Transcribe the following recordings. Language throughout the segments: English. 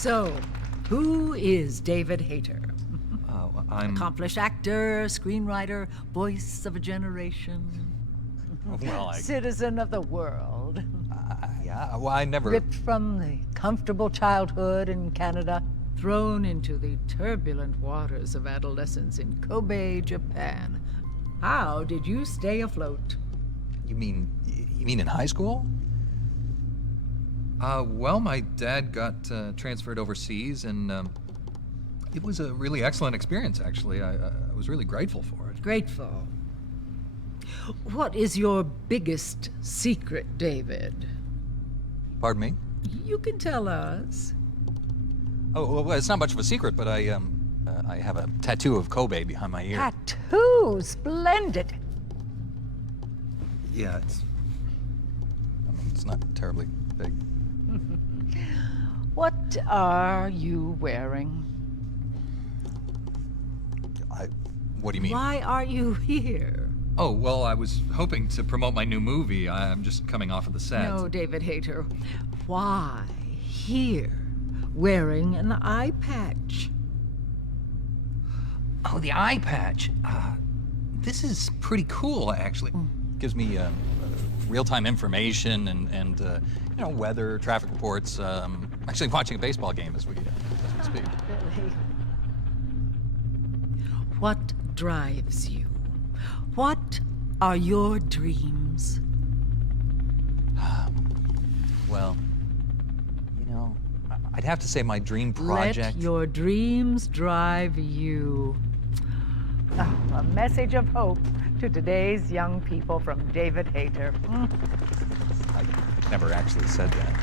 So, who is David Hayter? I'm... Accomplished actor, screenwriter, voice of a generation. Well, Citizen of the world. Yeah, well, I never... Ripped from the comfortable childhood in Canada, thrown into the turbulent waters of adolescence in Kobe, Japan. How did you stay afloat? You mean in high school? Well, my dad got transferred overseas, and it was a really excellent experience, actually. I was really grateful for it. Grateful. What is your biggest secret, David? Pardon me? You can tell us. Oh, well, it's not much of a secret, but I have a tattoo of Kobe behind my ear. Tattoo! Splendid! Yeah, it's not terribly big. What are you wearing? What do you mean? Why are you here? Oh, well, I was hoping to promote my new movie. I'm just coming off of the set. No, David Hayter. Why here, wearing an eye patch? Oh, the eye patch. This is pretty cool, actually. Gives me real-time information and you know, weather, traffic reports. Actually watching a baseball game as we speak. Really? What drives you? What are your dreams? Well, you know, I'd have to say my dream project... Let your dreams drive you. Oh, a message of hope to today's young people from David Hayter. I never actually said that.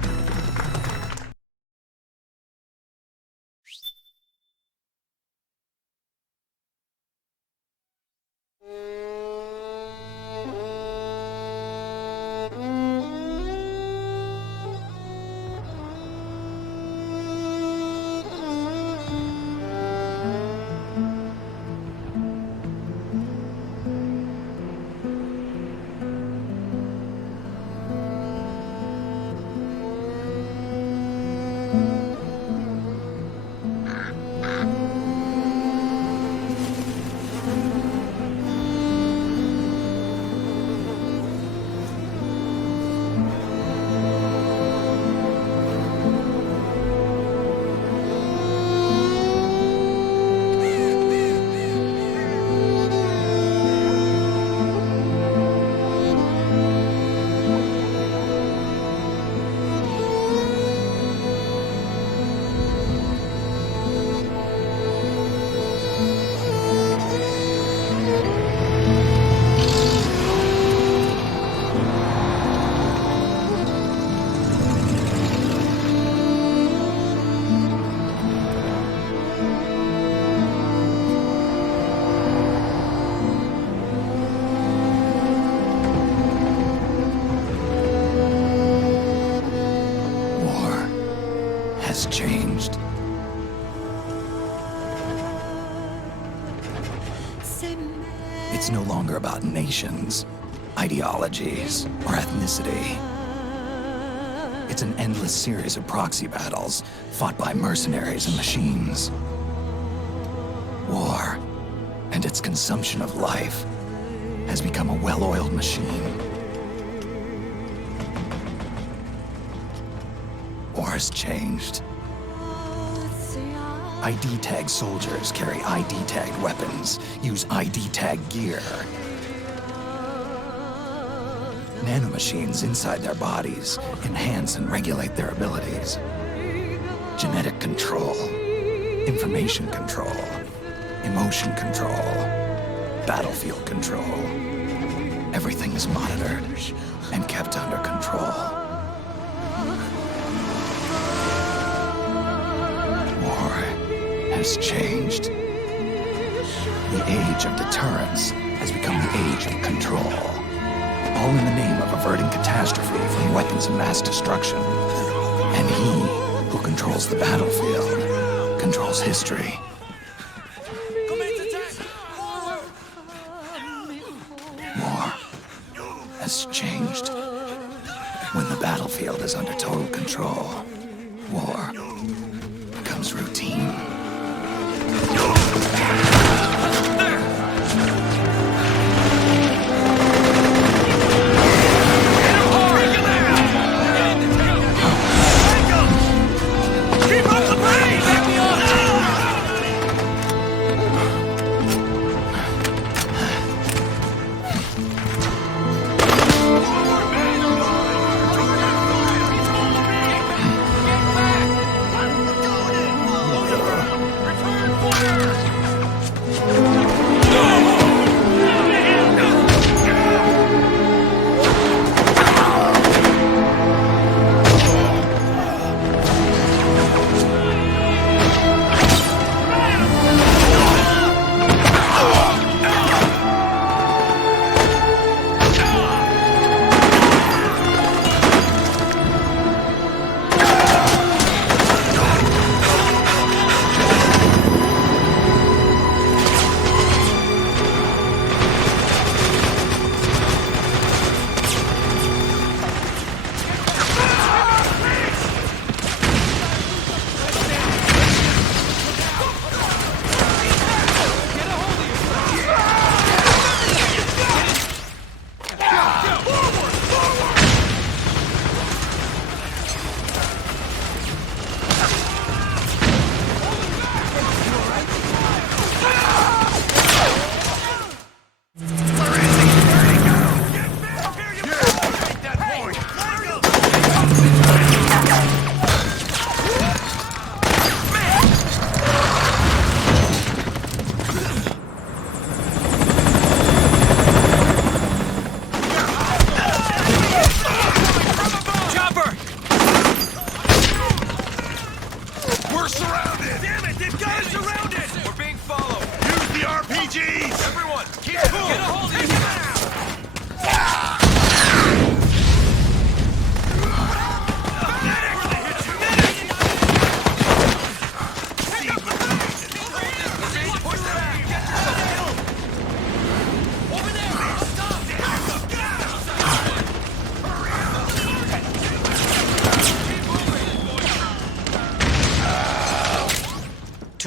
Changed. It's no longer about nations, ideologies, or ethnicity. It's an endless series of proxy battles fought by mercenaries and machines. War and its consumption of life has become a well-oiled machine. War has changed. ID-tagged soldiers carry ID-tagged weapons, use ID-tagged gear. Nanomachines inside their bodies enhance and regulate their abilities. Genetic control, information control, emotion control, battlefield control. Everything is monitored and kept under control. Has changed. The age of deterrence has become the age of control. All in the name of averting catastrophe from weapons of mass destruction. And he who controls the battlefield controls history. War has changed. When the battlefield is under total control, war becomes routine.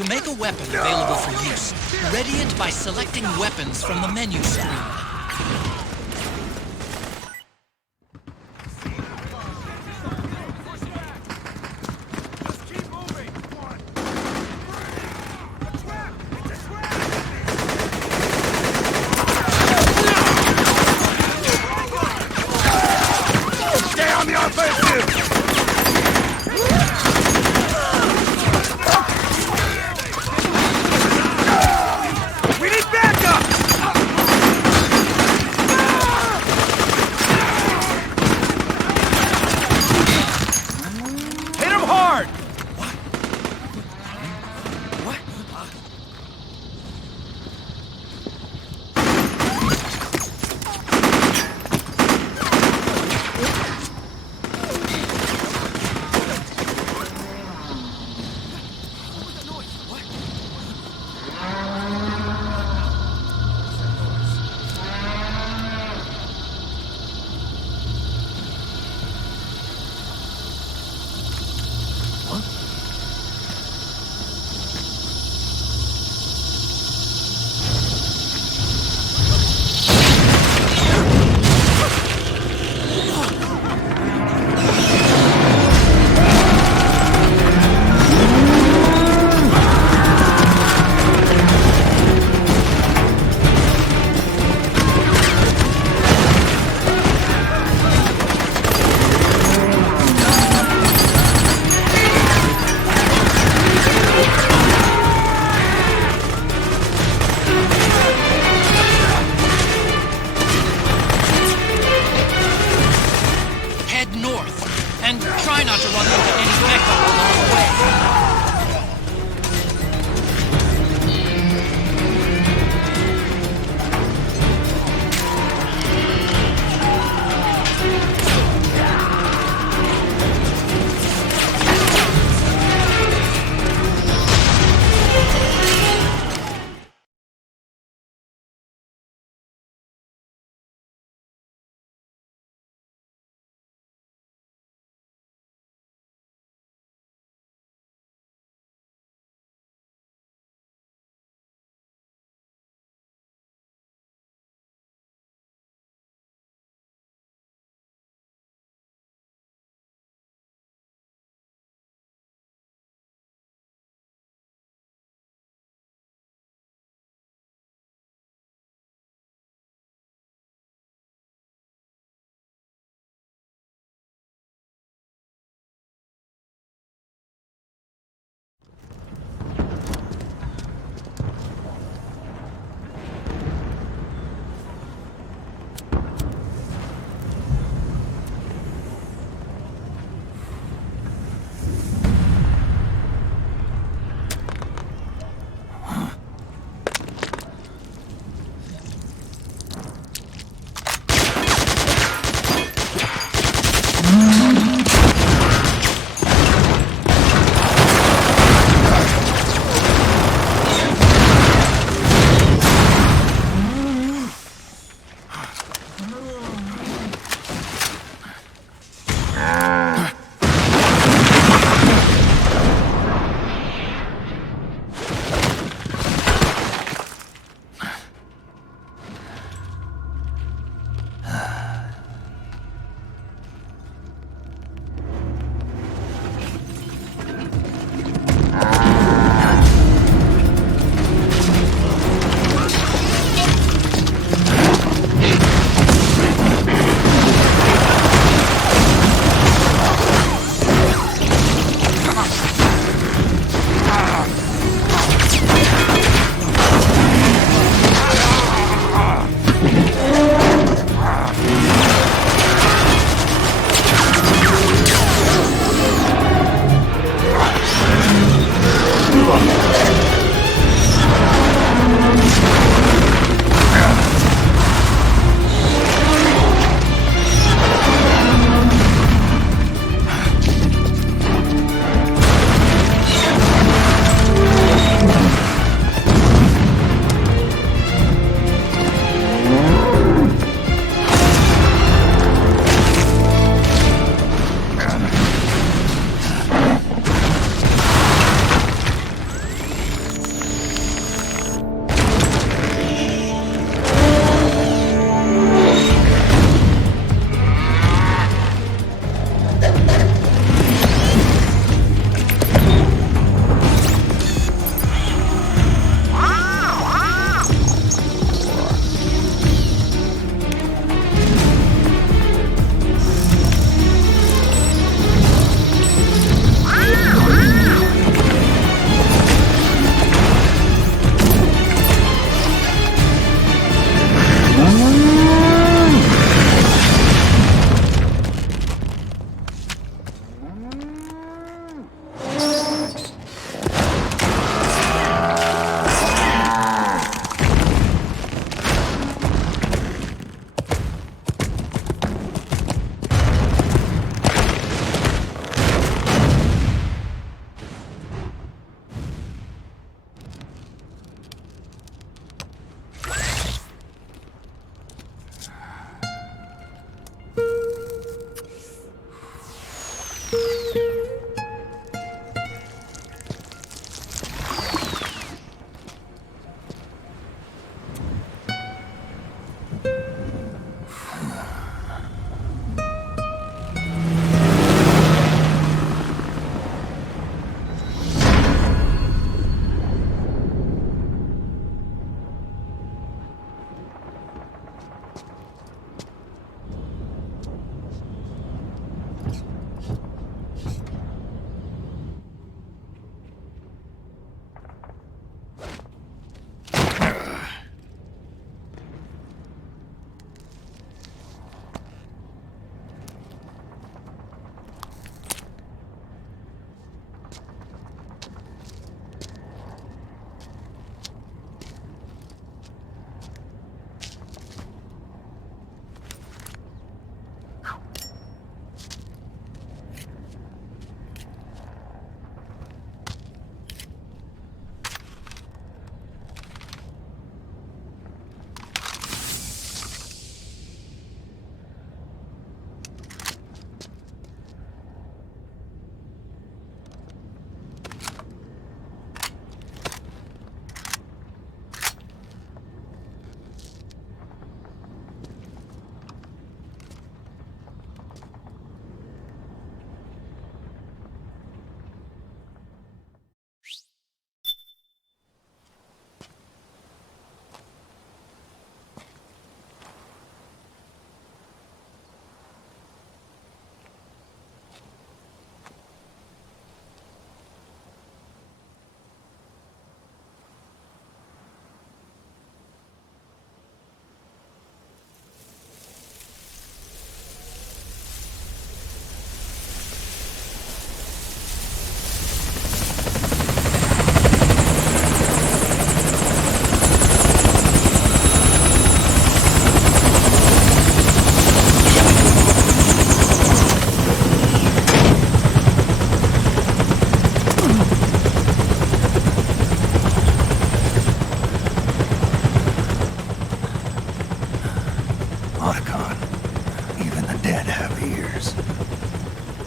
To make a weapon available for use, ready it by selecting weapons from the menu screen. Stay on the offensive!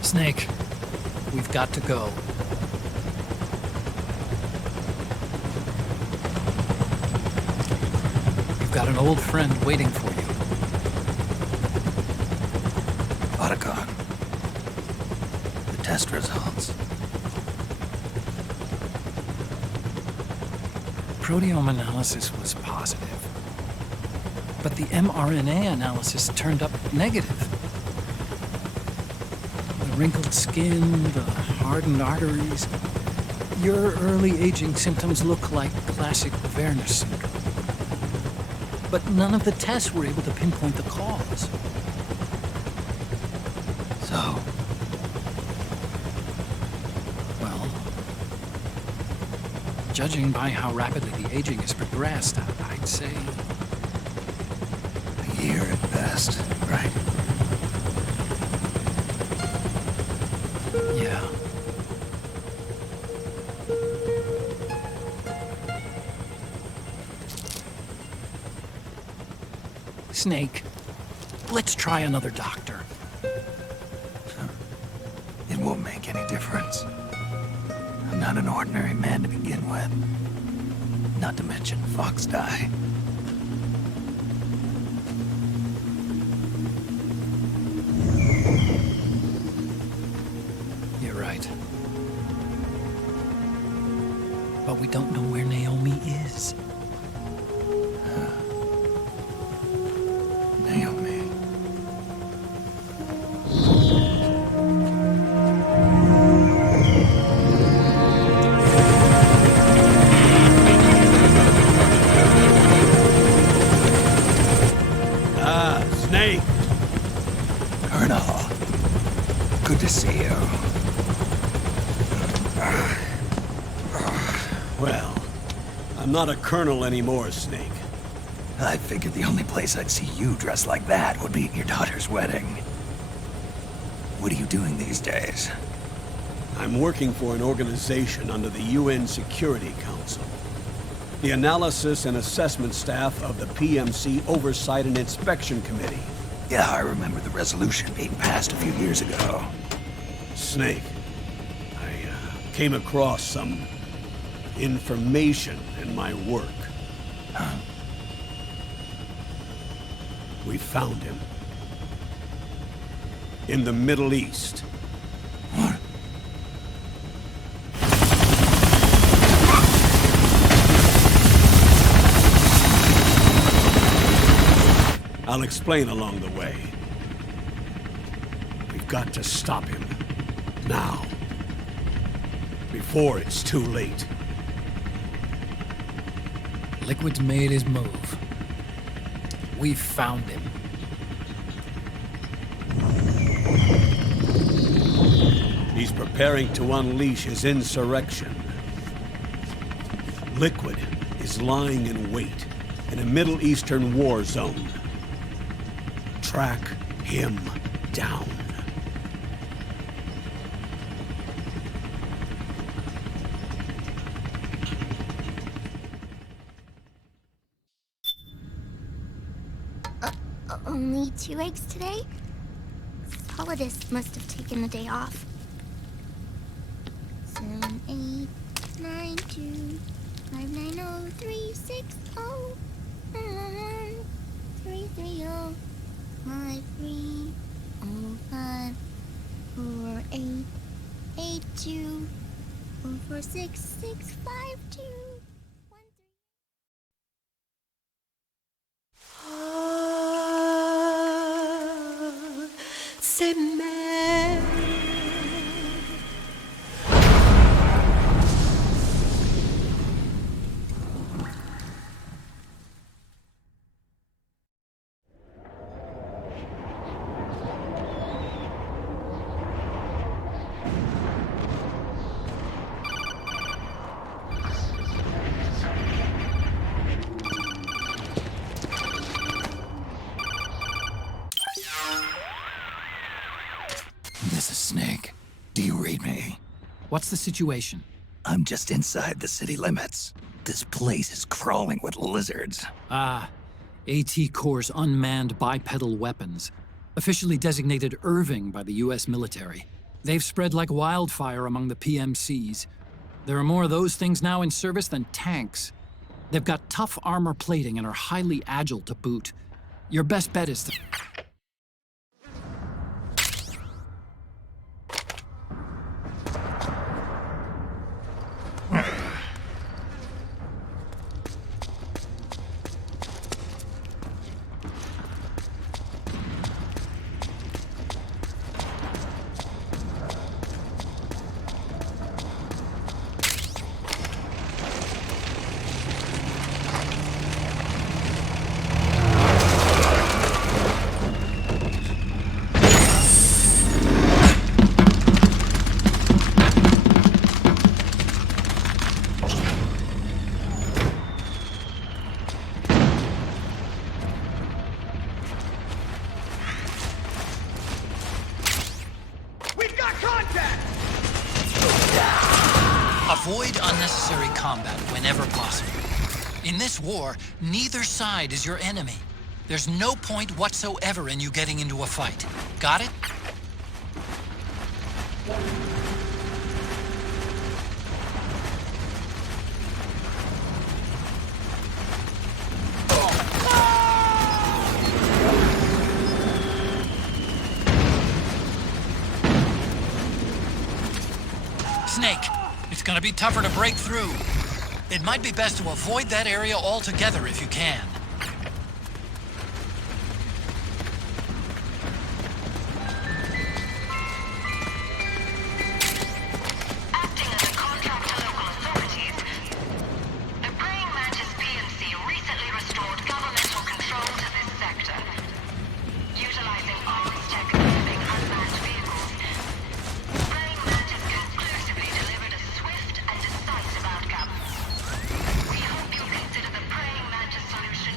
Snake, we've got to go. You've got an old friend waiting for you. Otacon. The test results. Proteome analysis was positive, but the mRNA analysis turned up negative. The wrinkled skin, the hardened arteries. Your early aging symptoms look like classic Werner syndrome. But none of the tests were able to pinpoint the cause. So? Well, judging by how rapidly the aging has progressed, I'd say... A year at best, right? Yeah. Snake, let's try another doctor. It won't make any difference. I'm not an ordinary man to begin with. Not to mention Fox die. You're right. But we don't know where Naomi is. Naomi. Snake! Colonel. Good to see you. Well, I'm not a colonel anymore, Snake. I figured the only place I'd see you dressed like that would be at your daughter's wedding. What are you doing these days? I'm working for an organization under the UN Security Council. The Analysis and Assessment Staff of the PMC Oversight and Inspection Committee. Yeah, I remember the resolution being passed a few years ago. Snake, I came across some information in my work. Huh? We found him. In the Middle East. What? I'll explain along the way. We We've got to stop him. Now. Before it's too late. Liquid's made his move. We've found him. He's preparing to unleash his insurrection. Liquid is lying in wait in a Middle Eastern war zone. Track him down. Only 2 eggs today? Solidus must have taken the day off. 7, 8, 9, 2, 5, 9, 0, 3, 6, 0, 3, 3, 0, 5, 3, 0, 5, 4, 8, 8, 2, 4, 4, 6, 6, 5, 2. This is Snake. Do you read me? What's the situation? I'm just inside the city limits. This place is crawling with lizards. Ah, AT Corps' unmanned bipedal weapons. Officially designated Irving by the US military. They've spread like wildfire among the PMCs. There are more of those things now in service than tanks. They've got tough armor plating and are highly agile to boot. Your best bet is to... Avoid unnecessary combat whenever possible. In this war, neither side is your enemy. There's no point whatsoever in you getting into a fight. Got it? Snake, it's gonna be tougher to break through. It might be best to avoid that area altogether if you can. Acting as a contract to local authorities, the Praying Mantis PMC recently restored governmental control to this sector. Utilizing arms tech moving unmanned vehicles, Praying Mantis conclusively delivered a swift and decisive outcome. We hope you'll consider the Praying Mantis solution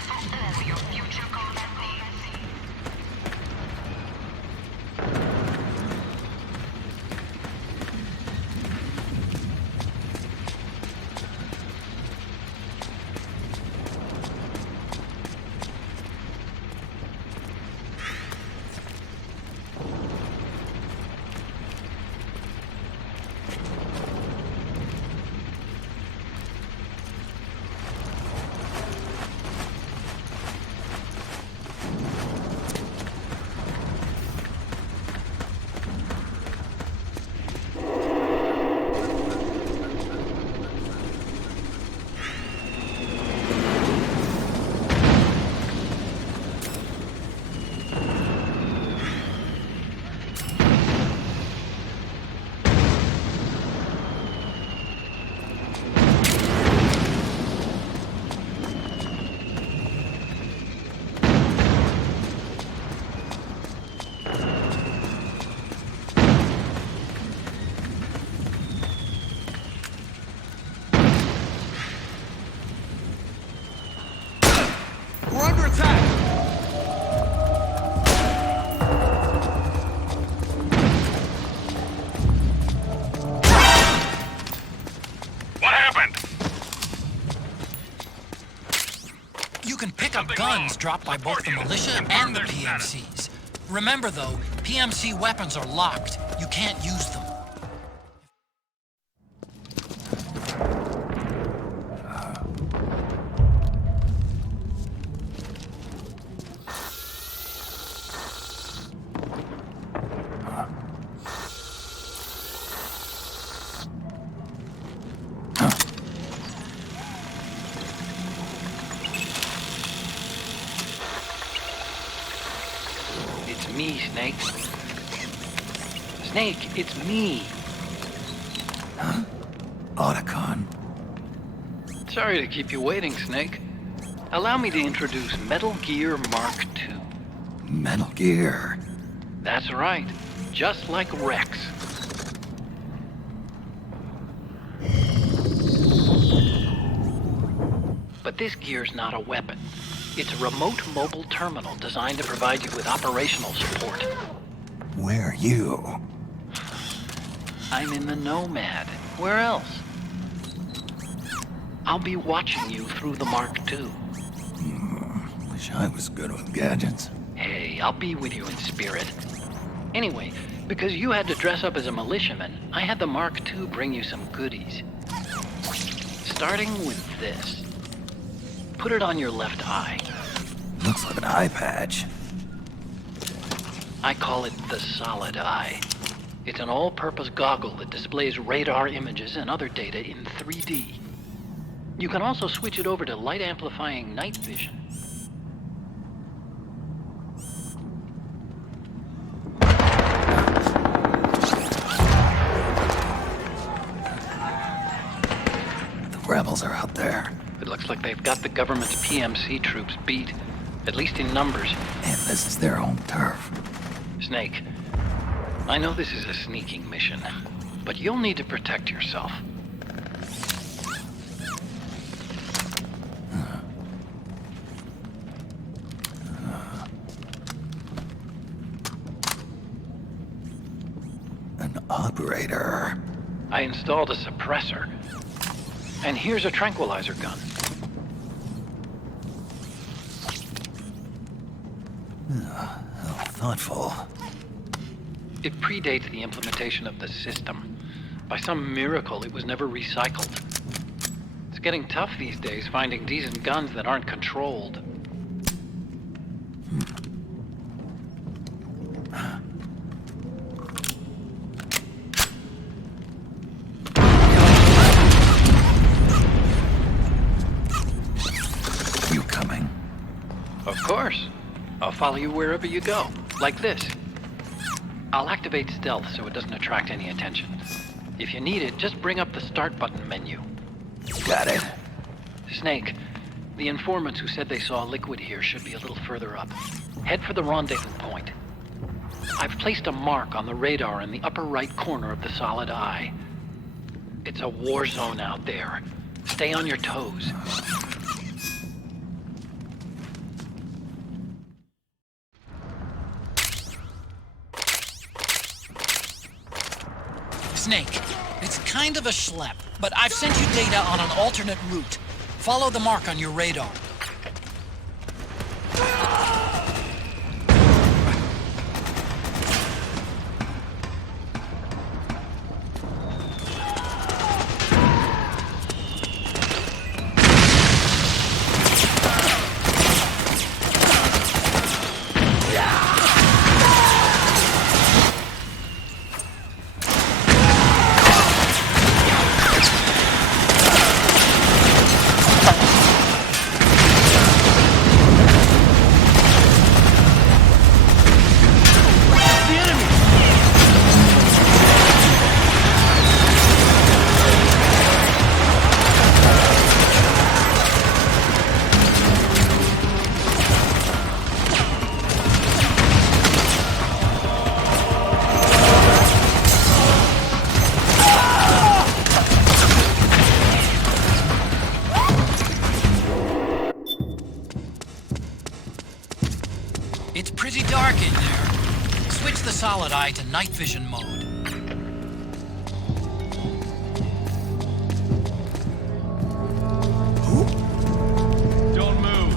bombs dropped by both the militia and the PMCs. Remember though, PMC weapons are locked. You can't use them. Me, Snake. Snake, it's me. Huh? Otacon. Sorry to keep you waiting, Snake. Allow me to introduce Metal Gear Mark II. Metal Gear. That's right. Just like Rex. But this gear's not a weapon. It's a remote mobile terminal designed to provide you with operational support. Where are you? I'm in the Nomad. Where else? I'll be watching you through the Mark II. Wish I was good with gadgets. Hey, I'll be with you in spirit. Anyway, because you had to dress up as a militiaman, I had the Mark II bring you some goodies. Starting with this. Put it on your left eye. Looks like an eye patch. I call it the solid eye. It's an all-purpose goggle that displays radar images and other data in 3D. You can also switch it over to light-amplifying night vision. The rebels are out there. It looks like they've got the government's PMC troops beat, at least in numbers. And this is their home turf. Snake, I know this is a sneaking mission, but you'll need to protect yourself. An operator. I installed a suppressor. And here's a tranquilizer gun. How thoughtful. It predates the implementation of the system. By some miracle, it was never recycled. It's getting tough these days finding decent guns that aren't controlled. You coming? Of course. I'll follow you wherever you go, like this. I'll activate stealth so it doesn't attract any attention. If you need it, just bring up the start button menu. Got it. Snake, the informants who said they saw Liquid here should be a little further up. Head for the rendezvous point. I've placed a mark on the radar in the upper right corner of the solid eye. It's a war zone out there. Stay on your toes. Snake, it's kind of a schlep, but I've sent you data on an alternate route. Follow the mark on your radar. It's pretty dark in there. Switch the solid eye to night vision mode. Don't move.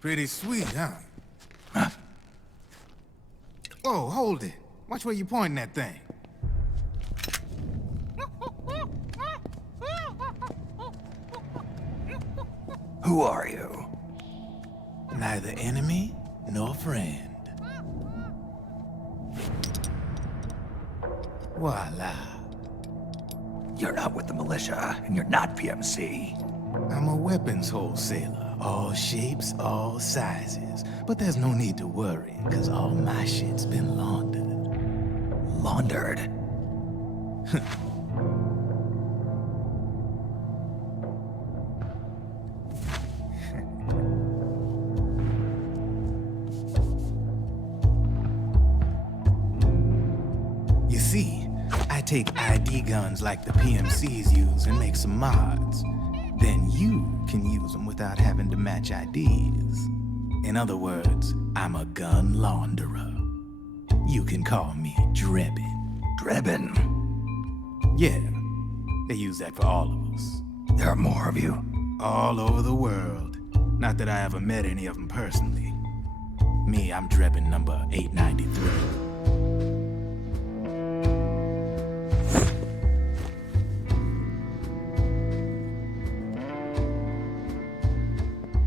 Pretty sweet, huh? Oh, hold it. Watch where you pointing that thing. Who are you? Neither enemy nor friend. Voila. You're not with the militia, and you're not PMC. I'm a weapons wholesaler. All shapes, all sizes. But there's no need to worry, because all my shit's been laundered. Laundered? You see, I take ID guns like the PMCs use and make some mods. Then you can use them without having to match IDs. In other words, I'm a gun launderer. You can call me Drebin. Drebin? Yeah, they use that for all of us. There are more of you? All over the world. Not that I ever met any of them personally. Me, I'm Drebin number 893.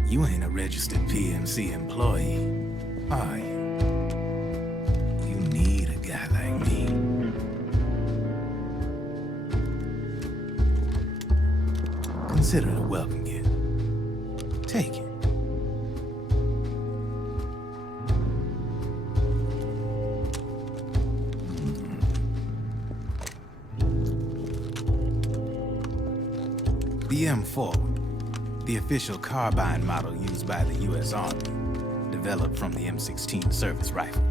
You ain't a registered PMC employee, are you? You need a guy like me. Consider it a welcome gift. Take it. The M4, the official carbine model used by the U.S. Army, developed from the M16 service rifle.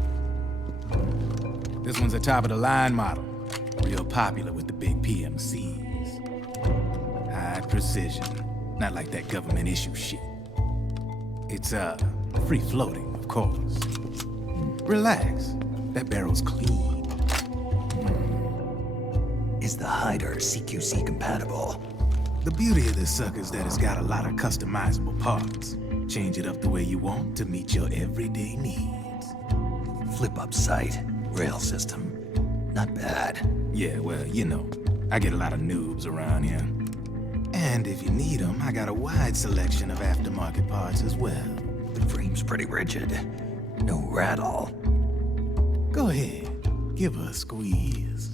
This one's a top-of-the-line model, real popular with the big PMCs. High precision, not like that government-issue shit. It's, free-floating, of course. Relax, that barrel's clean. Is the hider CQC compatible? The beauty of this sucker is that it's got a lot of customizable parts. Change it up the way you want to meet your everyday needs. Flip-up sight, rail system. Not bad. Yeah, well, you know, I get a lot of noobs around here. And if you need them, I got a wide selection of aftermarket parts as well. The frame's pretty rigid. No rattle. Go ahead, give her a squeeze.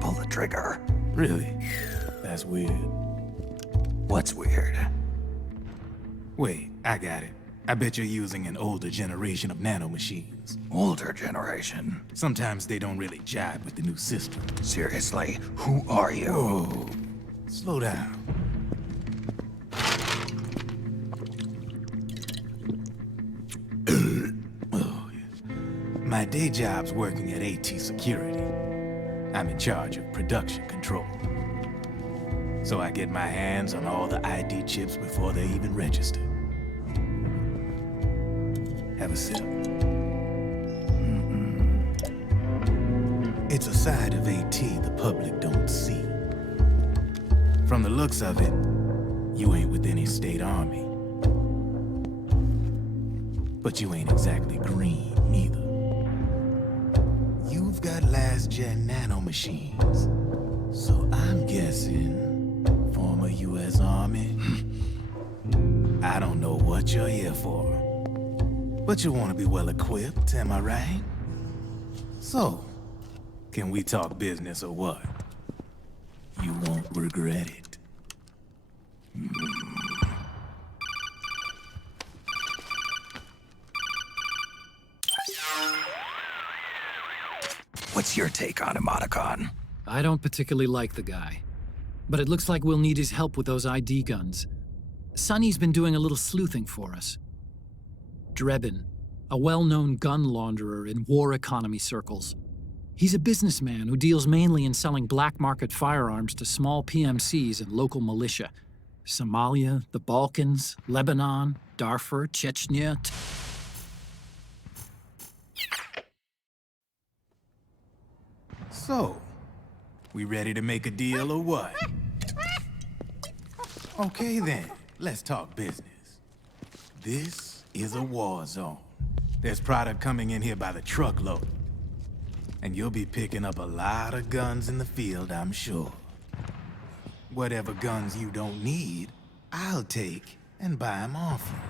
Pull the trigger. Really? That's weird. What's weird? Wait, I got it. I bet you're using an older generation of nanomachines. Older generation? Sometimes they don't really jive with the new system. Seriously, who are you? Whoa. Slow down. Oh, yeah. My day job's working at AT Security. I'm in charge of production control. So I get my hands on all the ID chips before they even register. Have a sip. It's a side of AT the public don't see. From the looks of it, you ain't with any state army. But you ain't exactly green, neither. You've got last-gen nanomachines, so I'm guessing former U.S. Army. I don't know what you're here for, but you want to be well-equipped, am I right? So, can we talk business or what? You won't regret it. What's your take on Emoticon? I don't particularly like the guy, but it looks like we'll need his help with those ID guns. Sonny's been doing a little sleuthing for us. Drebin, a well-known gun launderer in war economy circles. He's a businessman who deals mainly in selling black market firearms to small PMCs and local militia. Somalia, the Balkans, Lebanon, Darfur, Chechnya. So, we ready to make a deal or what? Okay then, let's talk business. This is a war zone. There's product coming in here by the truckload. And you'll be picking up a lot of guns in the field, I'm sure. Whatever guns you don't need, I'll take and buy them off you.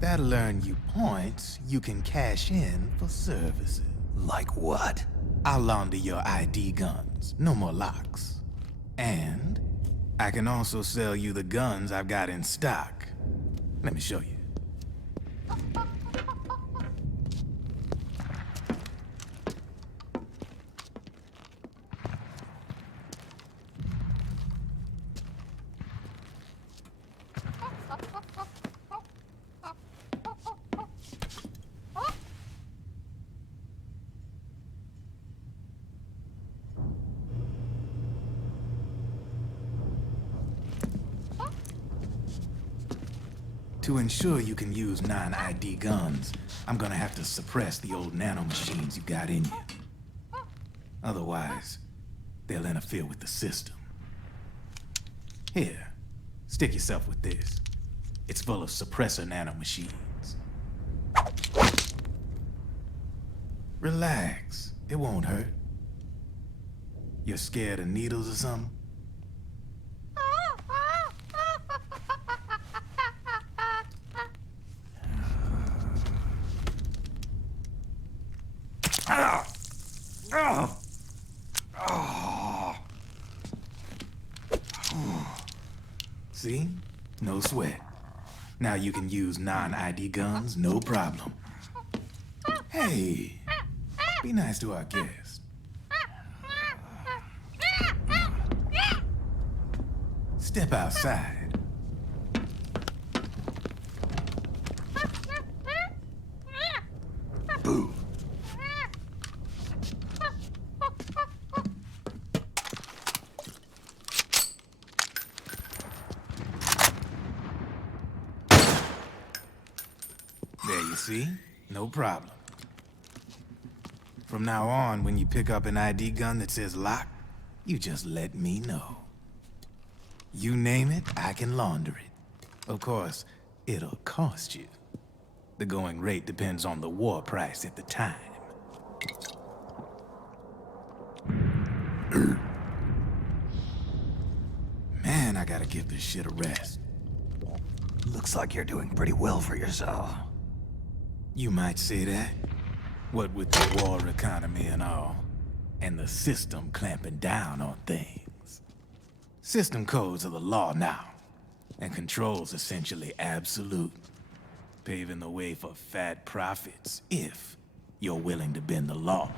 That'll earn you points you can cash in for services. Like what? I'll launder your ID guns, no more locks. And I can also sell you the guns I've got in stock. Let me show you. To ensure you can use non-ID guns, I'm gonna have to suppress the old nanomachines you got in you. Otherwise, they'll interfere with the system. Here, stick yourself with this. It's full of suppressor nanomachines. Relax, it won't hurt. You're scared of needles or something? See? No sweat. Now you can use non-ID guns, no problem. Hey, be nice to our guest. Step outside. Boo. There you see? No problem. From now on, when you pick up an ID gun that says lock, you just let me know. You name it, I can launder it. Of course, it'll cost you. The going rate depends on the war price at the time. Man, I gotta give this shit a rest. Looks like you're doing pretty well for yourself. You might say that. What with the war economy and all, and the system clamping down on things. System codes are the law now, and control's essentially absolute, paving the way for fat profits if you're willing to bend the law.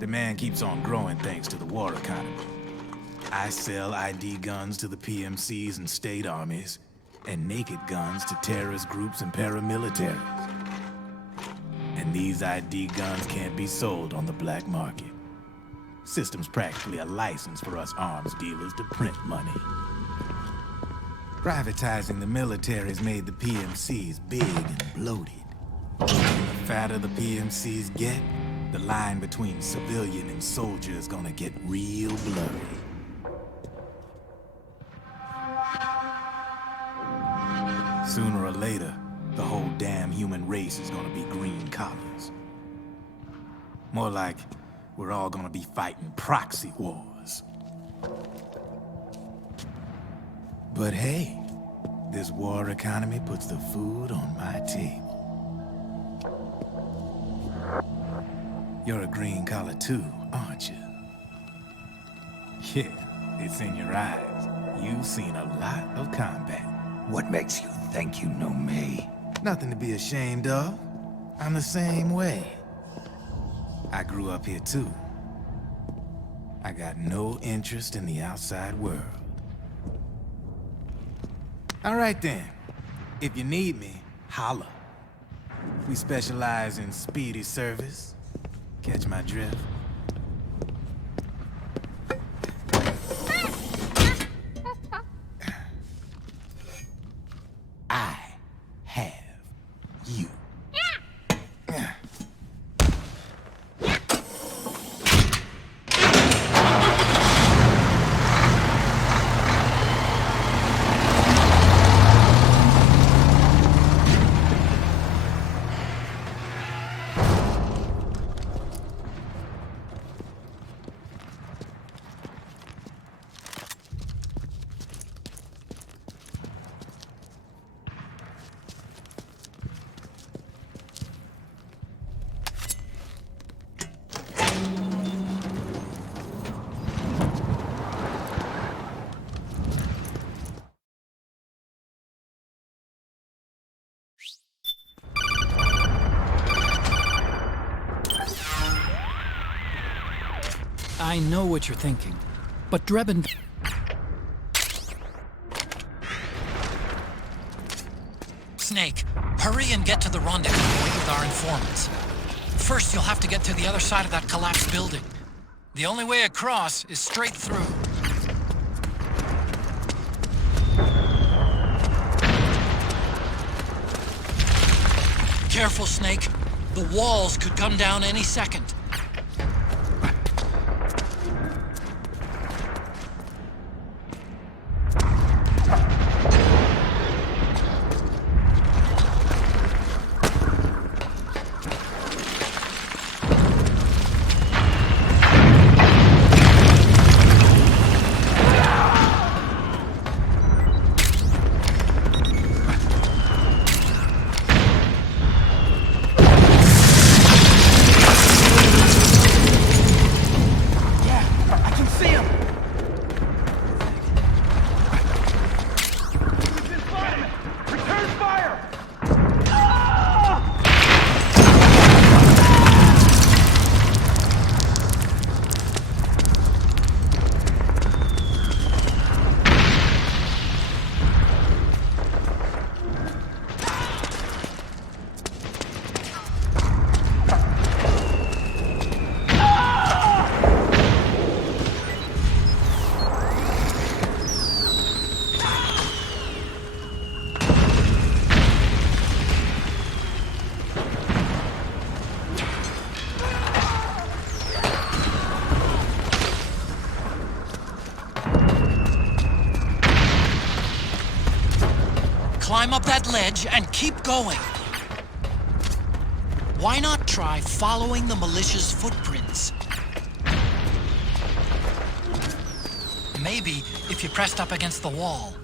Demand keeps on growing thanks to the war economy. I sell ID guns to the PMCs and state armies, and naked guns to terrorist groups and paramilitaries. And these ID guns can't be sold on the black market. System's practically a license for us arms dealers to print money. Privatizing the military's made the PMCs big and bloated. The fatter the PMCs get, the line between civilian and soldier is gonna get real blurry. Sooner or later, the whole damn human race is gonna be green collars. More like, we're all gonna be fighting proxy wars. But hey, this war economy puts the food on my table. You're a green collar too, aren't you? Yeah, it's in your eyes. You've seen a lot of combat. What makes you think you know me? Nothing to be ashamed of. I'm the same way. I grew up here too. I got no interest in the outside world. All right then. If you need me, holla. We specialize in speedy service. Catch my drift? I have you. I know what you're thinking, but Drebin... Snake, hurry and get to the rendezvous point with our informants. First, you'll have to get to the other side of that collapsed building. The only way across is straight through. Careful, Snake. The walls could come down any second. Climb up that ledge and keep going. Why not try following the militia's footprints? Maybe if you pressed up against the wall.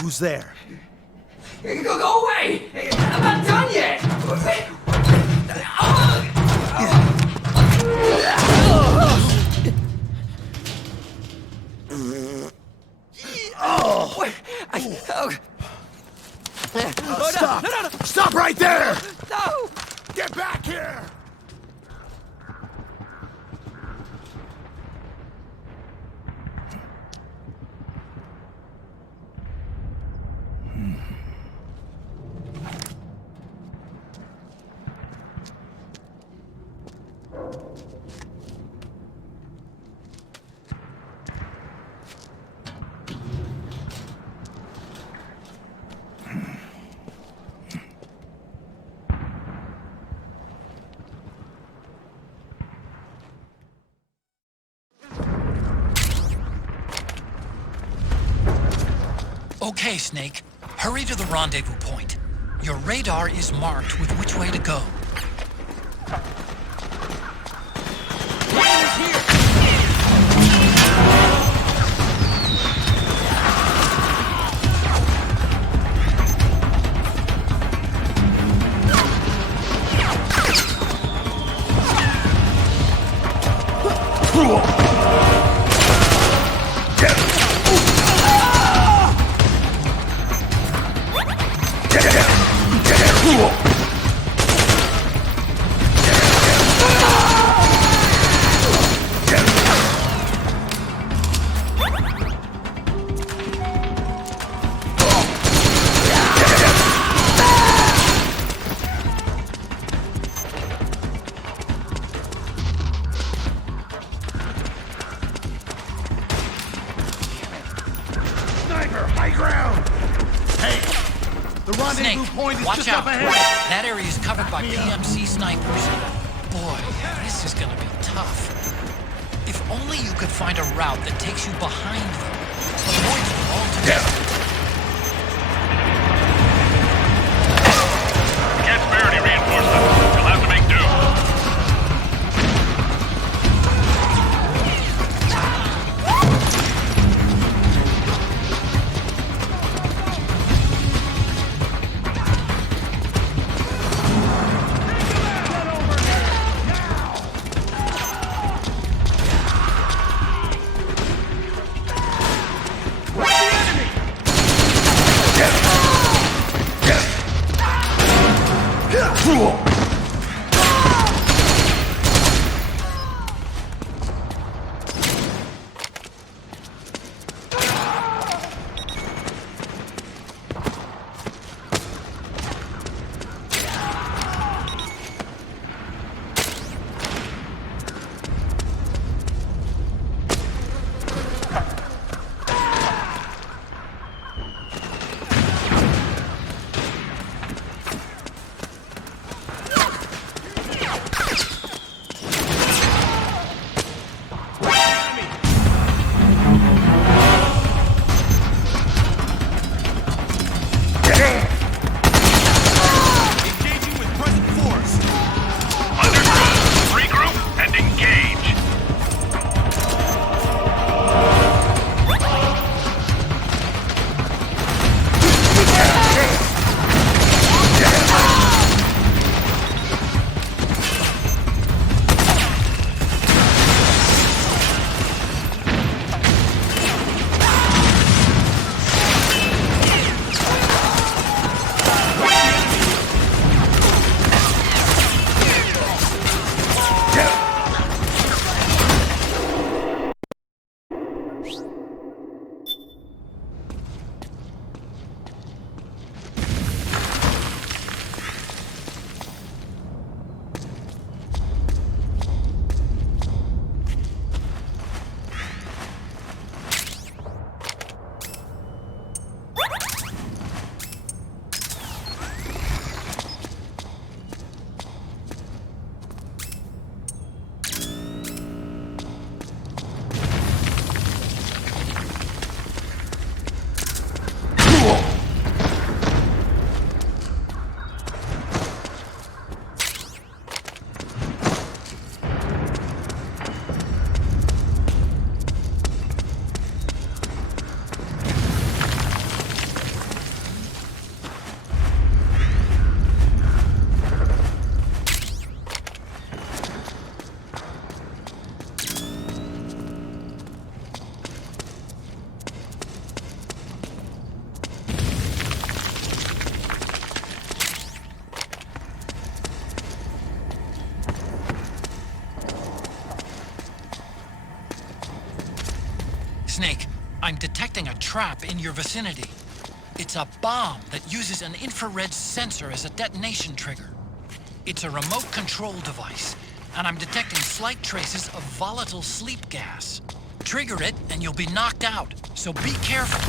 Who's there? Go away! I'm not done yet! Stop! No. Stop right there! No! Get back here! Okay, Snake. Hurry to the rendezvous point. Your radar is marked with which way to go. high ground! Hey! The rendezvous Snake, point is watch just out. up ahead! That area is covered by PMC snipers. Boy, this is gonna be tough. If only you could find a route that takes you behind them. Avoid them altogether. Can't spare any reinforcements. You'll have to make do. Snake, I'm detecting a trap in your vicinity. It's a bomb that uses an infrared sensor as a detonation trigger. It's a remote control device, and I'm detecting slight traces of volatile sleep gas. Trigger it, and you'll be knocked out, so be careful.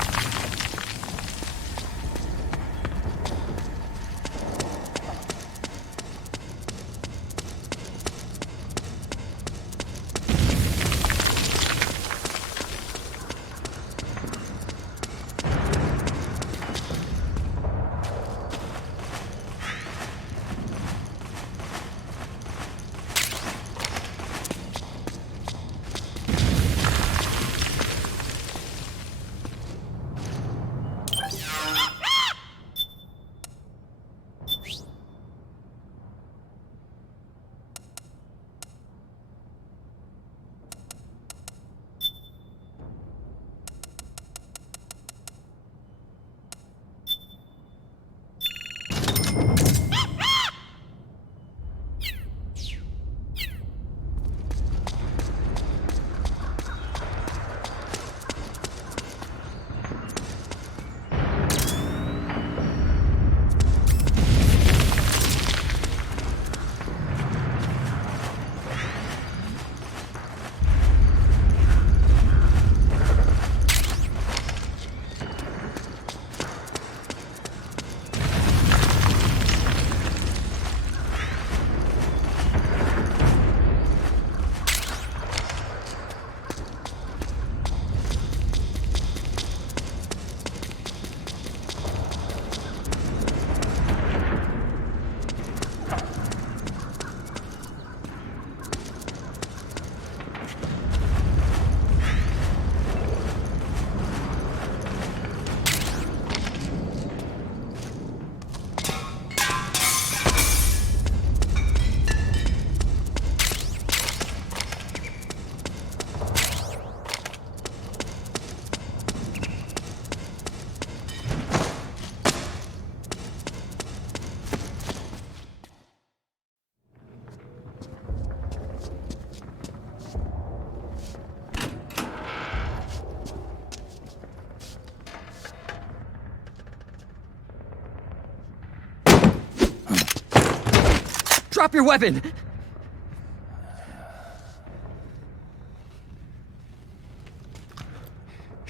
Drop your weapon!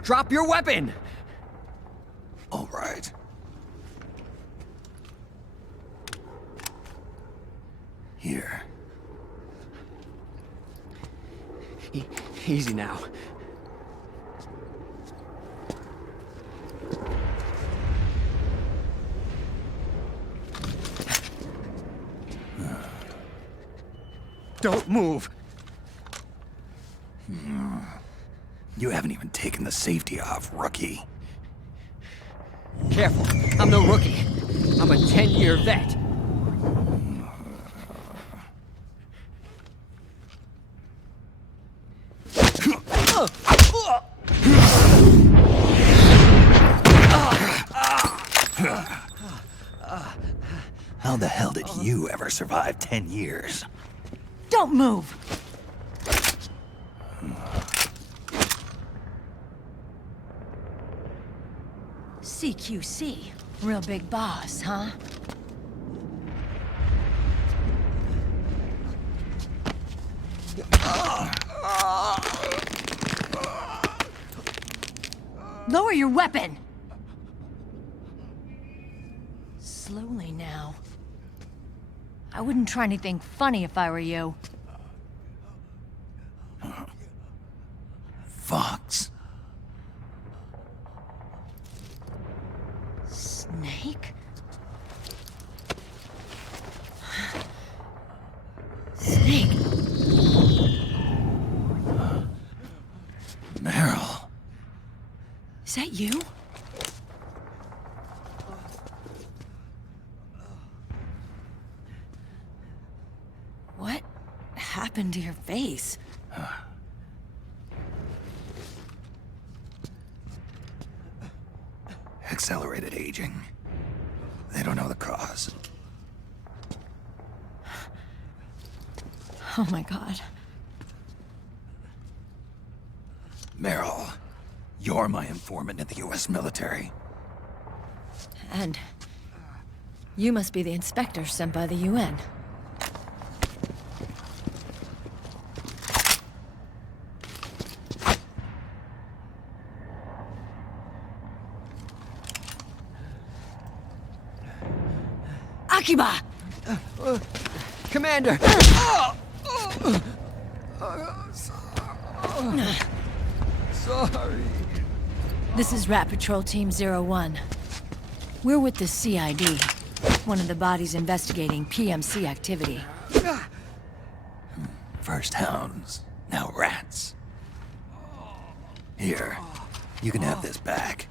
Drop your weapon! All right. Here. Easy now. Don't move! You haven't even taken the safety off, rookie. Careful, I'm no rookie. I'm a 10-year vet. How the hell did you ever survive 10 years? Don't move! CQC. Real big boss, huh? Lower your weapon! Slowly now. I wouldn't try anything funny if I were you. Fox. Snake? Snake? Meryl. Is that you? What happened to your face? Accelerated aging. They don't know the cause. Oh my god. Meryl, you're my informant in the U.S. military. And you must be the inspector sent by the UN. Akiba! Commander! Sorry. This is Rat Patrol Team 01. We're with the CID, one of the bodies investigating PMC activity. First hounds, now rats. Here, you can have this back.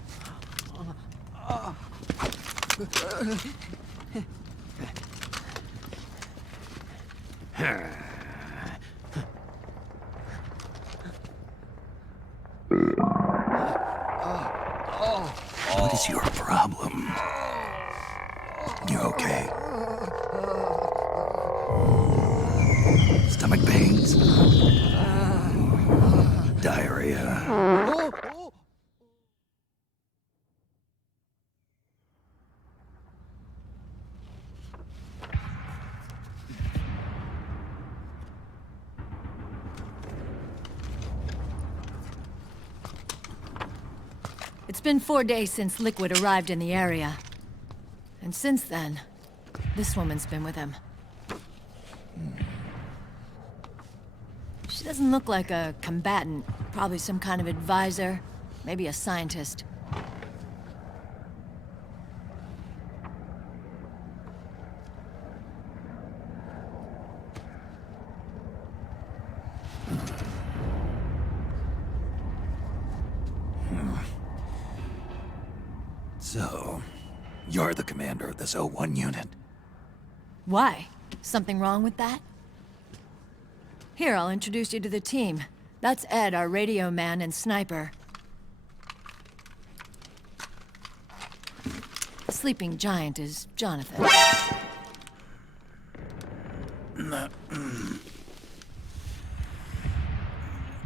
What is your problem? You okay? Stomach pains? Diarrhea? It's been 4 days since Liquid arrived in the area. And since then, this woman's been with him. She doesn't look like a combatant. Probably some kind of advisor, maybe a scientist. So, you're the commander of this O1 unit? Why? Something wrong with that? Here, I'll introduce you to the team. That's Ed, our radio man and sniper. The sleeping giant is Jonathan.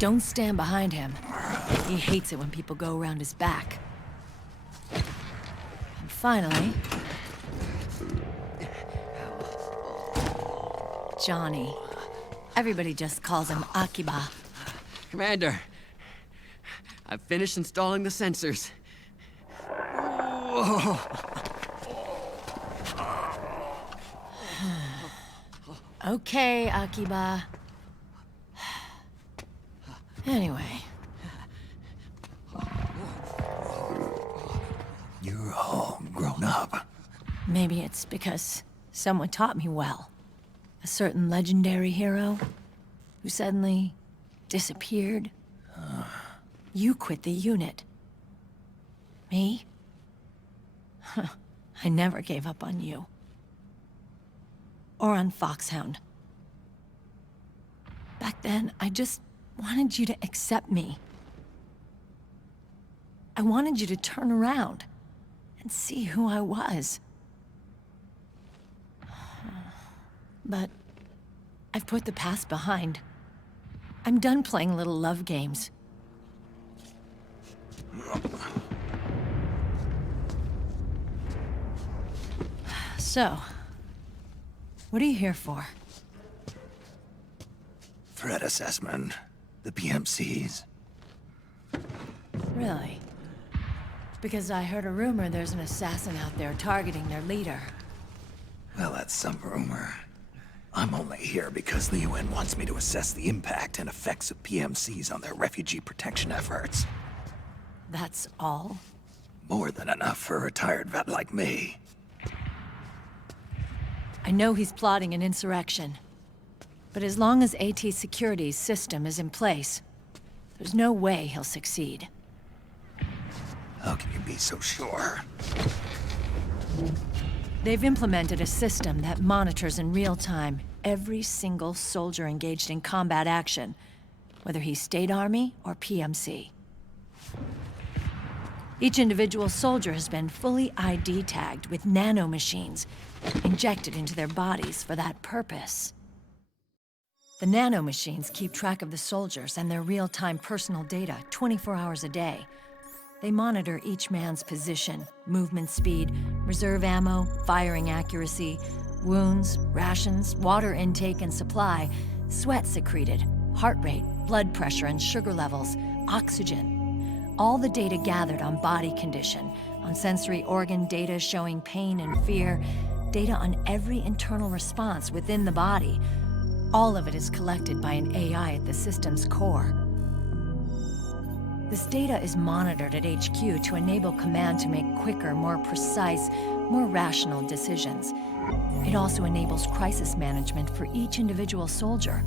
Don't stand behind him. He hates it when people go around his back. And finally... Johnny. Everybody just calls him Akiba. Commander, I've finished installing the sensors. Okay, Akiba. Anyway. You're all grown up. Maybe it's because someone taught me well. A certain legendary hero who suddenly disappeared. You quit the unit. Me? I never gave up on you. Or on Foxhound. Back then, I just wanted you to accept me. I wanted you to turn around and see who I was. But I've put the past behind. I'm done playing little love games. So, what are you here for? Threat assessment. The PMCs. Really? Because I heard a rumor there's an assassin out there targeting their leader. Well, that's some rumor. I'm only here because the UN wants me to assess the impact and effects of PMCs on their refugee protection efforts. That's all? More than enough for a retired vet like me. I know he's plotting an insurrection. But as long as AT Security's system is in place, there's no way he'll succeed. How can you be so sure? They've implemented a system that monitors in real time every single soldier engaged in combat action, whether he's State Army or PMC. Each individual soldier has been fully ID tagged with nanomachines injected into their bodies for that purpose. The nanomachines keep track of the soldiers and their real-time personal data 24 hours a day. They monitor each man's position, movement speed, reserve ammo, firing accuracy, wounds, rations, water intake and supply, sweat secreted, heart rate, blood pressure and sugar levels, oxygen. All the data gathered on body condition, on sensory organ data showing pain and fear, data on every internal response within the body. All of it is collected by an AI at the system's core. This data is monitored at HQ to enable command to make quicker, more precise, more rational decisions. It also enables crisis management for each individual soldier.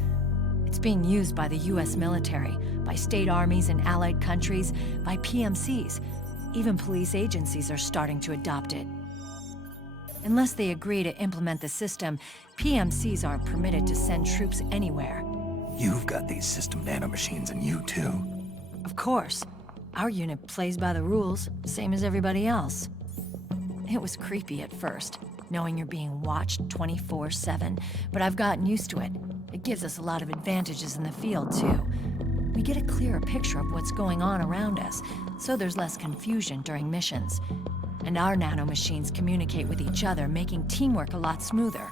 It's being used by the US military, by state armies in allied countries, by PMCs. Even police agencies are starting to adopt it. Unless they agree to implement the system, PMCs aren't permitted to send troops anywhere. You've got these system nanomachines in you too. Of course. Our unit plays by the rules, same as everybody else. It was creepy at first, knowing you're being watched 24/7, but I've gotten used to it. It gives us a lot of advantages in the field, too. We get a clearer picture of what's going on around us, so there's less confusion during missions. And our nanomachines communicate with each other, making teamwork a lot smoother.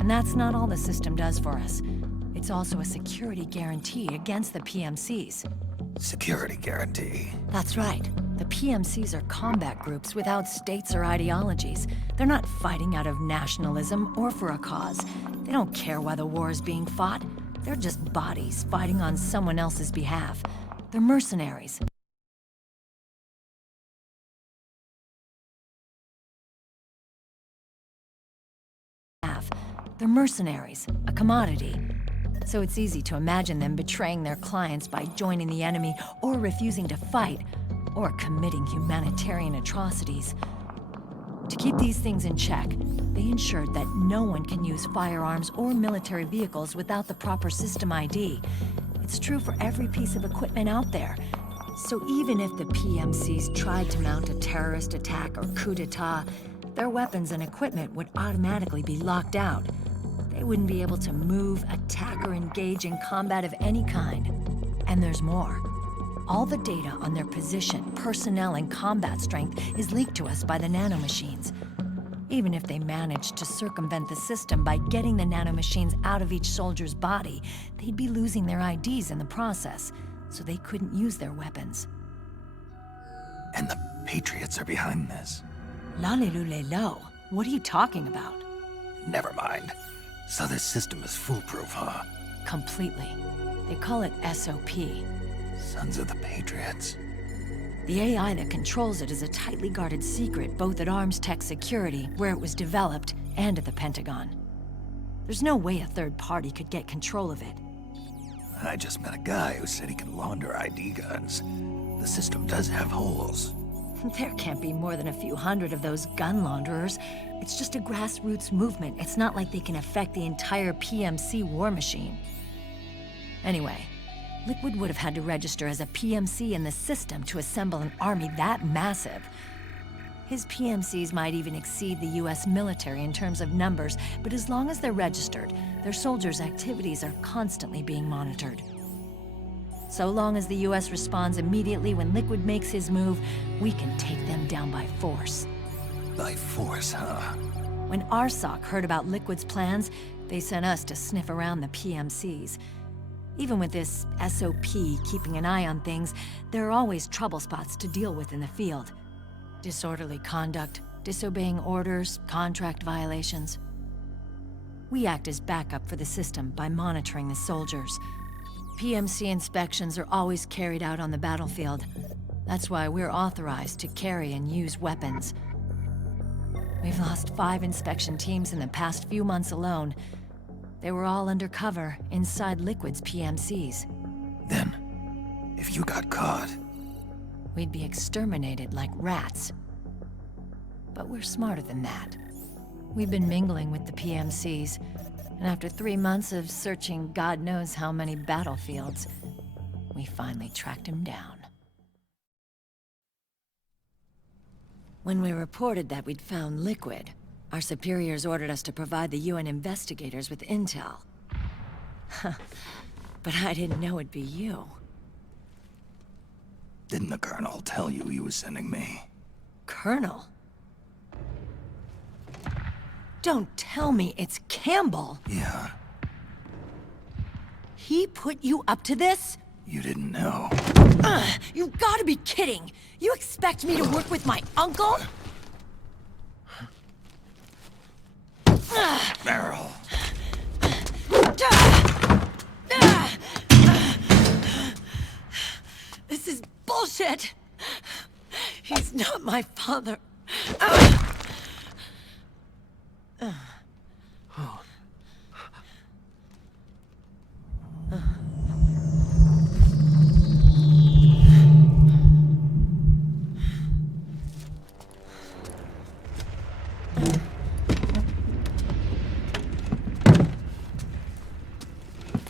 And that's not all the system does for us. It's also a security guarantee against the PMCs. Security guarantee? That's right. The PMCs are combat groups without states or ideologies. They're not fighting out of nationalism or for a cause. They don't care why the war is being fought. They're just bodies fighting on someone else's behalf. They're mercenaries. They're mercenaries, a commodity. So it's easy to imagine them betraying their clients by joining the enemy or refusing to fight, or committing humanitarian atrocities. To keep these things in check, they ensured that no one can use firearms or military vehicles without the proper system ID. It's true for every piece of equipment out there. So even if the PMCs tried to mount a terrorist attack or coup d'etat, their weapons and equipment would automatically be locked out. They wouldn't be able to move, attack, or engage in combat of any kind. And there's more. All the data on their position, personnel, and combat strength is leaked to us by the nanomachines. Even if they managed to circumvent the system by getting the nanomachines out of each soldier's body, they'd be losing their IDs in the process, so they couldn't use their weapons. And the Patriots are behind this. Lalilulelo, what are you talking about? Never mind. So this system is foolproof, huh? Completely. They call it SOP. Sons of the Patriots. The AI that controls it is a tightly guarded secret, both at Arms Tech Security, where it was developed, and at the Pentagon. There's no way a third party could get control of it. I just met a guy who said he can launder ID guns. The system does have holes. There can't be more than a few hundred of those gun launderers. It's just a grassroots movement. It's not like they can affect the entire PMC war machine. Anyway, Liquid would have had to register as a PMC in the system to assemble an army that massive. His PMCs might even exceed the US military in terms of numbers, but as long as they're registered, their soldiers' activities are constantly being monitored. So long as the US responds immediately when Liquid makes his move, we can take them down by force. By force, huh? When RSOC heard about Liquid's plans, they sent us to sniff around the PMCs. Even with this SOP keeping an eye on things, there are always trouble spots to deal with in the field. Disorderly conduct, disobeying orders, contract violations. We act as backup for the system by monitoring the soldiers. PMC inspections are always carried out on the battlefield. That's why we're authorized to carry and use weapons. We've lost 5 inspection teams in the past few months alone. They were all undercover inside Liquid's PMCs. Then, if you got caught, we'd be exterminated like rats. But we're smarter than that. We've been mingling with the PMCs, and after 3 months of searching God knows how many battlefields, we finally tracked him down. When we reported that we'd found Liquid, our superiors ordered us to provide the UN investigators with intel. But I didn't know it'd be you. Didn't the Colonel tell you he was sending me? Colonel? Don't tell me it's Campbell! Yeah. He put you up to this? You didn't know. You've gotta be kidding! You expect me to work with my uncle? Meryl. This is bullshit! He's not my father.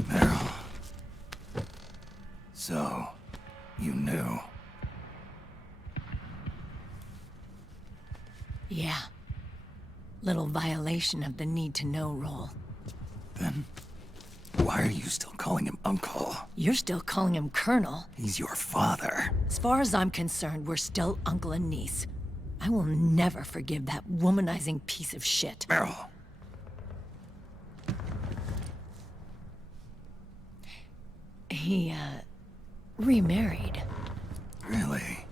Meryl. So, you knew. Yeah. Little violation of the need-to-know rule. Then, why are you still calling him Uncle? You're still calling him Colonel. He's your father. As far as I'm concerned, we're still uncle and niece. I will never forgive that womanizing piece of shit. Meryl. He, remarried. Really?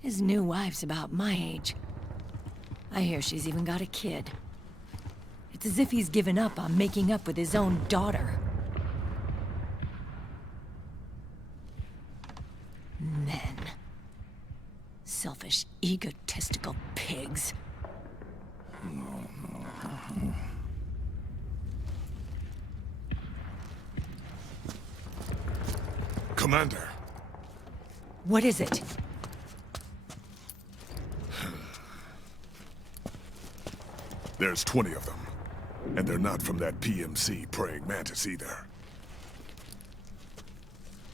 His new wife's about my age. I hear she's even got a kid. It's as if he's given up on making up with his own daughter. Men. Selfish, egotistical pigs. Commander. What is it? There's 20 of them. And they're not from that PMC praying Mantis either.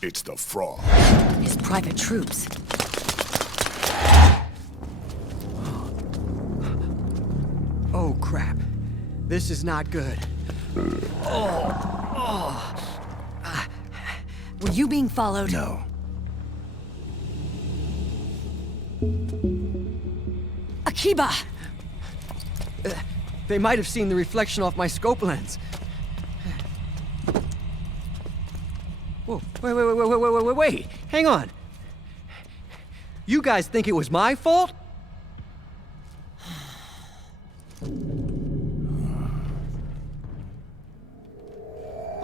It's the fraud. His private troops. Oh, crap. This is not good. Were you being followed? No. Akira! Akiba! They might have seen the reflection off my scope lens. Whoa, wait. Hang on. You guys think it was my fault?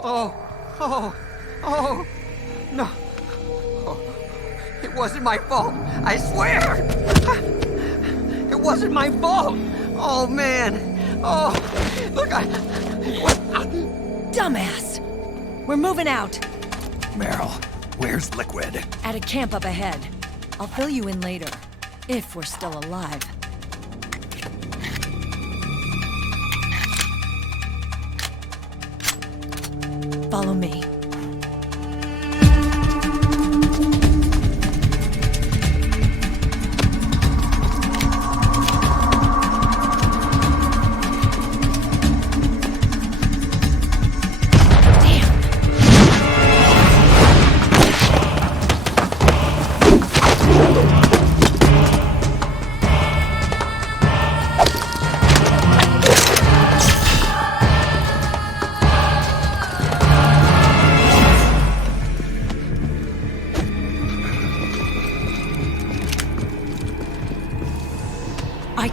Oh, no. Oh, it wasn't my fault, I swear! It wasn't my fault! Oh, man. Oh, look, Dumbass! We're moving out. Meryl, where's Liquid? At a camp up ahead. I'll fill you in later, if we're still alive. Follow me.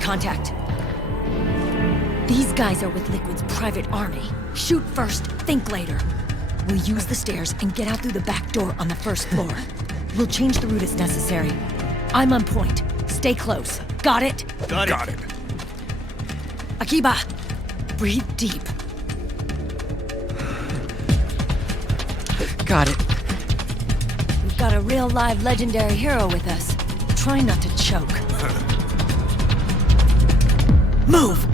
Contact. These guys are with Liquid's private army. Shoot first, think later. We'll use the stairs and get out through the back door on the first floor. We'll change the route as necessary. I'm on point. Stay close. Got it? Got it. Akiba, breathe deep. Got it. We've got a real live legendary hero with us. Try not to choke. Move!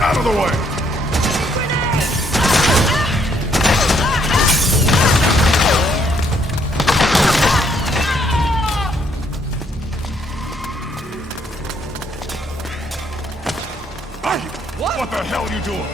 Out of the way! What the hell are you doing?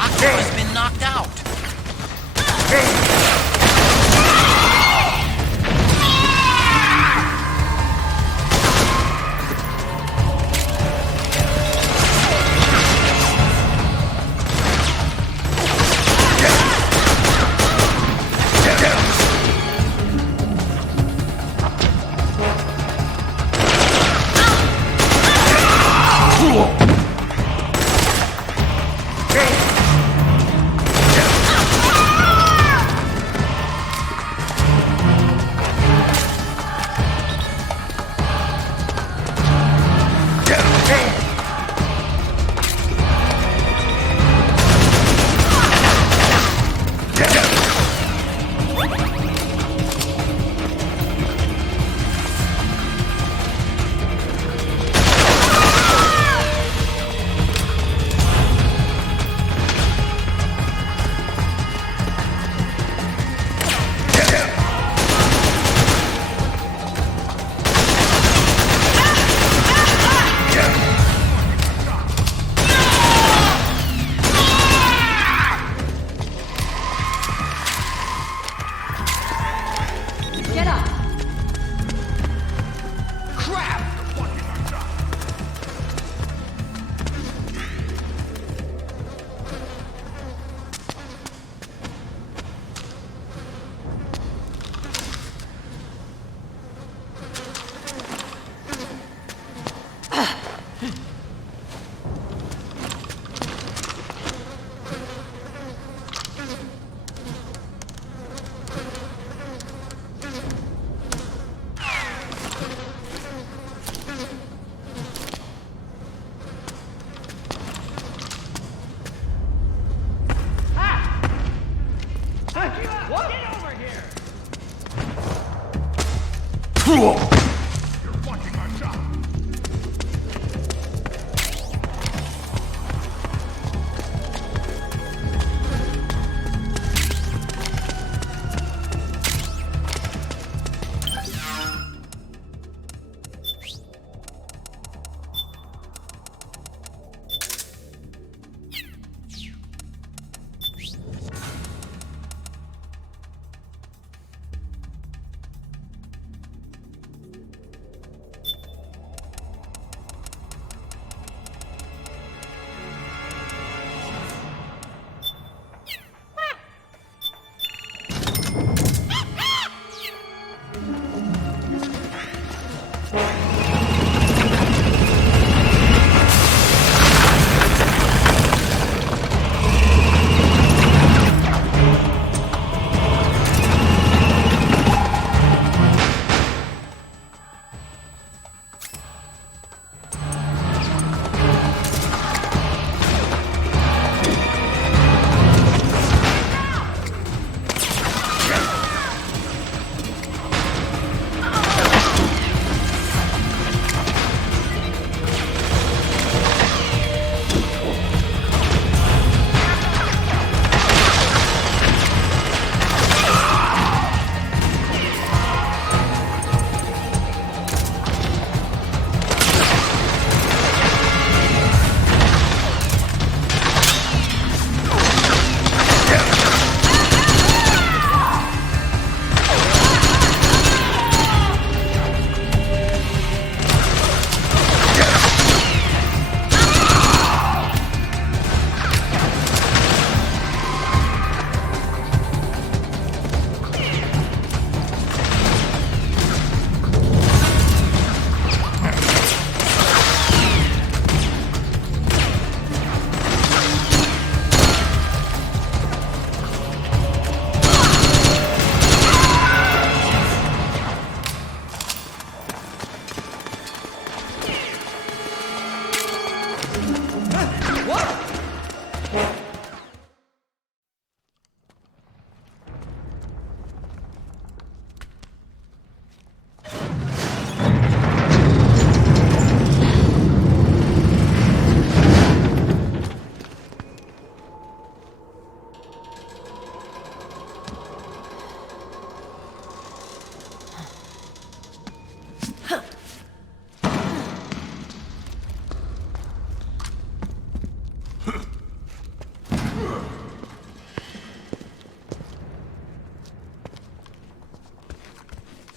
Octo has been knocked out.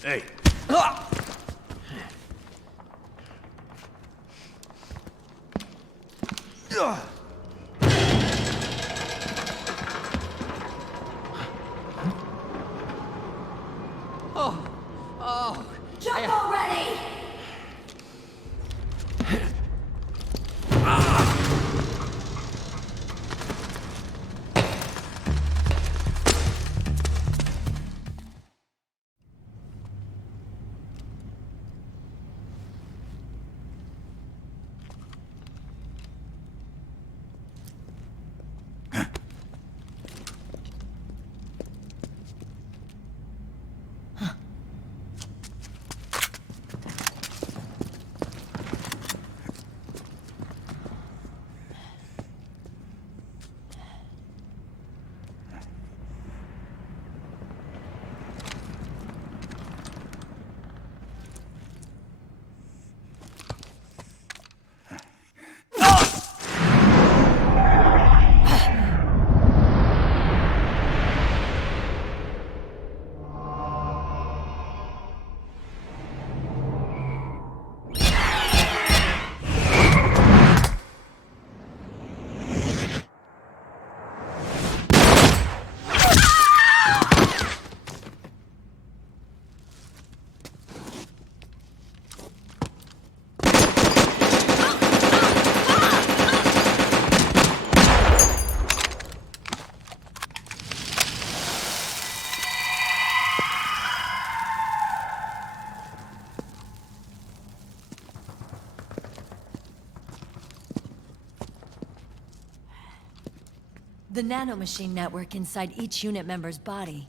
Hey. Jump already! The nanomachine network inside each unit member's body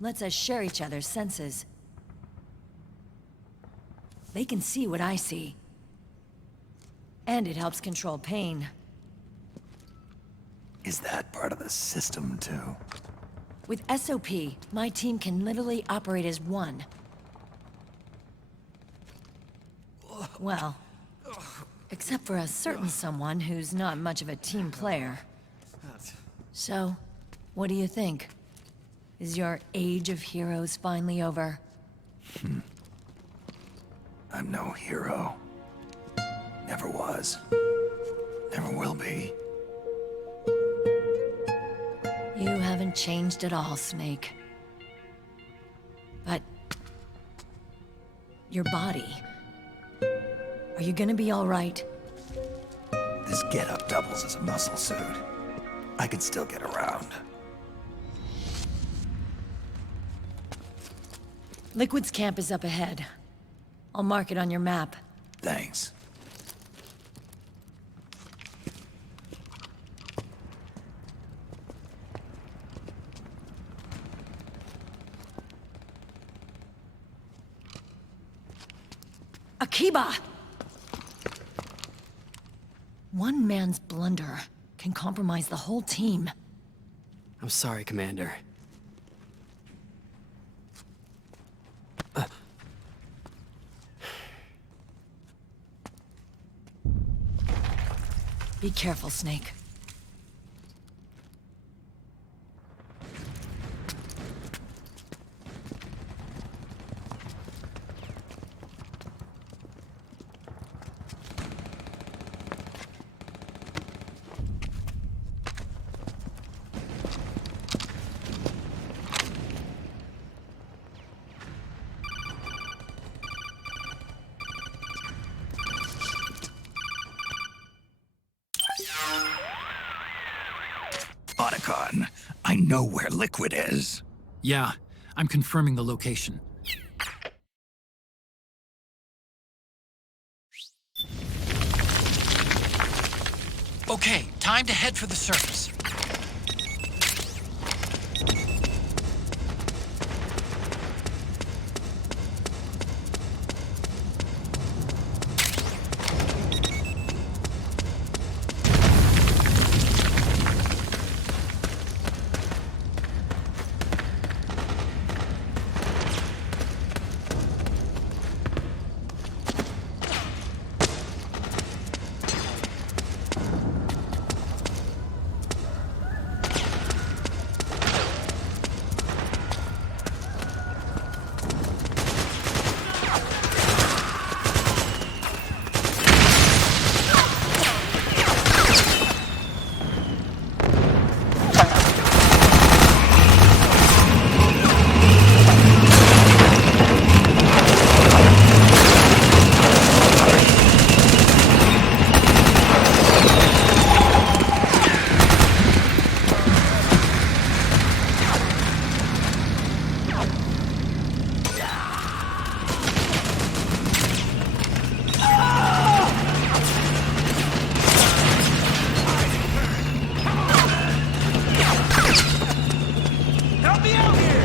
lets us share each other's senses. They can see what I see. And it helps control pain. Is that part of the system, too? With SOP, my team can literally operate as one. Well, except for a certain someone who's not much of a team player. So, what do you think? Is your age of heroes finally over? I'm no hero. Never was. Never will be. You haven't changed at all, Snake. But... your body... are you gonna be all right? This getup doubles as a muscle suit. I can still get around. Liquid's camp is up ahead. I'll mark it on your map. Thanks. Akiba! One man's blunder can compromise the whole team. I'm sorry, Commander. Be careful, Snake. I know where Liquid is. Yeah, I'm confirming the location. Okay, time to head for the surface. Help me out here!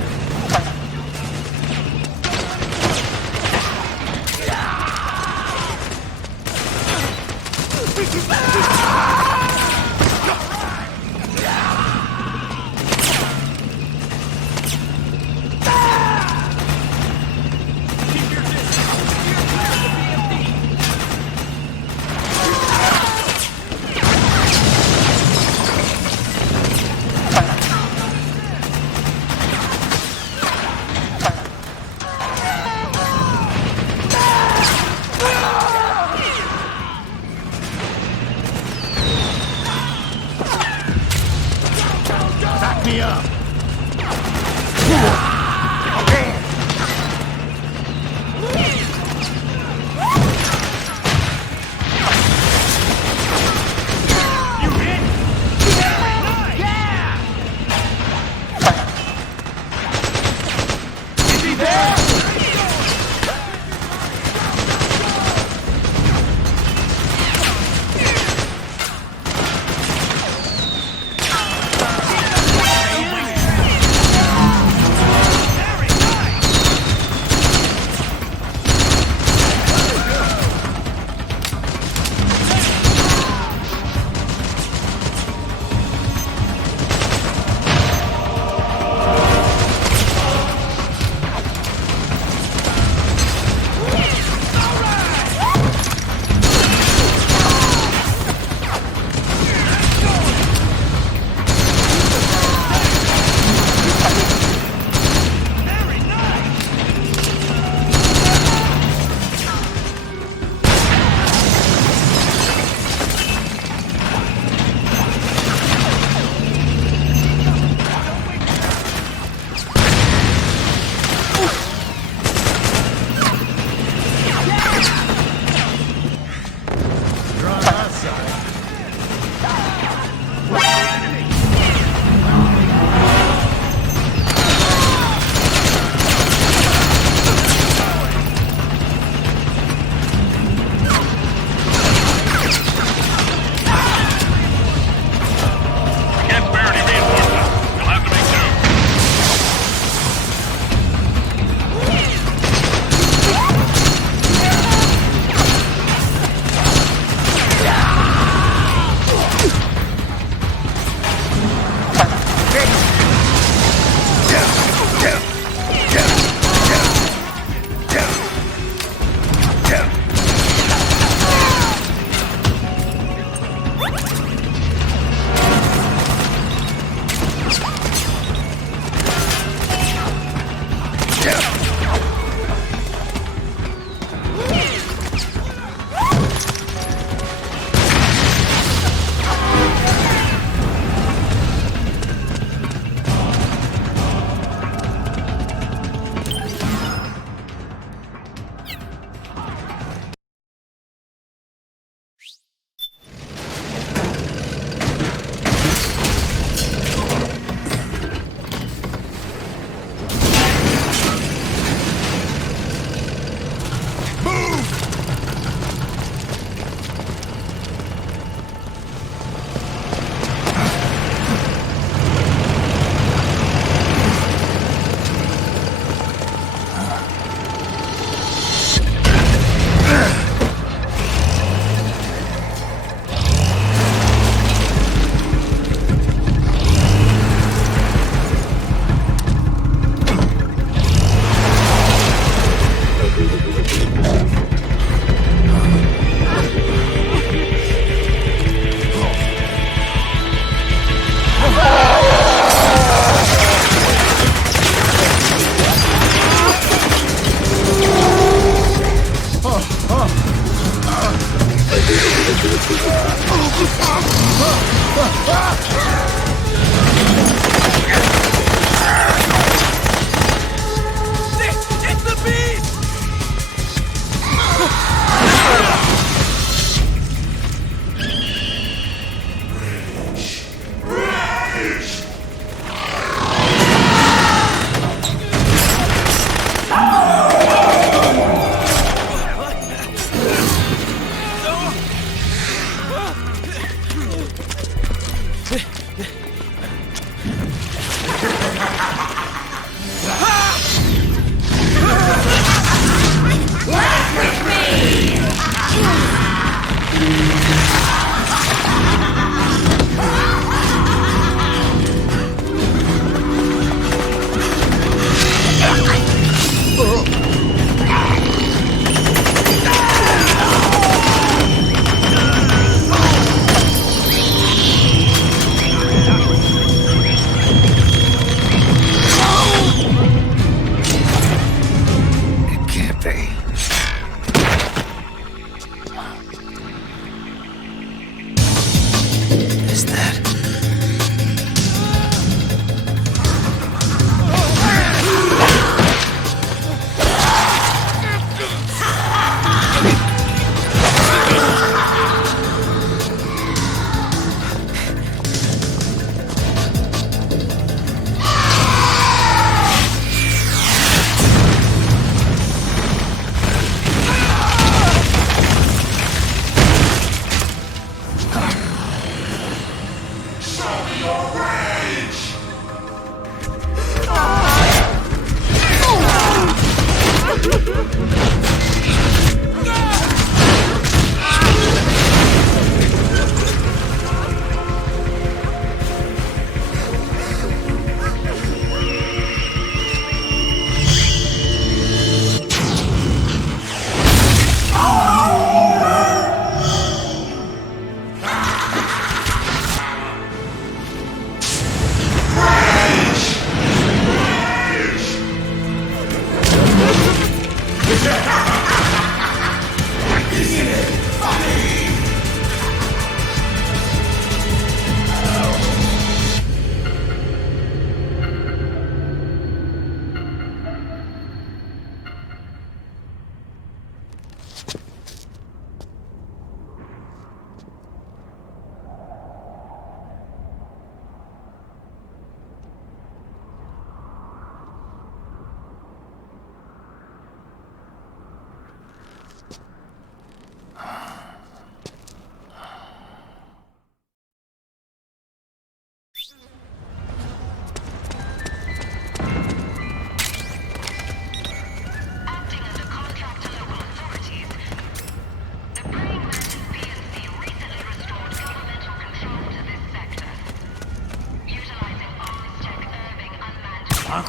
Huh?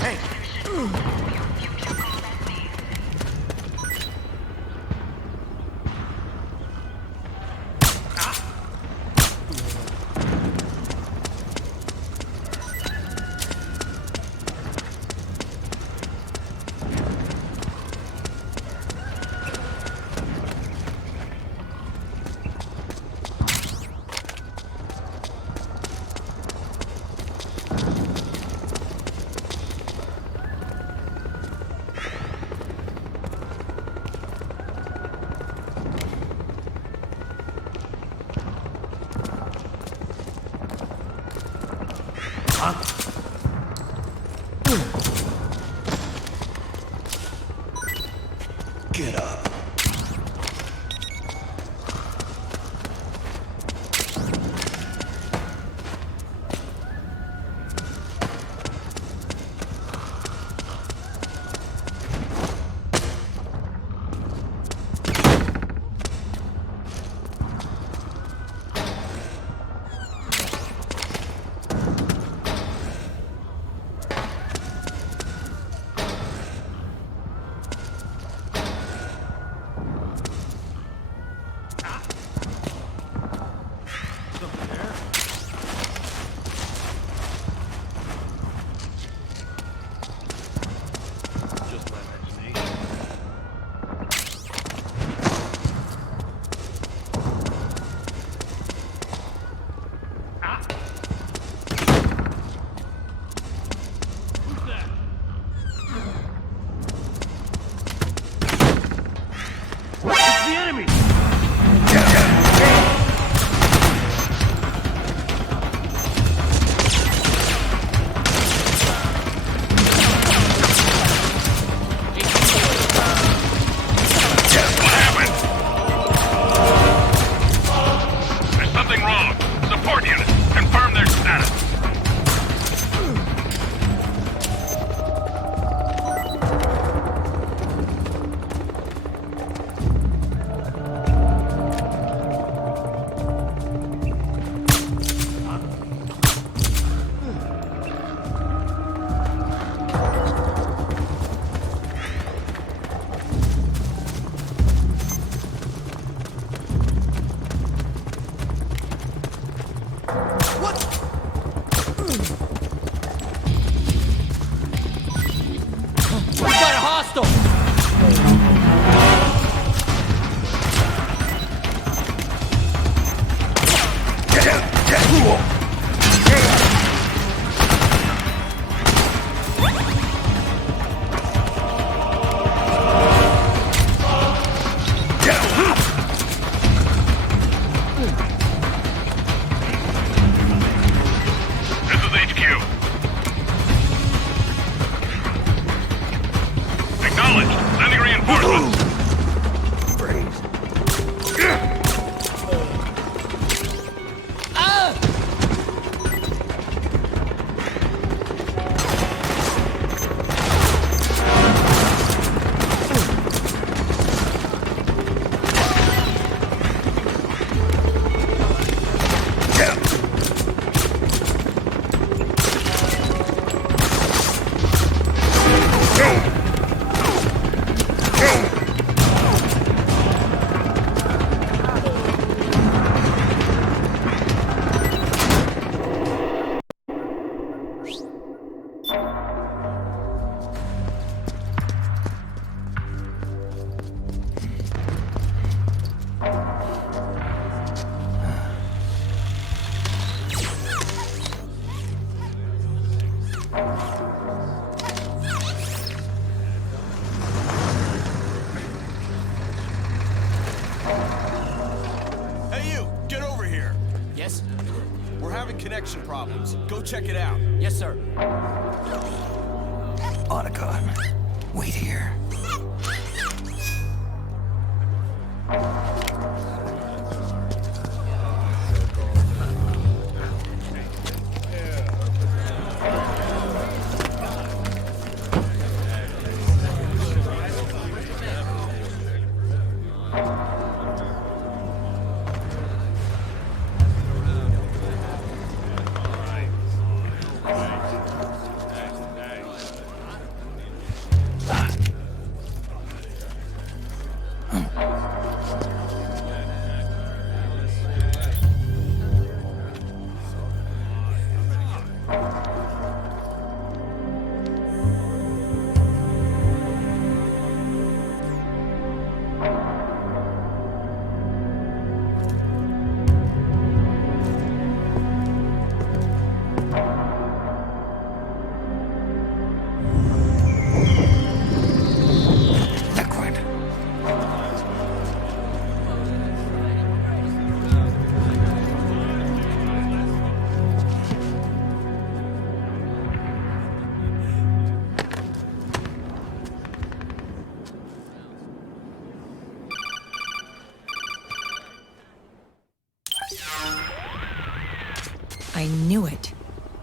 Hey! Get up. Connection problems. Go check it out. Yes, sir. Otacon, wait here. it.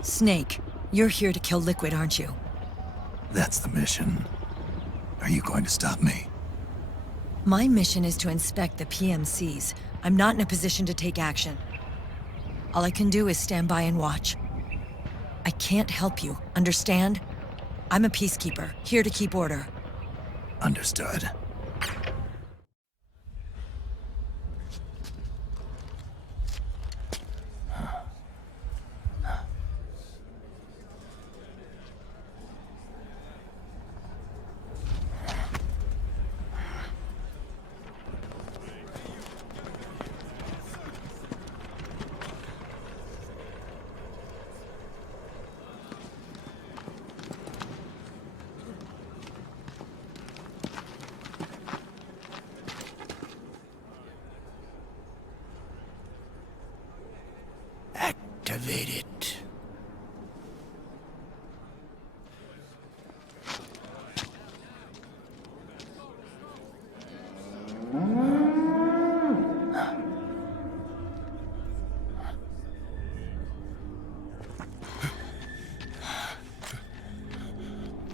Snake, you're here to kill Liquid, aren't you? That's the mission. Are you going to stop me? My mission is to inspect the PMCs. I'm not in a position to take action. All I can do is stand by and watch. I can't help you, understand? I'm a peacekeeper, here to keep order. Understood. Activate it.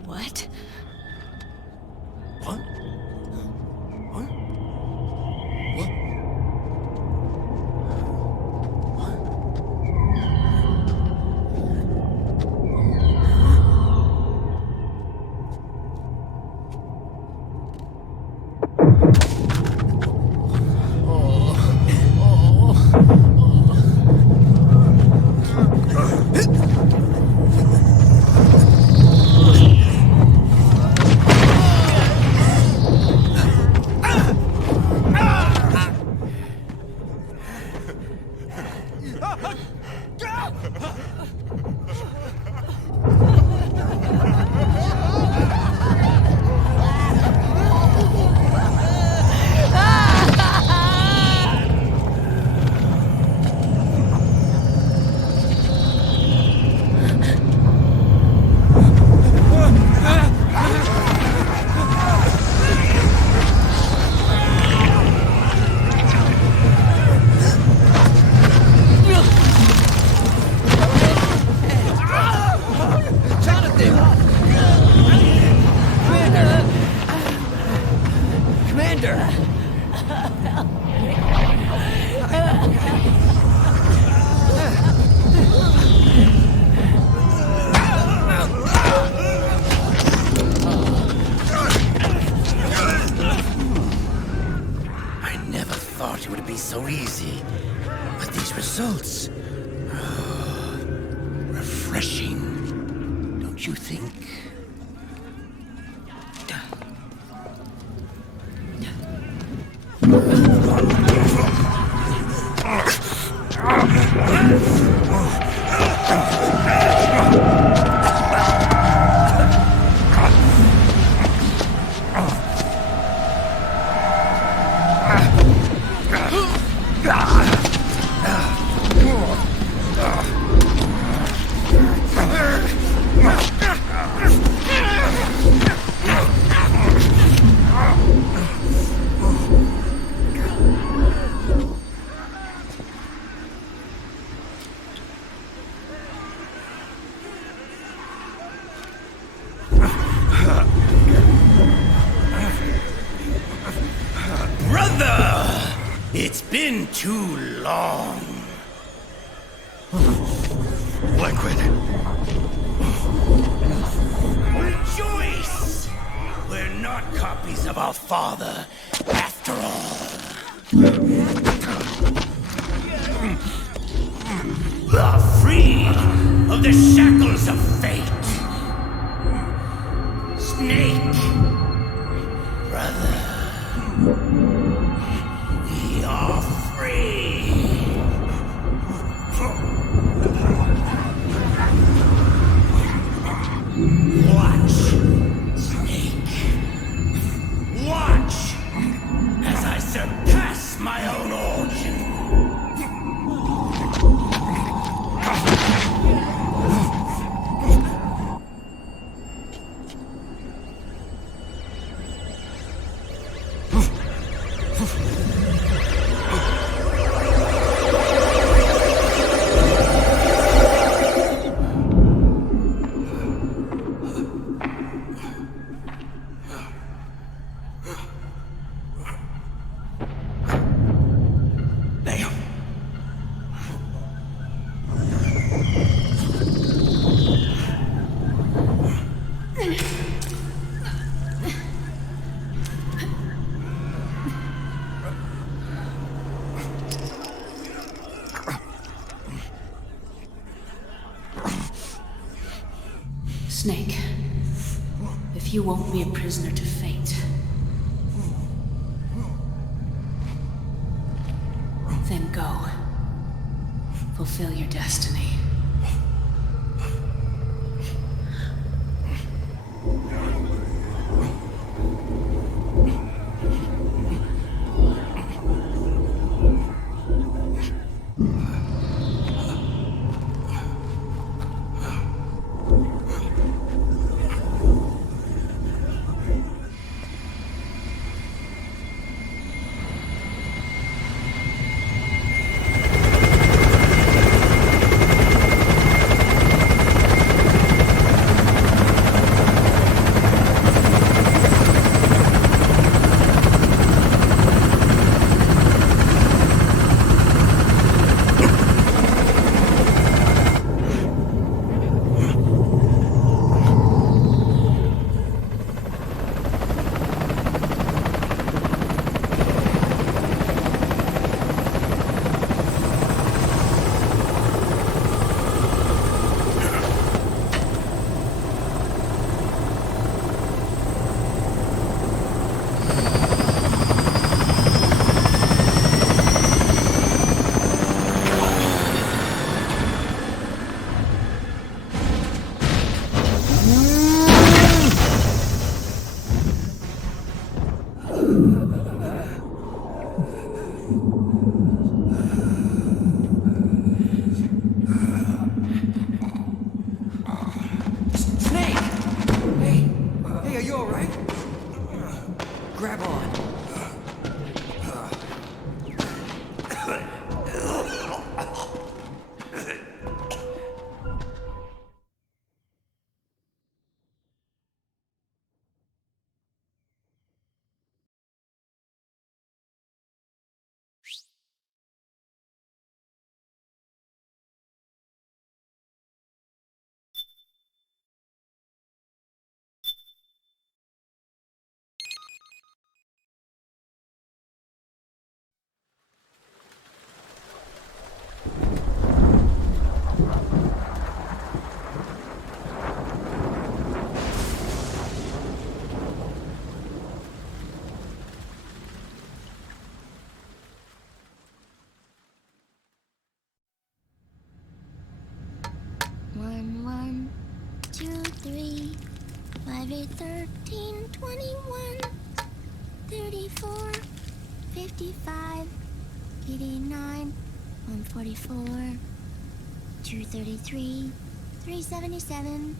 What? What? What? What? So easy. But these results... refreshing. Don't you think? It's been too long. Liquid. Rejoice! We're not copies of our father, after all. We're free of the shackles of fate. Snake, brother. We are free! Watch, Snake. Watch as I surpass my own origin. Snake, if you won't be a prisoner to fate, then go. Fulfill your destiny. One, 2, 3, 5, 8, 13, 21, 34, 55, 89, 144, 233, 377,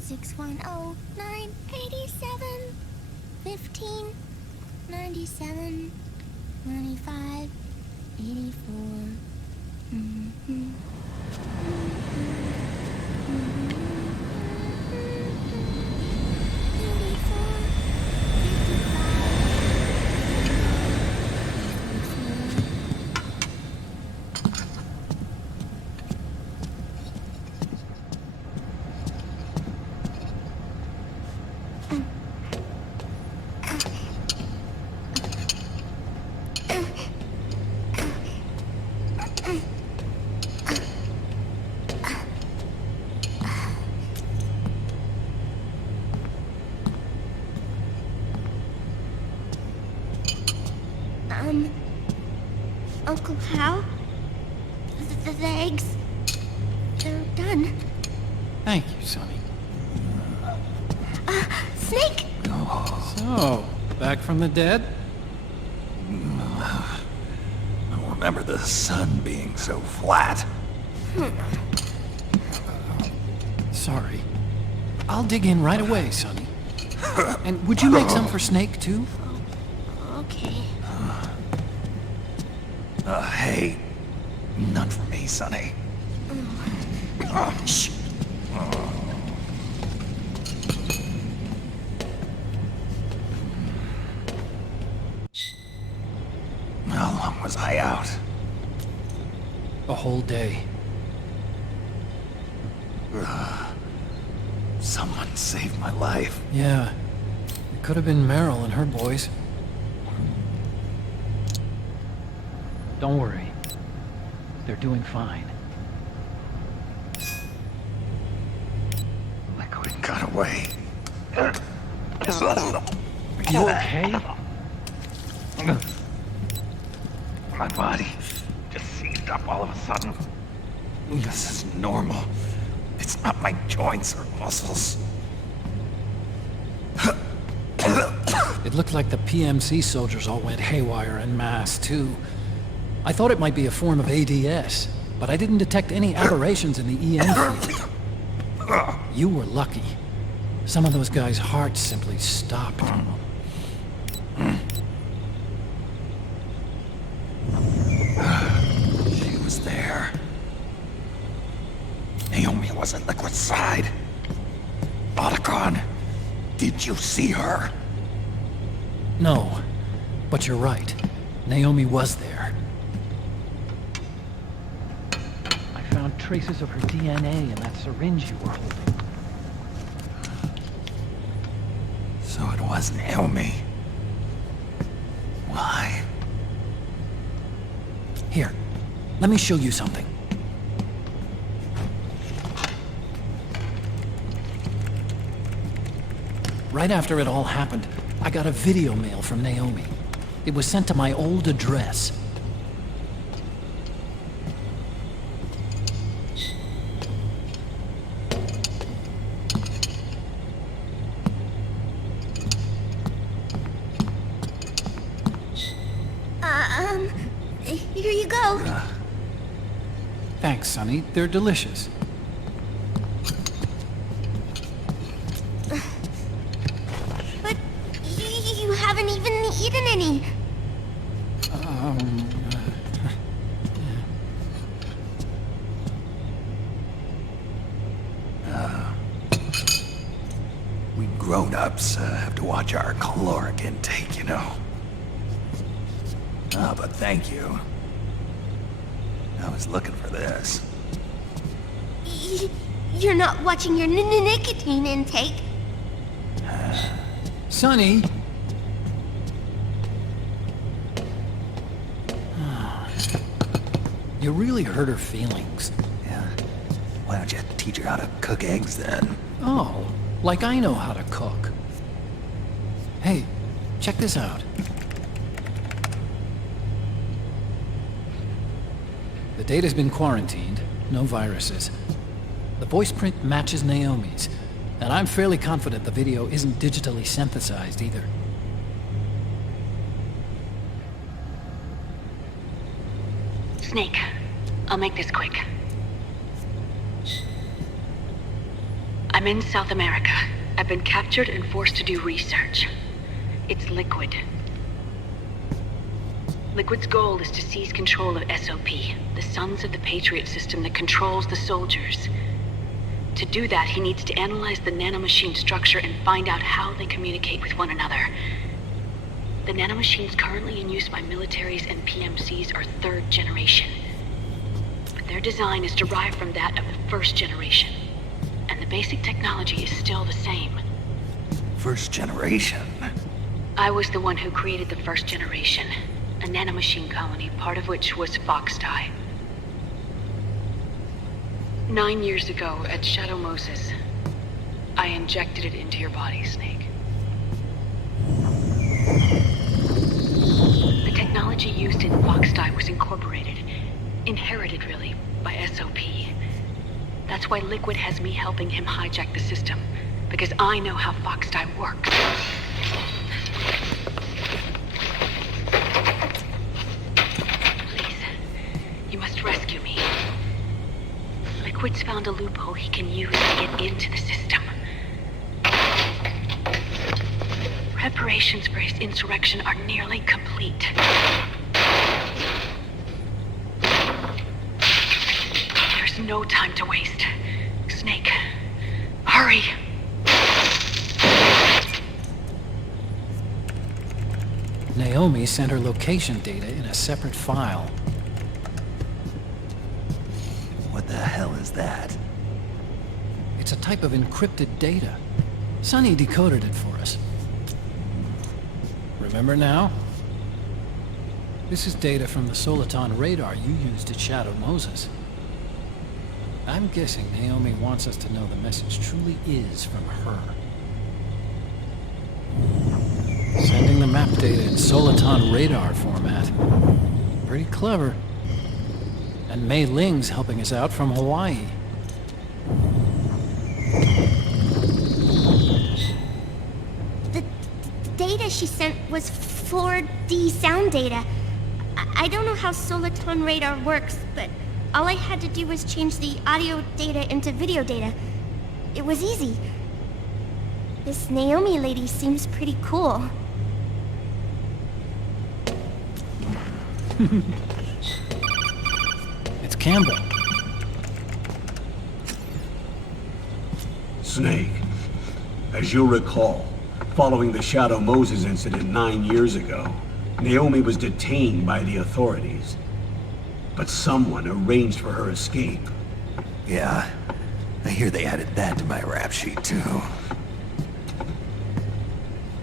610, 987, 15, 97, 95, 84. Uncle Hal? The eggs, they're done. Thank you, Sonny. Snake! So, back from the dead? I don't remember the sun being so flat. Sorry. I'll dig in right away, Sonny. And would you make some for Snake, too? Okay. Hey, none for me, Sonny. Shh. How long was I out? A whole day. Someone saved my life. Yeah. It could have been Meryl and her boys. Don't worry. They're doing fine. Liquid got way. Are you okay? My body just seized up all of a sudden. This is normal. It's not my joints or muscles. It looked like the PMC soldiers all went haywire en masse, too. I thought it might be a form of ADS, but I didn't detect any aberrations in the EN field. You were lucky. Some of those guys' hearts simply stopped. She was there. Naomi was at Liquid's side. Otacon, did you see her? No, but you're right. Naomi was there. I found traces of her DNA in that syringe you were holding. So it was Naomi. Why? Here, let me show you something. Right after it all happened, I got a video mail from Naomi. It was sent to my old address. Here you go. Thanks, Sonny. They're delicious. But you haven't even eaten any. We grown-ups have to watch our caloric intake, you know. But thank you. I was looking for this. You're not watching your nicotine intake. Sonny! You really hurt her feelings. Yeah. Why don't you teach her how to cook eggs then? Oh, like I know how to cook. Hey, check this out. The data's been quarantined, no viruses. The voice print matches Naomi's, and I'm fairly confident the video isn't digitally synthesized either. Snake, I'll make this quick. I'm in South America. I've been captured and forced to do research. It's Liquid. Liquid's goal is to seize control of SOP, the sons of the Patriot system that controls the soldiers. To do that, he needs to analyze the nanomachine structure and find out how they communicate with one another. The nanomachines currently in use by militaries and PMCs are third generation. But their design is derived from that of the first generation. And the basic technology is still the same. First generation? I was the one who created the first generation. A nanomachine colony, part of which was Foxdie. 9 years ago, at Shadow Moses, I injected it into your body, Snake. The technology used in Foxdie was incorporated, inherited really, by SOP. That's why Liquid has me helping him hijack the system, because I know how Foxdie works. Rescue me. Liquid's found a loophole he can use to get into the system. Preparations for his insurrection are nearly complete. There's no time to waste. Snake, hurry! Naomi sent her location data in a separate file. What the hell is that? It's a type of encrypted data. Sonny decoded it for us. Remember now? This is data from the Soliton radar you used at Shadow Moses. I'm guessing Naomi wants us to know the message truly is from her. Sending the map data in soliton radar format. Pretty clever. And Mei Ling's helping us out from Hawaii. The data she sent was 4D sound data. I don't know how soliton radar works, but all I had to do was change the audio data into video data. It was easy. This Naomi lady seems pretty cool. It's Campbell. Snake, as you'll recall, following the Shadow Moses incident 9 years ago, Naomi was detained by the authorities. But someone arranged for her escape. Yeah, I hear they added that to my rap sheet too.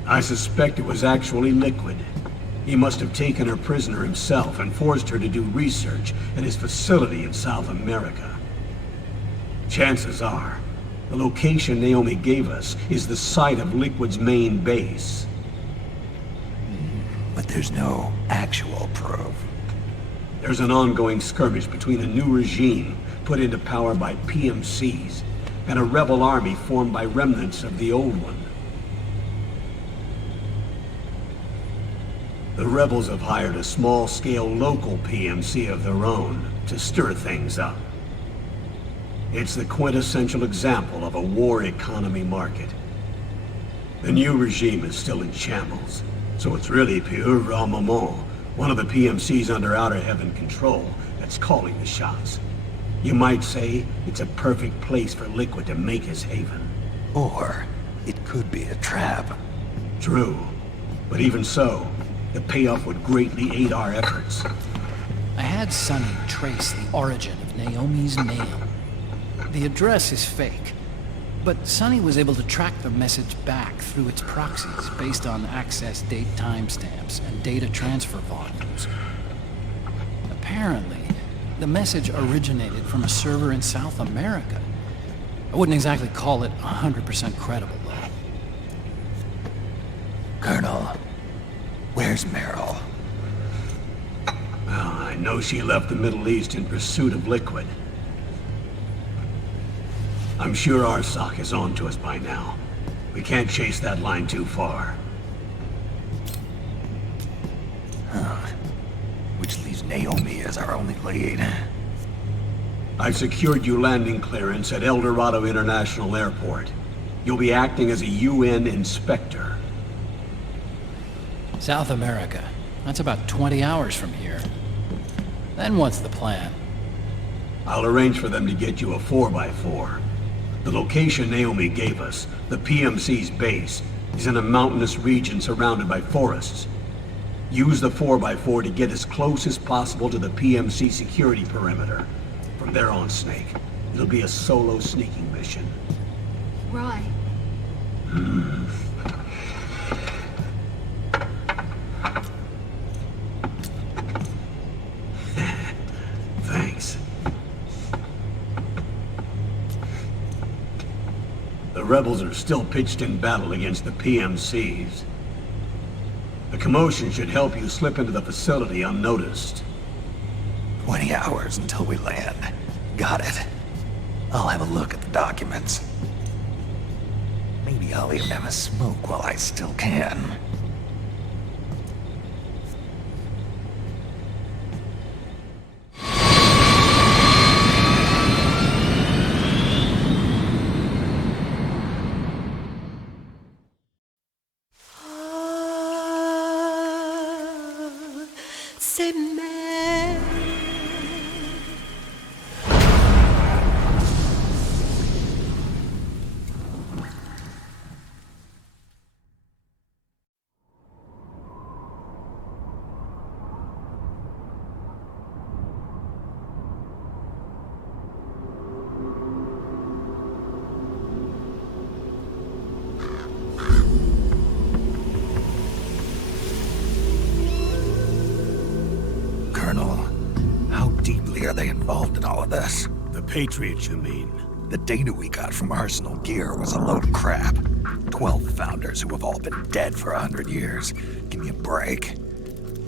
I suspect it was actually Liquid. He must have taken her prisoner himself and forced her to do research at his facility in South America. Chances are, the location Naomi gave us is the site of Liquid's main base. But there's no actual proof. There's an ongoing skirmish between a new regime put into power by PMCs and a rebel army formed by remnants of the old one. The rebels have hired a small-scale local PMC of their own to stir things up. It's the quintessential example of a war economy market. The new regime is still in shambles, so it's really pure Ramamon, one of the PMCs under Outer Heaven control, that's calling the shots. You might say it's a perfect place for Liquid to make his haven. Or it could be a trap. True, but even so, the payoff would greatly aid our efforts. I had Sunny trace the origin of Naomi's mail. The address is fake, but Sunny was able to track the message back through its proxies based on access date timestamps and data transfer volumes. Apparently, the message originated from a server in South America. I wouldn't exactly call it 100% credible, though. Colonel, where's Meryl? Well, I know she left the Middle East in pursuit of Liquid. I'm sure Arsak is on to us by now. We can't chase that line too far. Which leaves Naomi as our only lead. I've secured you landing clearance at El Dorado International Airport. You'll be acting as a UN inspector. South America. That's about 20 hours from here. Then what's the plan? I'll arrange for them to get you a 4x4. The location Naomi gave us, the PMC's base, is in a mountainous region surrounded by forests. Use the 4x4 to get as close as possible to the PMC security perimeter. From there on, Snake, it'll be a solo sneaking mission. Roy. Thanks. The rebels are still pitched in battle against the PMCs. The commotion should help you slip into the facility unnoticed. 20 hours until we land. Got it. I'll have a look at the documents. Maybe I'll even have a smoke while I still can. Colonel, how deeply are they involved in all of this? The The Patriots, you mean? The data we got from Arsenal Gear was a load of crap. 12 founders who have all been dead for 100 years. Give me a break.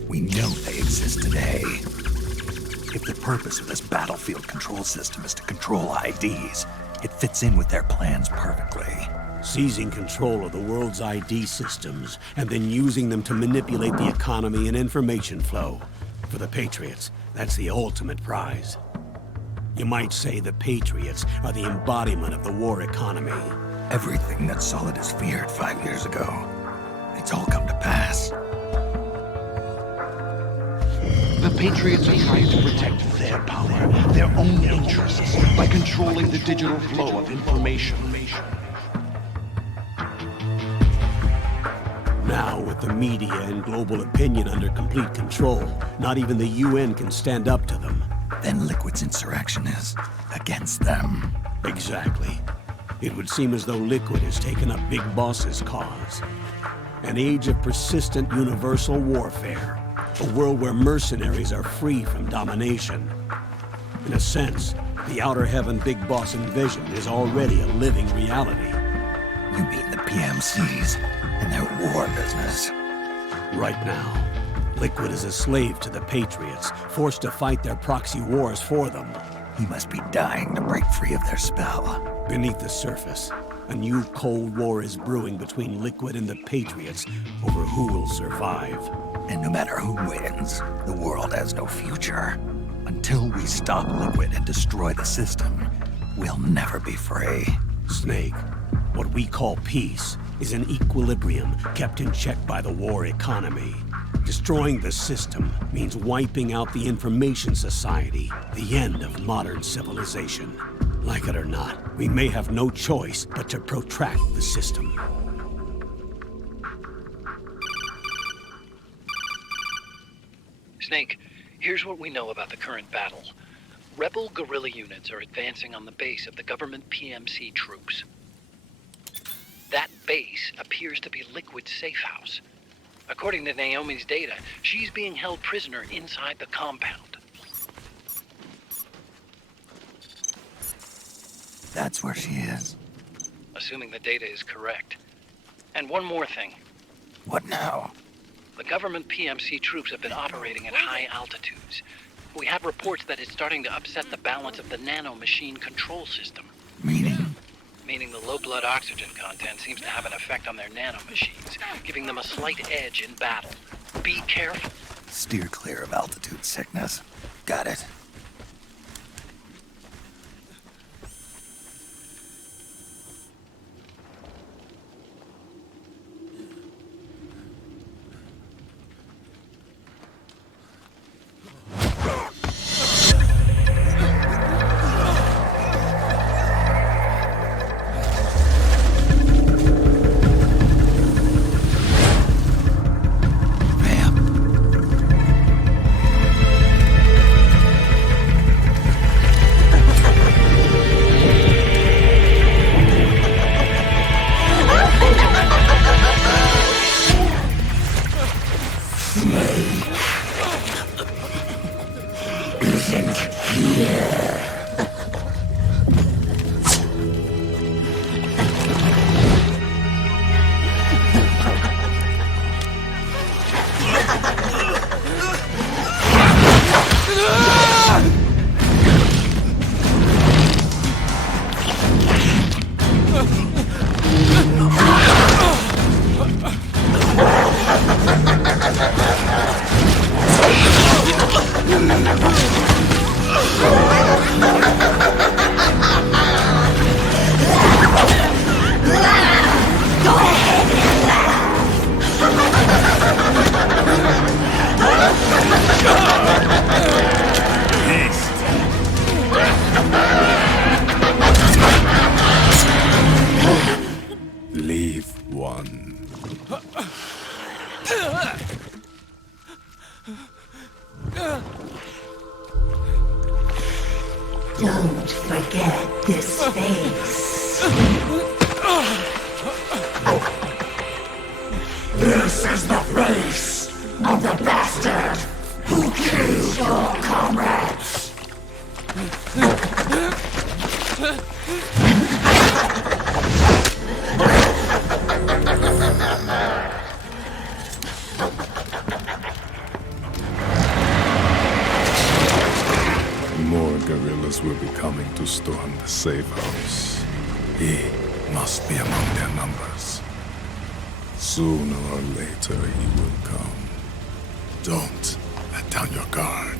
We know they exist today. If the purpose of this battlefield control system is to control IDs, it fits in with their plans perfectly. Seizing control of the world's ID systems, and then using them to manipulate the economy and information flow. For the Patriots, that's the ultimate prize. You might say the Patriots are the embodiment of the war economy. Everything that Solid has feared 5 years ago, it's all come to pass. The Patriots are trying to protect their power, their own interests, by controlling the digital flow of information. Now, with the media and global opinion under complete control, not even the UN can stand up to them. Then Liquid's insurrection is against them. Exactly. It would seem as though Liquid has taken up Big Boss's cause. An age of persistent universal warfare. A world where mercenaries are free from domination. In a sense, the Outer Heaven Big Boss envisioned is already a living reality. You mean the PMCs and their war business? Right now, Liquid is a slave to the Patriots, forced to fight their proxy wars for them. He must be dying to break free of their spell. Beneath the surface, a new Cold War is brewing between Liquid and the Patriots over who will survive. And no matter who wins, the world has no future. Until we stop Liquid and destroy the system, we'll never be free. Snake, what we call peace is an equilibrium kept in check by the war economy. Destroying the system means wiping out the information society, the end of modern civilization. Like it or not, we may have no choice but to protract the system. Snake, here's what we know about the current battle. Rebel guerrilla units are advancing on the base of the government PMC troops. That base appears to be Liquid's safe house. According to Naomi's data, she's being held prisoner inside the compound. That's where she is. Assuming the data is correct. And one more thing. What now? The government PMC troops have been operating at high altitudes. We have reports that it's starting to upset the balance of the nano-machine control system. Meaning? Meaning the low blood oxygen content seems to have an effect on their nano-machines, giving them a slight edge in battle. Be careful. Steer clear of altitude sickness. Got it. He must be among their numbers. Sooner or later he will come. Don't let down your guard.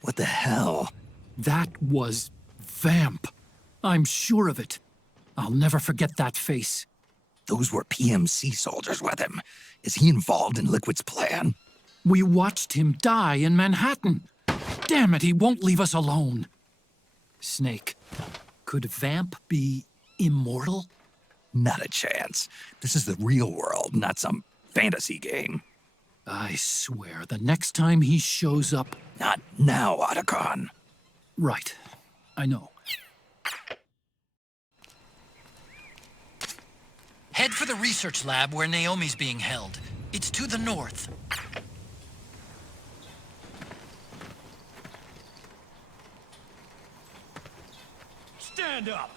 What the hell? That was Vamp. I'm sure of it. I'll never forget that face. Those were PMC soldiers with him. Is he involved in Liquid's plan? We watched him die in Manhattan. Damn it, he won't leave us alone. Snake, could Vamp be immortal? Not a chance. This is the real world, not some fantasy game. I swear, the next time he shows up... Not now, Otacon. Right. I know. Head for the research lab where Naomi's being held. It's to the north. Stand up!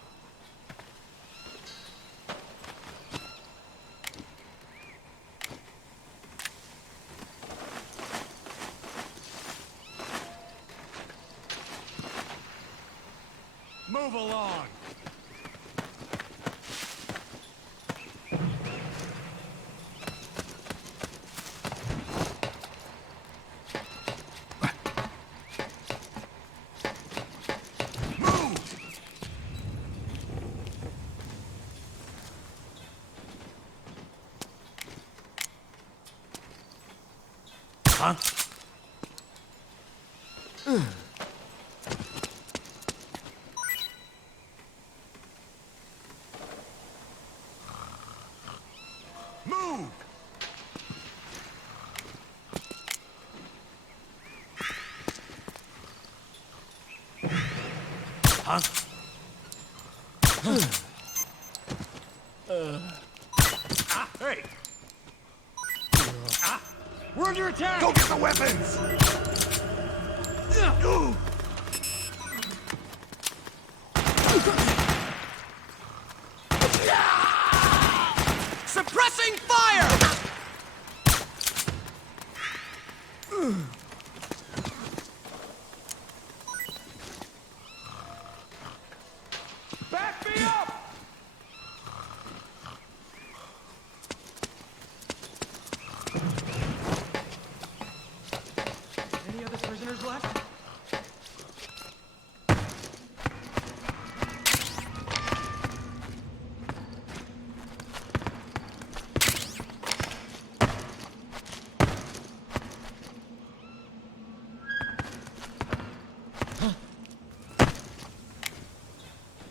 Move along! Huh? Move! Huh? Hey! We're under attack! Go get the weapons! Suppressing fire! Back me up! Any other prisoners left?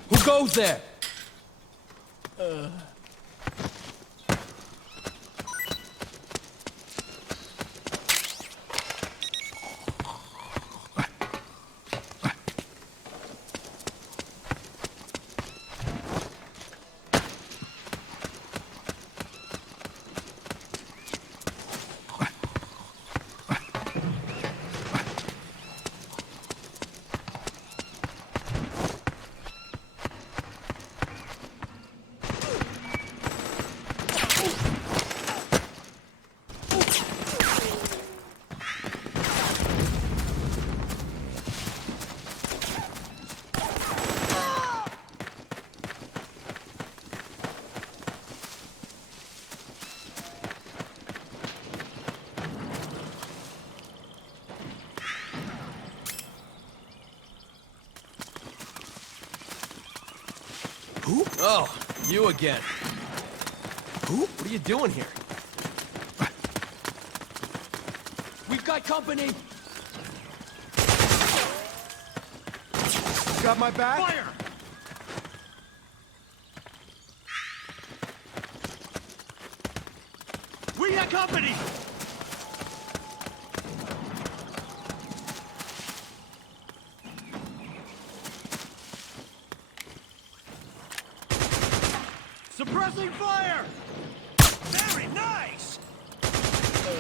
Who goes there? Who? Oh, you again. Who? What are you doing here? We've got company! got my back? Fire! We got company! Suppressing fire! Very nice!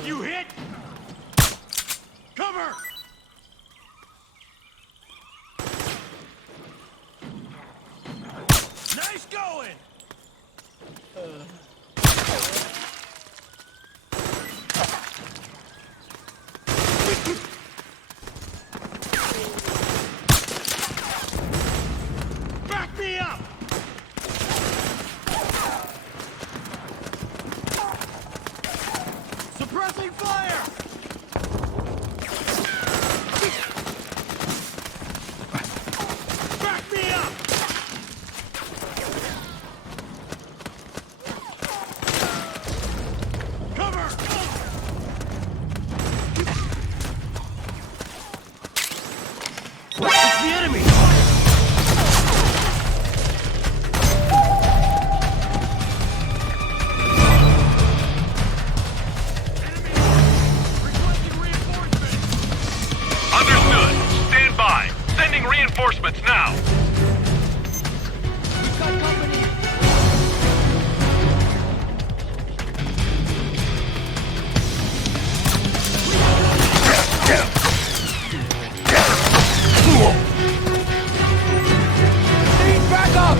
You hit! Cover! Nice going! Back me up! Suppressing fire! Back me up! Cover! It's the enemy! Understood. Stand by. Sending reinforcements now. We've got company. Need backup!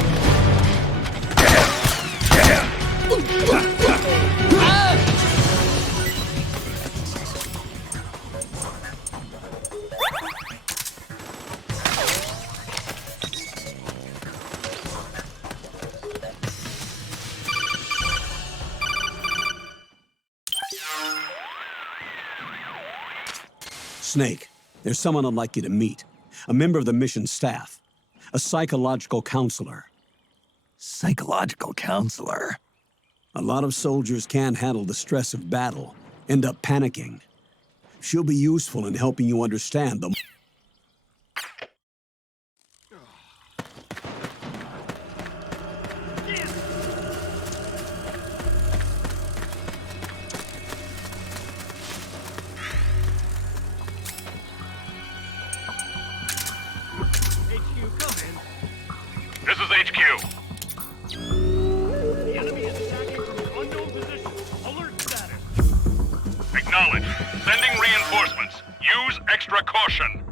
Snake, there's someone I'd like you to meet. A member of the mission staff. A psychological counselor. Psychological counselor? A lot of soldiers can't handle the stress of battle, end up panicking. She'll be useful in helping you understand the... This is HQ. The enemy is attacking from an unknown position. Alert status. Acknowledged. Sending reinforcements. Use extra caution.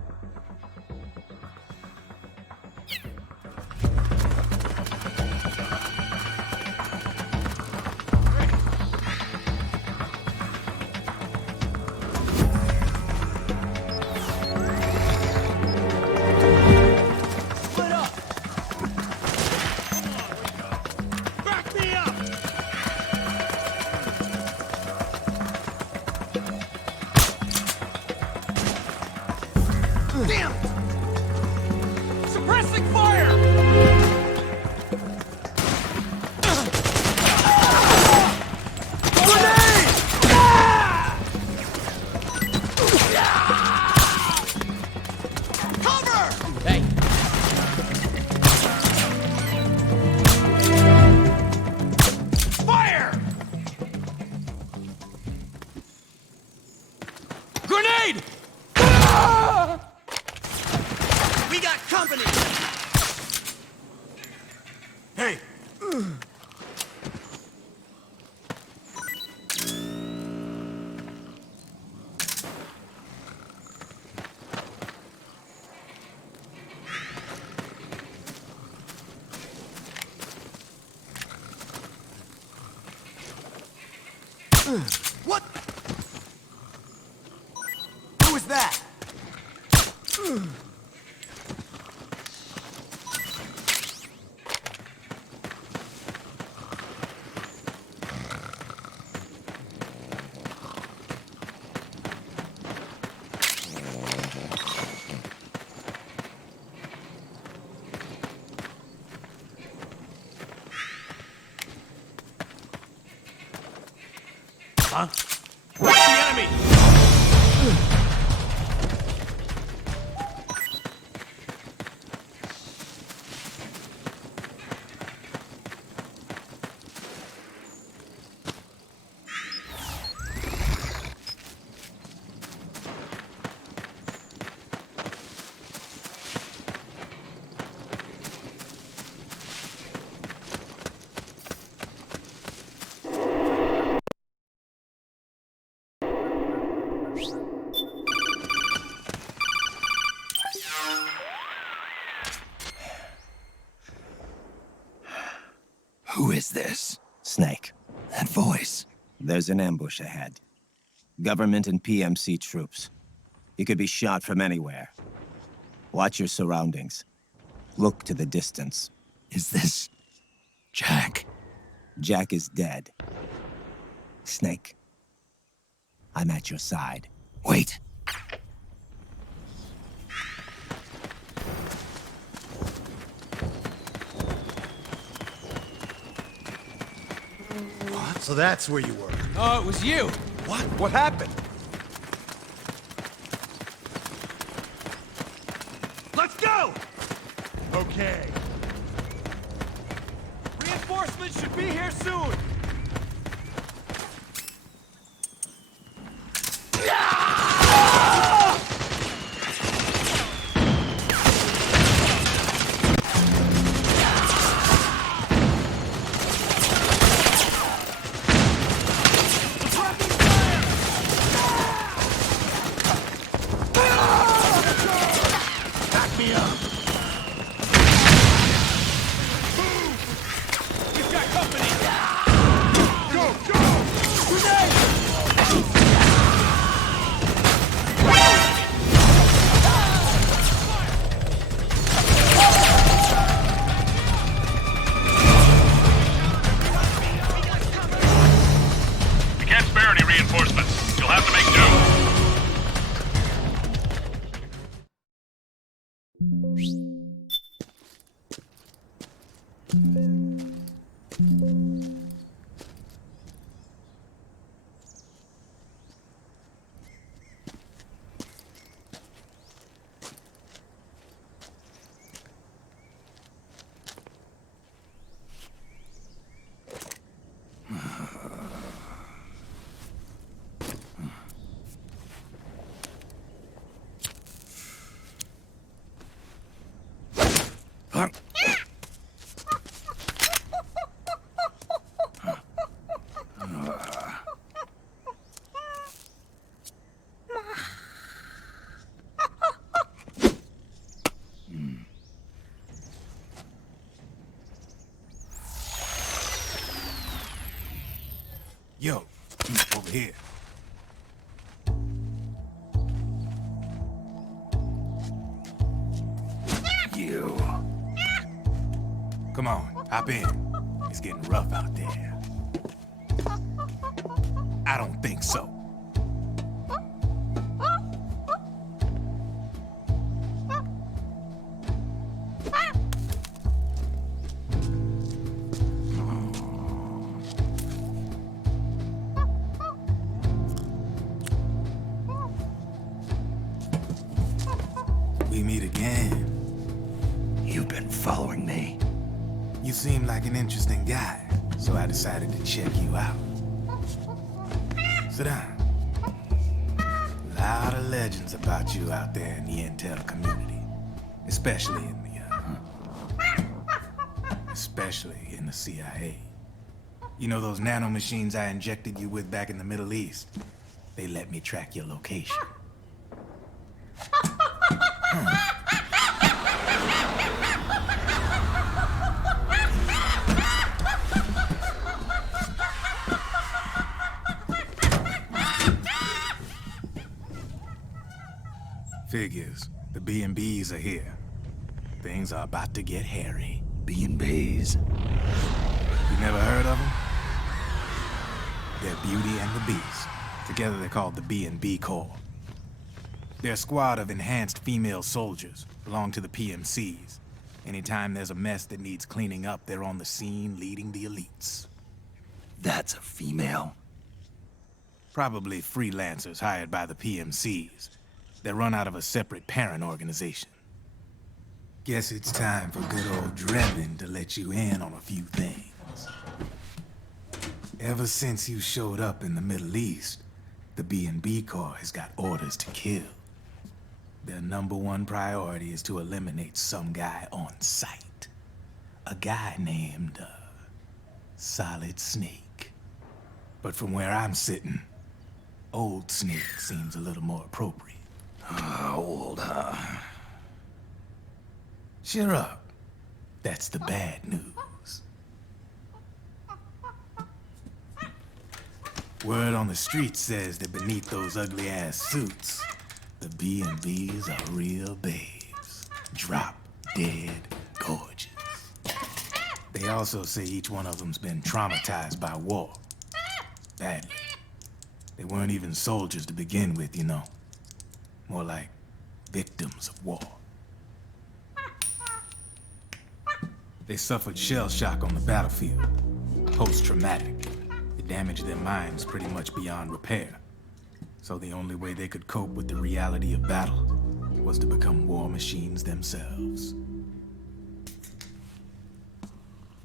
Back me up! Damn! Suppressing fire! Grenade! Cover! Hey. Fire! Grenade! We got company! Hey! What? Who is that? Huh? Where's the enemy? Who is this? Snake. That voice. There's an ambush ahead. Government and PMC troops. You could be shot from anywhere. Watch your surroundings. Look to the distance. Is this... Jack? Jack is dead. Snake, I'm at your side. Wait. What? So that's where you were. Oh, it was you. What? What happened? Let's go! Okay. Reinforcements should be here soon. Yo, over here. You. Come on, hop in. It's getting rough out there. I don't think so. We meet again. You've been following me. You seem like an interesting guy, so I decided to check you out. Sit down. A lot of legends about you out there in the intel community, especially in the CIA. You know those nanomachines I injected you with back in the Middle East? They let me track your location. Figures. The B&Bs are here. Things are about to get hairy. B&Bs? You never heard of them? They're Beauty and the Beast. Together they're called the B&B Corps. They're a squad of enhanced female soldiers, belong to the PMCs. Anytime there's a mess that needs cleaning up, they're on the scene leading the elites. That's a female? Probably freelancers hired by the PMCs. They're run out of a separate parent organization. Guess it's time for good old Drebin to let you in on a few things. Ever since you showed up in the Middle East, the B&B Corps has got orders to kill. Their #1 priority is to eliminate some guy on sight. A guy named, Solid Snake. But from where I'm sitting, Old Snake seems a little more appropriate. Old, huh? Cheer up. That's the bad news. Word on the street says that beneath those ugly-ass suits, the B&Bs are real babes. Drop dead gorgeous. They also say each one of them's been traumatized by war. Badly. They weren't even soldiers to begin with, you know. More like victims of war. They suffered shell shock on the battlefield. Post-traumatic. It damaged their minds pretty much beyond repair. So the only way they could cope with the reality of battle was to become war machines themselves.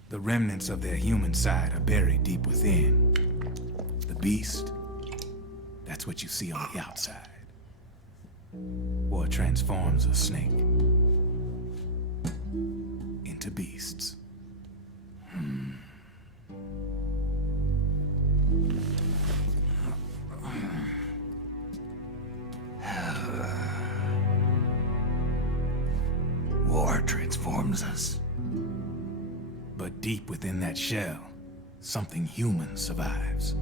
The remnants of their human side are buried deep within. The beast, that's what you see on the outside. War transforms a snake into beasts. War transforms us. But deep within that shell, something human survives.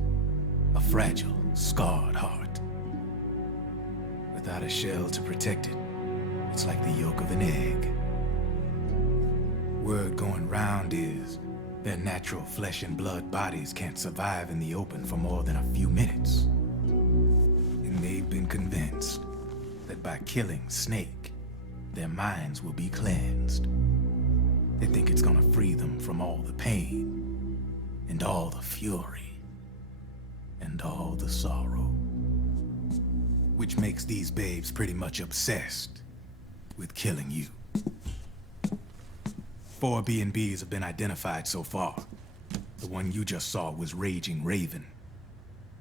A fragile, scarred heart. Without a shell to protect it, it's like the yolk of an egg. Word going round is their natural flesh and blood bodies can't survive in the open for more than a few minutes. And they've been convinced that by killing Snake, their minds will be cleansed. They think it's gonna free them from all the pain, and all the fury, and all the sorrow. Which makes these babes pretty much obsessed with killing you. 4 B&Bs have been identified so far. The one you just saw was Raging Raven.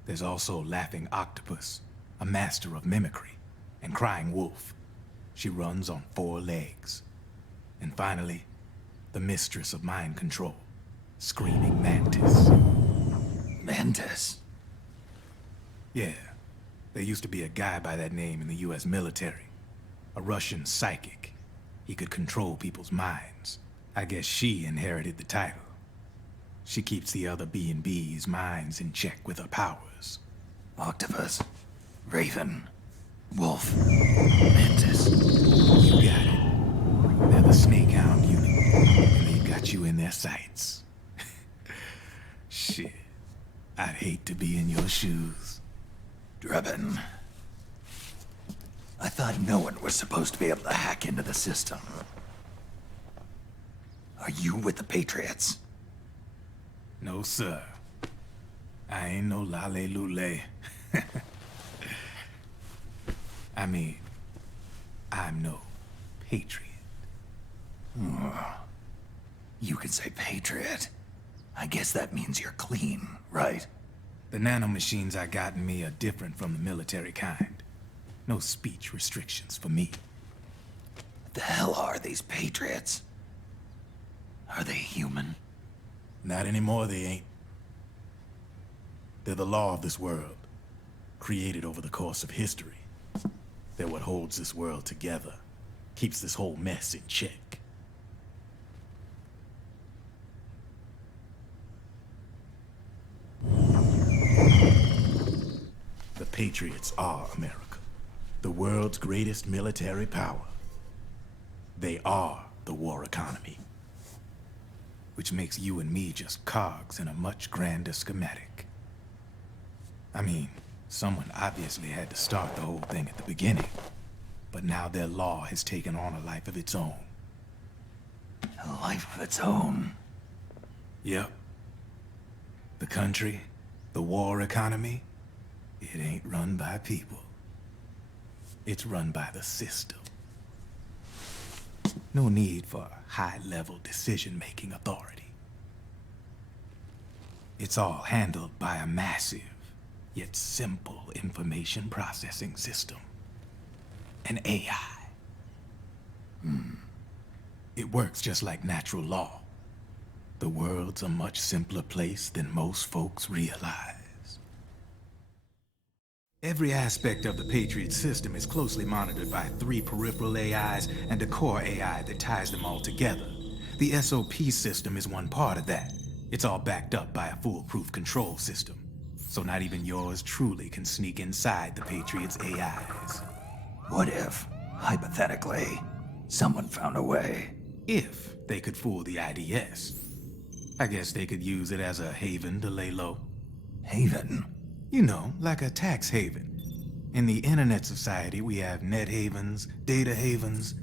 There's also Laughing Octopus, a master of mimicry, and Crying Wolf. She runs on 4 legs. And finally, the mistress of mind control, Screaming Mantis. Mantis? Yeah. There used to be a guy by that name in the US military. A Russian psychic. He could control people's minds. I guess she inherited the title. She keeps the other B&B's minds in check with her powers. Octopus, Raven, Wolf, Mantis. You got it. They're the Snake Hound unit, and they've got you in their sights. Shit. I'd hate to be in your shoes. Drebin. I thought no one was supposed to be able to hack into the system. Are you with the Patriots? No, sir. I ain't no lale-lule. I mean, I'm no patriot. You can say patriot. I guess that means you're clean, right? The nanomachines I got in me are different from the military kind. No speech restrictions for me. What the hell are these Patriots? Are they human? Not anymore, they ain't. They're the law of this world, created over the course of history. They're what holds this world together, keeps this whole mess in check. The Patriots are America, the world's greatest military power. They are the war economy, which makes you and me just cogs in a much grander schematic. I mean, someone obviously had to start the whole thing at the beginning, but now their law has taken on a life of its own. A life of its own? Yep. The country, the war economy, it ain't run by people. It's run by the system. No need for high-level decision-making authority. It's all handled by a massive, yet simple information processing system. An AI. It works just like natural law. The world's a much simpler place than most folks realize. Every aspect of the Patriot system is closely monitored by 3 peripheral AIs and a core AI that ties them all together. The SOP system is one part of that. It's all backed up by a foolproof control system. So not even yours truly can sneak inside the Patriots' AIs. What if, hypothetically, someone found a way? If they could fool the IDS. I guess they could use it as a haven to lay low. Haven? You know, like a tax haven. In the internet society, we have net havens, data havens.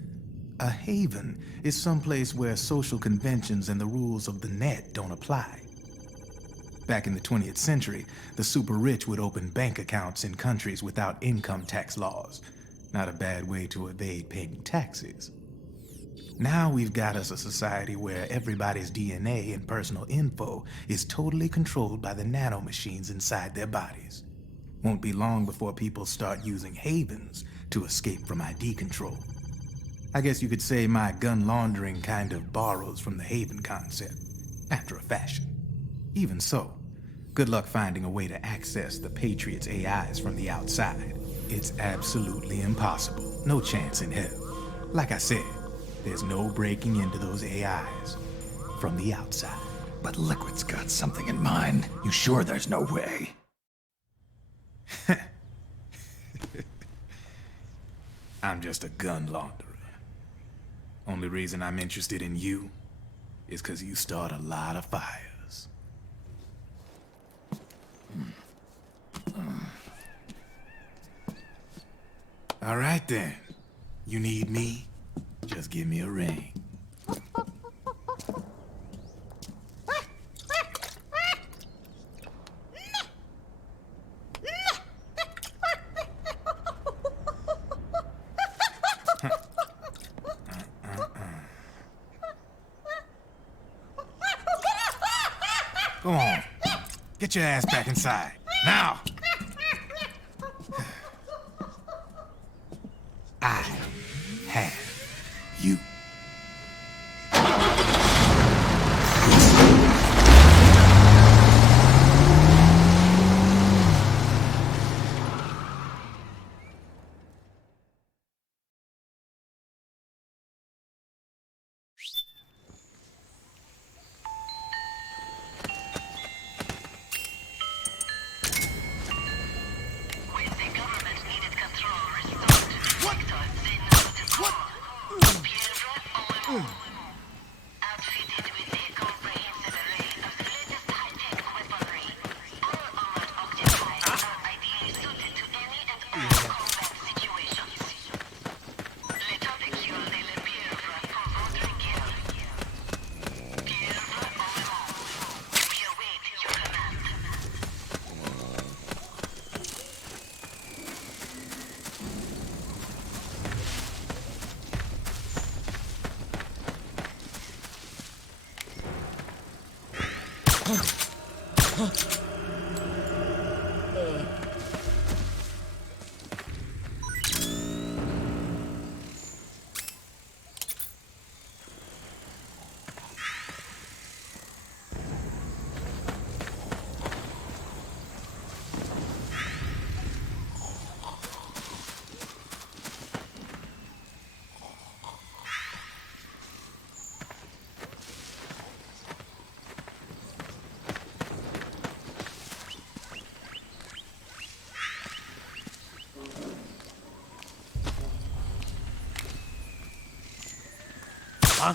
A haven is someplace where social conventions and the rules of the net don't apply. Back in the 20th century, the super rich would open bank accounts in countries without income tax laws. Not a bad way to evade paying taxes. Now we've got us a society where everybody's DNA and personal info is totally controlled by the nanomachines inside their bodies. Won't be long before people start using havens to escape from ID control. I guess you could say my gun laundering kind of borrows from the haven concept, after a fashion. Even so, good luck finding a way to access the Patriots' AIs from the outside. It's absolutely impossible. No chance in hell. Like I said, there's no breaking into those AIs from the outside. But Liquid's got something in mind. You sure there's no way? I'm just a gun launderer. Only reason I'm interested in you is because you start a lot of fires. All right then. You need me? Just give me a ring. Go on. Get your ass back inside. Now! I have you. Huh?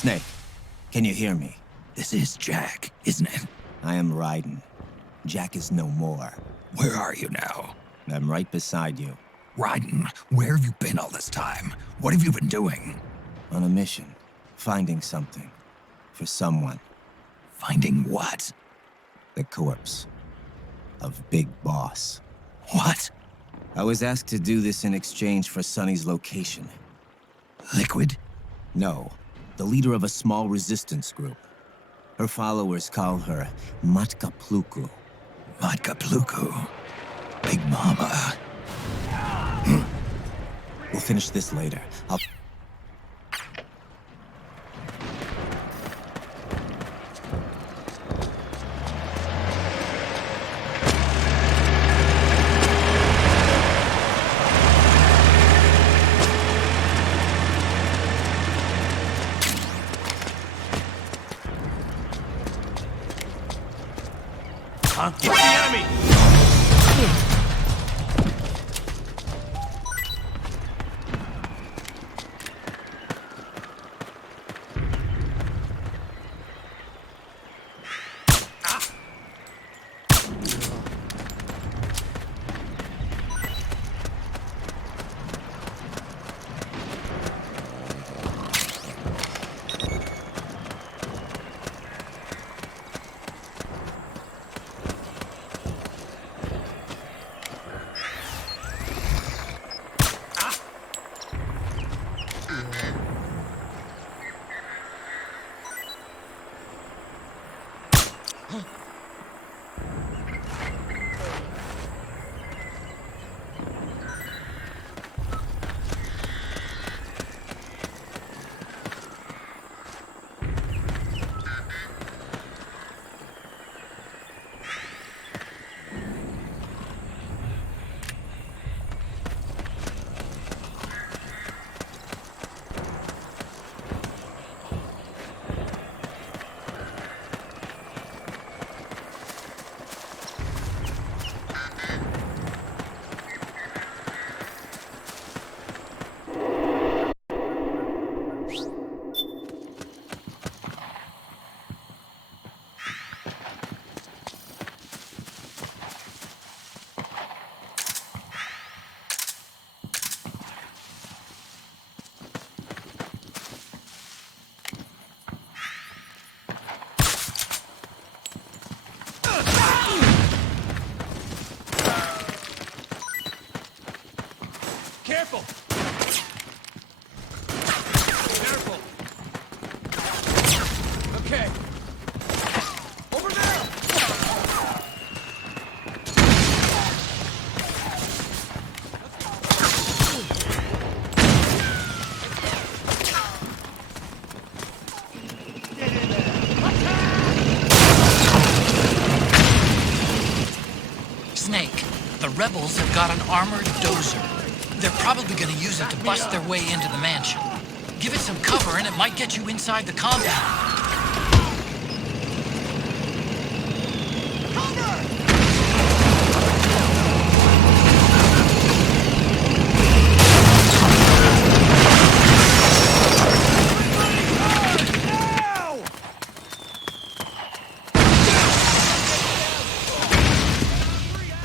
Snake, can you hear me? This is Jack, isn't it? I am Raiden. Jack is no more. Where are you now? I'm right beside you. Raiden, where have you been all this time? What have you been doing? On a mission. Finding something. For someone. Finding what? The corpse. Of Big Boss. What? I was asked to do this in exchange for Sonny's location. Liquid? No. The leader of a small resistance group. Her followers call her Matka Pluku. Matka Pluku? Big Mama. We'll finish this later. I'll... Get the enemy! Careful! Careful! Okay. Over there! Snake, the rebels have got an armored dozer. They're probably gonna use it to bust their way into the mansion. Give it some cover and it might get you inside the compound.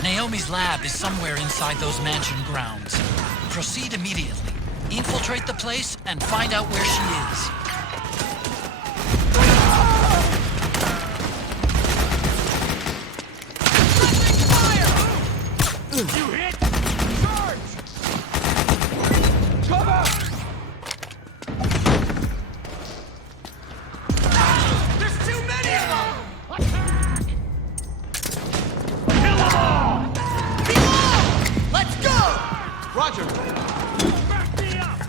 Naomi's lab is somewhere inside those mansion grounds. Proceed immediately. Infiltrate the place and find out where she is. You hit! Charge! Cover! There's too many of them! Attack! Kill them all! Below! Let's go! Roger. Back me up!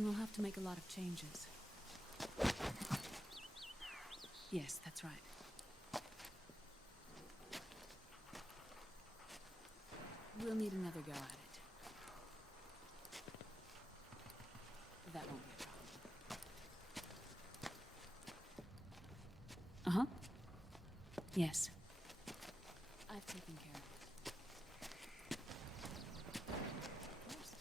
Then we'll have to make a lot of changes. Yes, that's right. We'll need another go at it. That won't be a problem. Uh-huh. Yes. I've taken care of it. Of course.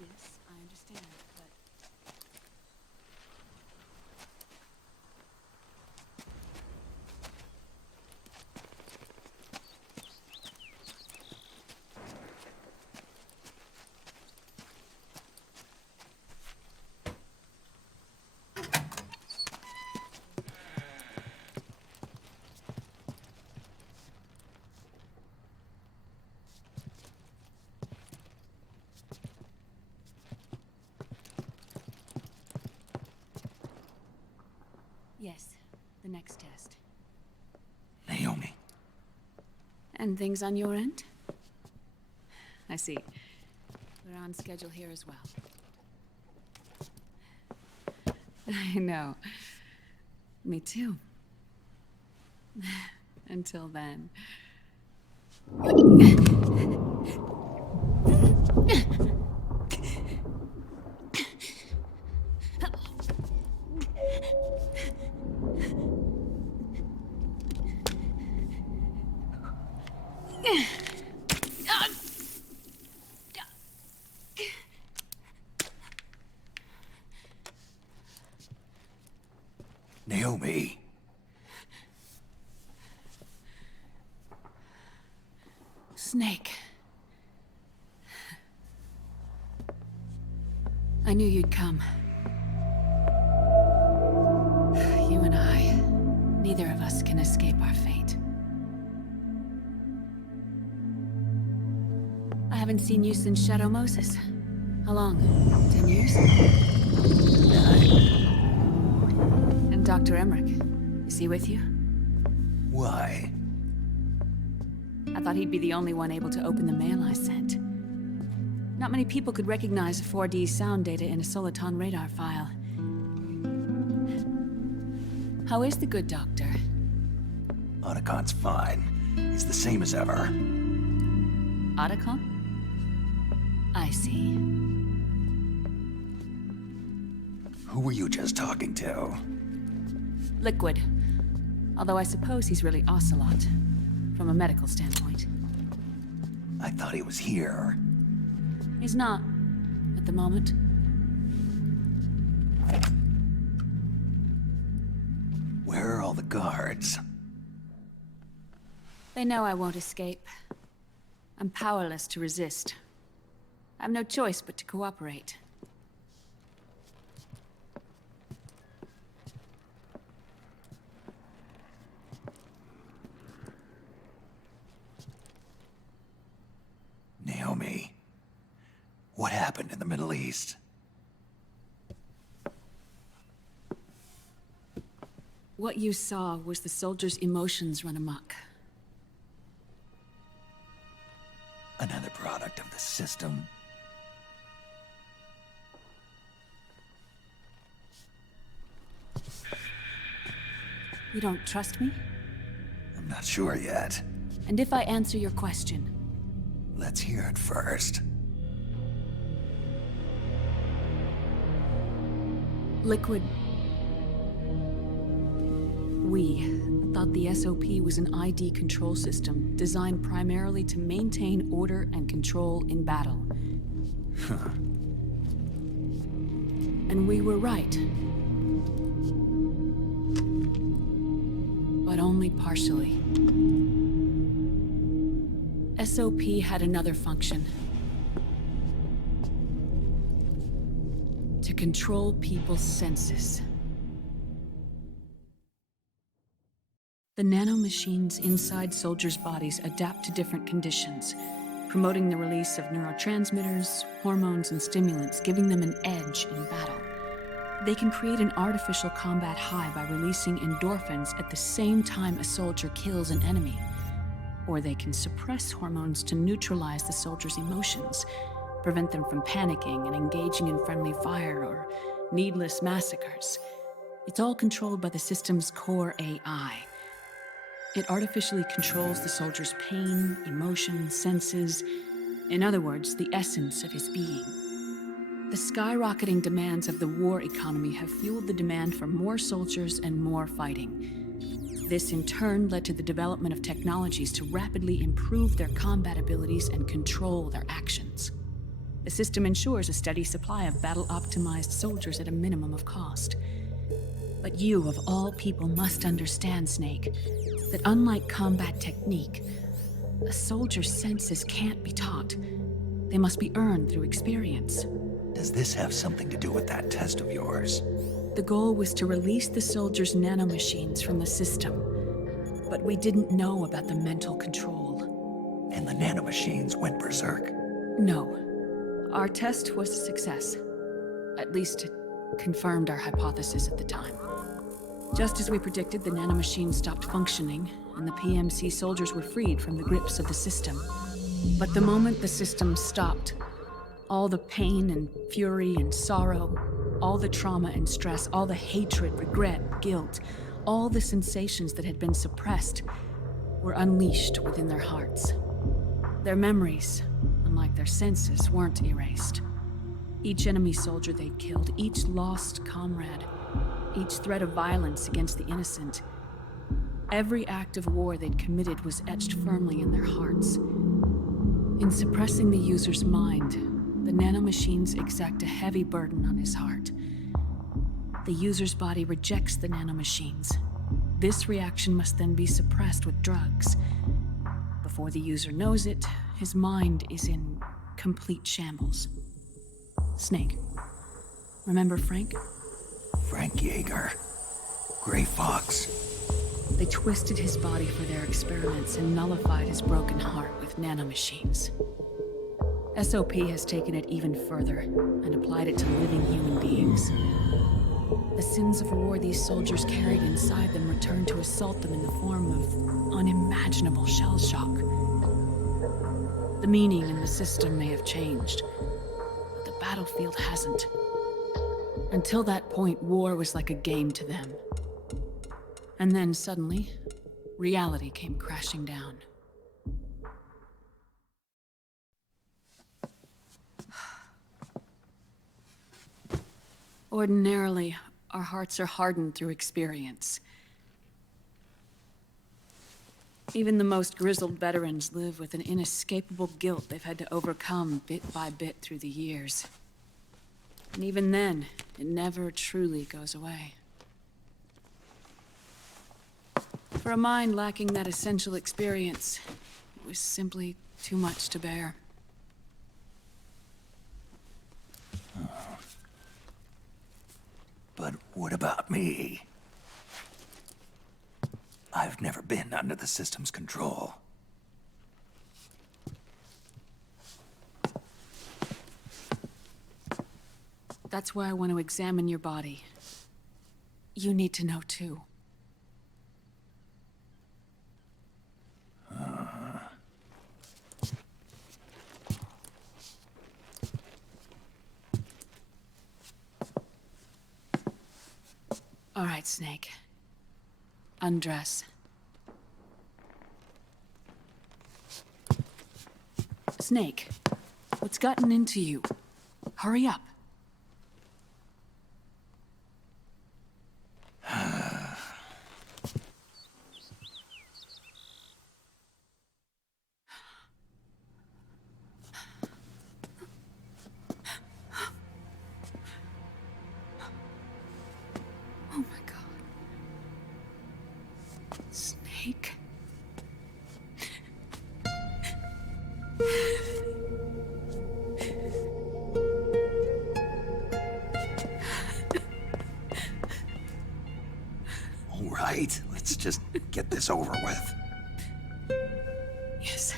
Yes, I understand, but... Yes, the next test. Naomi. And things on your end? I see. We're on schedule here as well. I know. Me too. Until then. Naomi. Snake. I knew you'd come. You and I, neither of us can escape our fate. I haven't seen you since Shadow Moses. How long? 10 years? 9. And Dr. Emmerich, is he with you? Why? I thought he'd be the only one able to open the mail I sent. Not many people could recognize 4D sound data in a soliton radar file. How is the good doctor? Otacon's fine. He's the same as ever. Otacon? I see. Who were you just talking to? Liquid. Although I suppose he's really Ocelot, from a medical standpoint. I thought he was here. He's not, at the moment. Where are all the guards? They know I won't escape. I'm powerless to resist. I have no choice but to cooperate. Naomi, what happened in the Middle East? What you saw was the soldiers' emotions run amok. Another product of the system. You don't trust me? I'm not sure yet. And if I answer your question? Let's hear it first. Liquid. We thought the SOP was an ID control system designed primarily to maintain order and control in battle. And we were right. But only partially. SOP had another function. To control people's senses. The nanomachines inside soldiers' bodies adapt to different conditions, promoting the release of neurotransmitters, hormones, and stimulants, giving them an edge in battle. They can create an artificial combat high by releasing endorphins at the same time a soldier kills an enemy. Or they can suppress hormones to neutralize the soldier's emotions, prevent them from panicking and engaging in friendly fire or needless massacres. It's all controlled by the system's core AI. It artificially controls the soldier's pain, emotion, senses, in other words, the essence of his being. The skyrocketing demands of the war economy have fueled the demand for more soldiers and more fighting. This in turn led to the development of technologies to rapidly improve their combat abilities and control their actions. The system ensures a steady supply of battle-optimized soldiers at a minimum of cost. But you, of all people, must understand, Snake, that unlike combat technique, a soldier's senses can't be taught. They must be earned through experience. Does this have something to do with that test of yours? The goal was to release the soldiers' nanomachines from the system, but we didn't know about the mental control. And the nanomachines went berserk? No. Our test was a success. At least it confirmed our hypothesis at the time. Just as we predicted, the nanomachines stopped functioning, and the PMC soldiers were freed from the grips of the system. But the moment the system stopped, all the pain and fury and sorrow, all the trauma and stress, all the hatred, regret, guilt, all the sensations that had been suppressed were unleashed within their hearts. Their memories, unlike their senses, weren't erased. Each enemy soldier they'd killed, each lost comrade, each threat of violence against the innocent, every act of war they'd committed was etched firmly in their hearts. In suppressing the user's mind, the nanomachines exact a heavy burden on his heart. The user's body rejects the nanomachines. This reaction must then be suppressed with drugs. Before the user knows it, his mind is in complete shambles. Snake, remember Frank? Frank Yeager. Gray Fox. They twisted his body for their experiments and nullified his broken heart with nanomachines. SOP has taken it even further and applied it to living human beings. The sins of war these soldiers carried inside them returned to assault them in the form of unimaginable shell shock. The meaning in the system may have changed, but the battlefield hasn't. Until that point, war was like a game to them. And then suddenly, reality came crashing down. Ordinarily, our hearts are hardened through experience. Even the most grizzled veterans live with an inescapable guilt they've had to overcome bit by bit through the years. And even then, it never truly goes away. For a mind lacking that essential experience, it was simply too much to bear. But what about me? I've never been under the system's control. That's why I want to examine your body. You need to know too. All right, Snake. Undress. Snake, what's gotten into you? Hurry up. Snake. All right, let's just get this over with. Yes.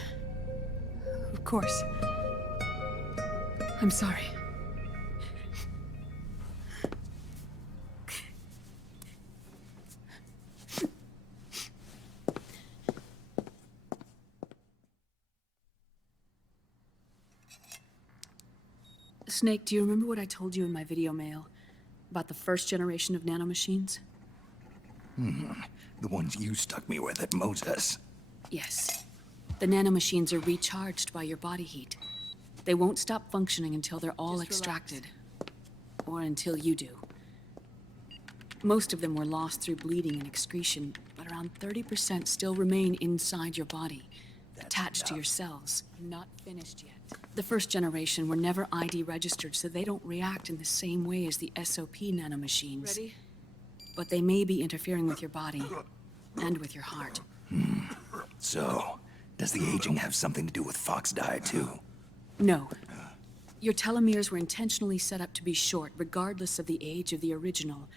Of course. I'm sorry. Snake, do you remember what I told you in my video mail about the first generation of nanomachines? The ones you stuck me with at Moses. Yes. The nanomachines are recharged by your body heat. They won't stop functioning until they're all extracted. Or until you do. Most of them were lost through bleeding and excretion, but around 30% still remain inside your body, attached to your cells. Not finished yet. The first generation were never ID registered, so they don't react in the same way as the SOP nanomachines. Ready? But they may be interfering with your body, and with your heart. So, does the aging have something to do with Fox dye, too? No. Your telomeres were intentionally set up to be short, regardless of the age of the original.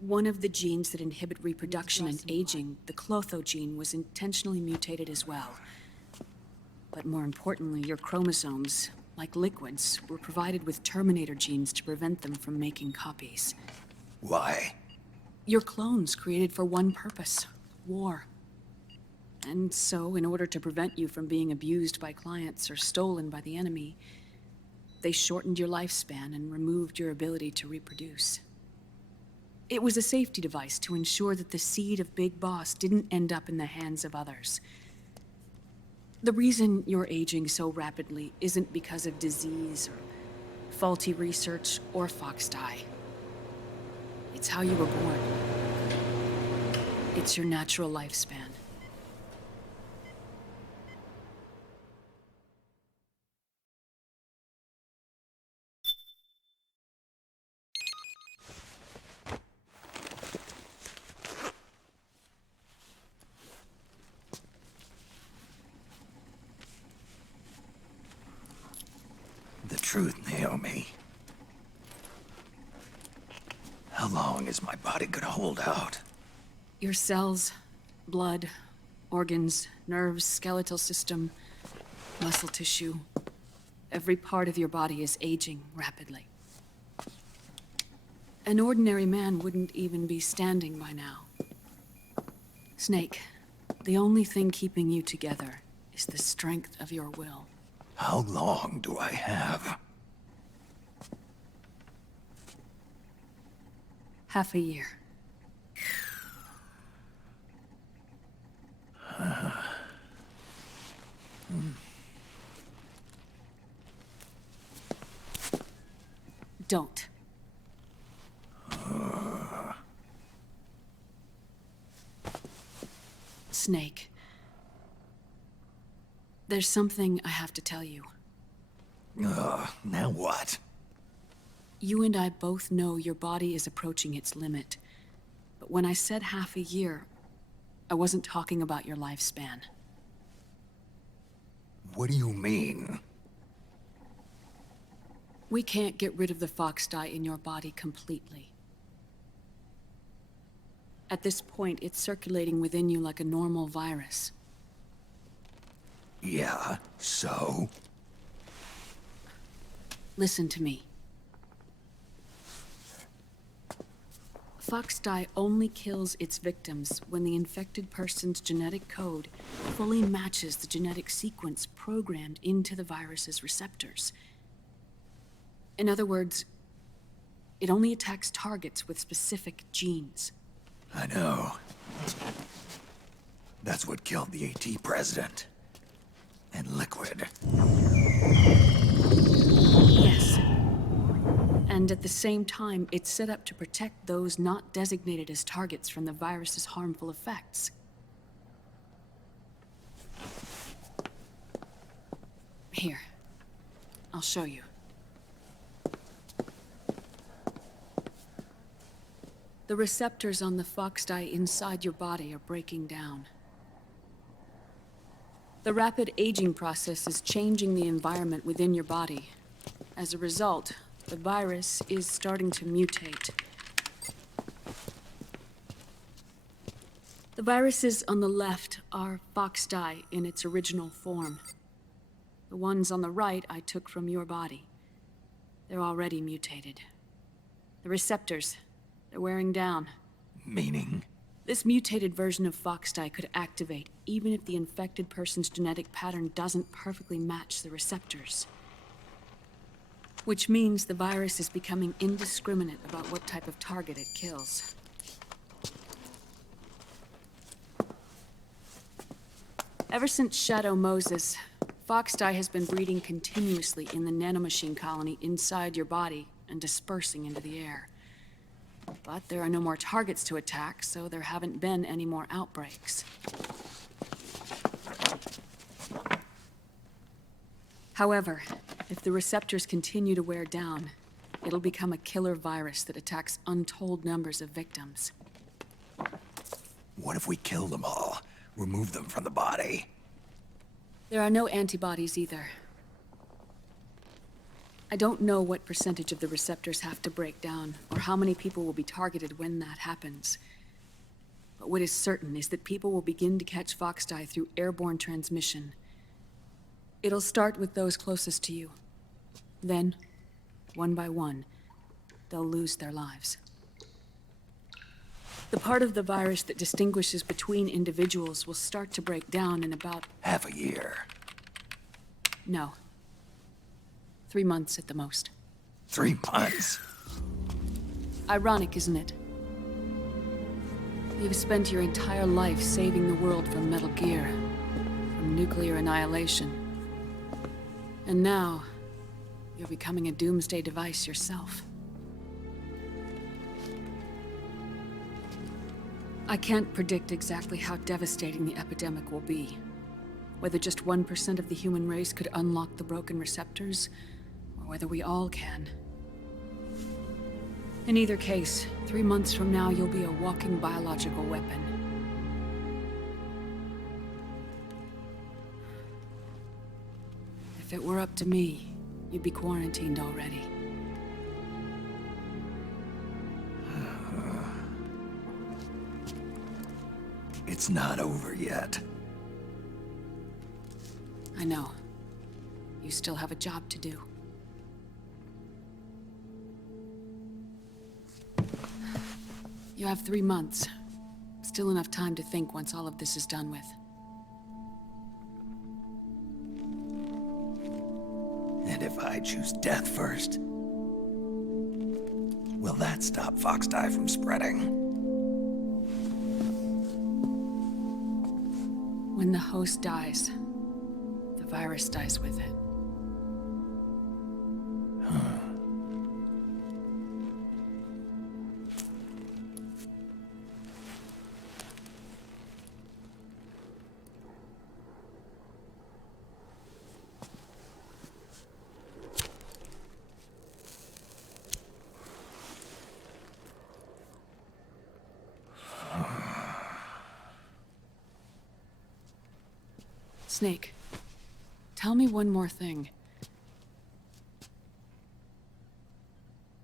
One of the genes that inhibit reproduction and aging, the clotho gene, was intentionally mutated as well. But more importantly, your chromosomes, like liquids, were provided with terminator genes to prevent them from making copies. Why? Your clones created for one purpose: war. And so, in order to prevent you from being abused by clients or stolen by the enemy, they shortened your lifespan and removed your ability to reproduce. It was a safety device to ensure that the seed of Big Boss didn't end up in the hands of others. The reason you're aging so rapidly isn't because of disease or faulty research or Fox dye. It's how you were born. It's your natural lifespan. The truth, Naomi. How long is my body gonna hold out? Your cells, blood, organs, nerves, skeletal system, muscle tissue. Every part of your body is aging rapidly. An ordinary man wouldn't even be standing by now. Snake, the only thing keeping you together is the strength of your will. How long do I have? Half a year. Don't. Snake. There's something I have to tell you. Now what? You and I both know your body is approaching its limit. But when I said half a year, I wasn't talking about your lifespan. What do you mean? We can't get rid of the Fox dye in your body completely. At this point, it's circulating within you like a normal virus. Yeah, so? Listen to me. Fox dye only kills its victims when the infected person's genetic code fully matches the genetic sequence programmed into the virus's receptors. In other words, it only attacks targets with specific genes. I know. That's what killed the AT president. And Liquid. Yes. And at the same time, it's set up to protect those not designated as targets from the virus's harmful effects. Here. I'll show you. The receptors on the Fox dye inside your body are breaking down. The rapid aging process is changing the environment within your body. As a result, the virus is starting to mutate. The viruses on the left are Fox dye in its original form. The ones on the right I took from your body. They're already mutated. The receptors, they're wearing down. Meaning? This mutated version of Fox dye could activate even if the infected person's genetic pattern doesn't perfectly match the receptors. Which means the virus is becoming indiscriminate about what type of target it kills. Ever since Shadow Moses, Foxdie has been breeding continuously in the nanomachine colony inside your body and dispersing into the air. But there are no more targets to attack, so there haven't been any more outbreaks. However, if the receptors continue to wear down, it'll become a killer virus that attacks untold numbers of victims. What if we kill them all? Remove them from the body? There are no antibodies either. I don't know what percentage of the receptors have to break down, or how many people will be targeted when that happens. But what is certain is that people will begin to catch Foxdie through airborne transmission. It'll start with those closest to you. Then, one by one, they'll lose their lives. The part of the virus that distinguishes between individuals will start to break down in about... half a year. No. 3 months at the most. 3 months? Ironic, isn't it? You've spent your entire life saving the world from Metal Gear, from nuclear annihilation. And now, you're becoming a doomsday device yourself. I can't predict exactly how devastating the epidemic will be. Whether just 1% of the human race could unlock the broken receptors, or whether we all can. In either case, 3 months from now, you'll be a walking biological weapon. If it were up to me, you'd be quarantined already. It's not over yet. I know. You still have a job to do. You have 3 months. Still enough time to think once all of this is done with. And if I choose death first, will that stop Foxdie from spreading? When the host dies, the virus dies with it. Snake, tell me one more thing.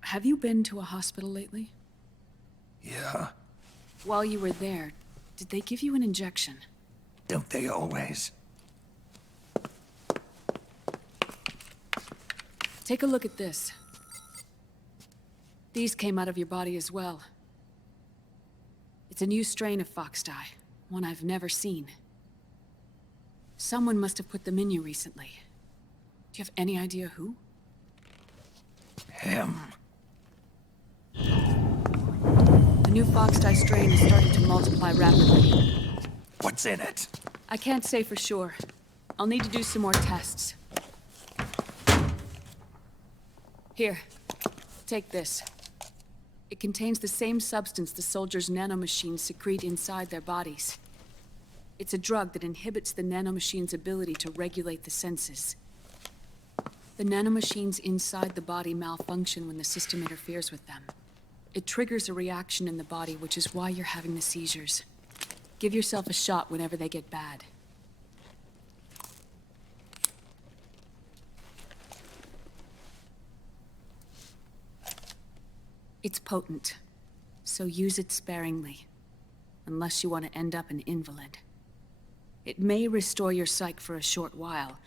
Have you been to a hospital lately? Yeah. While you were there, did they give you an injection? Don't they always? Take a look at this. These came out of your body as well. It's a new strain of Foxdie, one I've never seen. Someone must have put them in you recently. Do you have any idea who? Him. The new Foxdie strain is starting to multiply rapidly. What's in it? I can't say for sure. I'll need to do some more tests. Here, take this. It contains the same substance the soldiers' nanomachines secrete inside their bodies. It's a drug that inhibits the nanomachine's ability to regulate the senses. The nanomachines inside the body malfunction when the system interferes with them. It triggers a reaction in the body, which is why you're having the seizures. Give yourself a shot whenever they get bad. It's potent, so use it sparingly, unless you want to end up an invalid. It may restore your psyche for a short while,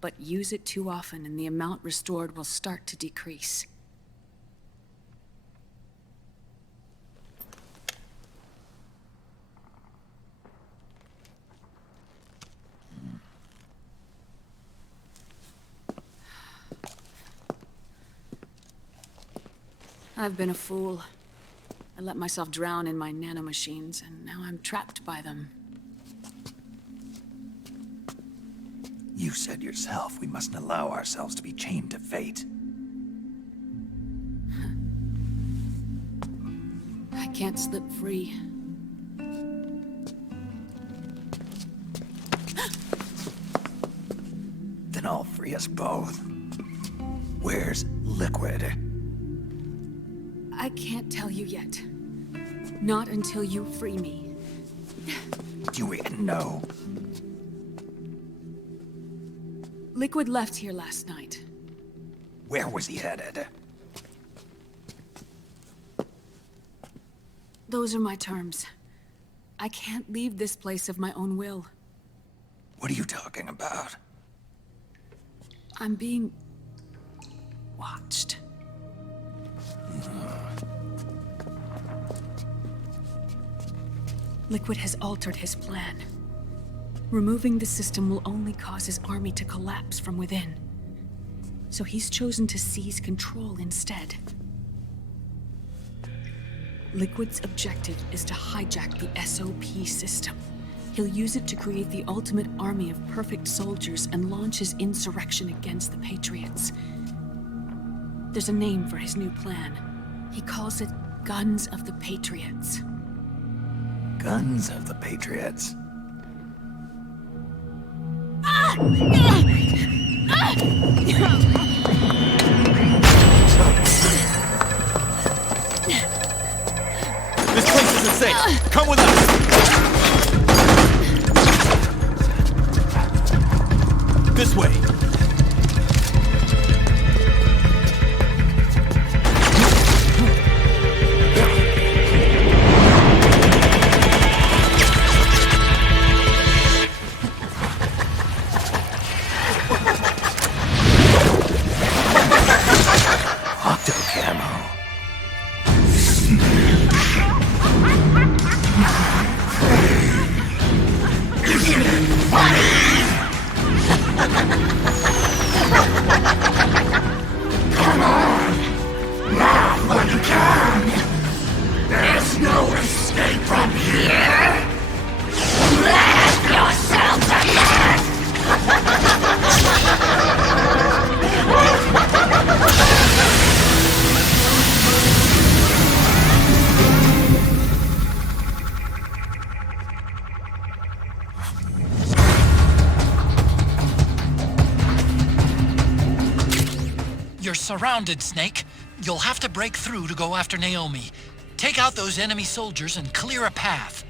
but use it too often and the amount restored will start to decrease. I've been a fool. I let myself drown in my nanomachines, and now I'm trapped by them. You said yourself we mustn't allow ourselves to be chained to fate. I can't slip free. Then I'll free us both. Where's Liquid? I can't tell you yet. Not until you free me. Do we know? Liquid left here last night. Where was he headed? Those are my terms. I can't leave this place of my own will. What are you talking about? I'm being... watched. Liquid has altered his plan. Removing the system will only cause his army to collapse from within. So he's chosen to seize control instead. Liquid's objective is to hijack the SOP system. He'll use it to create the ultimate army of perfect soldiers and launch his insurrection against the Patriots. There's a name for his new plan. He calls it Guns of the Patriots. Guns of the Patriots. This place isn't safe. Come with us. This way. You're surrounded, Snake. You'll have to break through to go after Naomi. Take out those enemy soldiers and clear a path.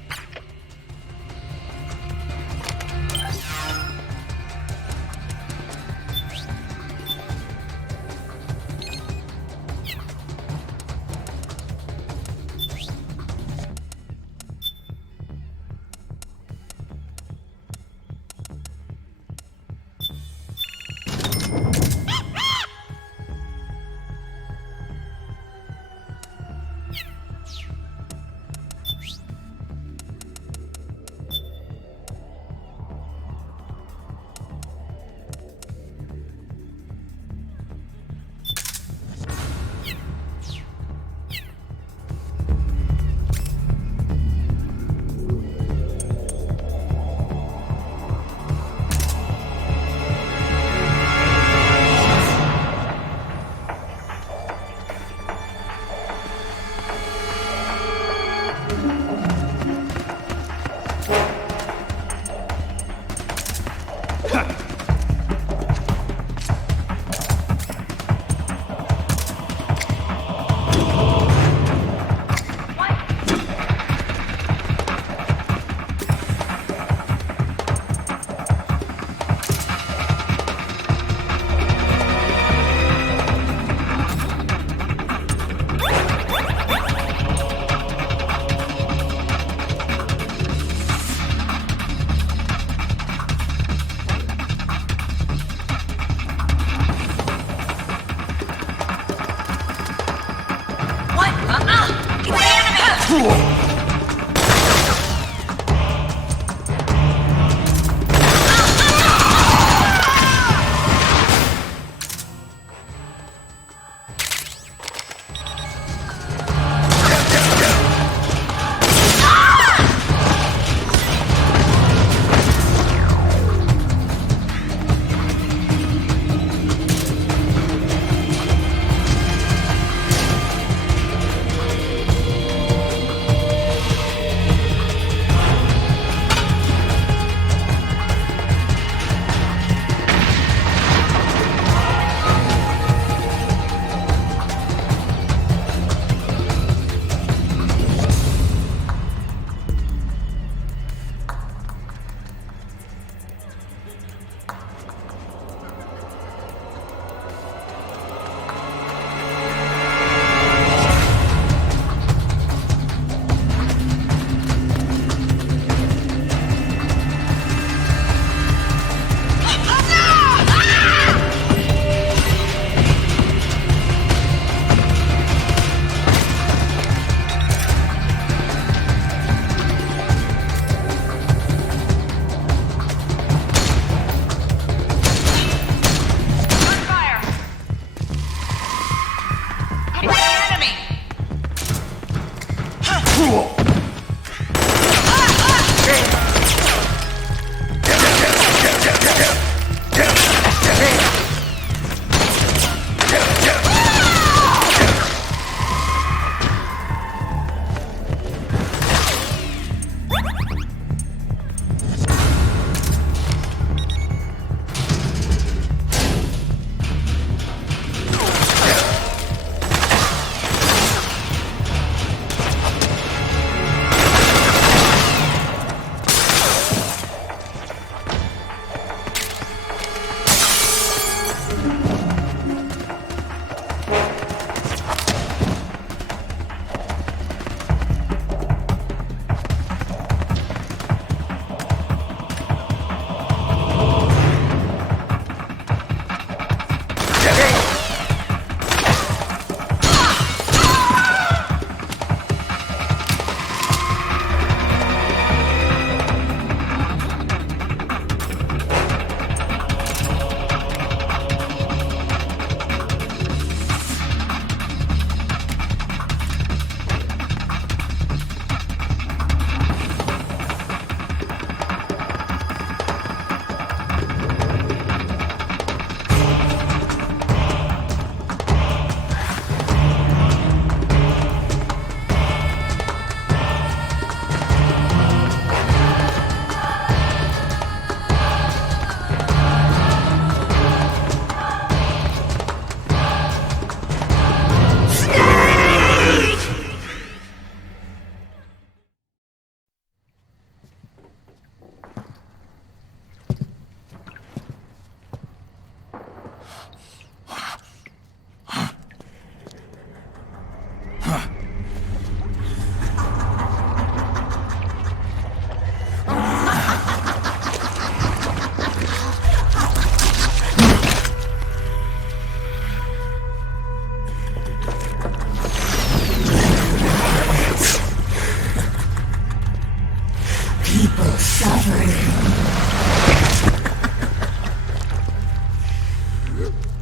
suffering.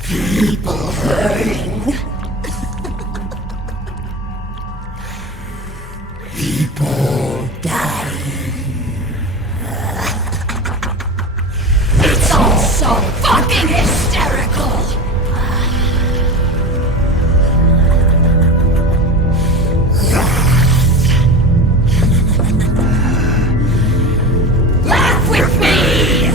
People hurting. People dying. It's all so fucking hysterical. Laugh with me!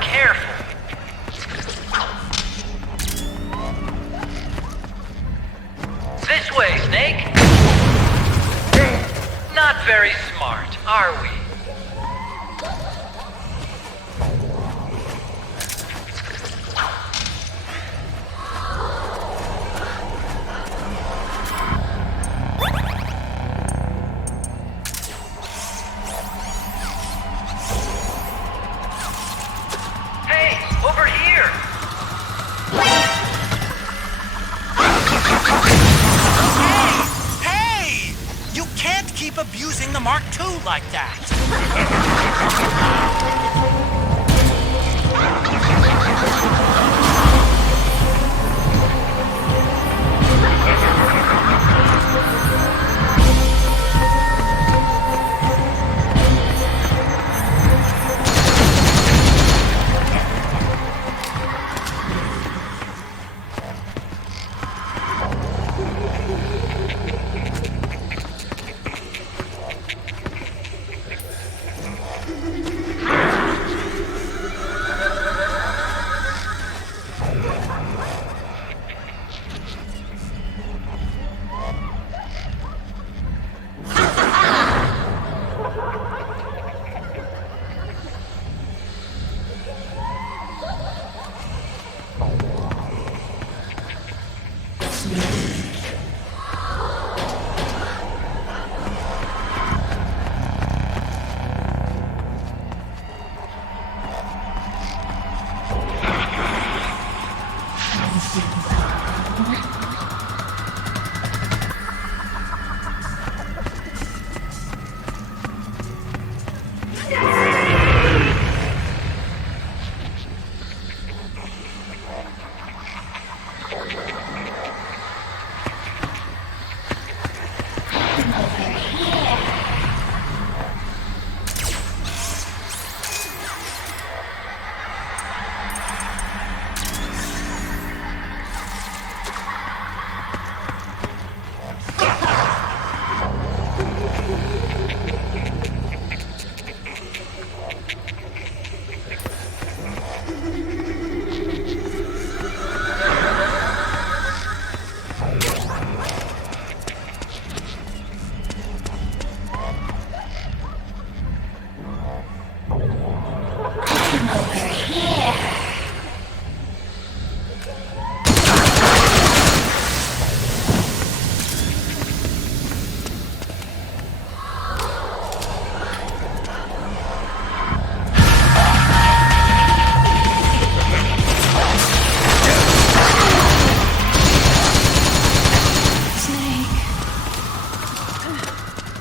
careful. This way, Snake. Not very smart, are we? Abusing the Mark II like that.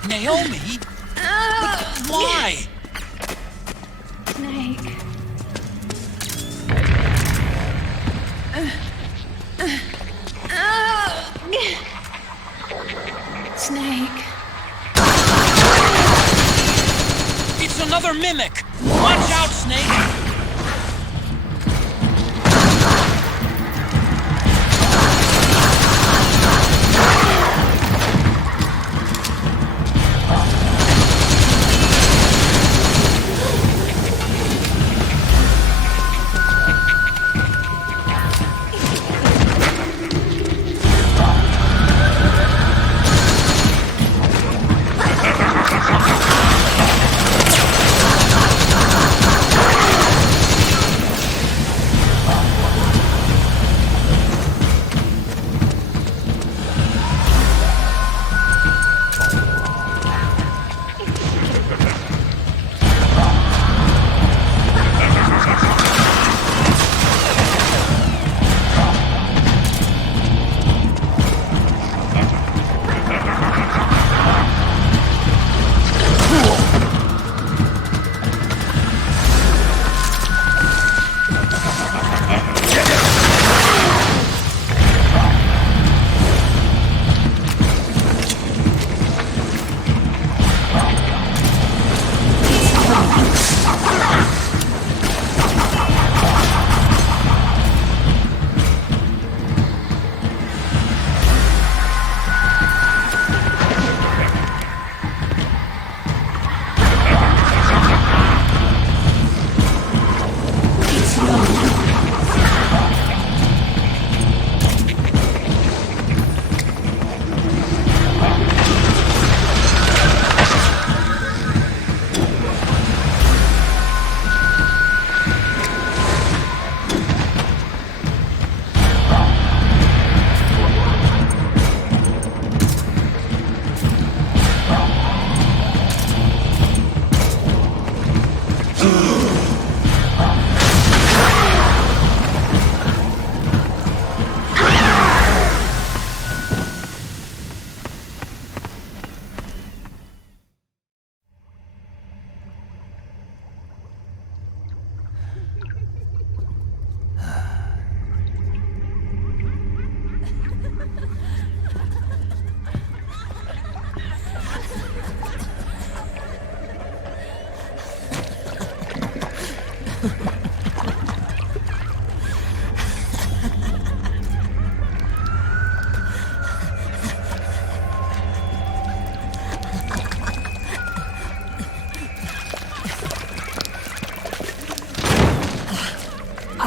Naomi? Why? Snake. Snake. It's another mimic! Watch out, Snake!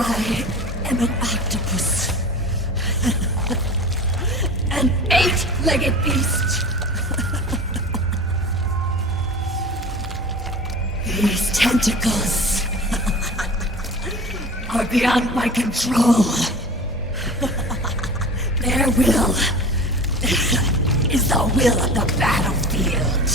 I am an octopus. An 8-legged beast. These tentacles are beyond my control. Their will is the will of the battlefield.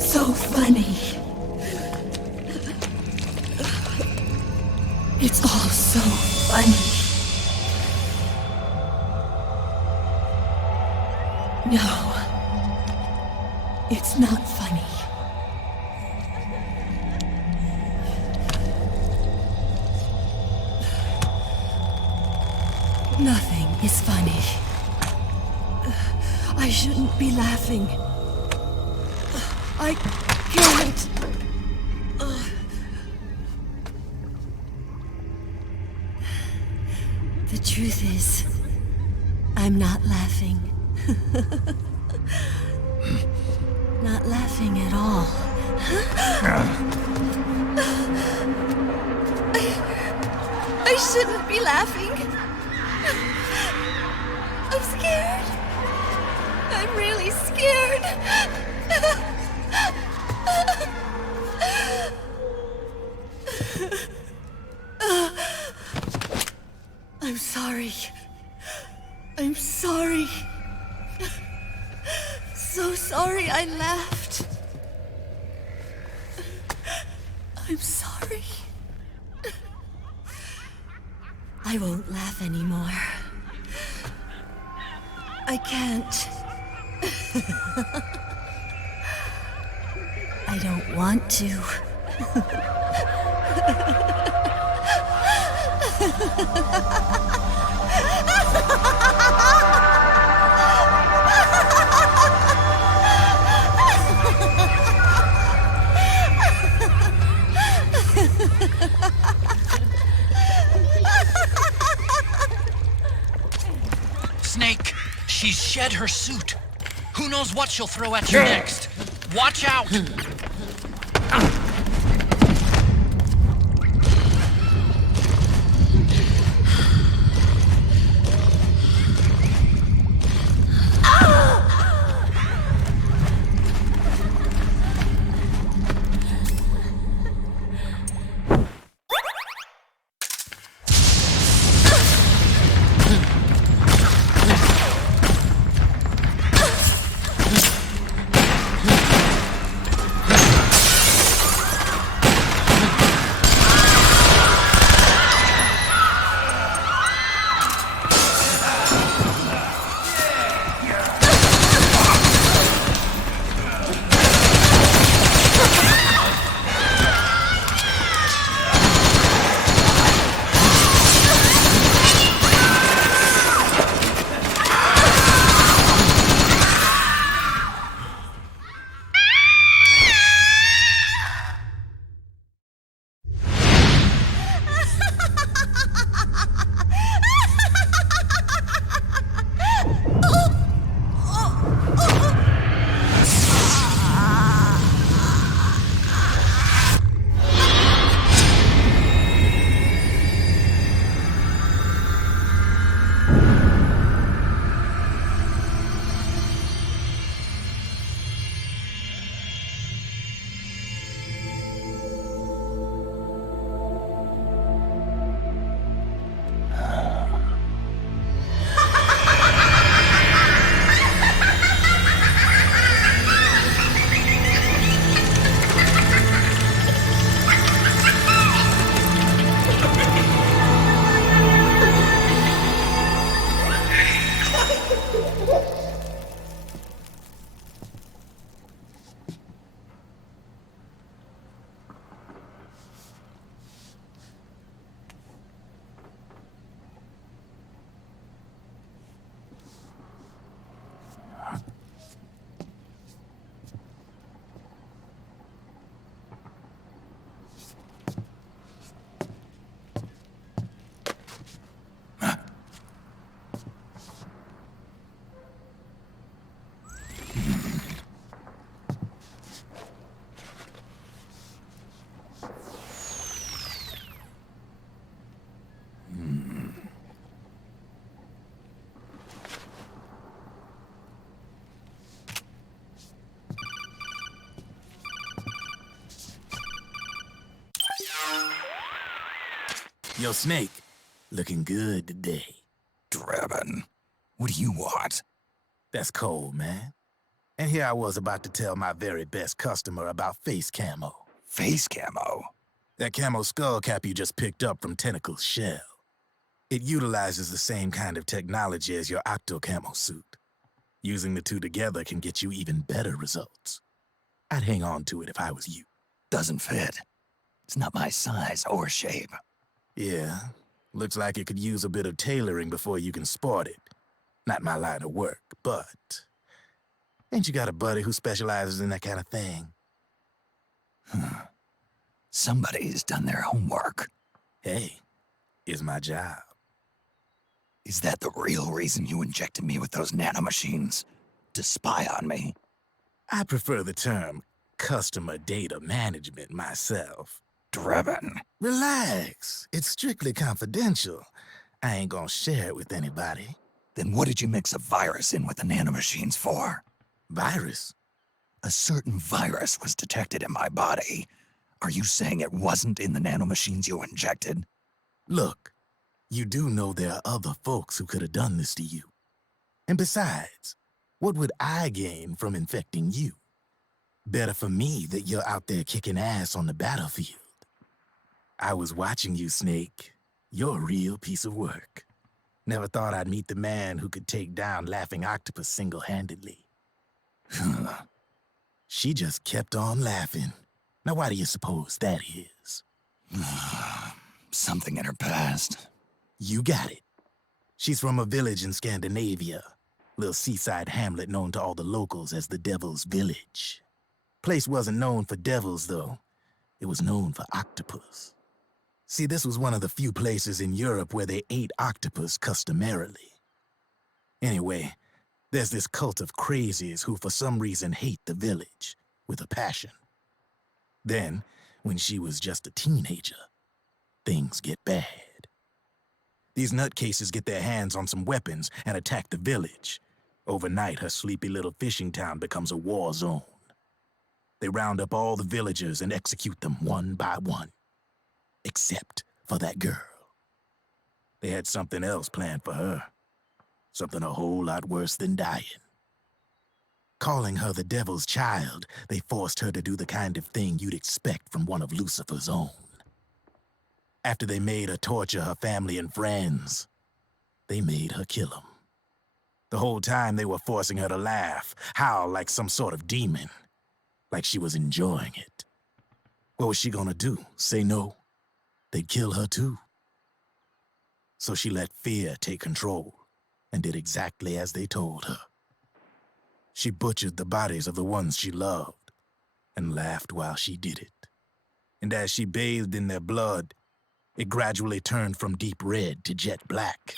So funny. It's all so funny. No, it's not funny. Nothing is funny. I shouldn't be laughing. I can't. The truth is, I'm not laughing. Not laughing at all. I shouldn't be laughing. I'm scared. I'm really scared. I'm sorry. I'm sorry. So sorry I laughed. I'm sorry. I won't laugh anymore. I can't. I don't want to. Snake, she's shed her suit. Who knows what she'll throw at you next? Watch out! Yo, Snake, looking good today. Drebin, what do you want? That's cold, man. And here I was about to tell my very best customer about face camo. Face camo? That camo skull cap you just picked up from Tentacle's shell. It utilizes the same kind of technology as your Octo camo suit. Using the two together can get you even better results. I'd hang on to it if I was you. Doesn't fit. It's not my size or shape. Yeah, looks like it could use a bit of tailoring before you can sport it. Not my line of work, but... ain't you got a buddy who specializes in that kind of thing? Somebody's done their homework. Hey, it's my job. Is that the real reason you injected me with those nanomachines? To spy on me? I prefer the term customer data management myself. Drebin. Relax. It's strictly confidential. I ain't gonna share it with anybody. Then what did you mix a virus in with the nanomachines for? Virus? A certain virus was detected in my body. Are you saying it wasn't in the nanomachines you injected? Look, you do know there are other folks who could have done this to you. And besides, what would I gain from infecting you? Better for me that you're out there kicking ass on the battlefield. I was watching you, Snake. You're a real piece of work. Never thought I'd meet the man who could take down Laughing Octopus single-handedly. She just kept on laughing. Now why do you suppose that is? Something in her past. You got it. She's from a village in Scandinavia. Little seaside hamlet known to all the locals as the Devil's Village. Place wasn't known for devils, though. It was known for octopus. See, this was one of the few places in Europe where they ate octopus customarily. Anyway, there's this cult of crazies who for some reason hate the village with a passion. Then, when she was just a teenager, things get bad. These nutcases get their hands on some weapons and attack the village. Overnight, her sleepy little fishing town becomes a war zone. They round up all the villagers and execute them one by one. Except for that girl. They had something else planned for her. Something a whole lot worse than dying. Calling her the devil's child, they forced her to do the kind of thing you'd expect from one of Lucifer's own. After they made her torture her family and friends, they made her kill them. The whole time they were forcing her to laugh, howl like some sort of demon. Like she was enjoying it. What was she gonna do? Say no? They'd kill her too. So she let fear take control and did exactly as they told her. She butchered the bodies of the ones she loved and laughed while she did it. And as she bathed in their blood, it gradually turned from deep red to jet black.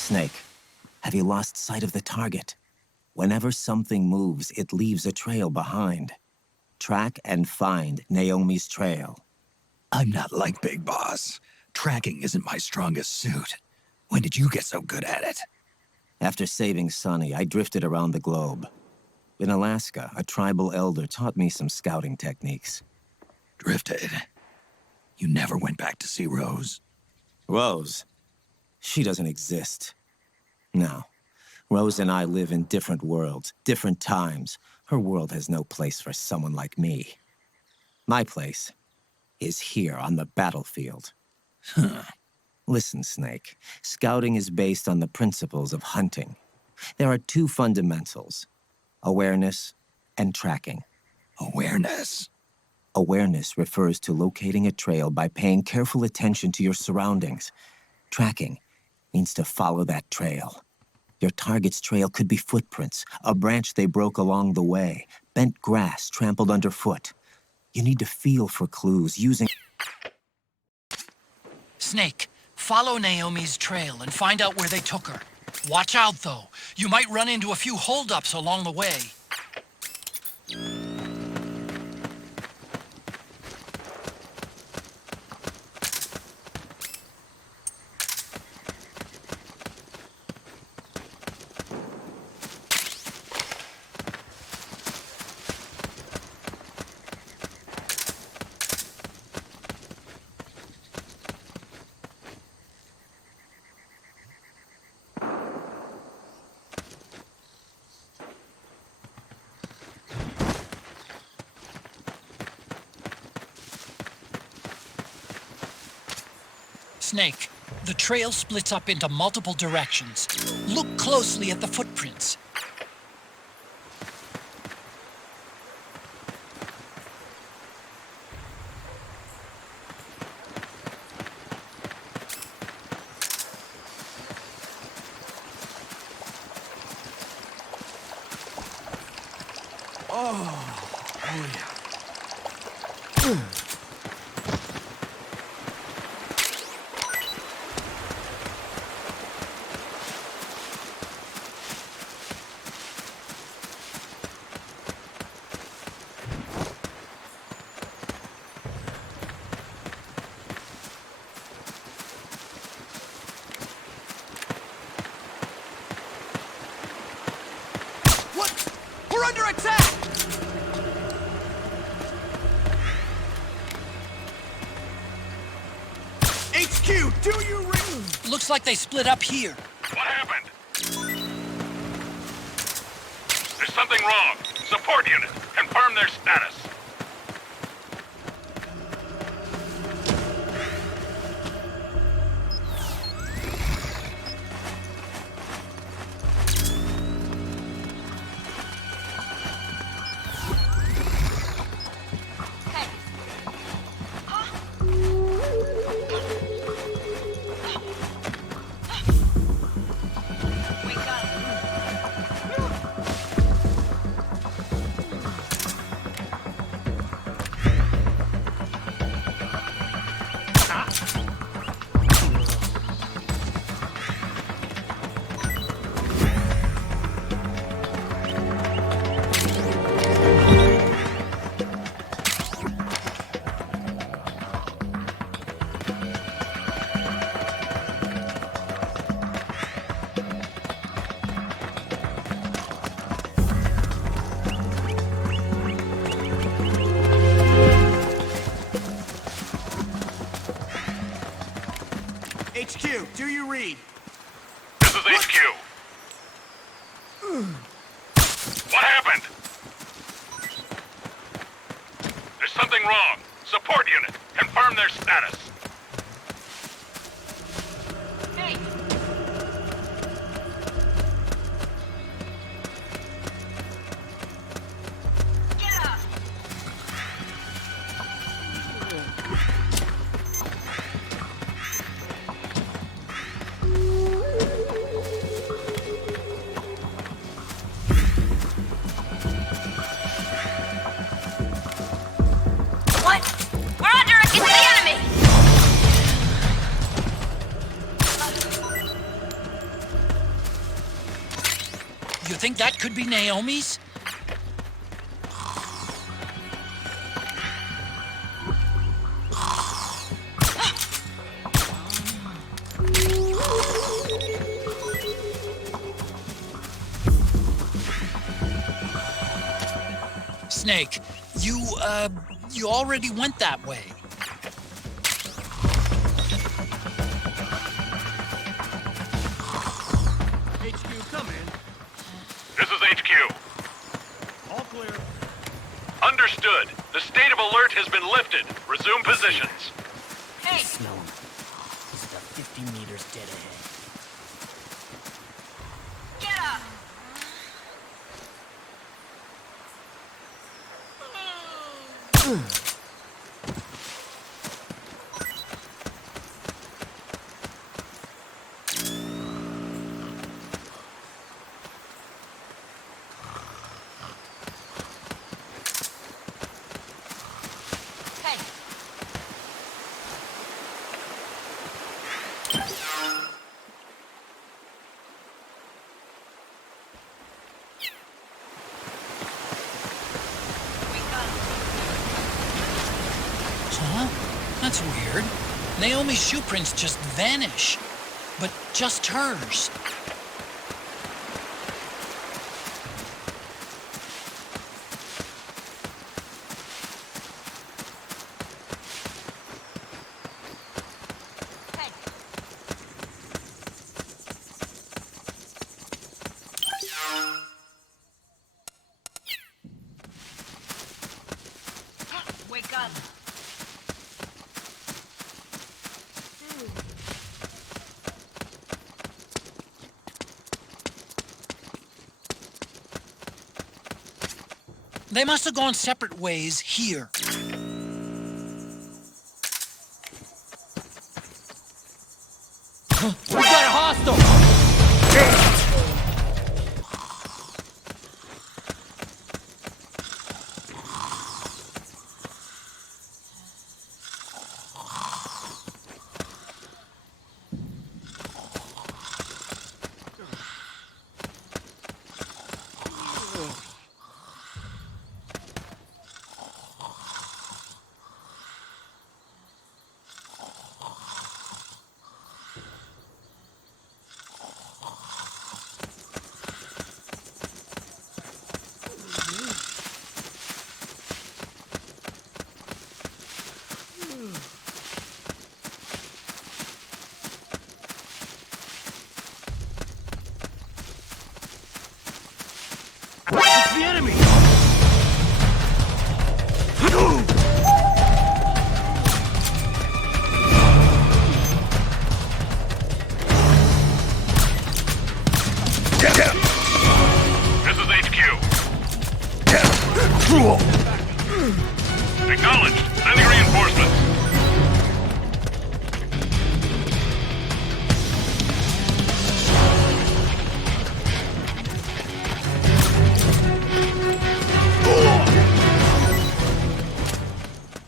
Snake, have you lost sight of the target? Whenever something moves, it leaves a trail behind. Track and find Naomi's trail. I'm not like Big Boss. Tracking isn't my strongest suit. When did you get so good at it? After saving Sonny, I drifted around the globe. In Alaska, a tribal elder taught me some scouting techniques. Drifted? You never went back to see Rose? Rose? She doesn't exist. No. Rose and I live in different worlds, different times. Her world has no place for someone like me. My place is here on the battlefield. Huh. Listen, Snake. Scouting is based on the principles of hunting. There are two fundamentals: awareness and tracking. Awareness? Awareness refers to locating a trail by paying careful attention to your surroundings. Tracking means to follow that trail. Your target's trail could be footprints, a branch they broke along the way, bent grass trampled underfoot. You need to feel for clues using... Snake, follow Naomi's trail and find out where they took her. Watch out, though. You might run into a few holdups along the way. Snake, the trail splits up into multiple directions. Look closely at the footprints. We're under attack! HQ, do you ring? Looks like they split up here. What happened? There's something wrong. Support unit, confirm their status. HQ, do you read? This is HQ. What happened? There's something wrong. Support unit, confirm their status. Hey! Get up! You think that could be Naomi's? Snake, you already went that way. HQ, come in. This is HQ. All clear. Understood. The state of alert has been lifted. Resume positions. Hey! Smell him. This is about 50 meters dead ahead. Get up! Huh? That's weird. Naomi's shoe prints just vanish. But just hers. Wake up. They must have gone separate ways here. We got a hostile! It's the enemy! This is HQ. Acknowledged. Sending reinforcements.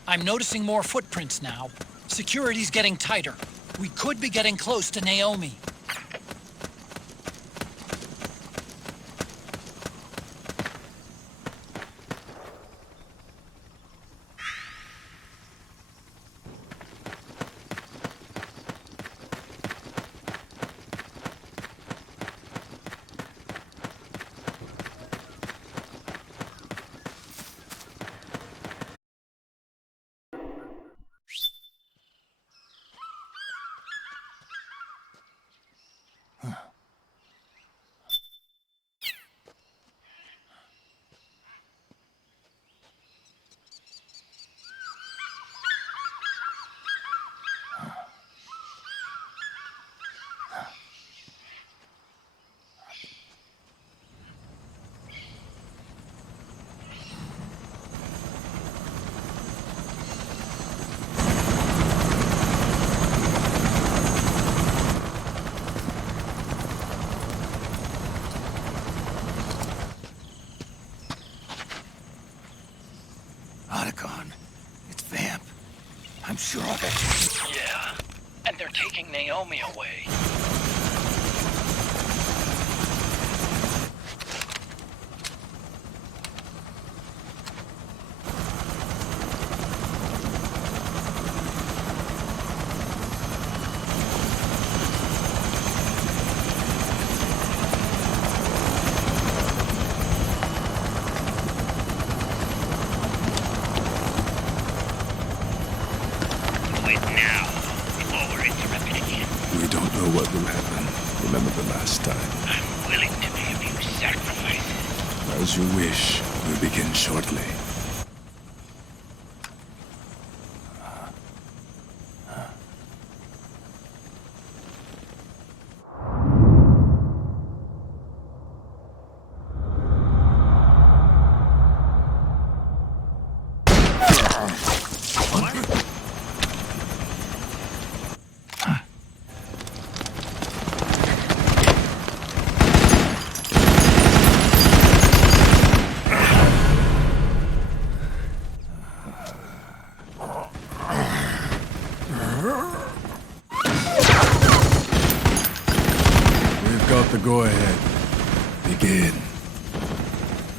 I'm noticing more footprints now. Security's getting tighter. We could be getting close to Naomi. I'm sure of it. Yeah, and they're taking Naomi away. happen. Remember the last time. I'm willing to be a few sacrifices. As you wish. We'll begin shortly. The go-ahead. Begin.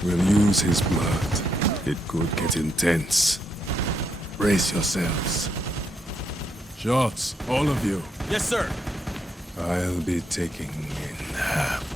We'll use his blood. It could get intense. Brace yourselves. Shots, all of you. Yes, sir. I'll be taking in half.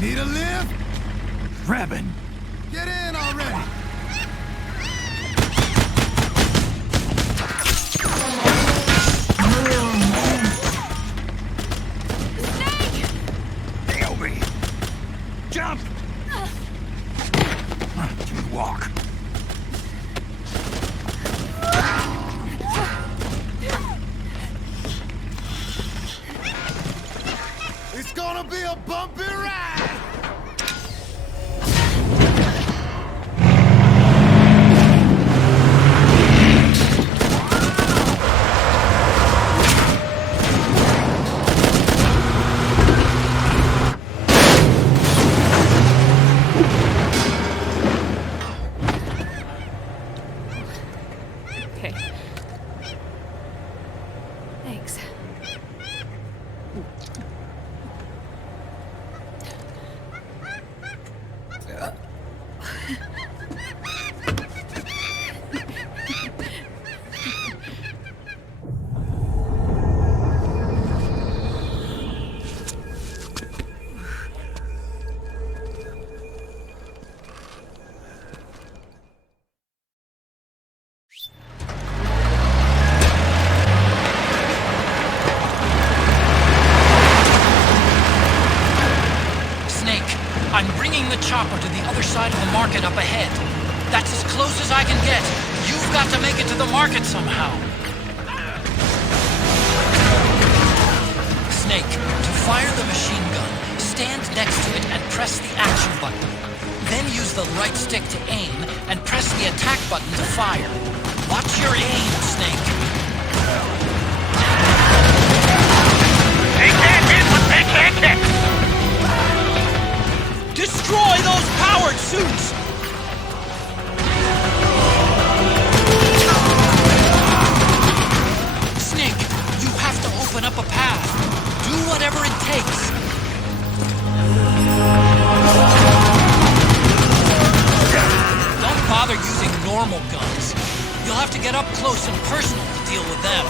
Need a lift? Revan! Get in already! Naomi! Jump! Walk. It's gonna be a bumpy ride! Okay. Thanks. That's as close as I can get. You've got to make it to the market somehow. Snake, to fire the machine gun, stand next to it and press the action button. Then use the right stick to aim and press the attack button to fire. Watch your aim, Snake. They can't hit what they can't kick! Destroy those powered suits! Snake, you have to open up a path. Do whatever it takes. Don't bother using normal guns. You'll have to get up close and personal to deal with them.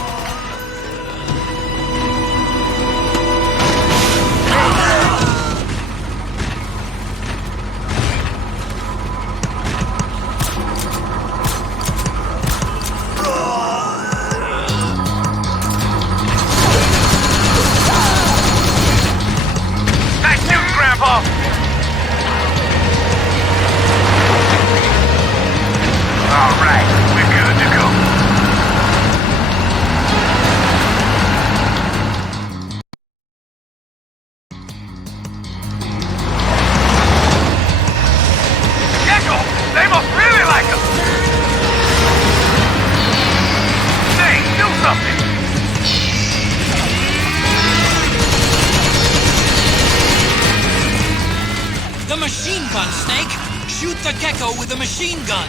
With a machine gun.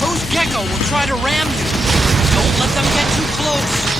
Those gecko will try to ram you. Don't let them get too close.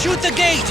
Shoot the gate!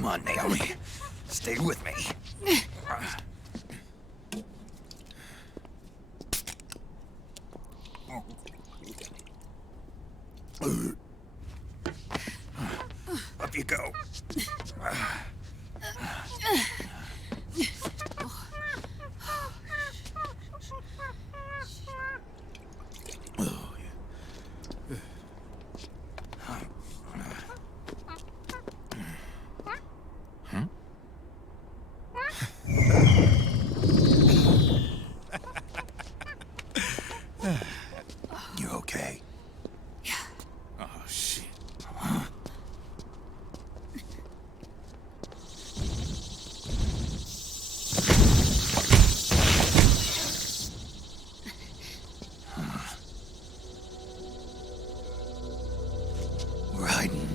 Come on, Naomi. Stay with me. Up you go. You okay? Yeah. Oh, shit. We're hiding.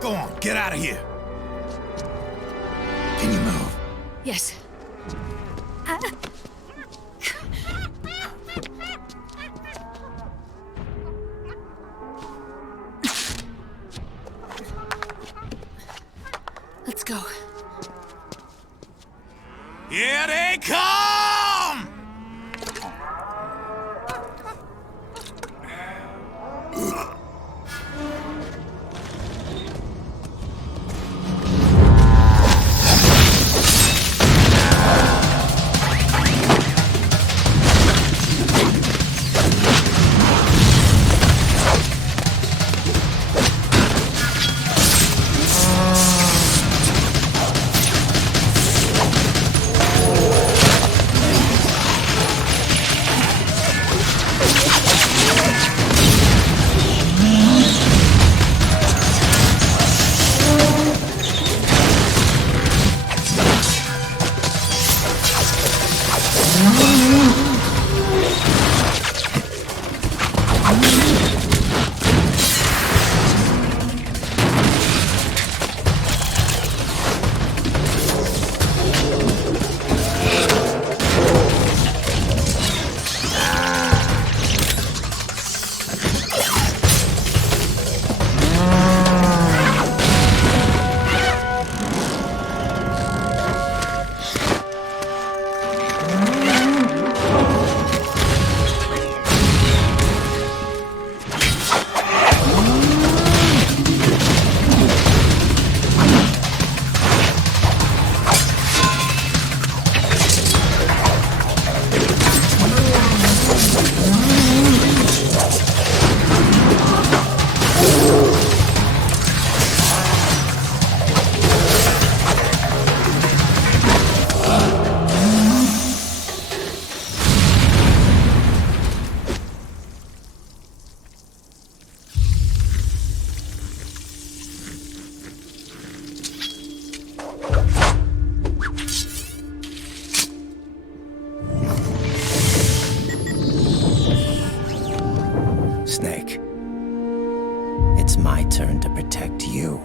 Go on, get out of here. Can you move? Yes. Let's go. Here they come! Snake. It's my turn to protect you.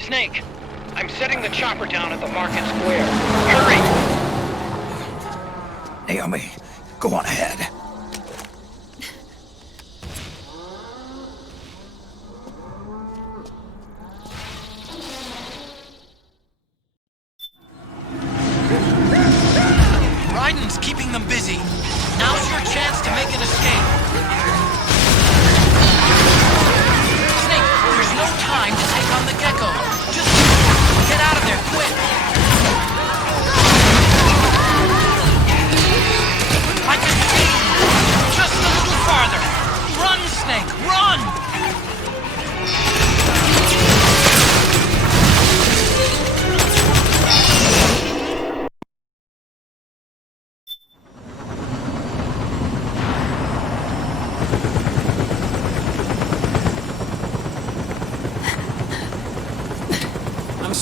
Snake, I'm setting the chopper down at the market square. Hurry! Naomi, go on ahead. Raiden's keeping them busy. Now's your chance to make an escape. Snake, there's no time to take on the gecko. Just get out of there quick. I can see you.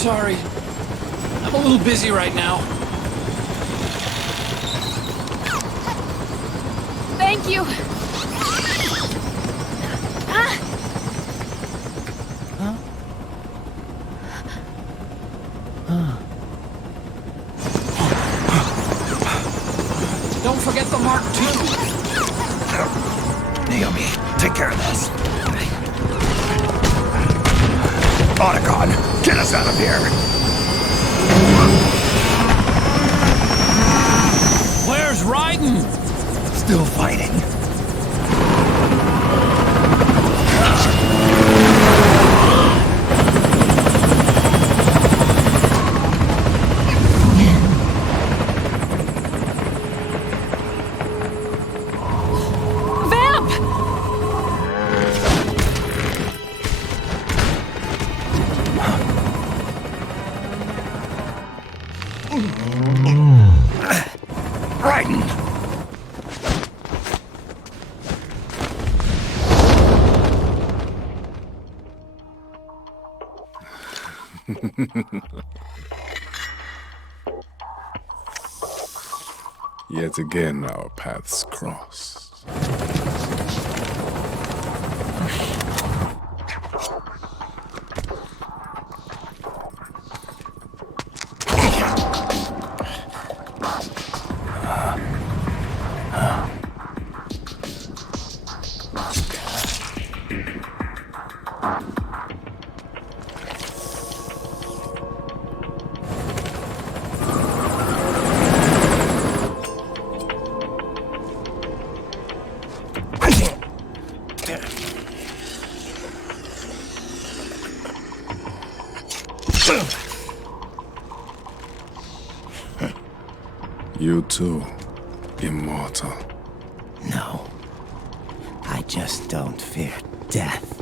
Sorry. I'm a little busy right now. Thank you. Don't forget the Mark II. Naomi, take care of this. Otacon, get us out of here! Where's Raiden? Still fighting. Yet again, our paths cross. You too, immortal. No. I just don't fear death.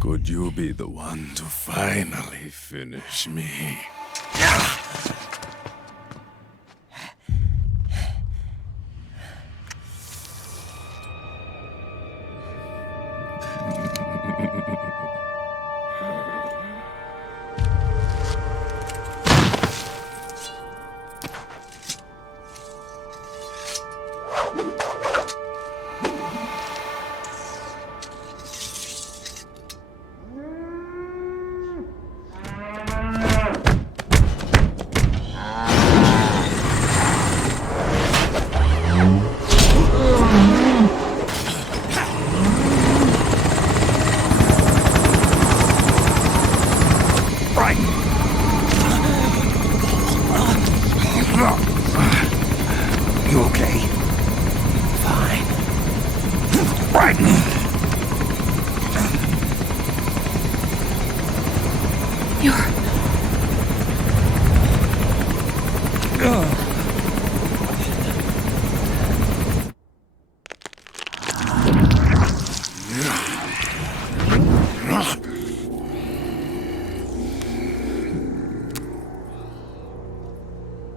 Could you You'll be the one to finally finish me. You okay? Fine. Right.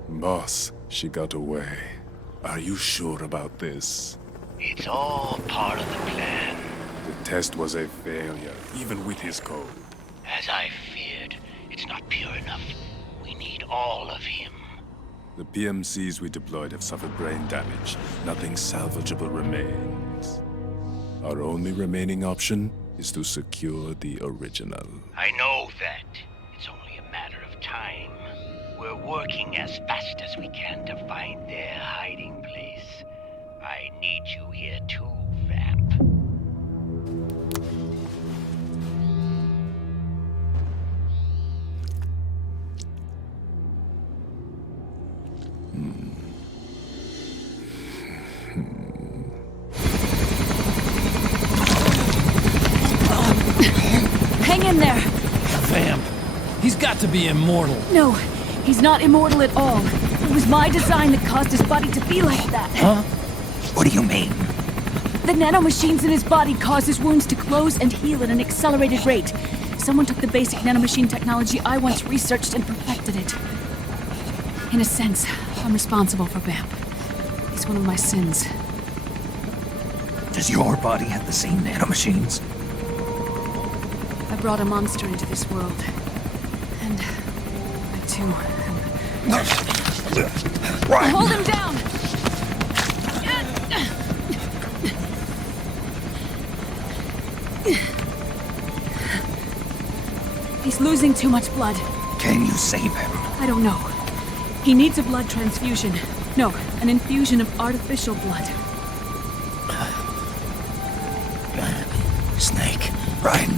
Boss, she got away. Are you sure about this? It's all part of the plan. The test was a failure, even with his code. As I feared, it's not pure enough. We need all of him. The PMCs we deployed have suffered brain damage. Nothing salvageable remains. Our only remaining option is to secure the original. I know that. It's only a matter of time. We're working as fast as we can to find their hiding place. I need you here too, Vamp. Hang in there! Vamp. He's got to be immortal. No, he's not immortal at all. It was my design that caused his body to be like that. Huh? What do you mean? The nanomachines in his body cause his wounds to close and heal at an accelerated rate. Someone took the basic nanomachine technology I once researched and perfected it. In a sense, I'm responsible for Vamp. It's one of my sins. Does your body have the same nanomachines? I brought a monster into this world. And I too am... Right. Hold him down! He's losing too much blood. Can you save him? I don't know. He needs a blood transfusion. No, an infusion of artificial blood. Snake. Right.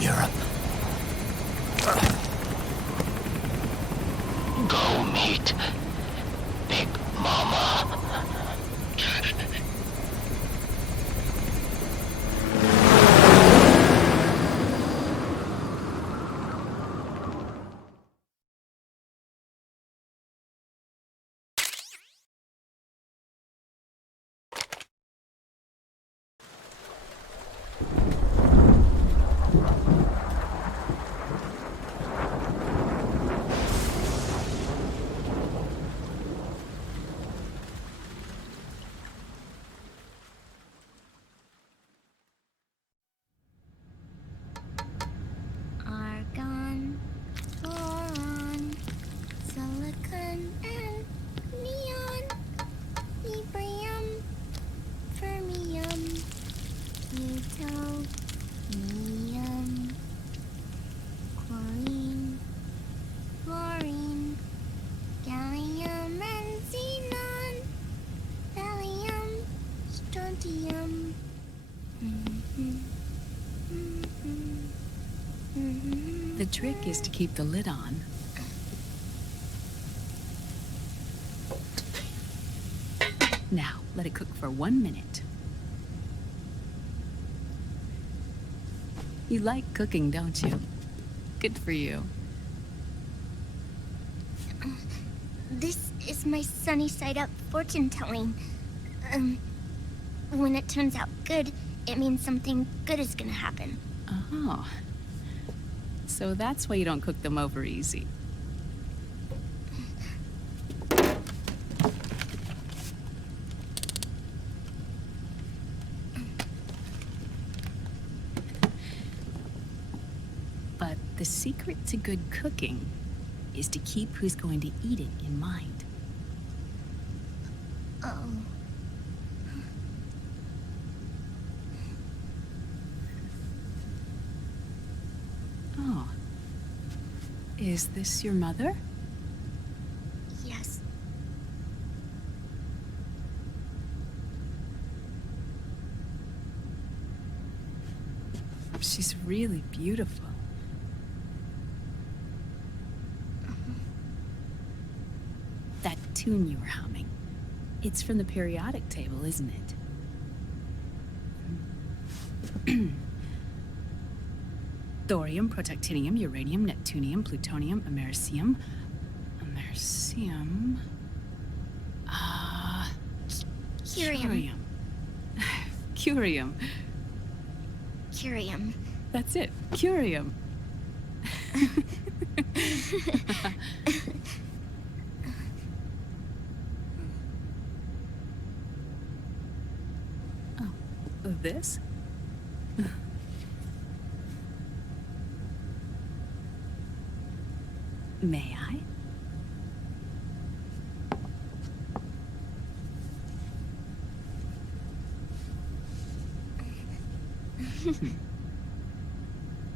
Europe. Go meet Big Mama. Argon, boron, silicon, and neon, yttrium, fermium, plutonium, chlorine, fluorine, gallium, and xenon, thallium, strontium. The trick is to keep the lid on. Now, let it cook for 1 minute. You like cooking, don't you? Good for you. This is my sunny side up fortune telling. When it turns out good, it means something good is gonna happen. Oh. So that's why you don't cook them over easy. But the secret to good cooking is to keep who's going to eat it in mind. Oh. Oh. Is this your mother? Yes. She's really beautiful. That tune you were humming, it's from the periodic table, isn't it? Thorium, protactinium, uranium, neptunium, plutonium, americium. Curium. Curium. Curium. That's it. Curium. Oh, this? May I?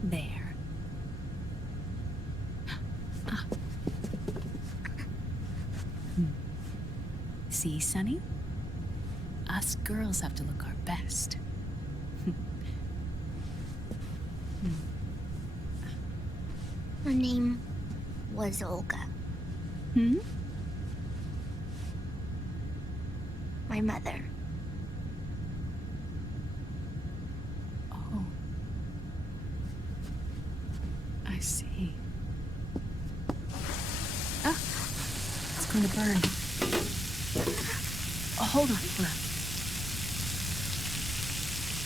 There. See, Sonny? Us girls have to look our best. Her name was Olga. Hmm? My mother. Oh. I see. Ah! It's going to burn. Oh, hold on.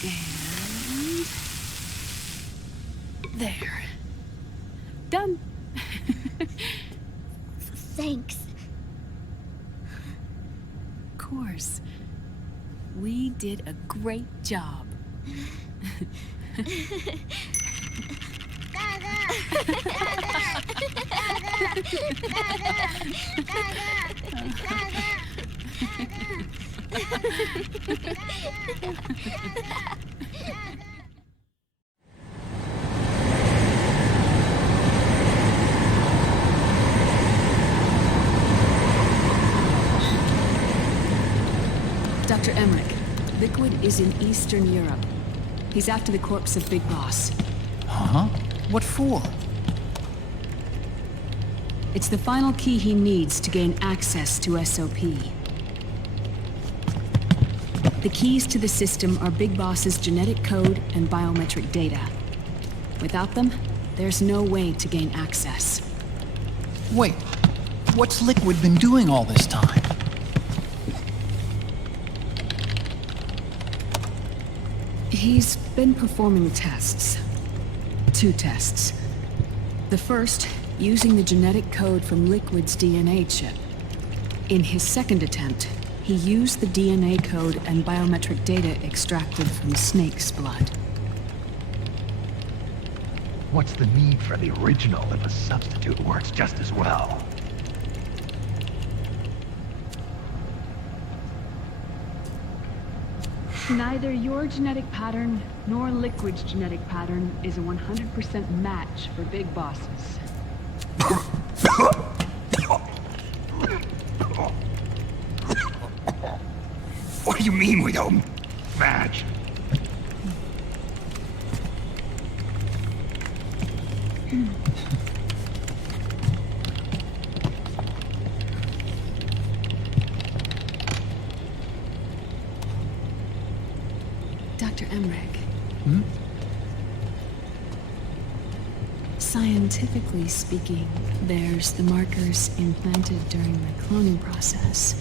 And... there. Done. Thanks. Of course. We did a great job. Dr. Emmerich, Liquid is in Eastern Europe. He's after the corpse of Big Boss. Huh? What for? It's the final key he needs to gain access to SOP. The keys to the system are Big Boss's genetic code and biometric data. Without them, there's no way to gain access. Wait, what's Liquid been doing all this time? He's been performing tests. 2 tests. The first, using the genetic code from Liquid's DNA chip. In his second attempt, he used the DNA code and biometric data extracted from Snake's blood. What's the need for the original if a substitute works just as well? Neither your genetic pattern nor Liquid's genetic pattern is a 100% match for Big Bosses. What do you mean we don't match? Dr. Emmerich. Hmm? Scientifically speaking, there's the markers implanted during the cloning process.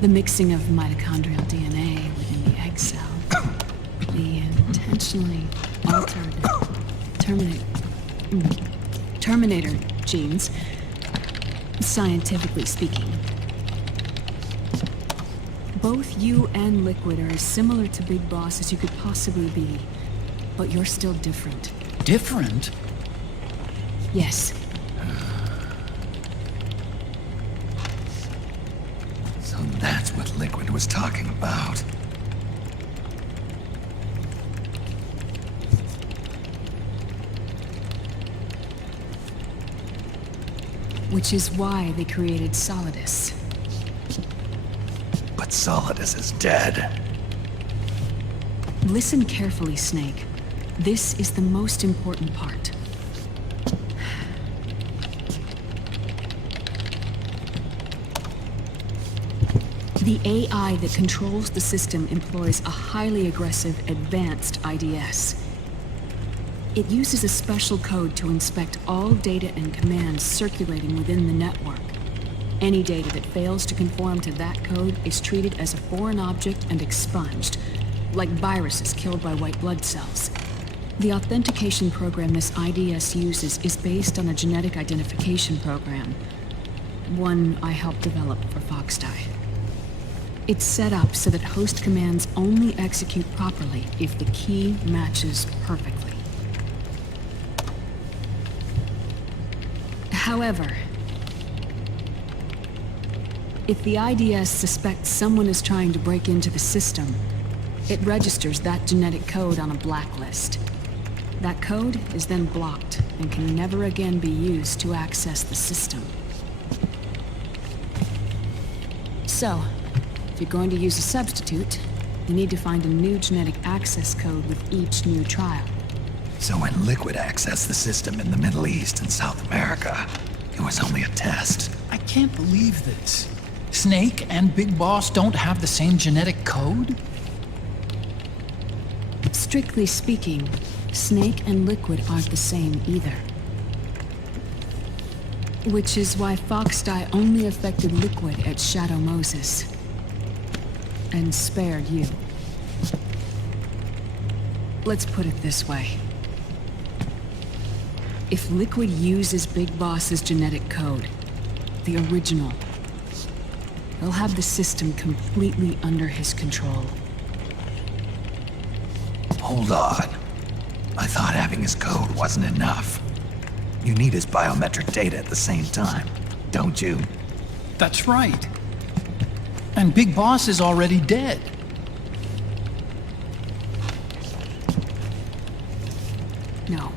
The mixing of mitochondrial DNA within the egg cell. The intentionally altered Terminator genes, scientifically speaking. Both you and Liquid are as similar to Big Boss as you could possibly be, but you're still different. Different? Yes. So that's what Liquid was talking about. Which is why they created Solidus. But Solidus is dead. Listen carefully, Snake. This is the most important part. The AI that controls the system employs a highly aggressive, advanced IDS. It uses a special code to inspect all data and commands circulating within the network. Any data that fails to conform to that code is treated as a foreign object and expunged, like viruses killed by white blood cells. The authentication program this IDS uses is based on a genetic identification program, one I helped develop for Foxdie. It's set up so that host commands only execute properly if the key matches perfectly. However, if the IDS suspects someone is trying to break into the system, it registers that genetic code on a blacklist. That code is then blocked and can never again be used to access the system. So, if you're going to use a substitute, you need to find a new genetic access code with each new trial. So when Liquid accessed the system in the Middle East and South America, it was only a test. I can't believe this. Snake and Big Boss don't have the same genetic code? Strictly speaking, Snake and Liquid aren't the same either. Which is why Foxdie only affected Liquid at Shadow Moses. And spared you. Let's put it this way. If Liquid uses Big Boss's genetic code, the original, he'll have the system completely under his control. Hold on. I thought having his code wasn't enough. You need his biometric data at the same time, don't you? That's right. And Big Boss is already dead. No.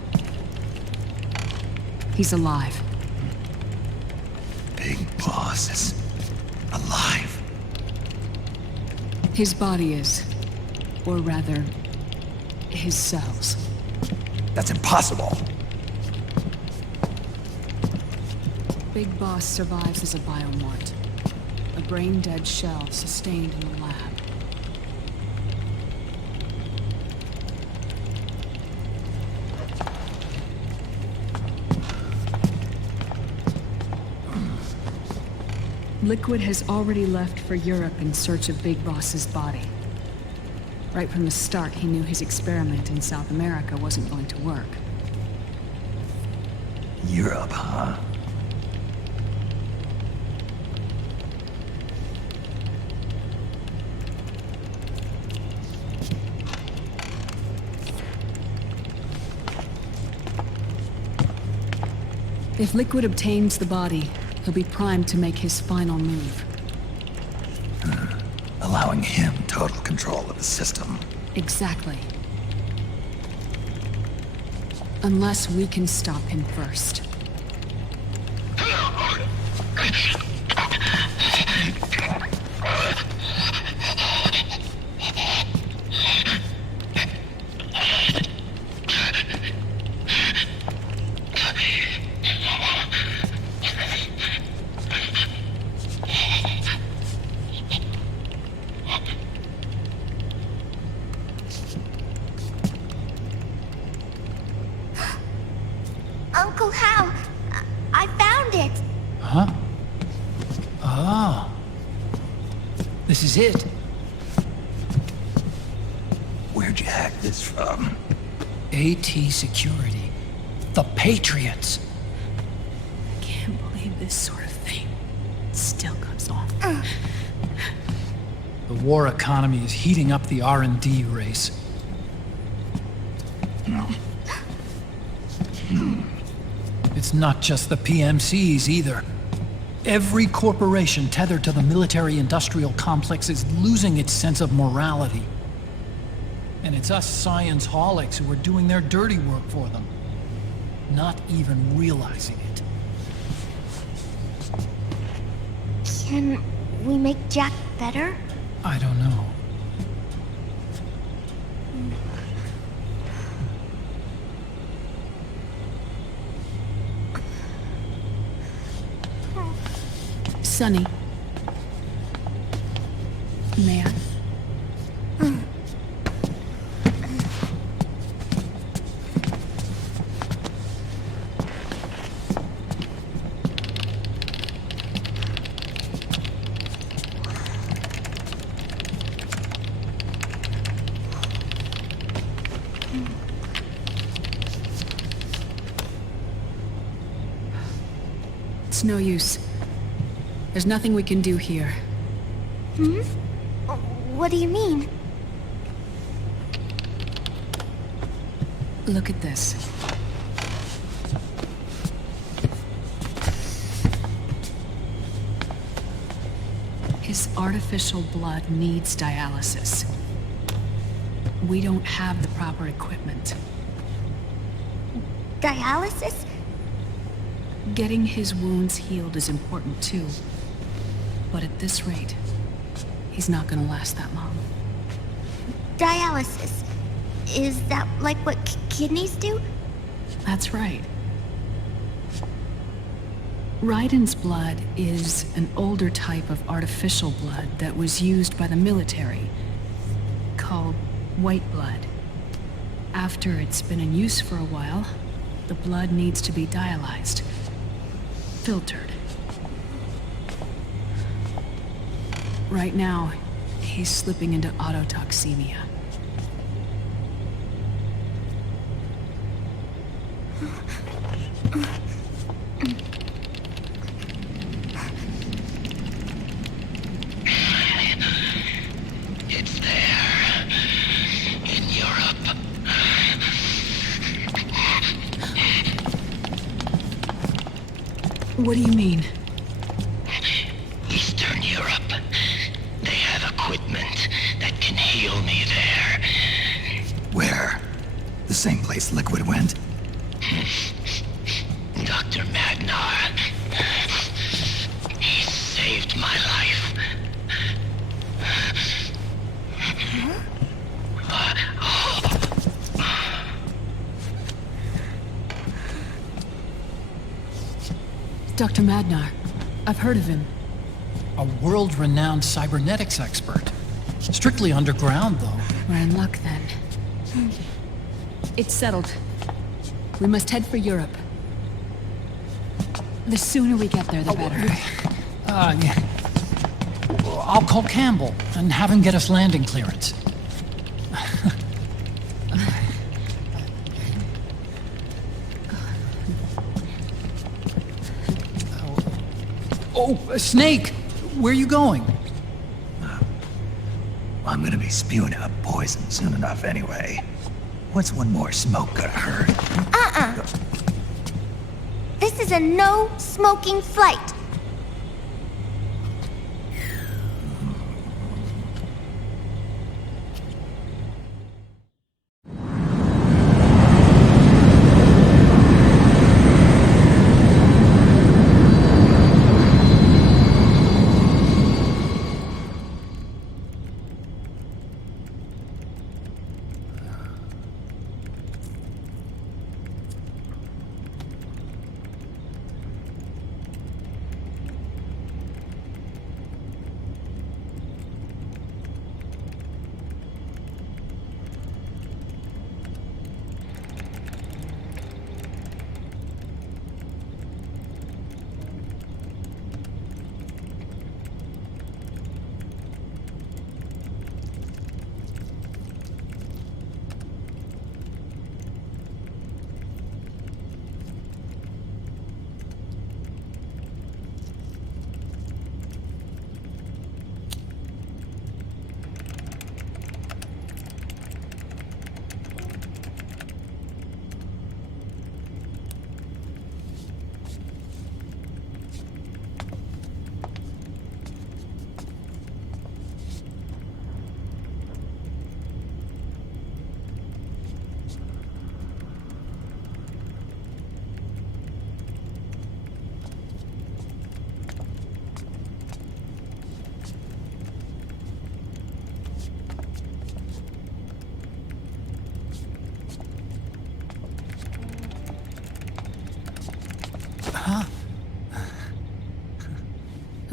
He's alive. Big Boss is alive. His body is. Or rather, his cells. That's impossible. Big Boss survives as a biomort. A brain-dead shell sustained in the lab. Liquid has already left for Europe in search of Big Boss's body. Right from the start, he knew his experiment in South America wasn't going to work. Europe, huh? If Liquid obtains the body, he'll be primed to make his final move. Allowing him total control of the system. Exactly. Unless we can stop him first. Uncle Hal, I found it. Huh? Ah. This is it. Where Where'd you hack this from? AT Security. The Patriots! I can't believe this sort of thing still goes on. The war economy is heating up the R&D race. It's not just the PMCs either. Every corporation tethered to the military-industrial complex is losing its sense of morality. And it's us science-holics who are doing their dirty work for them, not even realizing it. Can we make Jack better? I don't know. Sonny. May I? It's no use. There's nothing we can do here. Hmm? What do you mean? Look at this. His artificial blood needs dialysis. We don't have the proper equipment. Dialysis? Getting his wounds healed is important too. But at this rate, he's not gonna last that long. Dialysis. Is that like what kidneys do? That's right. Raiden's blood is an older type of artificial blood that was used by the military, called white blood. After it's been in use for a while, the blood needs to be dialyzed, filtered. Right now, he's slipping into autotoxemia. It's there. In Europe. What do you mean? Eastern Europe. They have equipment that can heal me there. Where? The same place Liquid went? Dr. Magnar. He saved my life. Dr. Magnar. I've heard of him. A world-renowned cybernetics expert. Strictly underground, though. We're in luck, then. It's settled. We must head for Europe. The sooner we get there, the better. Yeah. I'll call Campbell and have him get us landing clearance. Oh, Snake! Where are you going? I'm gonna be spewing out poison soon enough anyway. What's one more smoke gonna hurt? This is a no-smoking flight.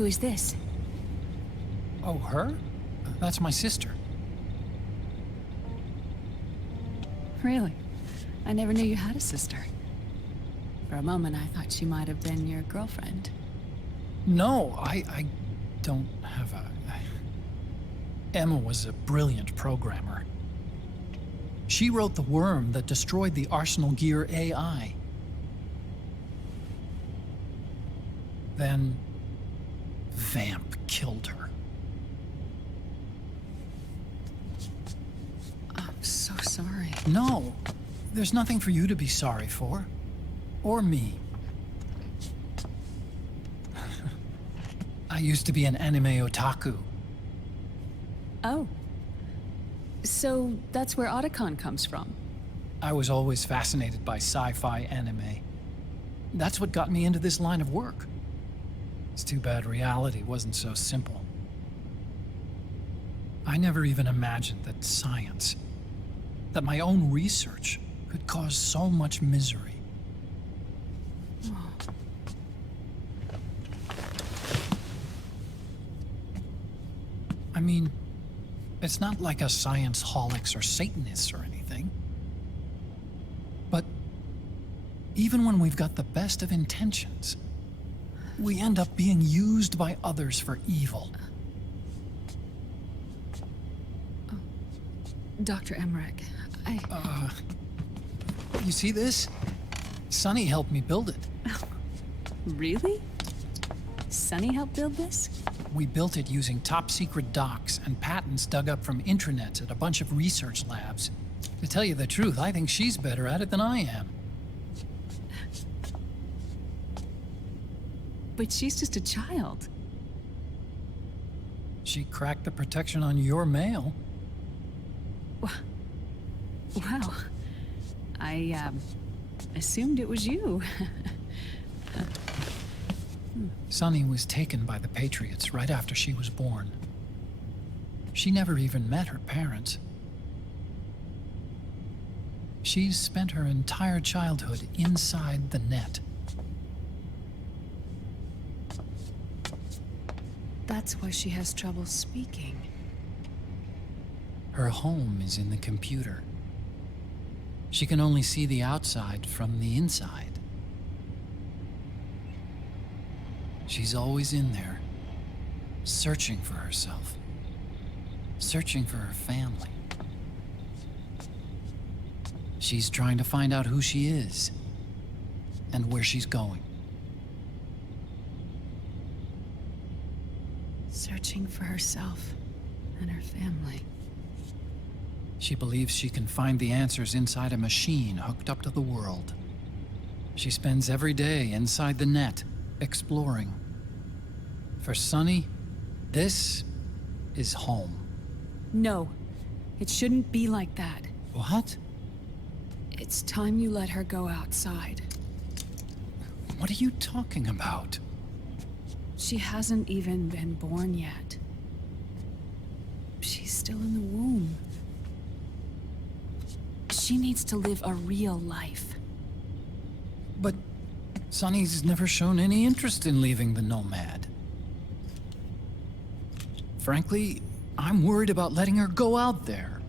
Who is this? Oh, her? That's my sister. Really? I never knew you had a sister. For a moment, I thought she might have been your girlfriend. No, I don't have a... Emma was a brilliant programmer. She wrote the worm that destroyed the Arsenal Gear AI. Then... Vamp killed her. I'm so sorry. No, there's nothing for you to be sorry for. Or me. I used to be an anime otaku. Oh. So that's where Otacon comes from? I was always fascinated by sci-fi anime. That's what got me into this line of work. It's too bad reality wasn't so simple. I never even imagined that science, that my own research, could cause so much misery. I mean, it's not like us science holics or Satanists or anything. But even when we've got the best of intentions, we end up being used by others for evil. Dr. Emmerich, You see this? Sonny helped me build it. Really? Sonny helped build this? We built it using top-secret docs and patents dug up from intranets at a bunch of research labs. To tell you the truth, I think she's better at it than I am. But she's just a child. She cracked the protection on your mail. Wow. I, assumed it was you. Sunny was taken by the Patriots right after she was born. She never even met her parents. She's spent her entire childhood inside the net. That's why she has trouble speaking. Her home is in the computer. She can only see the outside from the inside. She's always in there, searching for herself, searching for her family. She's trying to find out who she is and where she's going. Searching for herself and her family. She believes she can find the answers inside a machine hooked up to the world. She spends every day inside the net, exploring. For Sunny, this is home. No, it shouldn't be like that. What? It's time you let her go outside. What are you talking about? She hasn't even been born yet. She's still in the womb. She needs to live a real life. But Sunny's never shown any interest in leaving the Nomad. Frankly, I'm worried about letting her go out there.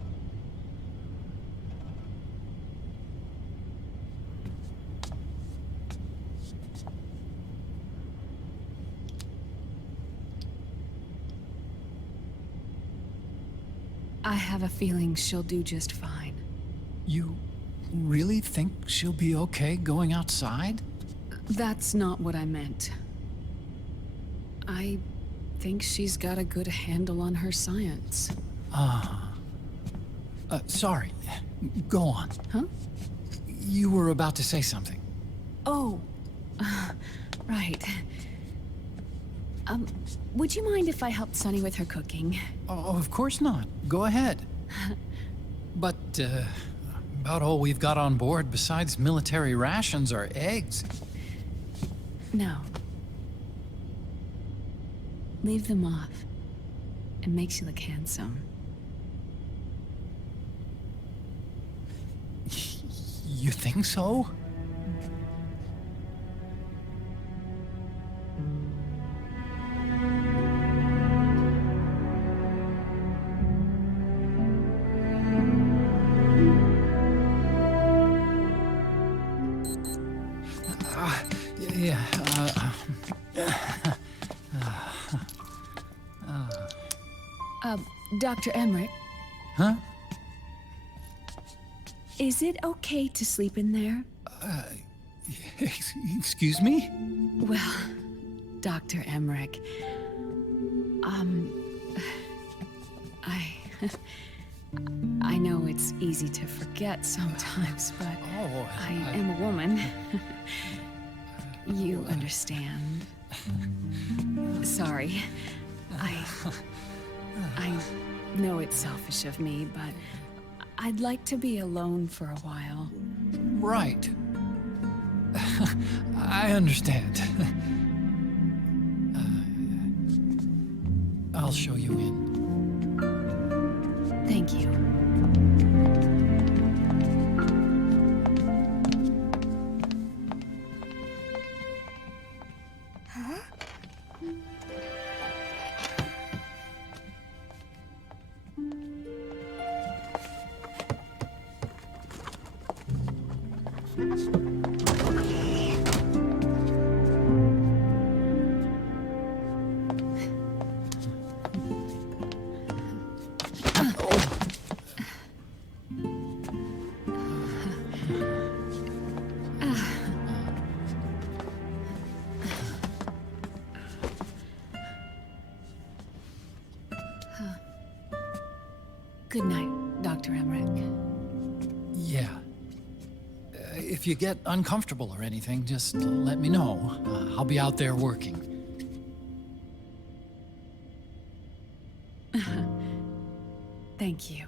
I have a feeling she'll do just fine. You really think she'll be okay going outside? That's not what I meant. I think she's got a good handle on her science. Sorry. Go on. Huh? You were about to say something. Oh, right. Would you mind if I helped Sunny with her cooking? Oh, of course not. Go ahead. But, about all we've got on board besides military rations are eggs. No. Leave them off. It makes you look handsome. You think so? Dr. Emmerich, Huh? is it okay to sleep in there? Excuse me? Well, Dr. Emmerich, I know it's easy to forget sometimes, but I am a woman. You understand. Sorry. I know it's selfish of me, but I'd like to be alone for a while. Right. I understand. I'll show you in. Thank you. Good night, Dr. Emmerich. Yeah. If you get uncomfortable or anything, just let me know. I'll be out there working. Thank you.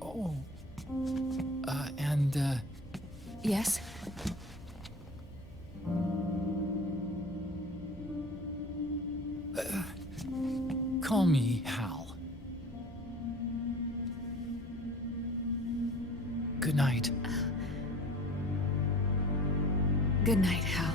Oh. Yes? Call me Hal. Good night. Good night, Hal.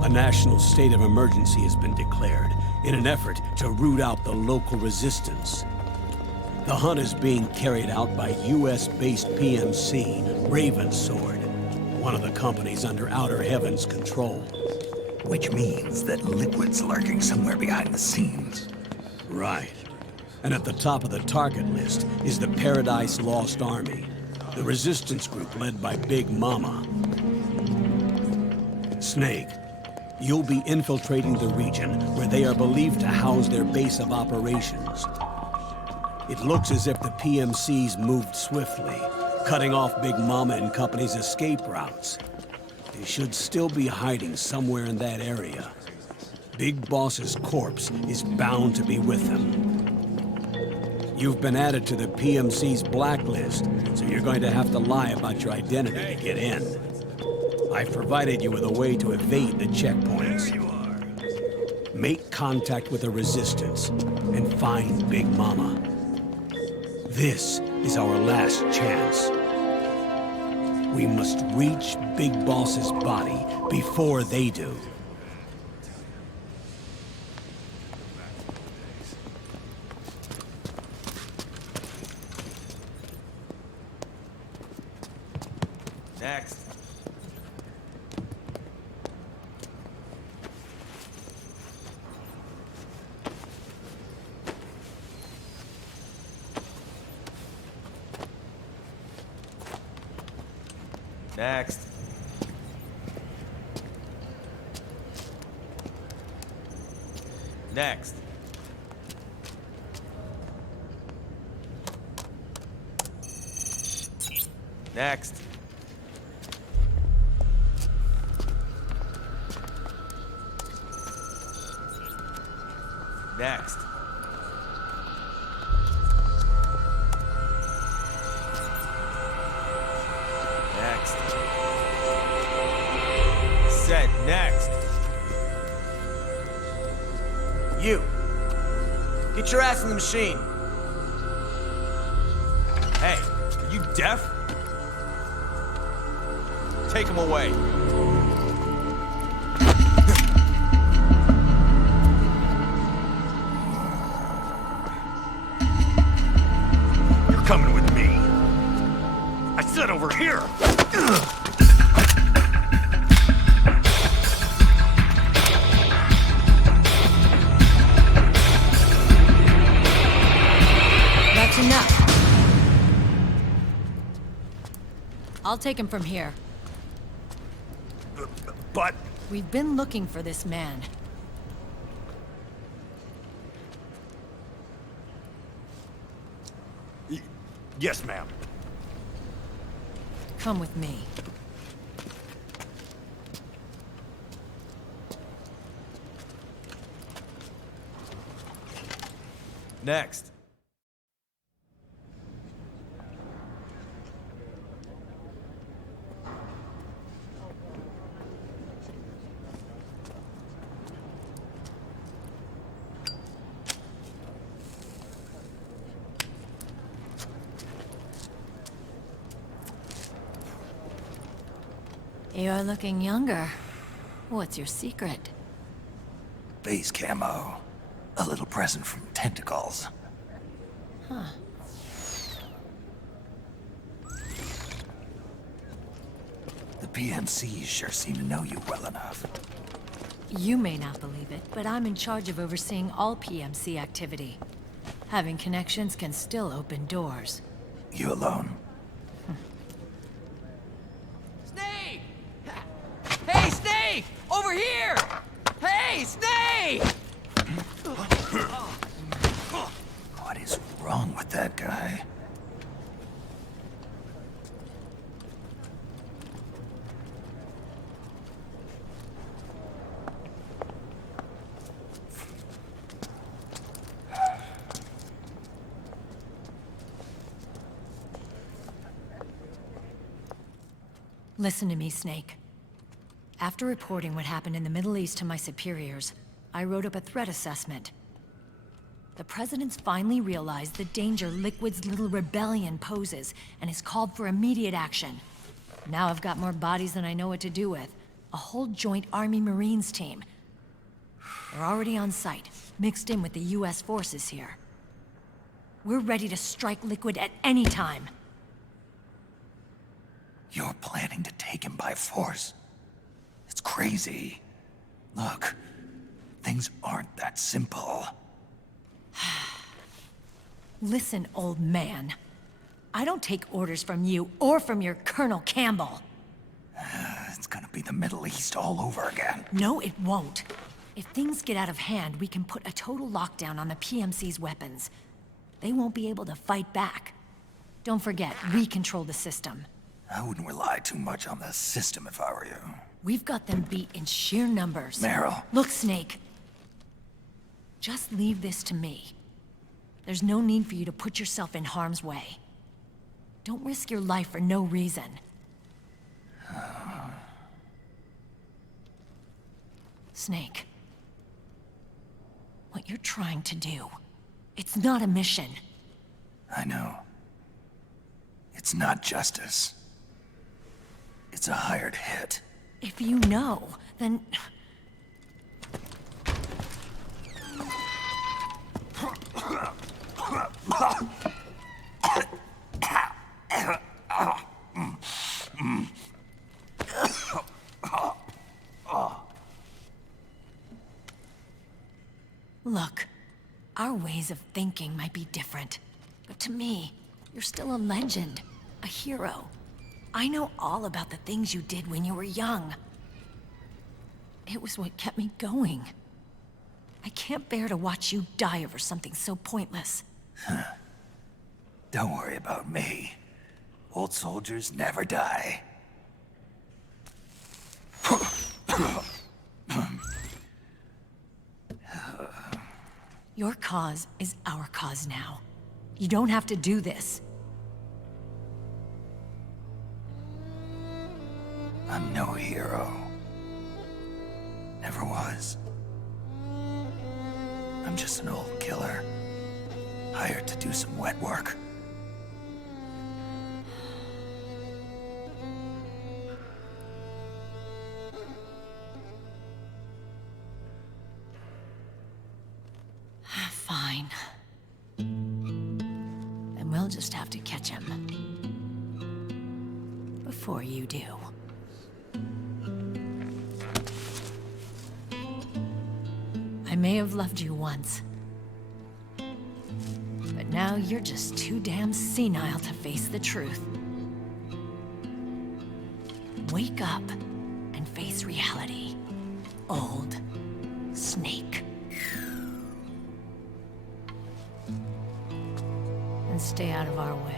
A national state of emergency has been declared in an effort to root out the local resistance. The hunt is being carried out by US-based PMC, Ravensword, one of the companies under Outer Heaven's control. Which means that Liquid's lurking somewhere behind the scenes. Right. And at the top of the target list is the Paradise Lost Army, the resistance group led by Big Mama. Snake, you'll be infiltrating the region where they are believed to house their base of operations. It looks as if the PMCs moved swiftly, cutting off Big Mama and company's escape routes. They should still be hiding somewhere in that area. Big Boss's corpse is bound to be with them. You've been added to the PMC's blacklist, so you're going to have to lie about your identity to get in. I've provided you with a way to evade the checkpoints. Make contact with the Resistance and find Big Mama. This is our last chance. We must reach Big Boss's body before they do. Next. Next. Next. Next. Next. Next. Said next. You. Get your ass in the machine. Hey, are you deaf? Take him away. You're coming with me. I said over here. That's enough. I'll take him from here. But... We've been looking for this man. Yes, ma'am. Come with me. Next. You're looking younger. What's your secret? Base camo. A little present from tentacles. Huh. The PMCs sure seem to know you well enough. You may not believe it, but I'm in charge of overseeing all PMC activity. Having connections can still open doors. You alone? Snake! Hey, Snake! Over here! Hey, Snake! What is wrong with that guy? Listen to me, Snake. After reporting what happened in the Middle East to my superiors, I wrote up a threat assessment. The President's finally realized the danger Liquid's little rebellion poses, and has called for immediate action. Now I've got more bodies than I know what to do with. A whole joint Army Marines team. They're already on site, mixed in with the US forces here. We're ready to strike Liquid at any time. You're planning to take him by force? It's crazy. Look, things aren't that simple. Listen, old man. I don't take orders from you or from your Colonel Campbell. It's gonna be the Middle East all over again. No, it won't. If things get out of hand, we can put a total lockdown on the PMC's weapons. They won't be able to fight back. Don't forget, we control the system. I wouldn't rely too much on the system if I were you. We've got them beat in sheer numbers. Meryl. Look, Snake. Just leave this to me. There's no need for you to put yourself in harm's way. Don't risk your life for no reason. Snake. What you're trying to do, it's not a mission. I know. It's not justice. It's a hired hit. If you know, then... Look, our ways of thinking might be different, but to me, you're still a legend, a hero. I know all about the things you did when you were young. It was what kept me going. I can't bear to watch you die over something so pointless. Don't worry about me. Old soldiers never die. Your cause is our cause now. You don't have to do this. I'm no hero. Never was. I'm just an old killer, hired to do some wet work. Fine. Then we'll just have to catch him. Before you do. I may have loved you once. But now you're just too damn senile to face the truth. Wake up and face reality. Old Snake. And stay out of our way.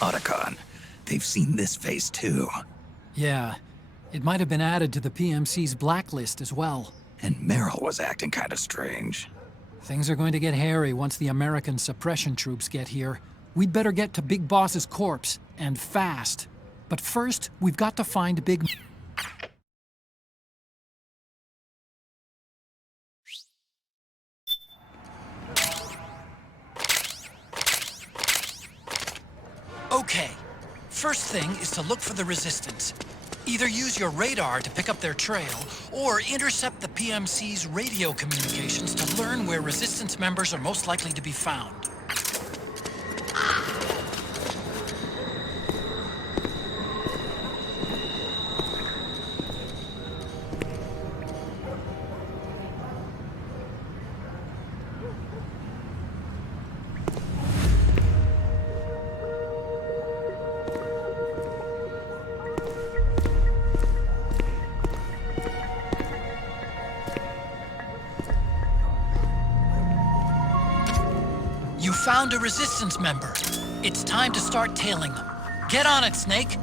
Otacon, they've seen this face too. Yeah, it might have been added to the PMC's blacklist as well. And Merrill was acting kinda strange. Things are going to get hairy once the American suppression troops get here. We'd better get to Big Boss's corpse, and fast. But first, we've got to find Big... Okay. First thing is to look for the Resistance. Either use your radar to pick up their trail, or intercept the PMC's radio communications to learn where Resistance members are most likely to be found. You found a Resistance member. It's time to start tailing them. Get on it, Snake!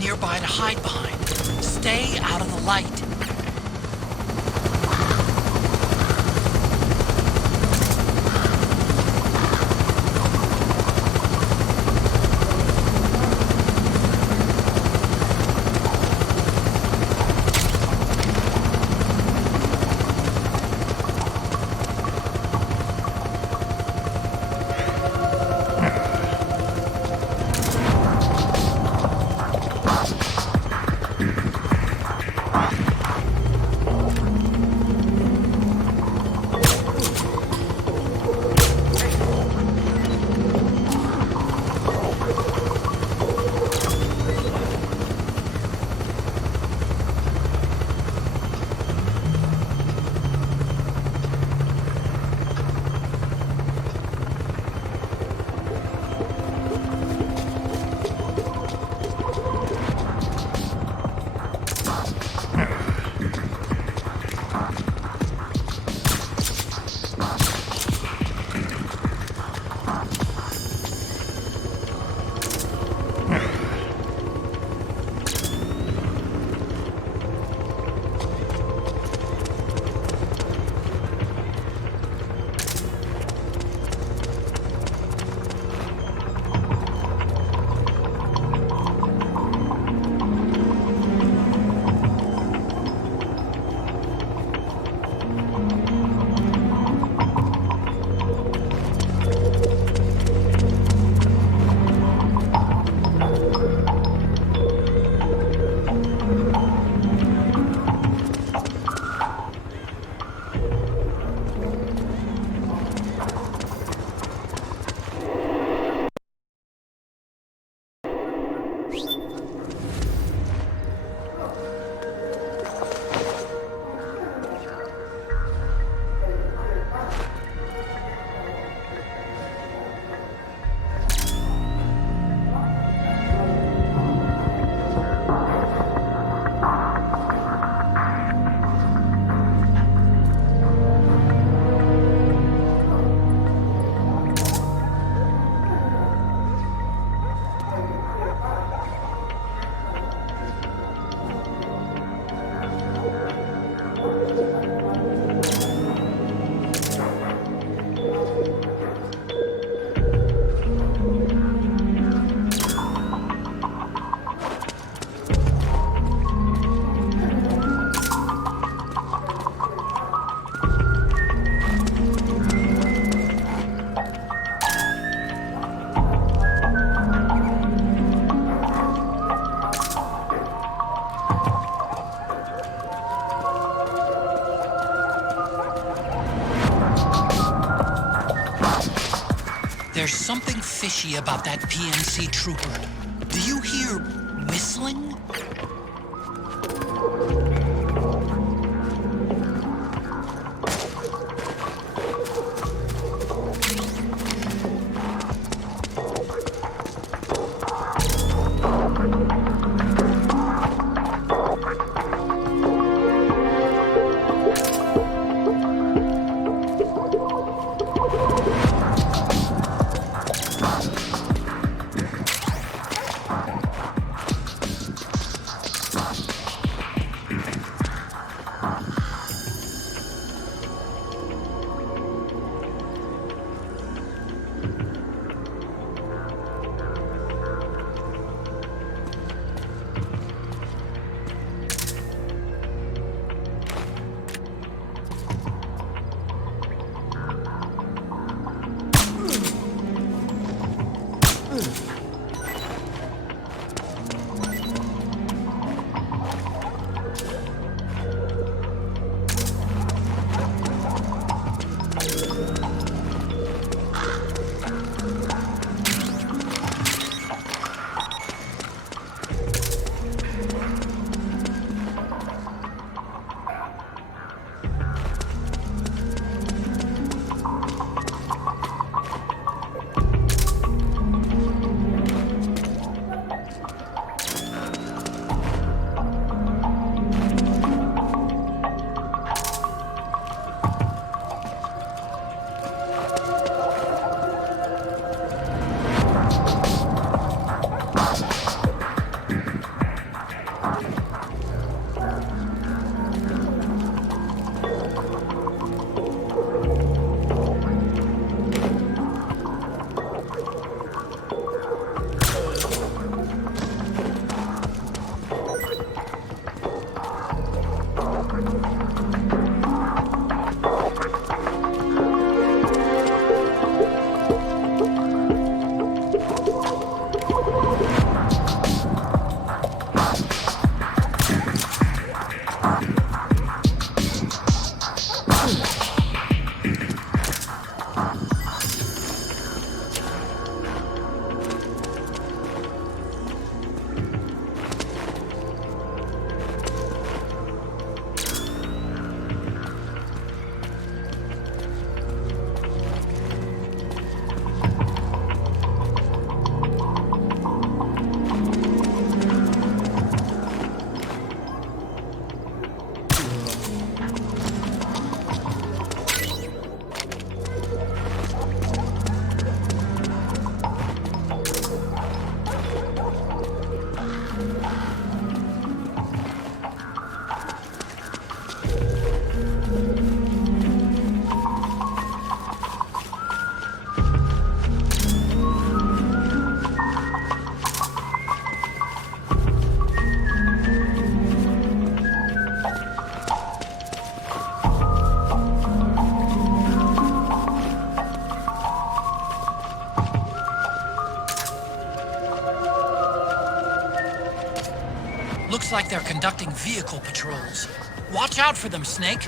Nearby to hide behind. Stay out of the light. There's something fishy about that PMC trooper. Do you hear whistling? Looks like they're conducting vehicle patrols. Watch out for them, Snake.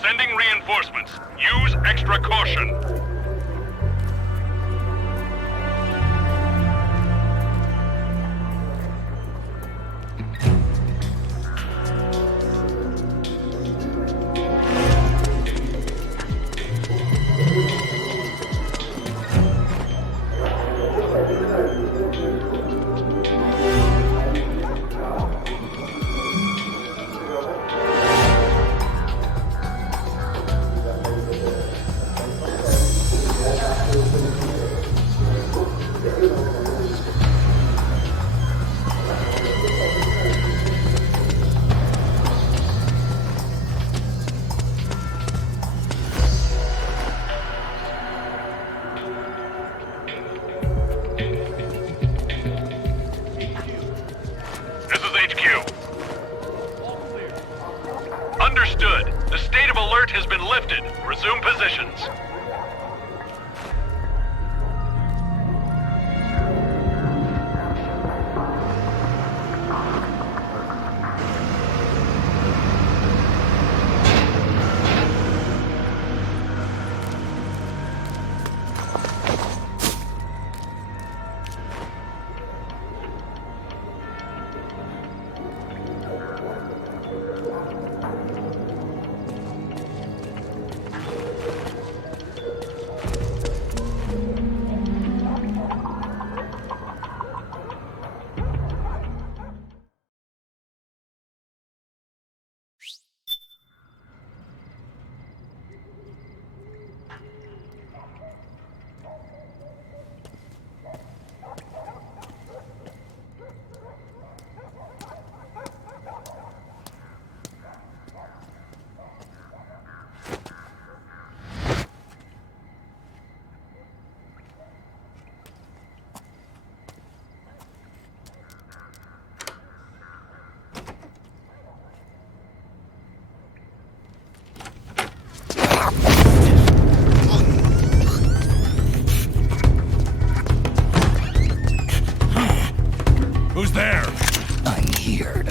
Sending reinforcements. Use extra caution. Understood. The state of alert has been lifted. Resume positions.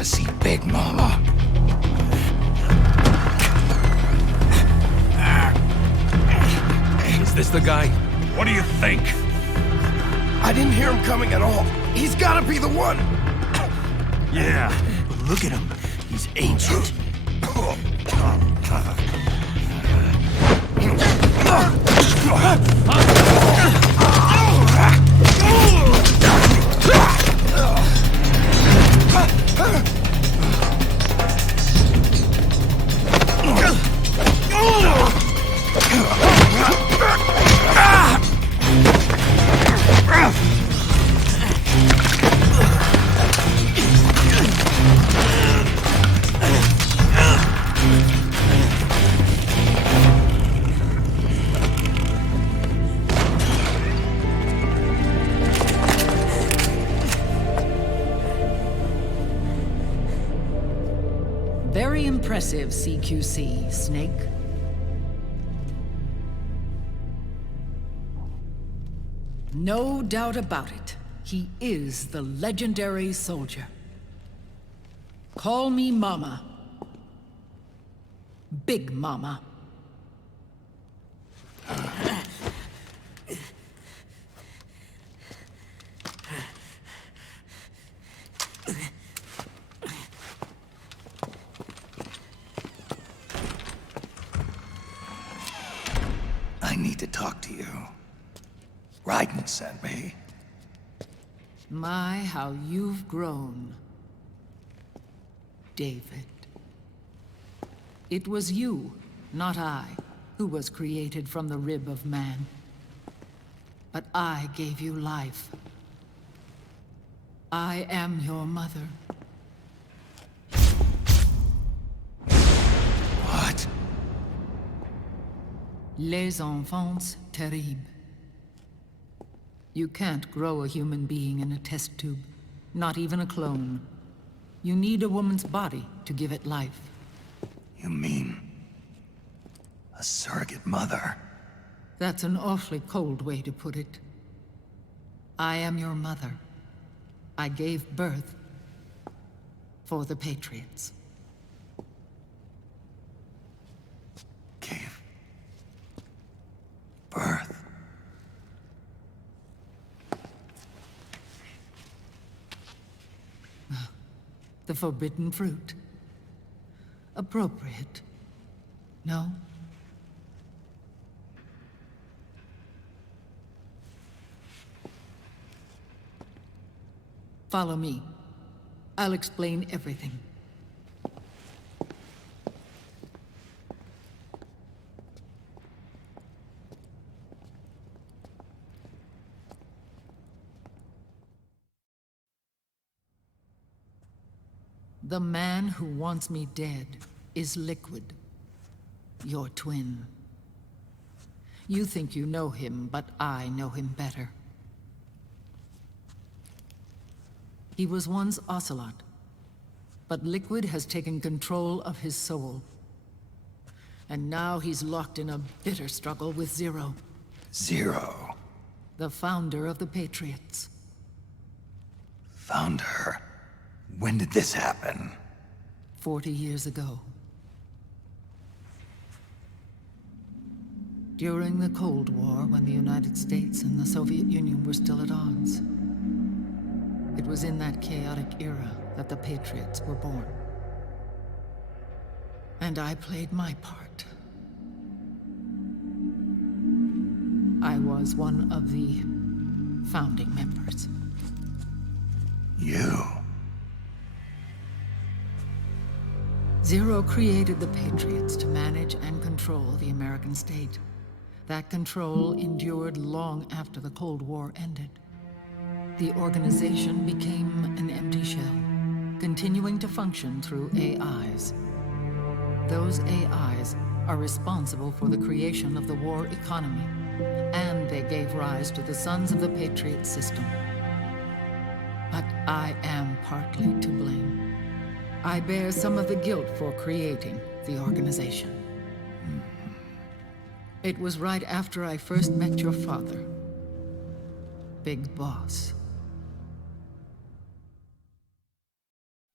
to see Big Mama. Is this the guy? What do you think? I didn't hear him coming at all. He's gotta be the one! Yeah, but look at him. He's ancient. Very impressive, CQC, Snake. No doubt about it. He is the legendary soldier. Call me Mama. Big Mama. I need to talk to you. Raiden sent me. My, how you've grown, David. It was you, not I, who was created from the rib of man. But I gave you life. I am your mother. What? Les enfants terribles. You can't grow a human being in a test tube, not even a clone. You need a woman's body to give it life. You mean a surrogate mother? That's an awfully cold way to put it. I am your mother. I gave birth for the Patriots. Gave birth? The forbidden fruit. Appropriate. No? Follow me. I'll explain everything. The man who wants me dead is Liquid, your twin. You think you know him, but I know him better. He was once Ocelot, but Liquid has taken control of his soul. And now he's locked in a bitter struggle with Zero. Zero? The founder of the Patriots. Founder? When did this happen? 40 years ago. During the Cold War, when the United States and the Soviet Union were still at odds. It was in that chaotic era that the Patriots were born. And I played my part. I was one of the founding members. You? Zero created the Patriots to manage and control the American state. That control endured long after the Cold War ended. The organization became an empty shell, continuing to function through AIs. Those AIs are responsible for the creation of the war economy, and they gave rise to the Sons of the Patriot system. But I am partly to blame. I bear some of the guilt for creating the organization. It was right after I first met your father, Big Boss.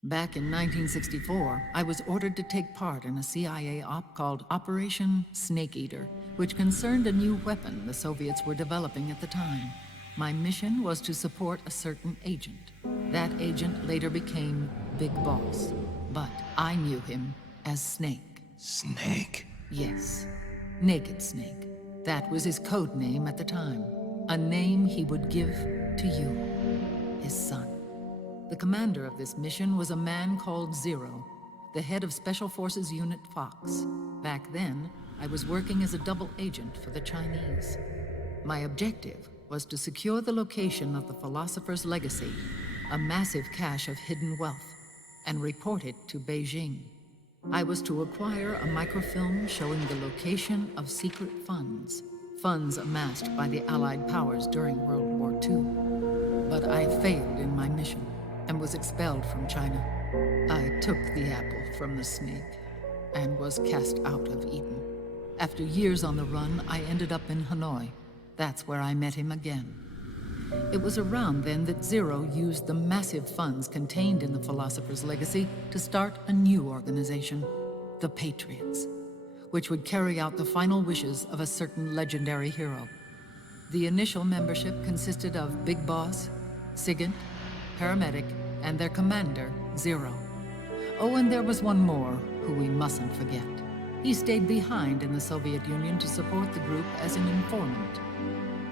Back in 1964, I was ordered to take part in a CIA op called Operation Snake Eater, which concerned a new weapon the Soviets were developing at the time. My mission was to support a certain agent. That agent later became Big Boss, but I knew him as Snake. Snake? Yes, Naked Snake. That was his code name at the time. A name he would give to you, his son. The commander of this mission was a man called Zero, the head of Special Forces Unit Fox. Back then, I was working as a double agent for the Chinese. My objective was to secure the location of the Philosopher's Legacy, a massive cache of hidden wealth, and report it to Beijing. I was to acquire a microfilm showing the location of secret funds, funds amassed by the Allied powers during World War II. But I failed in my mission and was expelled from China. I took the apple from the snake and was cast out of Eden. After years on the run, I ended up in Hanoi. That's where I met him again. It was around then that Zero used the massive funds contained in the Philosopher's Legacy to start a new organization, the Patriots, which would carry out the final wishes of a certain legendary hero. The initial membership consisted of Big Boss, Sigint, Paramedic, and their commander, Zero. Oh, and there was one more who we mustn't forget. He stayed behind in the Soviet Union to support the group as an informant,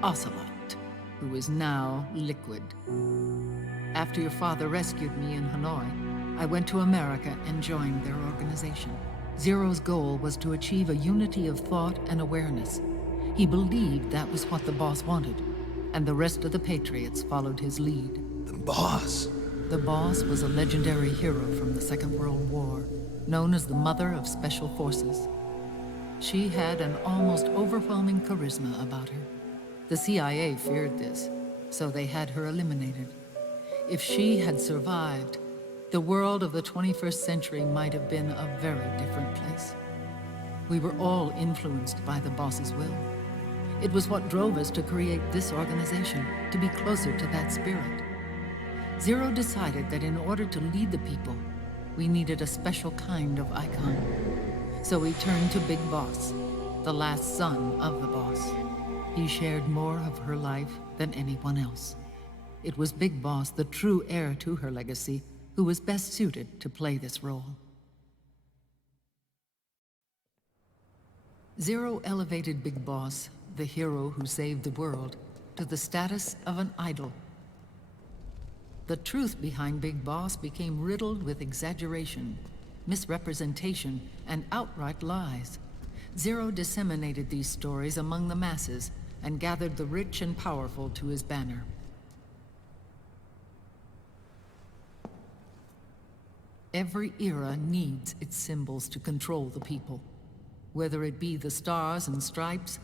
Ocelot, who is now Liquid. After your father rescued me in Hanoi, I went to America and joined their organization. Zero's goal was to achieve a unity of thought and awareness. He believed that was what the boss wanted, and the rest of the Patriots followed his lead. The boss? The boss was a legendary hero from the Second World War, known as the Mother of Special Forces. She had an almost overwhelming charisma about her. The CIA feared this, so they had her eliminated. If she had survived, the world of the 21st century might have been a very different place. We were all influenced by the boss's will. It was what drove us to create this organization, to be closer to that spirit. Zero decided that in order to lead the people, we needed a special kind of icon. So he turned to Big Boss, the last son of the boss. He shared more of her life than anyone else. It was Big Boss, the true heir to her legacy, who was best suited to play this role. Zero elevated Big Boss, the hero who saved the world, to the status of an idol. The truth behind Big Boss became riddled with exaggeration, misrepresentation, and outright lies. Zero disseminated these stories among the masses and gathered the rich and powerful to his banner. Every era needs its symbols to control the people, whether it be the stars and stripes,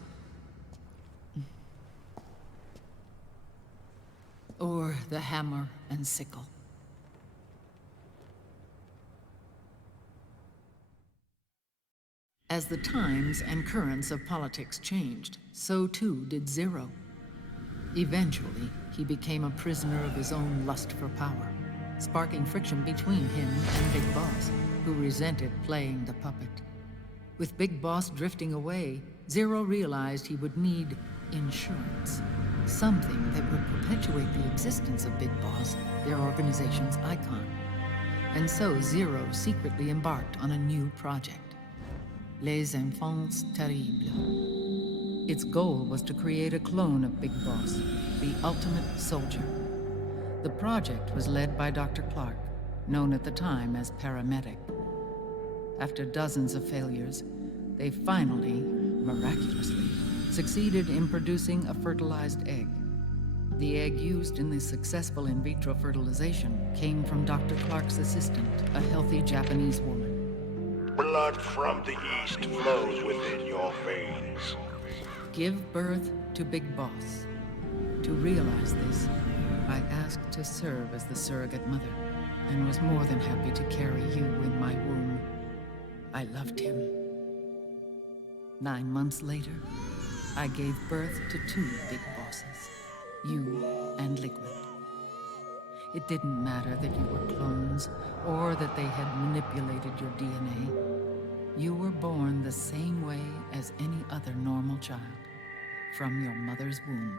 or the hammer and sickle. As the times and currents of politics changed, so too did Zero. Eventually, he became a prisoner of his own lust for power, sparking friction between him and Big Boss, who resented playing the puppet. With Big Boss drifting away, Zero realized he would need insurance. Something that would perpetuate the existence of Big Boss, their organization's icon. And so Zero secretly embarked on a new project, Les Enfants Terribles. Its goal was to create a clone of Big Boss, the ultimate soldier. The project was led by Dr. Clark, known at the time as Paramedic. After dozens of failures, they finally, miraculously, succeeded in producing a fertilized egg. The egg used in the successful in vitro fertilization came from Dr. Clark's assistant, a healthy Japanese woman. Blood from the east flows within your veins. Give birth to Big Boss. To realize this, I asked to serve as the surrogate mother, and was more than happy to carry you in my womb. I loved him. 9 months later, I gave birth to 2 Big Bosses, you and Liquid. It didn't matter that you were clones, or that they had manipulated your DNA. You were born the same way as any other normal child, from your mother's womb.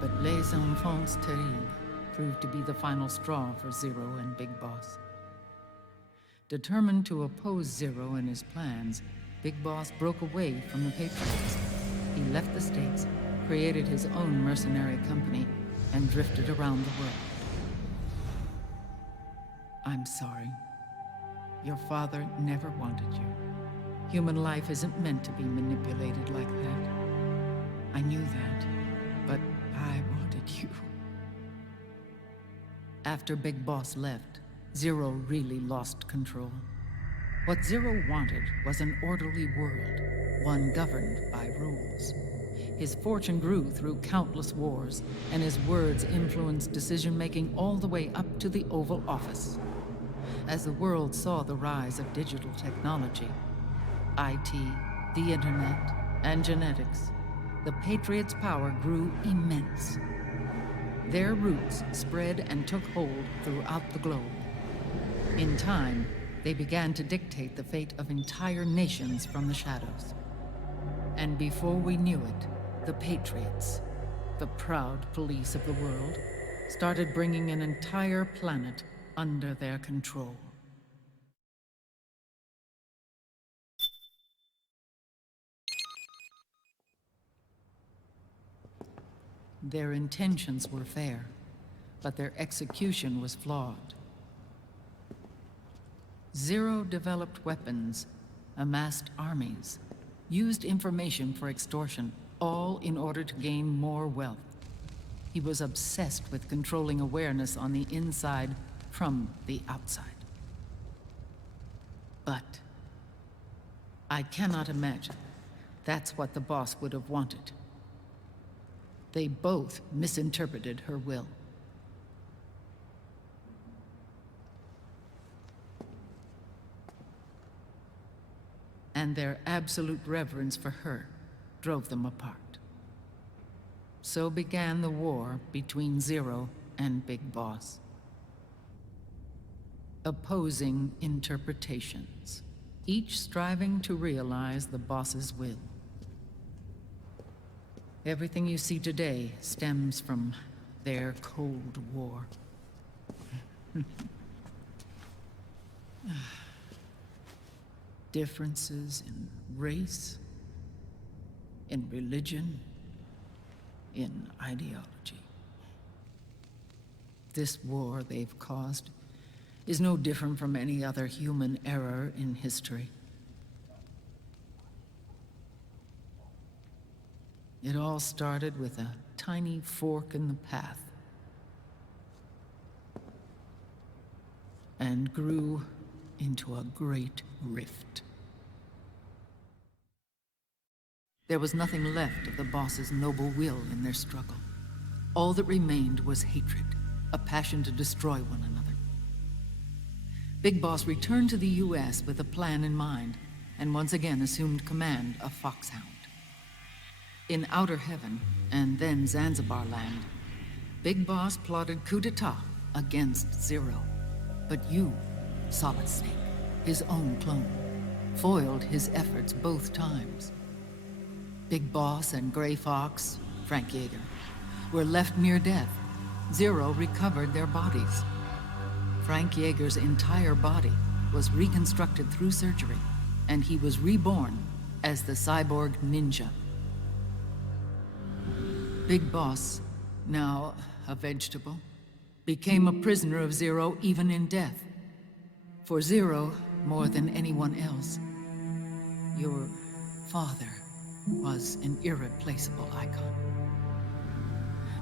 But les enfants terribles proved to be the final straw for Zero and Big Boss. Determined to oppose Zero and his plans, Big Boss broke away from the Patriots. He left the States, created his own mercenary company, and drifted around the world. I'm sorry. Your father never wanted you. Human life isn't meant to be manipulated like that. I knew that, but I wanted you. After Big Boss left, Zero really lost control. What Zero wanted was an orderly world, one governed by rules. His fortune grew through countless wars, and his words influenced decision-making all the way up to the Oval Office. As the world saw the rise of digital technology, IT, the internet, and genetics, the Patriots' power grew immense. Their roots spread and took hold throughout the globe. In time, they began to dictate the fate of entire nations from the shadows. And before we knew it, the Patriots, the proud police of the world, started bringing an entire planet under their control. Their intentions were fair, but their execution was flawed. Zero developed weapons, amassed armies, used information for extortion, all in order to gain more wealth. He was obsessed with controlling awareness on the inside from the outside. But I cannot imagine that's what the boss would have wanted. They both misinterpreted her will. And their absolute reverence for her drove them apart. So began the war between Zero and Big Boss. Opposing interpretations, each striving to realize the boss's will. Everything you see today stems from their Cold War. Differences in race, in religion, in ideology. This war they've caused is no different from any other human error in history. It all started with a tiny fork in the path, and grew into a great rift. There was nothing left of the boss's noble will in their struggle. All that remained was hatred, a passion to destroy one another. Big Boss returned to the US with a plan in mind, and once again assumed command of Foxhound. In Outer Heaven, and then Zanzibar Land, Big Boss plotted coup d'etat against Zero. But you, Solid Snake, his own clone, foiled his efforts both times. Big Boss and Gray Fox, Frank Yeager, were left near death. Zero recovered their bodies. Frank Yeager's entire body was reconstructed through surgery, and he was reborn as the cyborg ninja. Big Boss, now a vegetable, became a prisoner of Zero even in death. For Zero, more than anyone else, your father was an irreplaceable icon.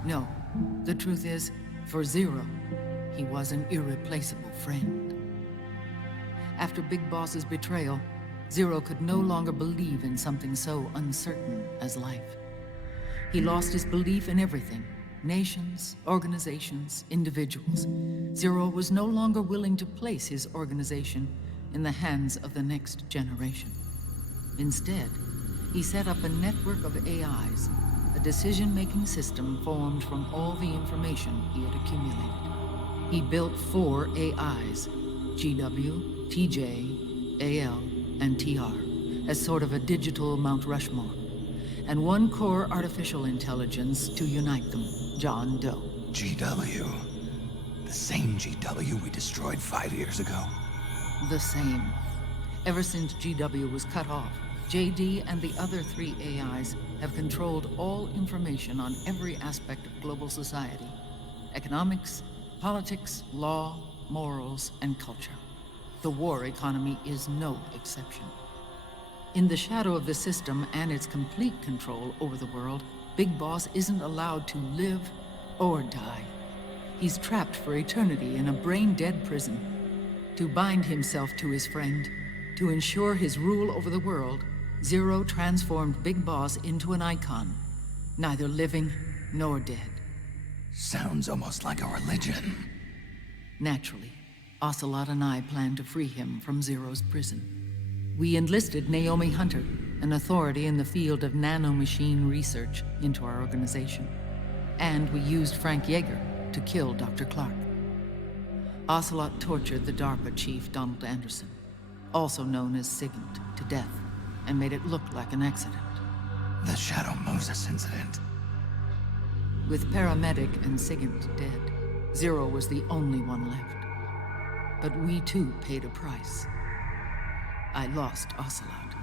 No, the truth is, for Zero, he was an irreplaceable friend. After Big Boss's betrayal, Zero could no longer believe in something so uncertain as life. He lost his belief in everything. Nations, organizations, individuals. Zero was no longer willing to place his organization in the hands of the next generation. Instead, he set up a network of AIs, a decision-making system formed from all the information he had accumulated. He built 4 AIs, GW, TJ, AL, and TR, as sort of a digital Mount Rushmore, and 1 core artificial intelligence to unite them, John Doe. GW. The same GW we destroyed 5 years ago? The same. Ever since GW was cut off, JD and the other 3 AIs have controlled all information on every aspect of global society. Economics, politics, law, morals, and culture. The war economy is no exception. In the shadow of the system and its complete control over the world, Big Boss isn't allowed to live or die. He's trapped for eternity in a brain-dead prison. To bind himself to his friend, to ensure his rule over the world, Zero transformed Big Boss into an icon, neither living nor dead. Sounds almost like a religion. Naturally, Ocelot and I plan to free him from Zero's prison. We enlisted Naomi Hunter, an authority in the field of nanomachine research, into our organization. And we used Frank Yeager to kill Dr. Clark. Ocelot tortured the DARPA chief, Donald Anderson, also known as Sigint, to death, and made it look like an accident. The Shadow Moses incident. With paramedic and Sigint dead, Zero was the only one left. But we too paid a price. I lost Ocelot.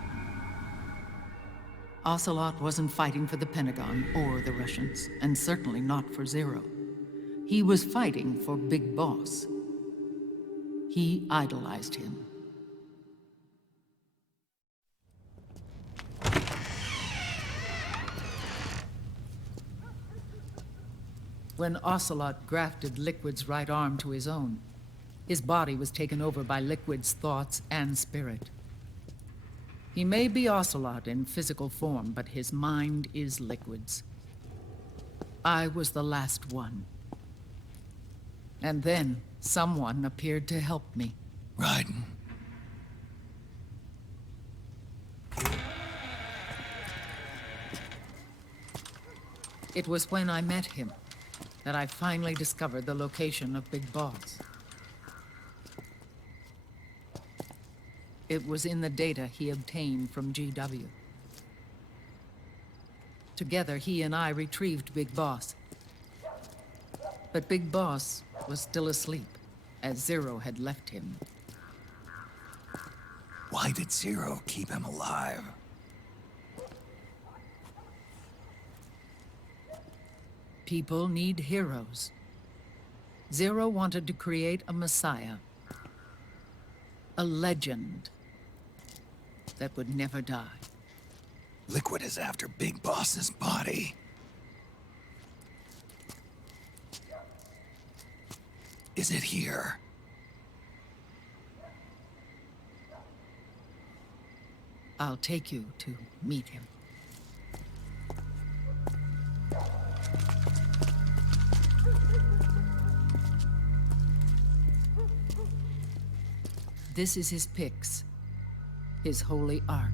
Ocelot wasn't fighting for the Pentagon or the Russians, and certainly not for Zero. He was fighting for Big Boss. He idolized him. When Ocelot grafted Liquid's right arm to his own, his body was taken over by Liquid's thoughts and spirit. He may be Ocelot in physical form, but his mind is Liquid's. I was the last one. And then someone appeared to help me. Raiden. It was when I met him that I finally discovered the location of Big Boss. It was in the data he obtained from GW. Together, he and I retrieved Big Boss. But Big Boss was still asleep, as Zero had left him. Why did Zero keep him alive? People need heroes. Zero wanted to create a messiah. A legend that would never die. Liquid is after Big Boss's body. Is it here? I'll take you to meet him. This is his pyx, his holy ark.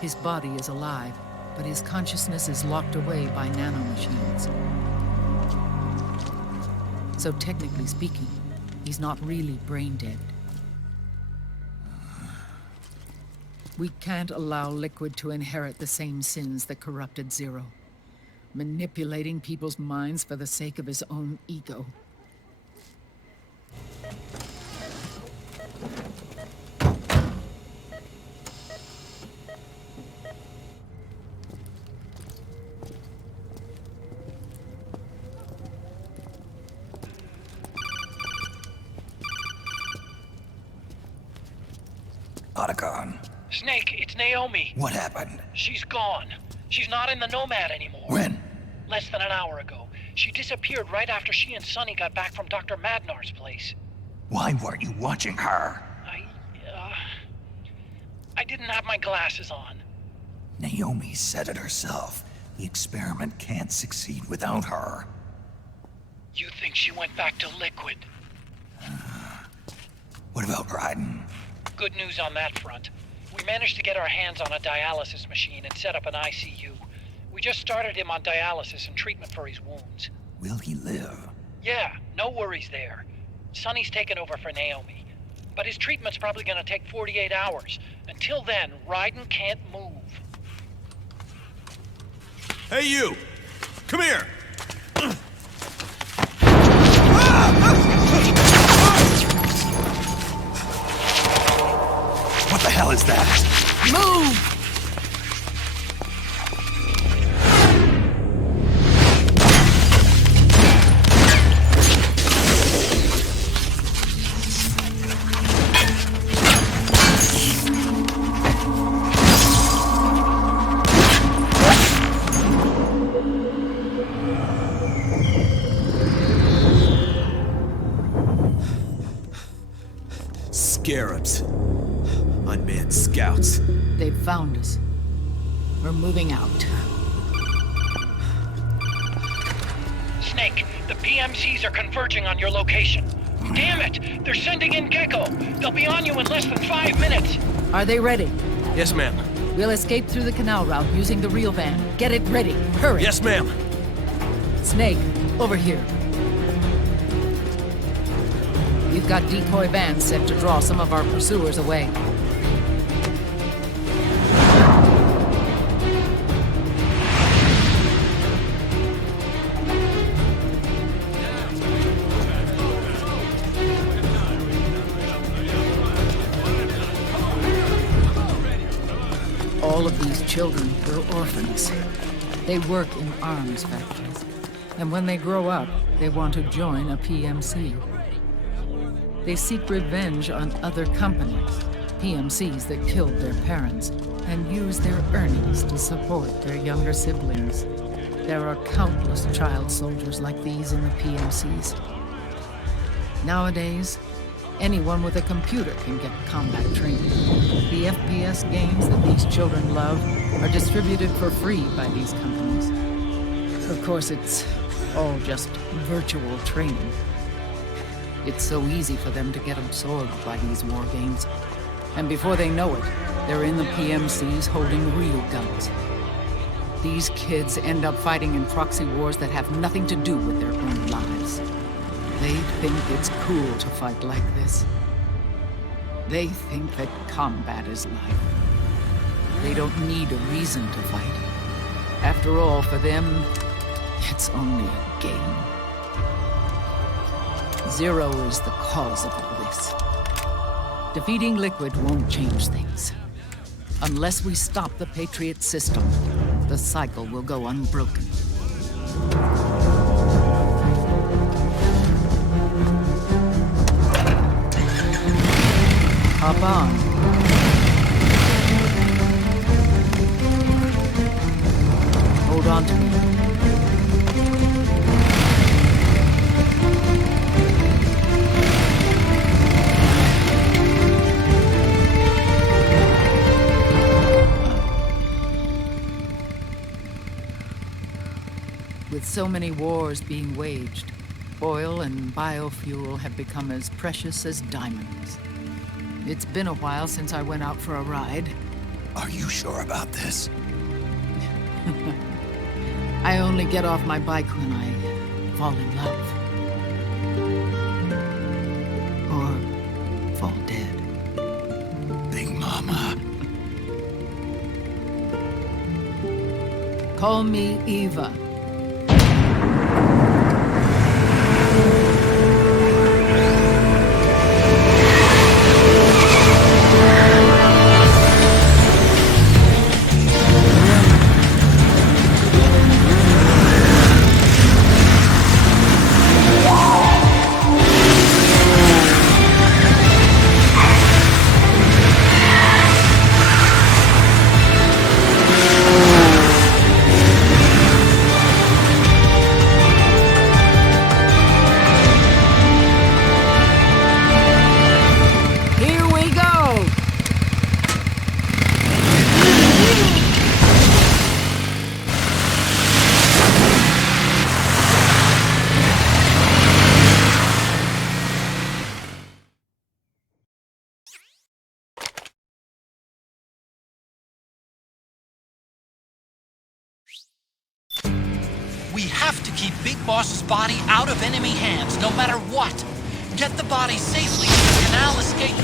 His body is alive, but his consciousness is locked away by nanomachines. So technically speaking, he's not really brain dead. We can't allow Liquid to inherit the same sins that corrupted Zero, manipulating people's minds for the sake of his own ego. Otacon. Snake, it's Naomi. What happened? She's gone. She's not in the Nomad anymore. When? less than an hour ago. She disappeared right after she and Sonny got back from Dr. Madnar's place. Why weren't you watching her? I didn't have my glasses on. Naomi said it herself. The experiment can't succeed without her. You think she went back to Liquid? What about Raiden? Good news on that front. We managed to get our hands on a dialysis machine and set up an ICU. We just started him on dialysis and treatment for his wounds. Will he live? Yeah, no worries there. Sonny's taken over for Naomi. But his treatment's probably gonna take 48 hours. Until then, Raiden can't move. Hey, you! Come here! What the hell is that? Move! Scarabs. Unmanned scouts. They've found us. We're moving out. Snake, the PMCs are converging on your location. Damn it! They're sending in Gecko! They'll be on you in less than 5 minutes! Are they ready? Yes, ma'am. We'll escape through the canal route using the real van. Get it ready. Hurry! Yes, ma'am. Snake, over here. We've got decoy vans set to draw some of our pursuers away. All of these children were orphans. They work in arms factories. And when they grow up, they want to join a PMC. They seek revenge on other companies, PMCs that killed their parents, and use their earnings to support their younger siblings. There are countless child soldiers like these in the PMCs. Nowadays, anyone with a computer can get combat training. The FPS games that these children love are distributed for free by these companies. Of course, it's all just virtual training. It's so easy for them to get absorbed by these war games. And before they know it, they're in the PMCs holding real guns. These kids end up fighting in proxy wars that have nothing to do with their own lives. They think it's cool to fight like this. They think that combat is life. They don't need a reason to fight. After all, for them, it's only a game. Zero is the cause of all this. Defeating Liquid won't change things. Unless we stop the Patriot system, the cycle will go unbroken. Hop on. Hold on to me. With so many wars being waged, oil and biofuel have become as precious as diamonds. It's been a while since I went out for a ride. Are you sure about this? I only get off my bike when I fall in love. Or fall dead. Big Mama. Call me Eva. We have to keep Big Boss's body out of enemy hands, no matter what. Get the body safely to the canal escape.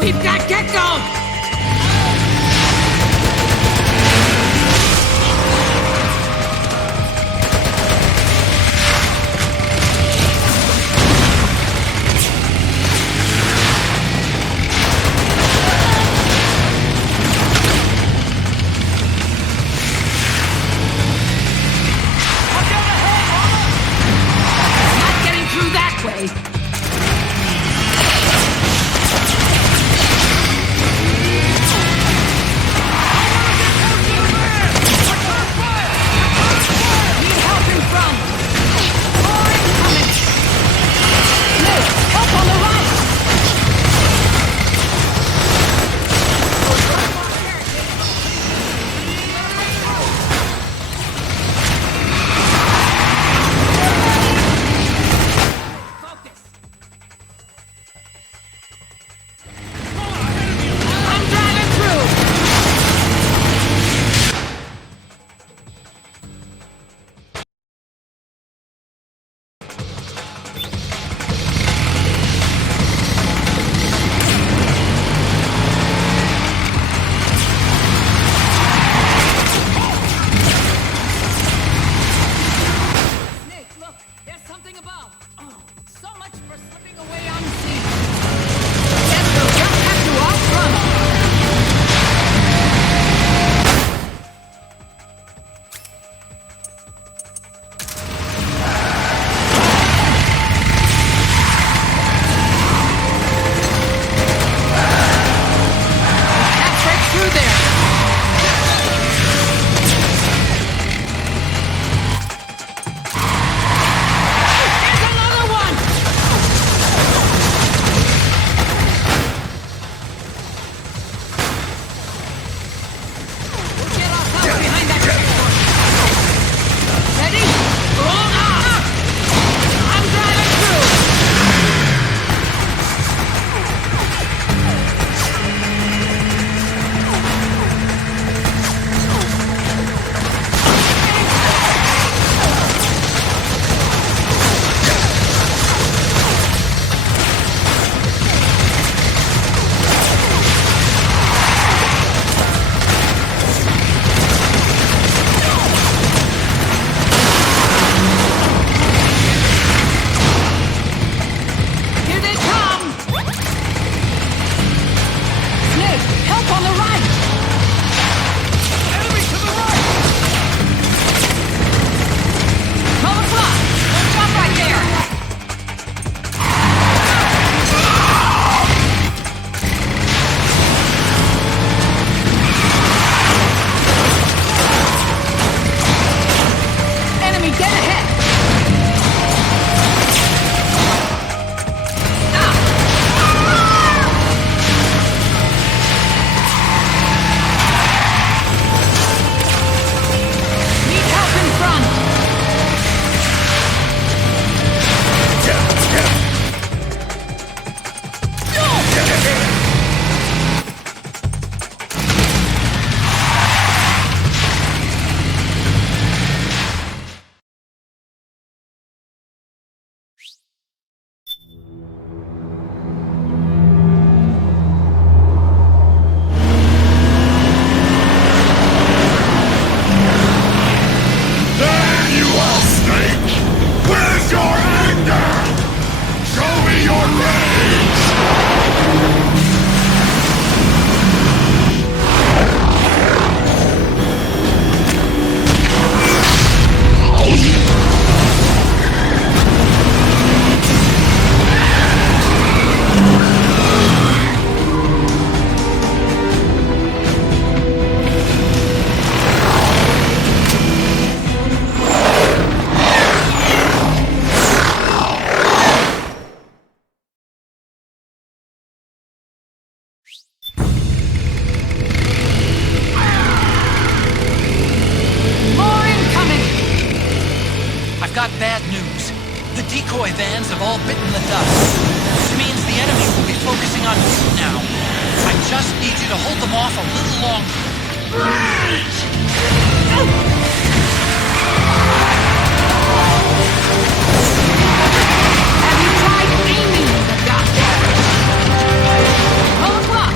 We've got Gecko! Not getting through that way. decoy vans have all bitten the dust. Which means the enemy will be focusing on you now. I just need you to hold them off a little longer. Have you tried aiming the goddamn? Pull them up!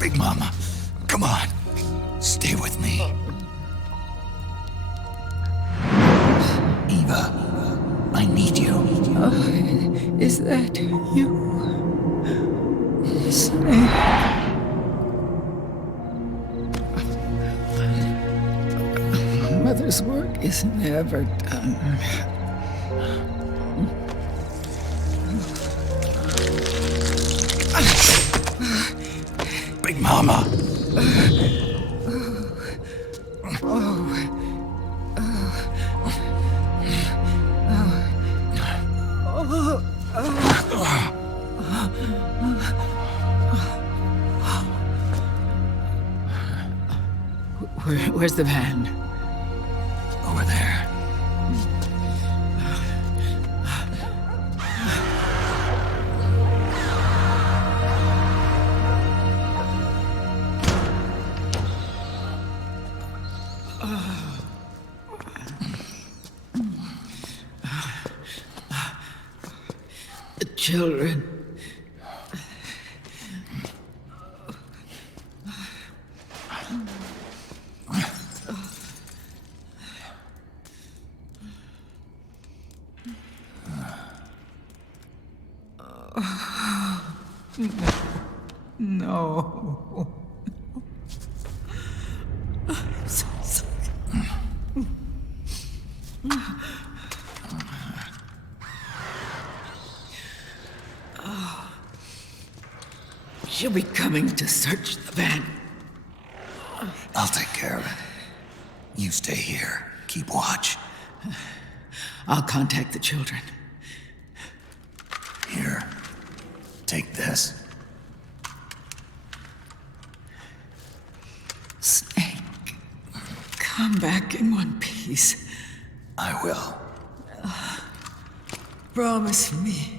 Big Mama, come on. Stay with me. Eva, I need you. Is that you? Snake? Mother's work is never done. Big Mama! Where's the van? Over there. The children. No. I'm so sorry. She'll be coming to search the van. I'll take care of it. You stay here. Keep watch. I'll contact the children. Here. Take this. Snake, come back in one piece. I will. Promise me.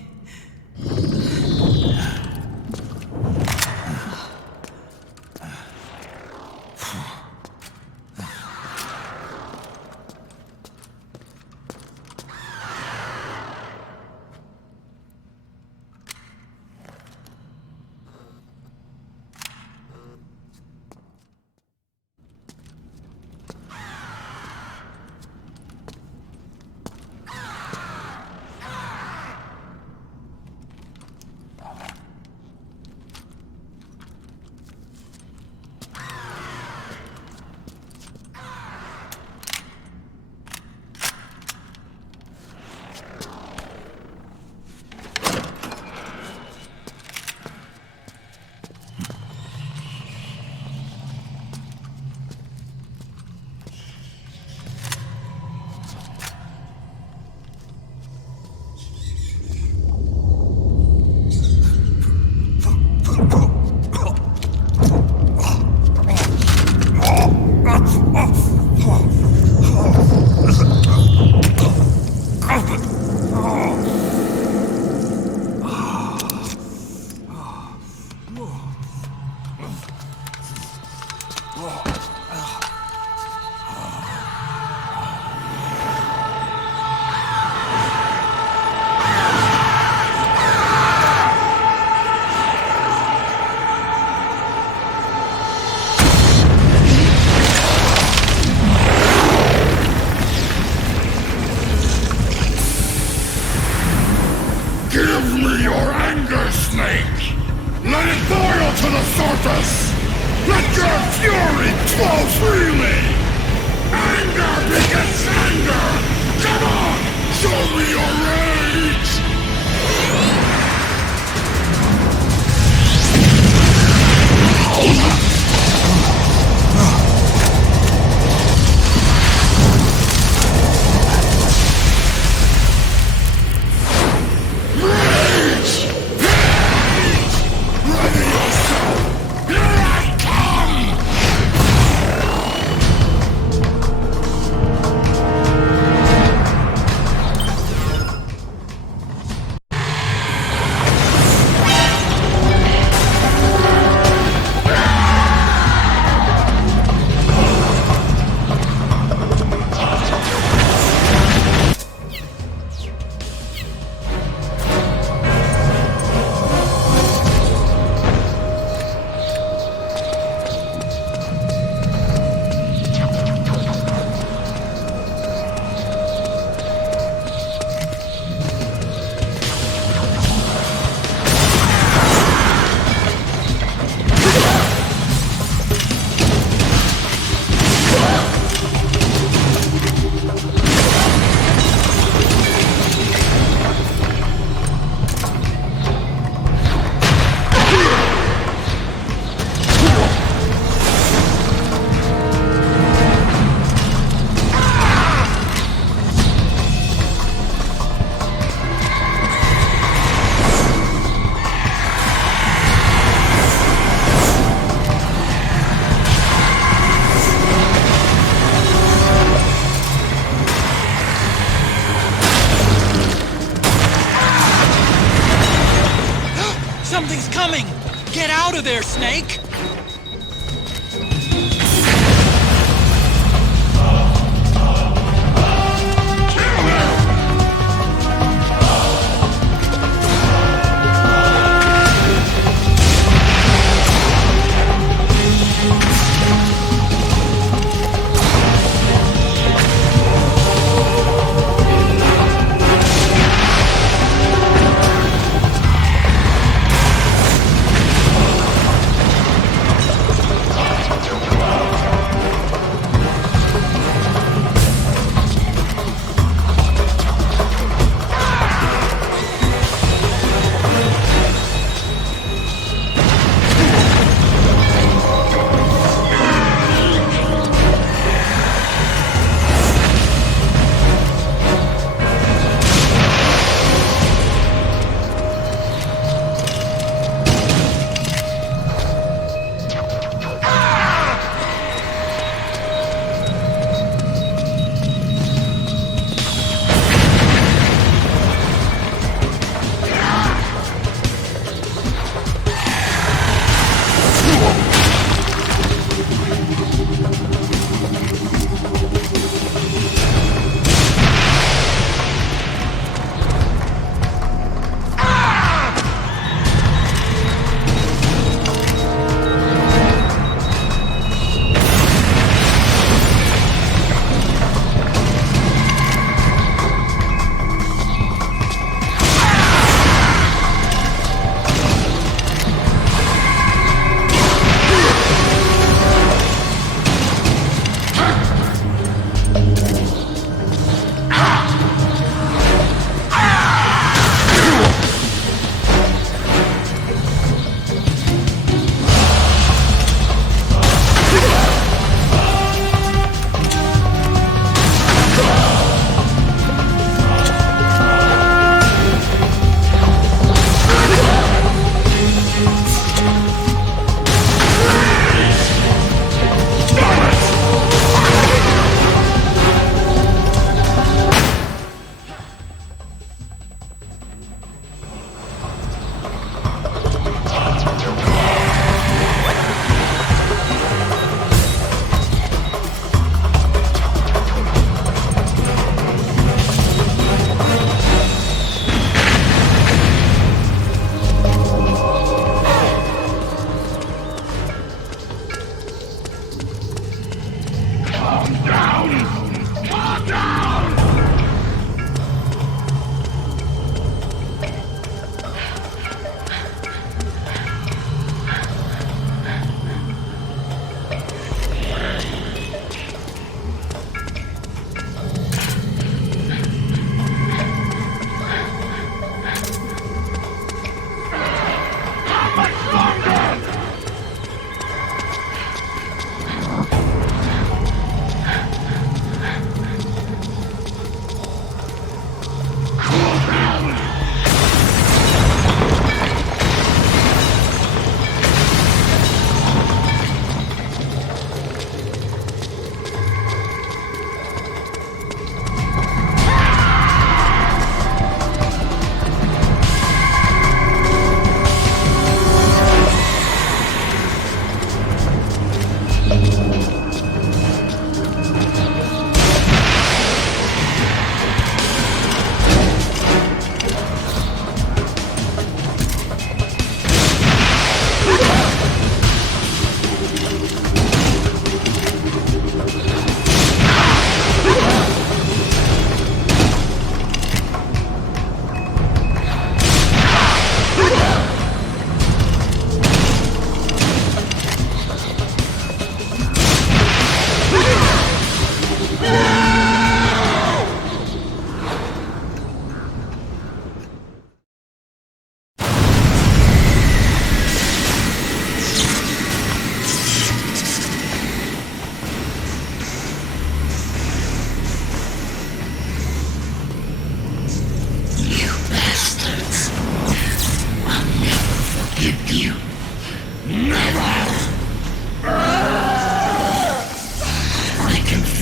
Get out of there, Snake!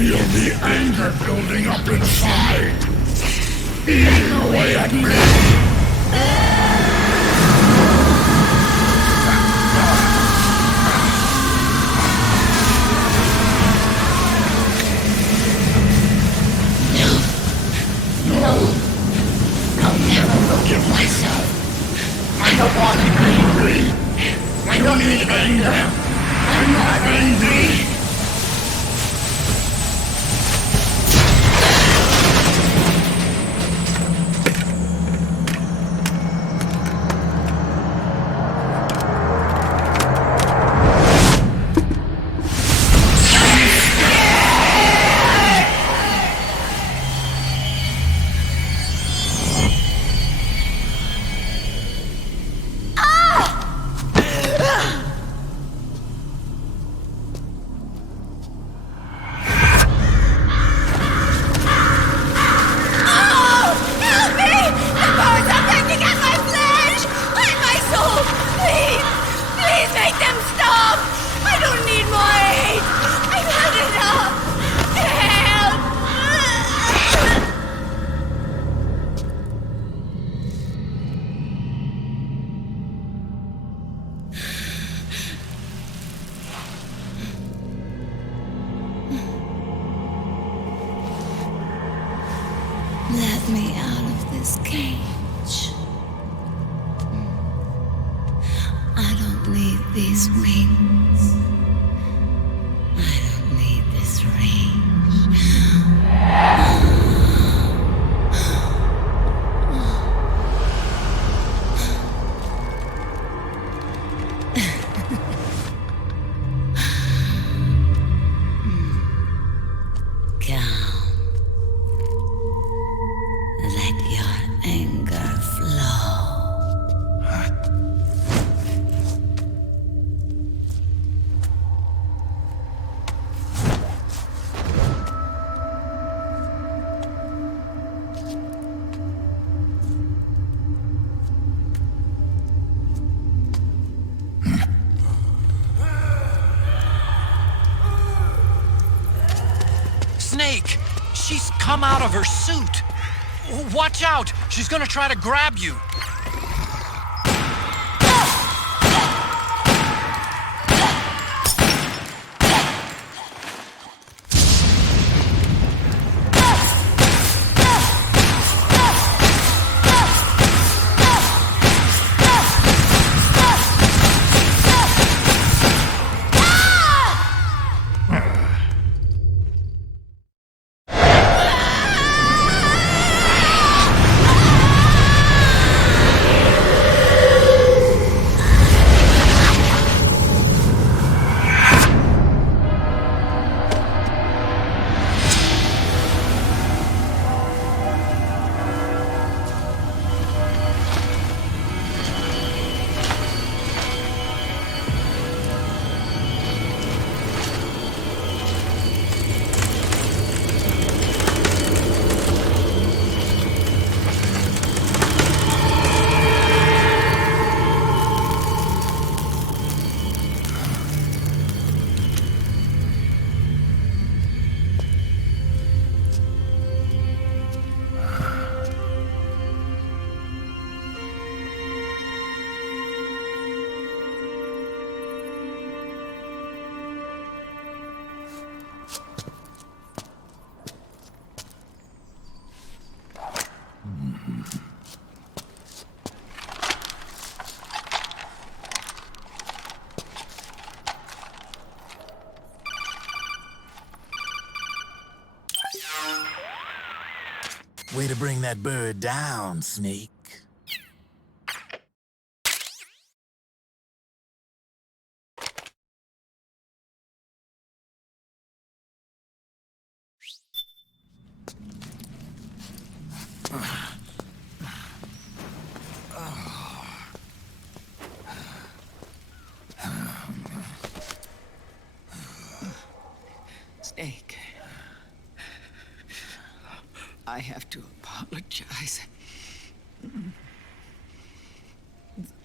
feel the anger building up inside, eating away at me. the anger. I'm not angry. Let me out of this cage. I don't need these wings. I don't need this range. Snake! She's come out of her suit! Watch out! She's gonna try to grab you! Way to bring that bird down, Snake. Snake. I have to apologize.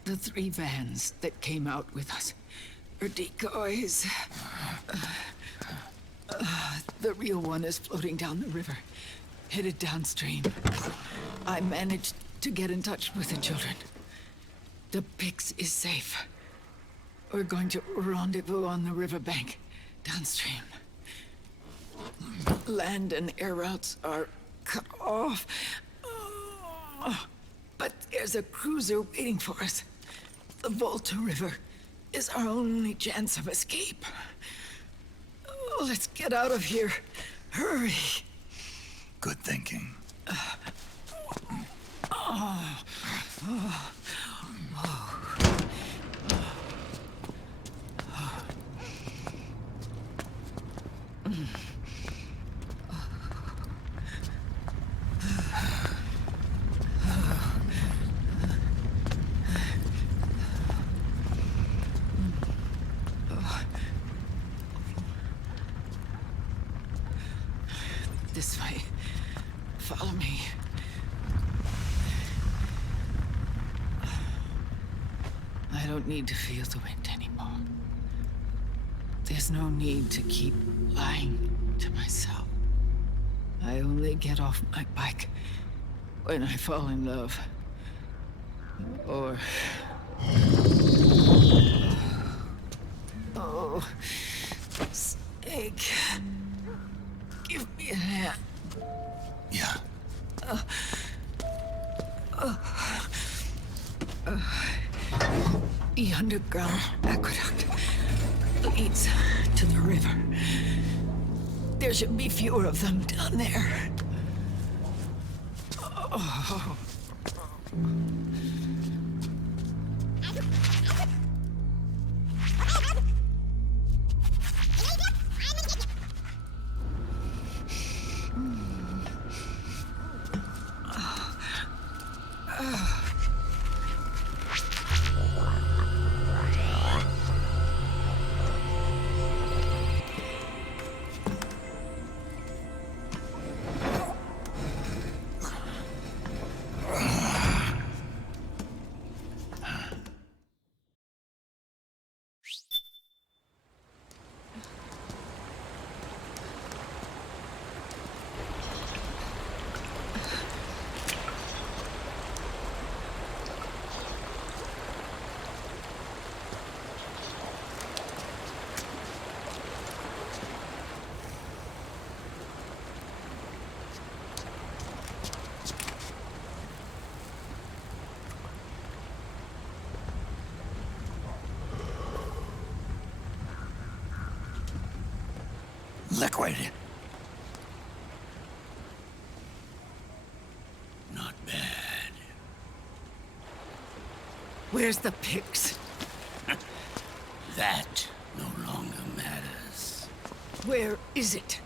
The 3 vans that came out with us are decoys. The real one is floating down the river, headed downstream. I managed to get in touch with the children. The Pix is safe. We're going to rendezvous on the riverbank, downstream. Land and air routes are cut off. But there's a cruiser waiting for us. The Volta River is our only chance of escape. Oh, let's get out of here. Hurry. Good thinking. This way. Follow me. I don't need to feel the wind anymore. There's no need to keep lying to myself. I only get off my bike when I fall in love. Or... Oh... Snake... Give me a hand. Yeah. The underground aqueduct leads to the river. There should be fewer of them down there. Oh. Liquid. Not bad. Where's the pigs? That no longer matters. Where is it?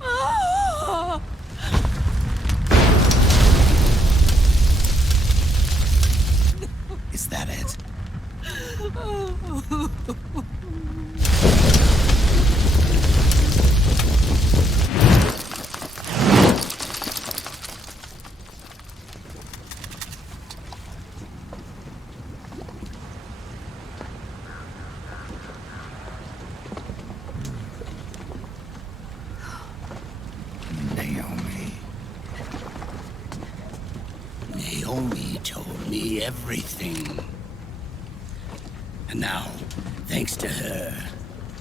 Ah! Is that it? Naomi told me everything. And now, thanks to her,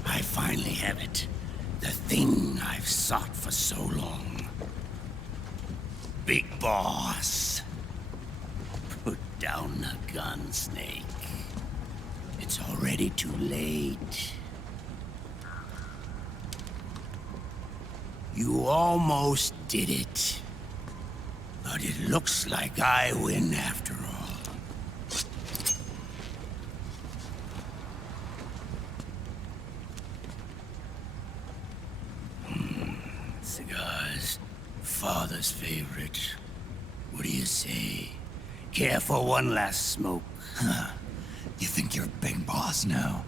I finally have it. The thing I've sought for so long. Big Boss. Put down the gun, Snake. It's already too late. You almost did it. But it looks like I win after all. Cigars, father's favorite. What do you say? Care for one last smoke? Huh. You think you're Big Boss now?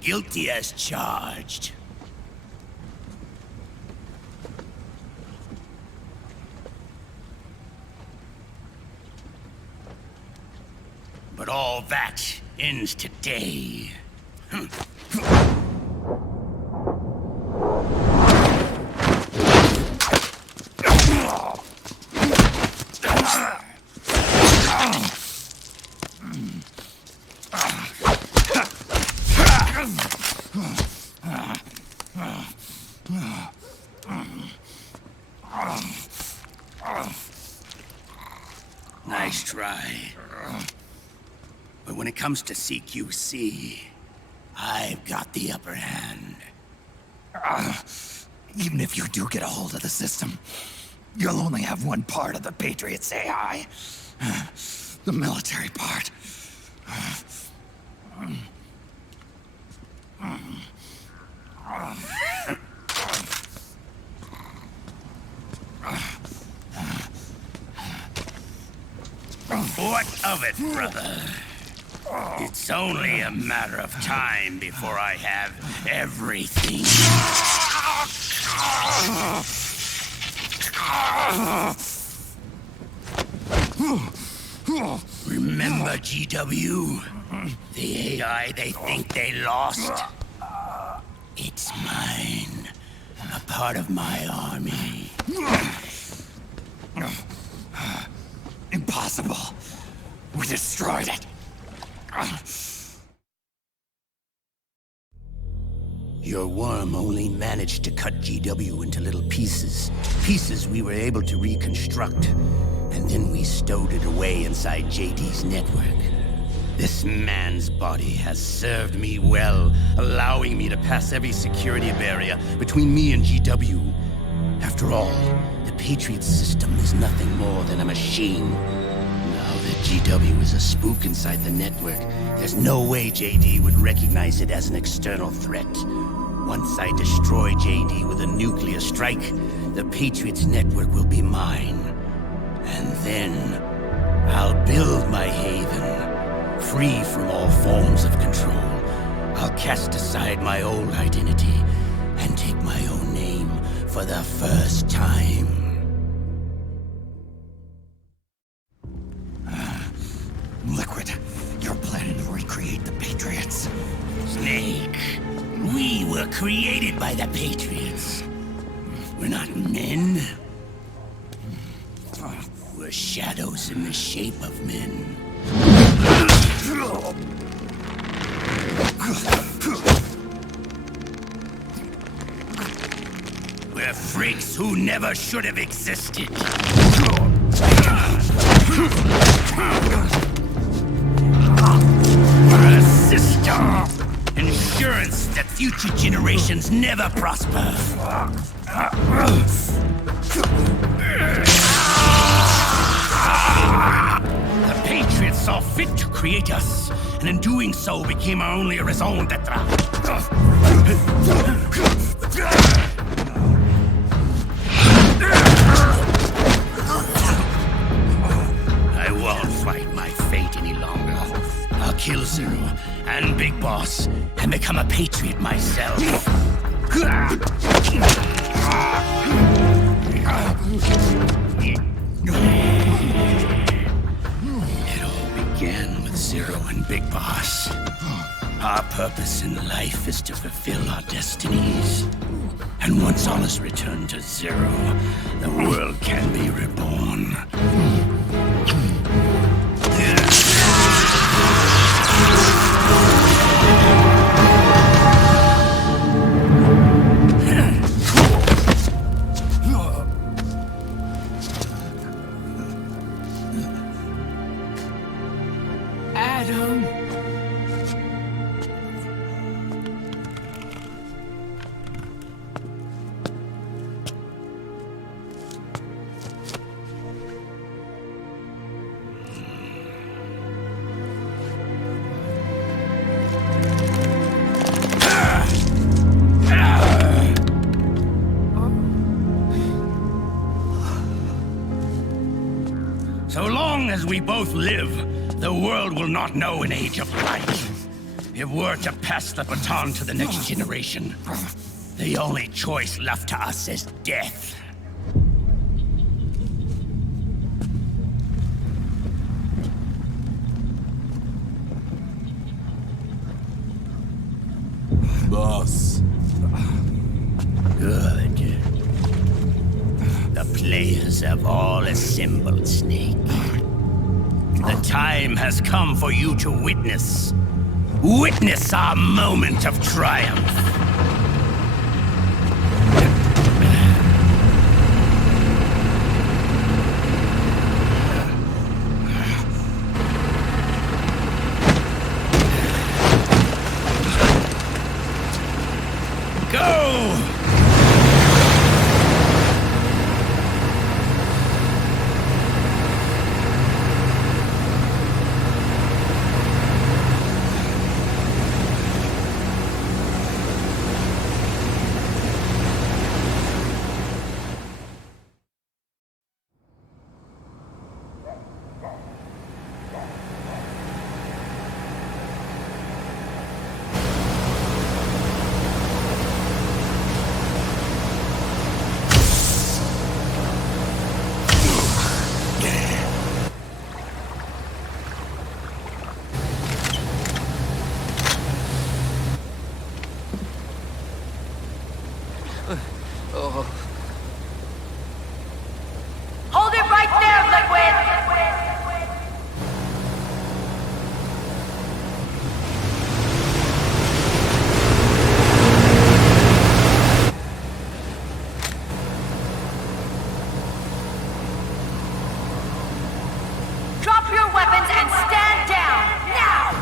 Guilty as charged. But all that ends today. try. But when it comes to CQC, I've got the upper hand. Even if you do get a hold of the system, you'll only have one part of the Patriots AI. The military part. What of it, brother? It's only a matter of time before I have everything. Remember GW? The AI they think they lost? It's mine. A part of my army. Impossible. We destroyed it. Your worm only managed to cut GW into little pieces. Pieces we were able to reconstruct. And then we stowed it away inside JD's network. This man's body has served me well, allowing me to pass every security barrier between me and GW. After all, the Patriots system is nothing more than a machine. Now that GW is a spook inside the network, there's no way JD would recognize it as an external threat. Once I destroy JD with a nuclear strike, the Patriots network will be mine. And then, I'll build my haven, free from all forms of control. I'll cast aside my old identity and take my own name for the first time. Liquid, you're planning to recreate the Patriots. Snake, we were created by the Patriots. We're not men. We're shadows in the shape of men. We're freaks who never should have existed. We're a system. Insurance that future generations never prosper. The Patriots saw fit to create us, and in doing so became our only raison d'etre. I won't fight my fate any longer. I'll kill Zero and Big Boss and become a Patriot myself. It all began with Zero and Big Boss. Our purpose in life is to fulfill our destinies. And once all is returned to Zero, the world can be reborn. So long as we both live, the world will not know an age of light. If we're to pass the baton to the next generation, the only choice left to us is death. Boss. Good. The players have all assembled, Snake. The time has come for you to witness our moment of triumph. Hold it right there, Liquid! Drop your weapons and stand down, now!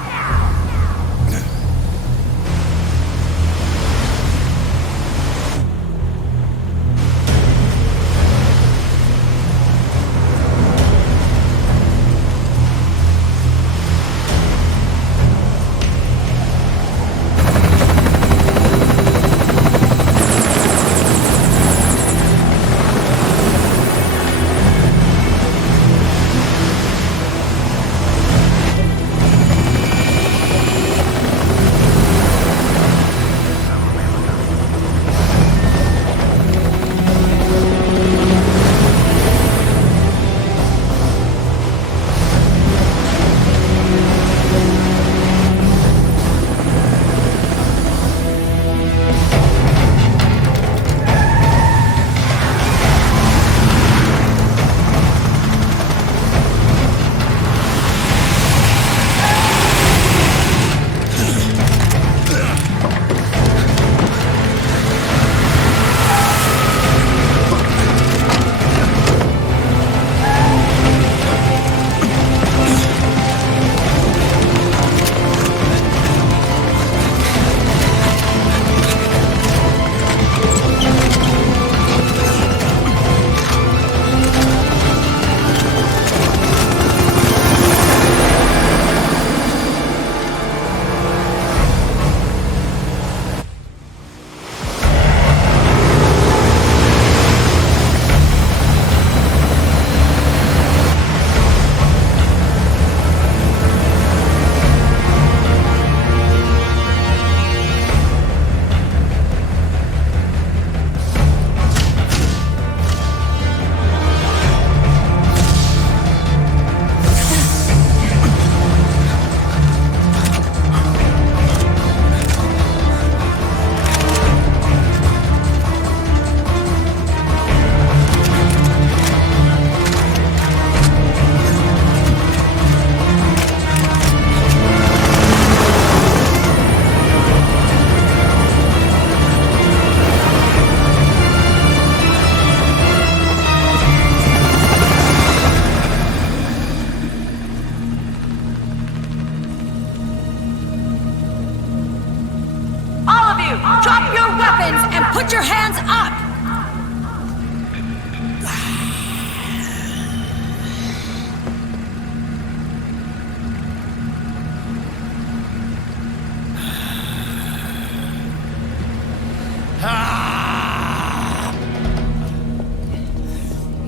Drop your weapons and put your hands up!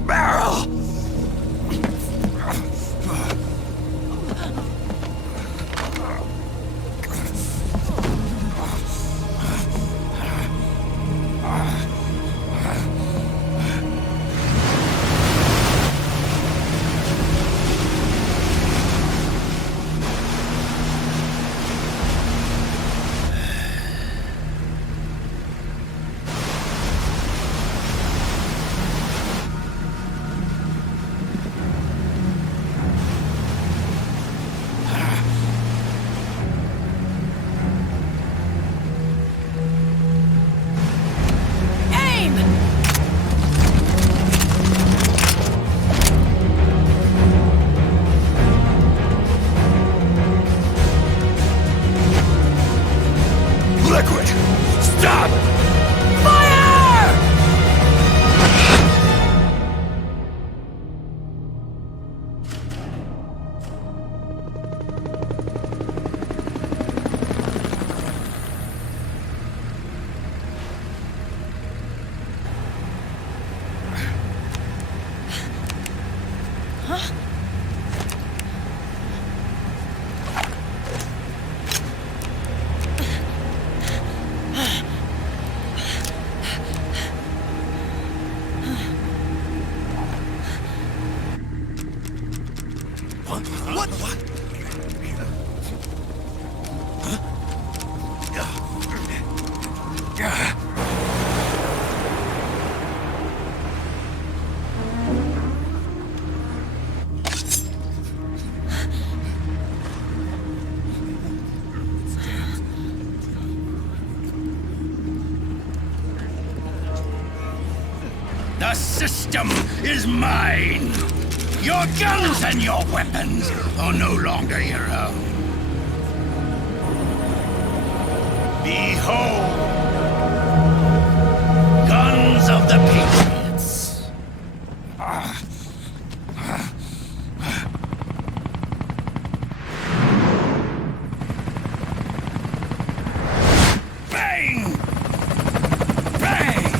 Barrel! Liquid! Stop! Fire! Huh? The system is mine. Your guns and your weapons are no longer your own. Behold, guns of the Patriots. Bang! Bang!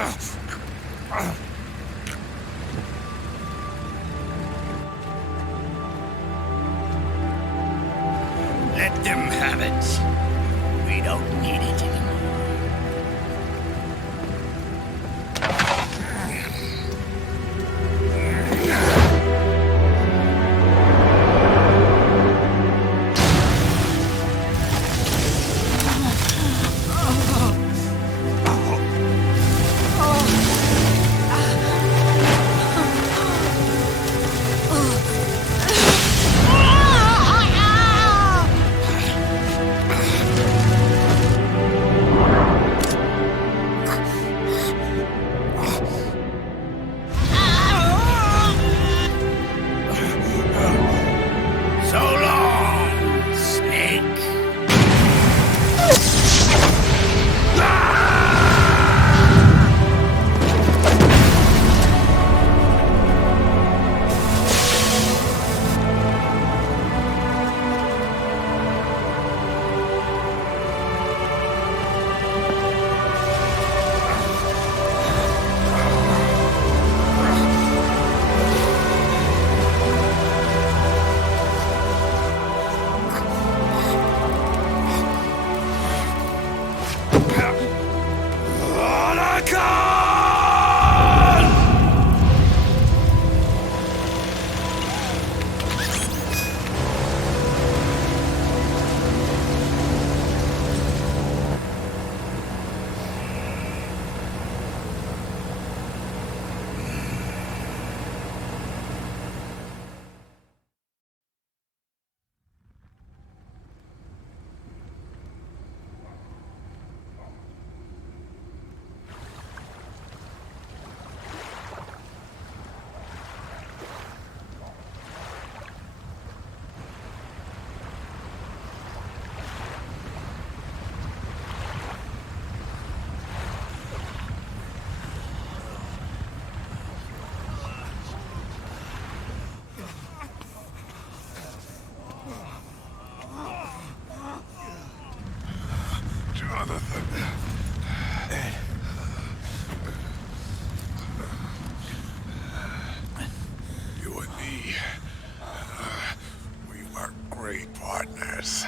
Let them have it. We don't need it anymore. You and me, we were great partners.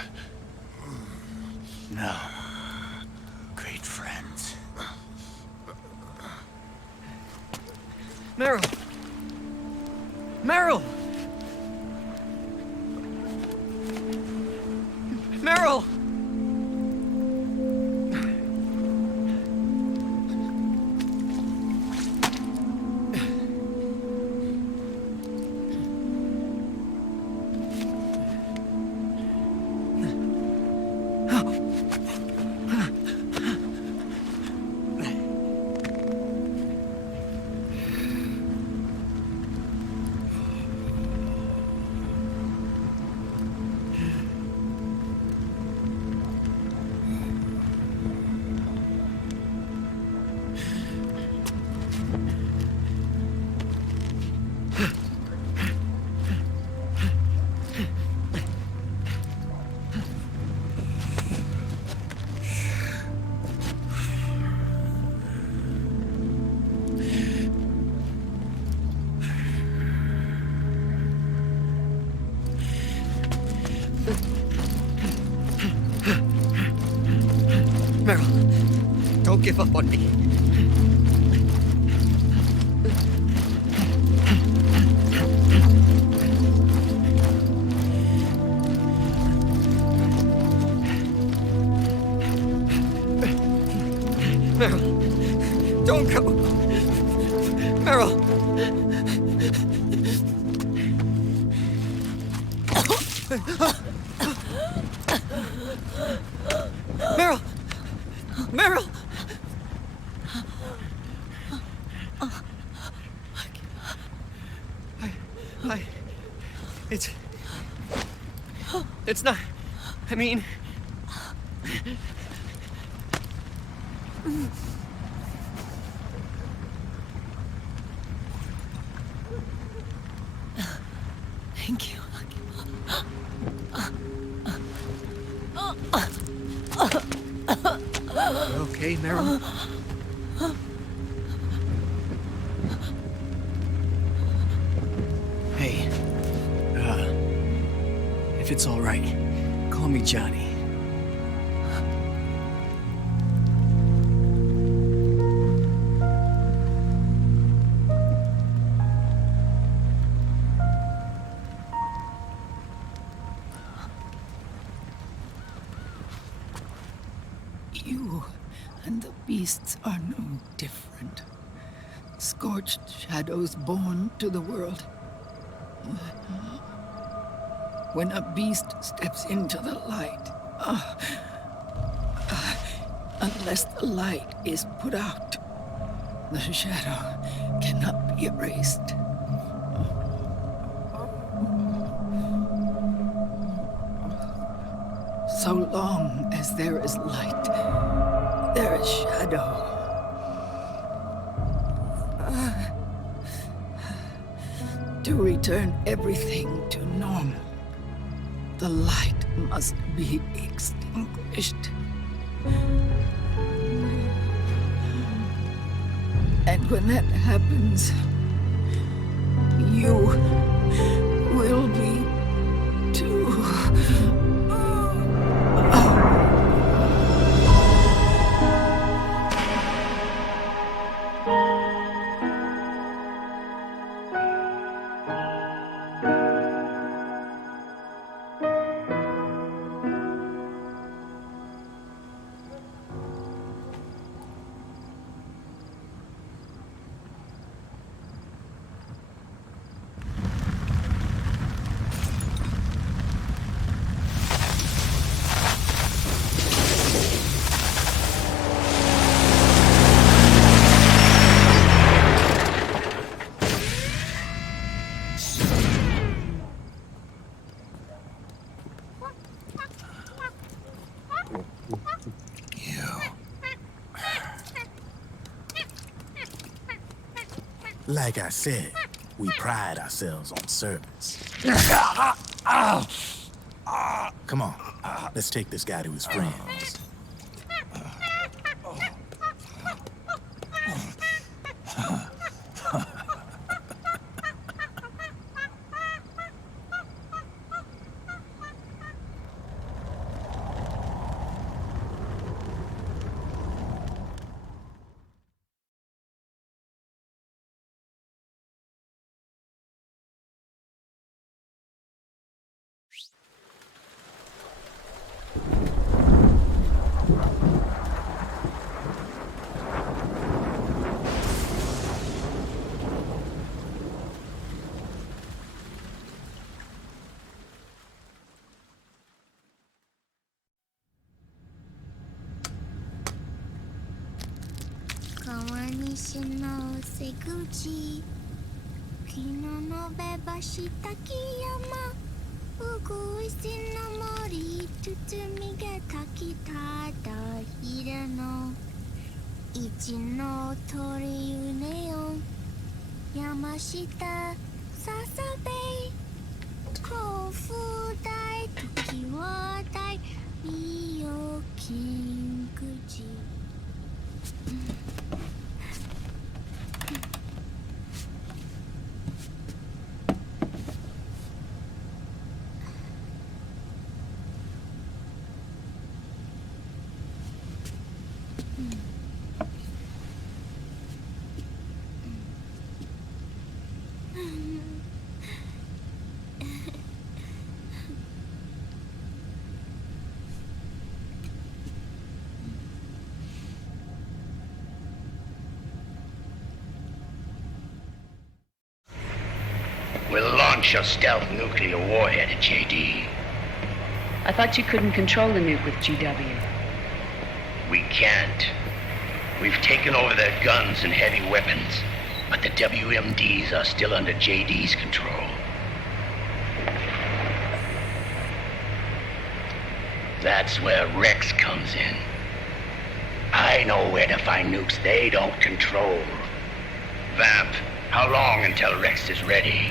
No. Great friends. Meryl! Meryl! Meryl! Meryl, don't give up on me. Meryl, don't go. Meryl. Meryl! Meryl! It's not... I mean... Thank you. You okay, Meryl? it's all right, call me Johnny. You and the beasts are no different. Scorched shadows born to the world. When a beast steps into the light, unless the light is put out, the shadow cannot be erased. So long as there is light, there is shadow. To return everything to normal, the light must be extinguished. And when that happens, you will be too. Like I said, we pride ourselves on service. Come on, let's take this guy to his friends. We'll launch a stealth nuclear warhead at JD. I thought you couldn't control the nuke with GW. We can't. We've taken over their guns and heavy weapons, but the WMDs are still under JD's control. That's where Rex comes in. I know where to find nukes they don't control. Vamp, how long until Rex is ready?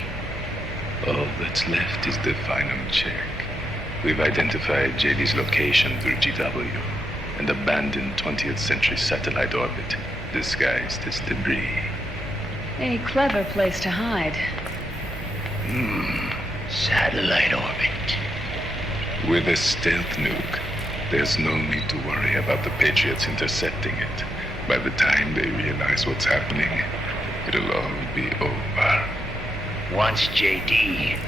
All that's left is the final check. We've identified JD's location through GW, an abandoned 20th century satellite orbit, disguised as debris. A clever place to hide. Satellite orbit. With a stealth nuke, there's no need to worry about the Patriots intercepting it. By the time they realize what's happening, it'll all be over. Once JD,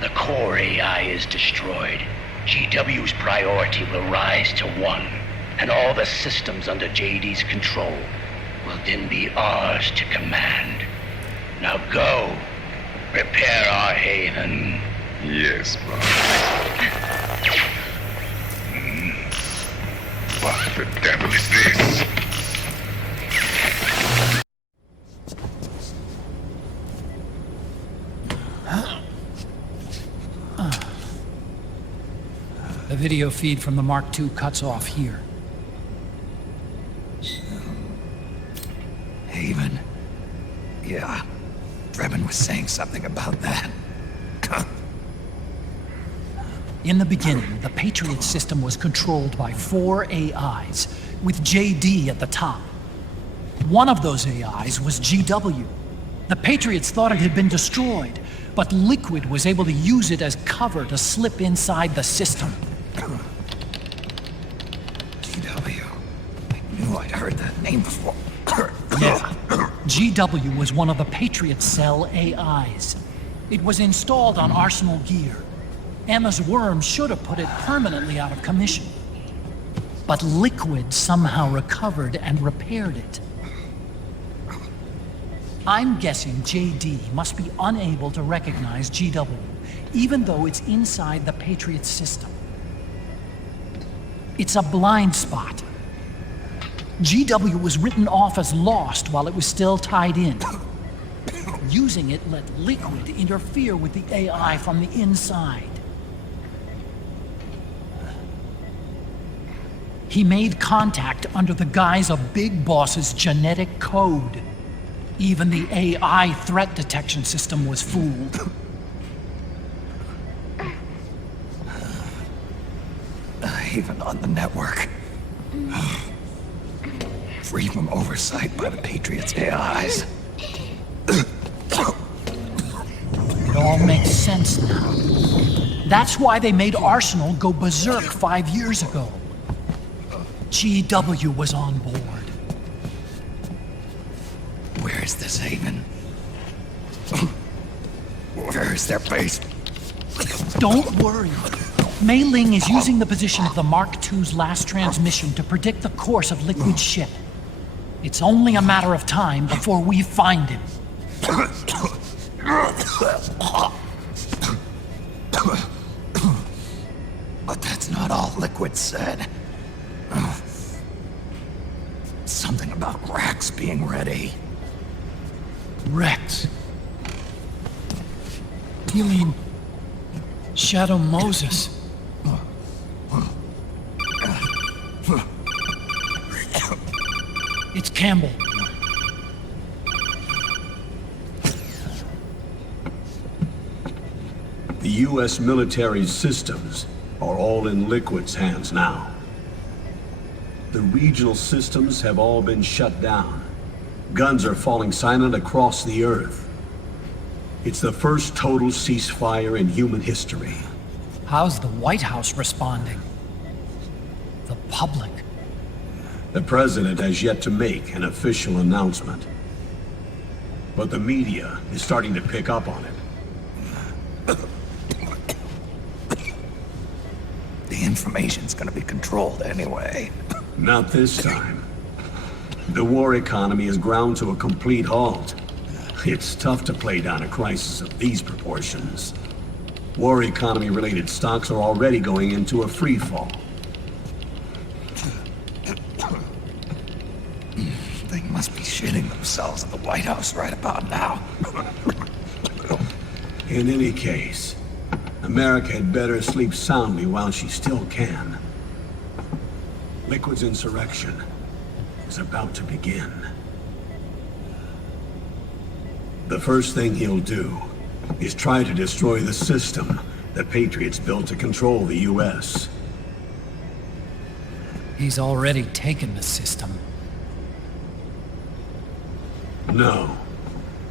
the core AI is destroyed, GW's priority will rise to 1, and all the systems under JD's control will then be ours to command. Now go, prepare our haven. Yes, boss. What the devil is this? The video feed from the Mark II cuts off here. Haven. Yeah. Drebin was saying something about that. In the beginning, the Patriot system was controlled by 4 AIs, with JD at the top. One of those AIs was GW. The Patriots thought it had been destroyed, but Liquid was able to use it as cover to slip inside the system. GW. I knew I'd heard that name before. Yeah. GW was one of the Patriot Cell AIs. It was installed on Arsenal gear. Emma's worm should have put it permanently out of commission. But Liquid somehow recovered and repaired it. I'm guessing JD must be unable to recognize GW, even though it's inside the Patriot system. It's a blind spot. GW was written off as lost while it was still tied in. Using it let Liquid interfere with the AI from the inside. He made contact under the guise of Big Boss's genetic code. Even the AI threat detection system was fooled. Even on the network. Free from oversight by the Patriots' AIs. It all makes sense now. That's why they made Arsenal go berserk 5 years ago. GW was on board. Where is this haven? Where is their base? Don't worry. Mei Ling is using the position of the Mark II's last transmission to predict the course of Liquid's ship. It's only a matter of time before we find him. But that's not all Liquid said. Something about Rex being ready. Rex? You mean Shadow Moses? It's Campbell. The U.S. military systems are all in Liquid's hands now. The regional systems have all been shut down. Guns are falling silent across the Earth. It's the first total ceasefire in human history. How's the White House responding? The public? The president has yet to make an official announcement. But the media is starting to pick up on it. The information's gonna be controlled anyway. Not this time. The war economy is ground to a complete halt. It's tough to play down a crisis of these proportions. War economy-related stocks are already going into a free fall. They must be shitting themselves at the White House right about now. In any case, America had better sleep soundly while she still can. Liquid's insurrection is about to begin. The first thing he'll do is try to destroy the system the Patriots built to control the U.S. He's already taken the system. No.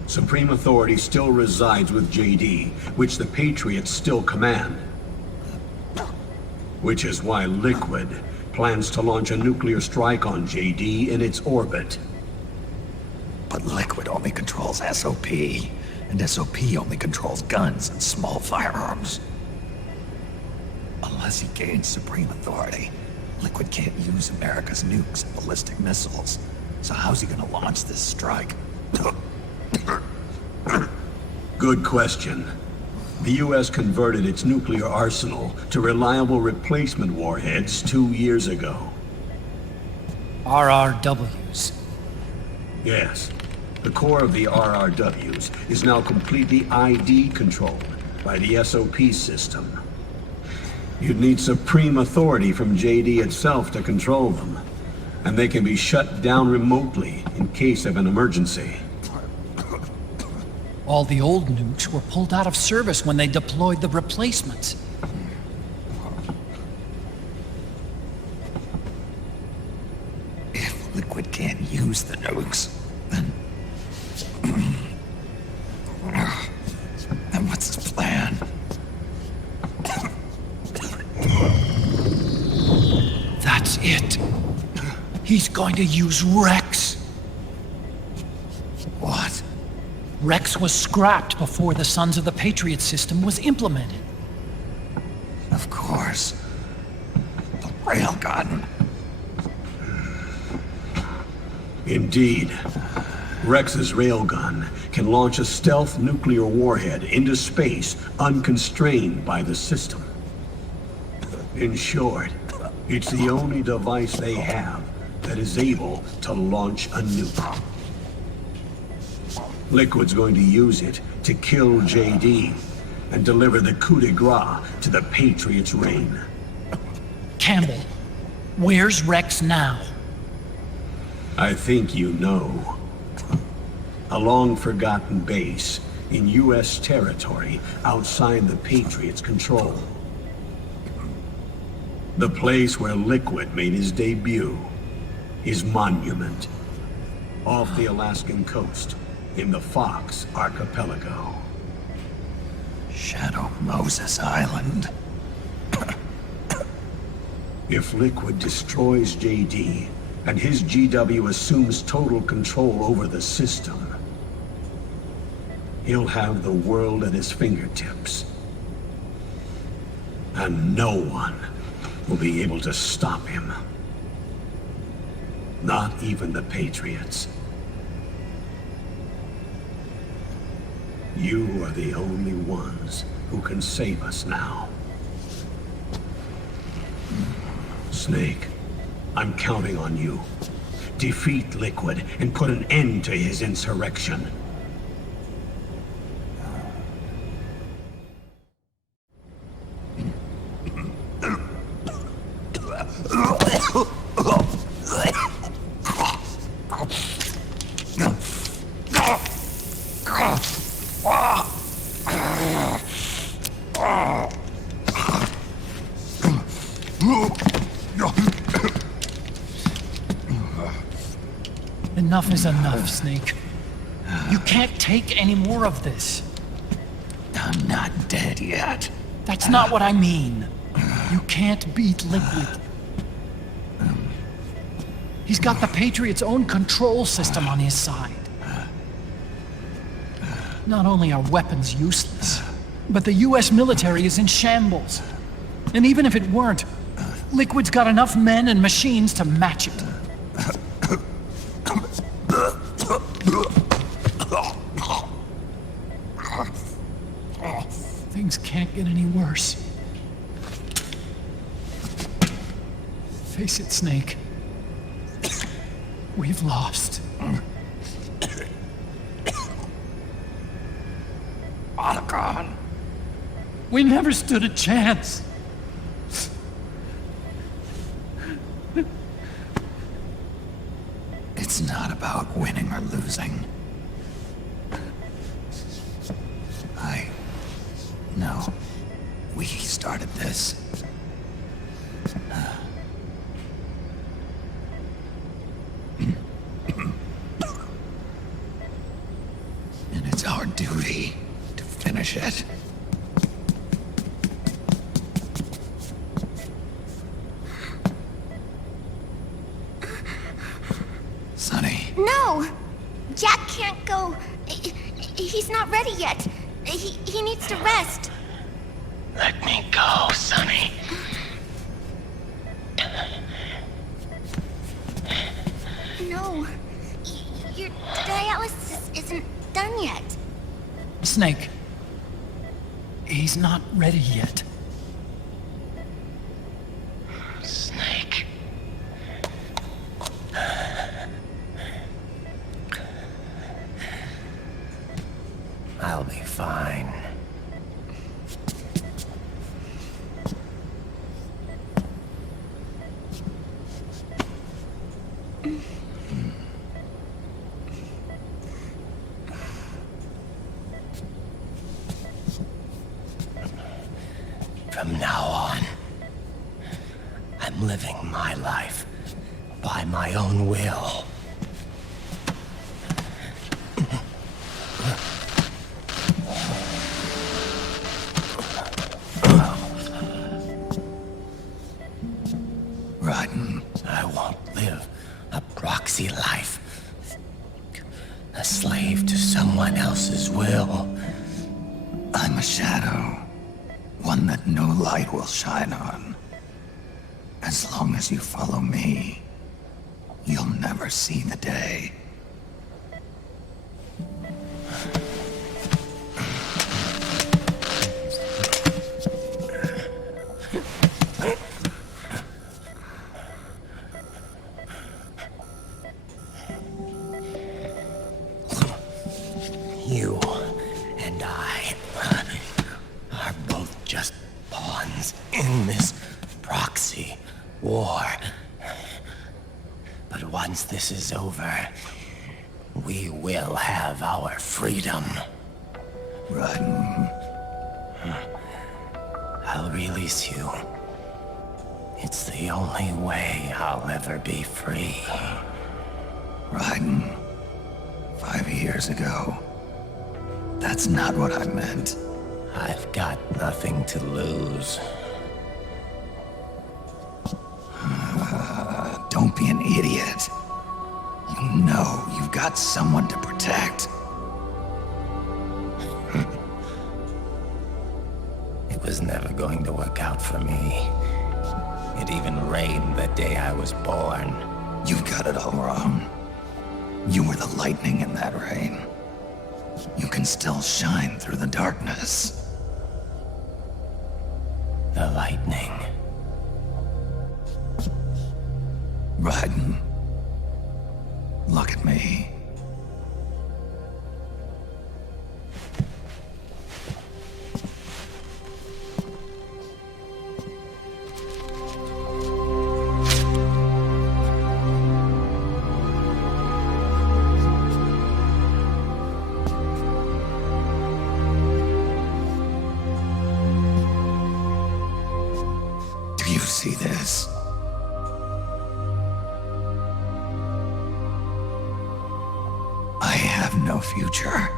Supreme authority still resides with JD, which the Patriots still command. Which is why Liquid plans to launch a nuclear strike on JD in its orbit. But Liquid only controls SOP, and SOP only controls guns and small firearms. Unless he gains supreme authority, Liquid can't use America's nukes and ballistic missiles. So how's he gonna launch this strike? Good question. The US converted its nuclear arsenal to reliable replacement warheads 2 years ago. RRWs. Yes. The core of the RRWs is now completely ID controlled by the SOP system. You'd need supreme authority from JD itself to control them, and they can be shut down remotely in case of an emergency. All the old nukes were pulled out of service when they deployed the replacements. If Liquid can't use the nukes, then what's his plan? That's it. He's going to use Rex. What? Rex was scrapped before the Sons of the Patriots system was implemented. Of course. The railgun. Indeed. Rex's railgun can launch a stealth nuclear warhead into space unconstrained by the system. In short, it's the only device they have that is able to launch a nuke. Liquid's going to use it to kill JD and deliver the coup de grace to the Patriots' reign. Campbell, where's Rex now? I think you know. A long-forgotten base in US territory outside the Patriots' control. The place where Liquid made his debut, his monument, off the Alaskan coast in the Fox Archipelago. Shadow Moses Island. If Liquid destroys JD, and his GW assumes total control over the system, he'll have the world at his fingertips. And no one will be able to stop him. Not even the Patriots. You are the only ones who can save us now. Snake, I'm counting on you. Defeat Liquid and put an end to his insurrection. Enough is enough, Snake. You can't take any more of this. I'm not dead yet. That's not what I mean. You can't beat Liquid. He's got the Patriots' own control system on his side. Not only are weapons useless, but the US military is in shambles. And even if it weren't, Liquid's got enough men and machines to match it. Things can't get any worse. Face it, Snake. We've lost. All gone. We never stood a chance. It's not about winning or losing. No. We started this. And it's our duty to finish it. Sonny. No! Jack can't go. He's not ready yet. He needs to rest. Let me go, Sonny. No. Your dialysis isn't done yet. Snake. He's not ready yet. Snake. I'll be fine. From now on, I'm living my life by my own will. Rotten. I won't live a proxy life. A slave to someone else's will. I'm a shadow. One that no light will shine on. As long as you follow me, you'll never see the day. You and I are both just pawns in this proxy war. But once this is over, we will have our freedom. Run. I'll release you. It's the only way I'll ever be free. Raiden, 5 years ago. That's not what I meant. I've got nothing to lose. Don't be an idiot. You know you've got someone to protect. It was never going to work out for me. It even rained the day I was born. You've got it all wrong. You were the lightning in that rain. You can still shine through the darkness. The lightning. Raiden, look at me. Do you see this? I have no future.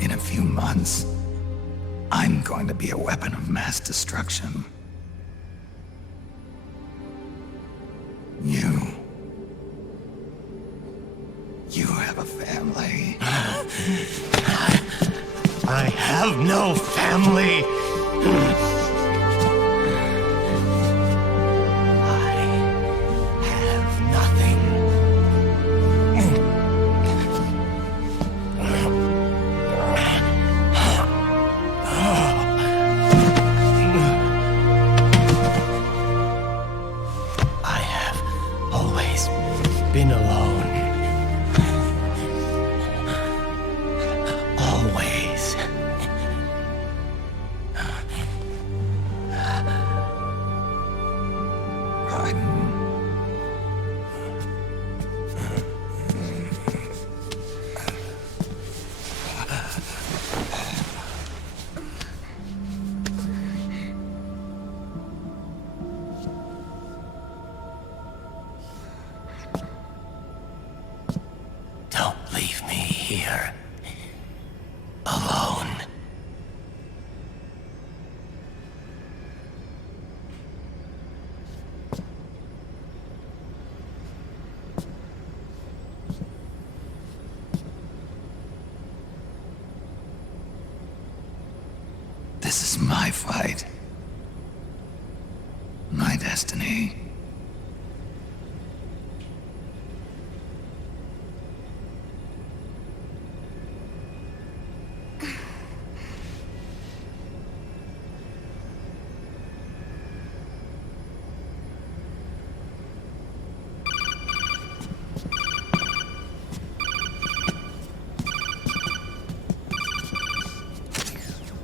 In a few months, I'm going to be a weapon of mass destruction. You have a family. I have no family. Been alone. Always. Don't leave me here. Alone. my fight. My destiny.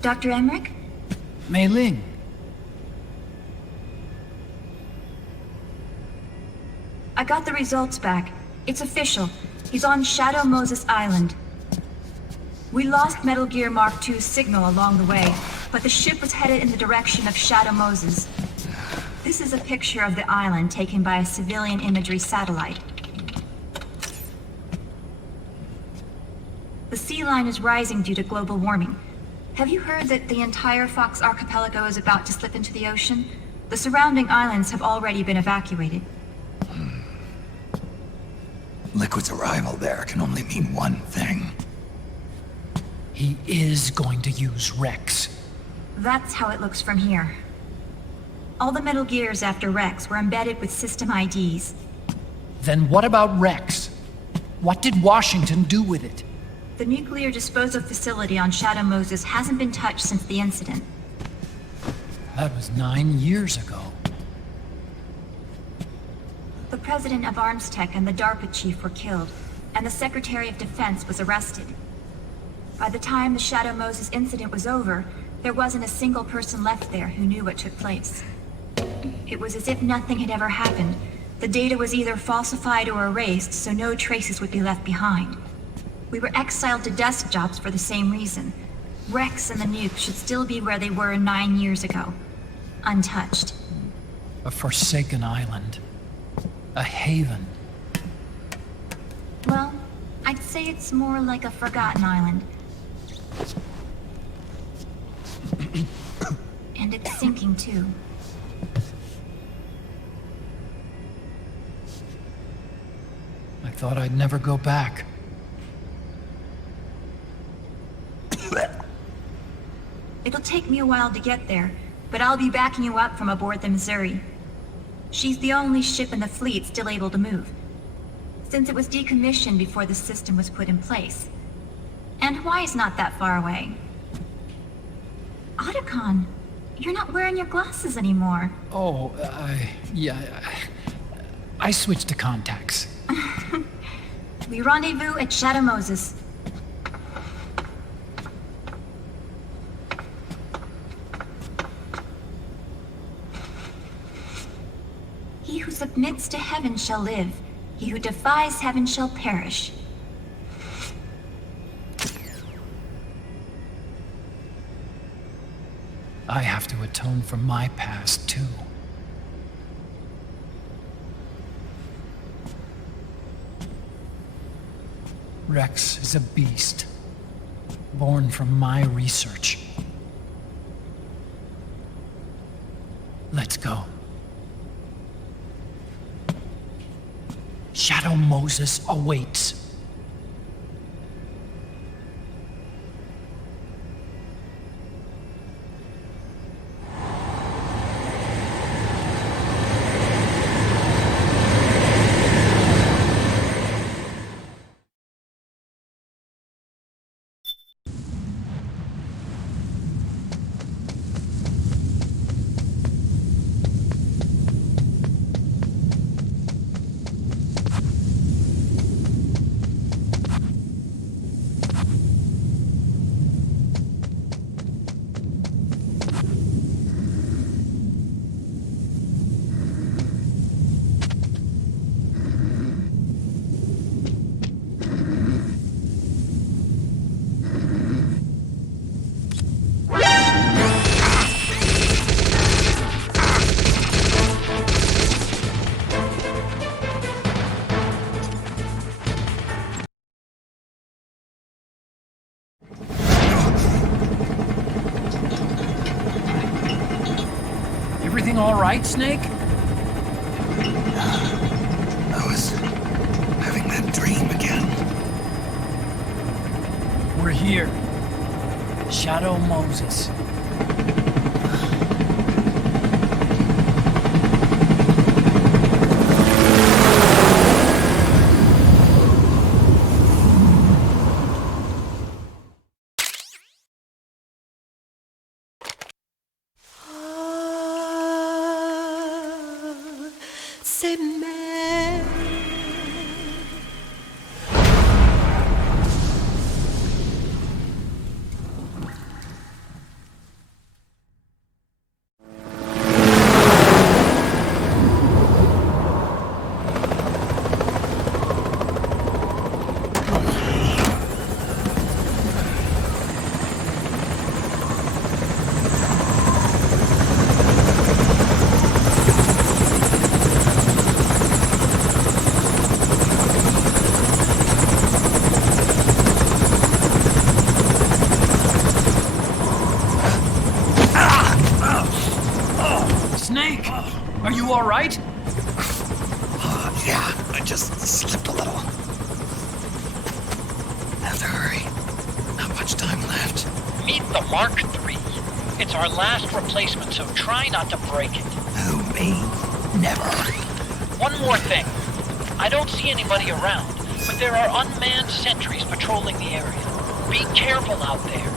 Dr. Emmerich? Mei Ling. I got the results back. It's official. He's on Shadow Moses Island. We lost Metal Gear Mark II's signal along the way, but the ship was headed in the direction of Shadow Moses. This is a picture of the island taken by a civilian imagery satellite. The sea line is rising due to global warming. Have you heard that the entire Fox archipelago is about to slip into the ocean? The surrounding islands have already been evacuated. Liquid's arrival there can only mean one thing. He is going to use Rex. That's how it looks from here. All the Metal Gears after Rex were embedded with system IDs. Then what about Rex? What did Washington do with it? The nuclear disposal facility on Shadow Moses hasn't been touched since the incident. That was 9 years ago. The president of Arms Tech and the DARPA chief were killed, and the Secretary of Defense was arrested. By the time the Shadow Moses incident was over, there wasn't a single person left there who knew what took place. It was as if nothing had ever happened. The data was either falsified or erased, so no traces would be left behind. We were exiled to desk jobs for the same reason. Rex and the nuke should still be where they were 9 years ago. Untouched. A forsaken island. A haven. Well, I'd say it's more like a forgotten island. And it's sinking too. I thought I'd never go back. It'll take me a while to get there, but I'll be backing you up from aboard the Missouri. She's the only ship in the fleet still able to move, since it was decommissioned before the system was put in place. And Hawaii's not that far away. Otacon, you're not wearing your glasses anymore. Oh, yeah. I switched to contacts. We rendezvous at Shadow Moses. He who submits to heaven shall live. He who defies heaven shall perish. I have to atone for my past, too. Rex is a beast, born from my research. Let's go. Shadow Moses awaits. Everything all right, Snake? I was having that dream again. We're here. Shadow Moses. Snake! Are you alright? Yeah, I just slipped a little. Have to hurry. Not much time left. Meet the Mark III. It's our last replacement, so try not to break it. Who, me? Never. One more thing. I don't see anybody around, but there are unmanned sentries patrolling the area. Be careful out there.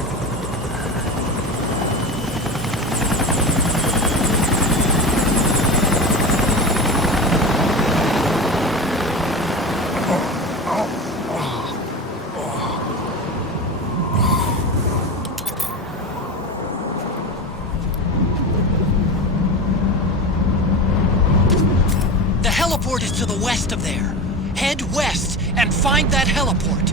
The heliport is to the west of there. Head west and find that heliport.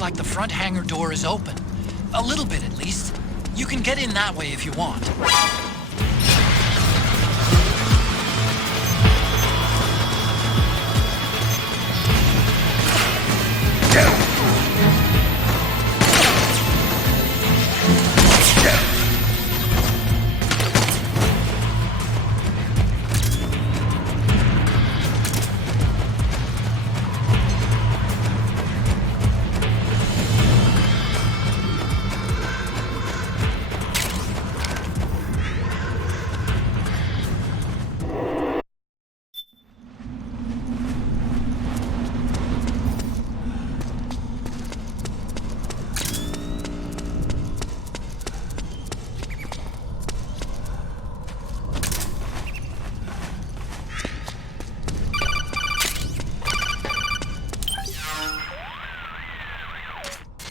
Like the front hangar door is open. A little bit, at least. You can get in that way if you want.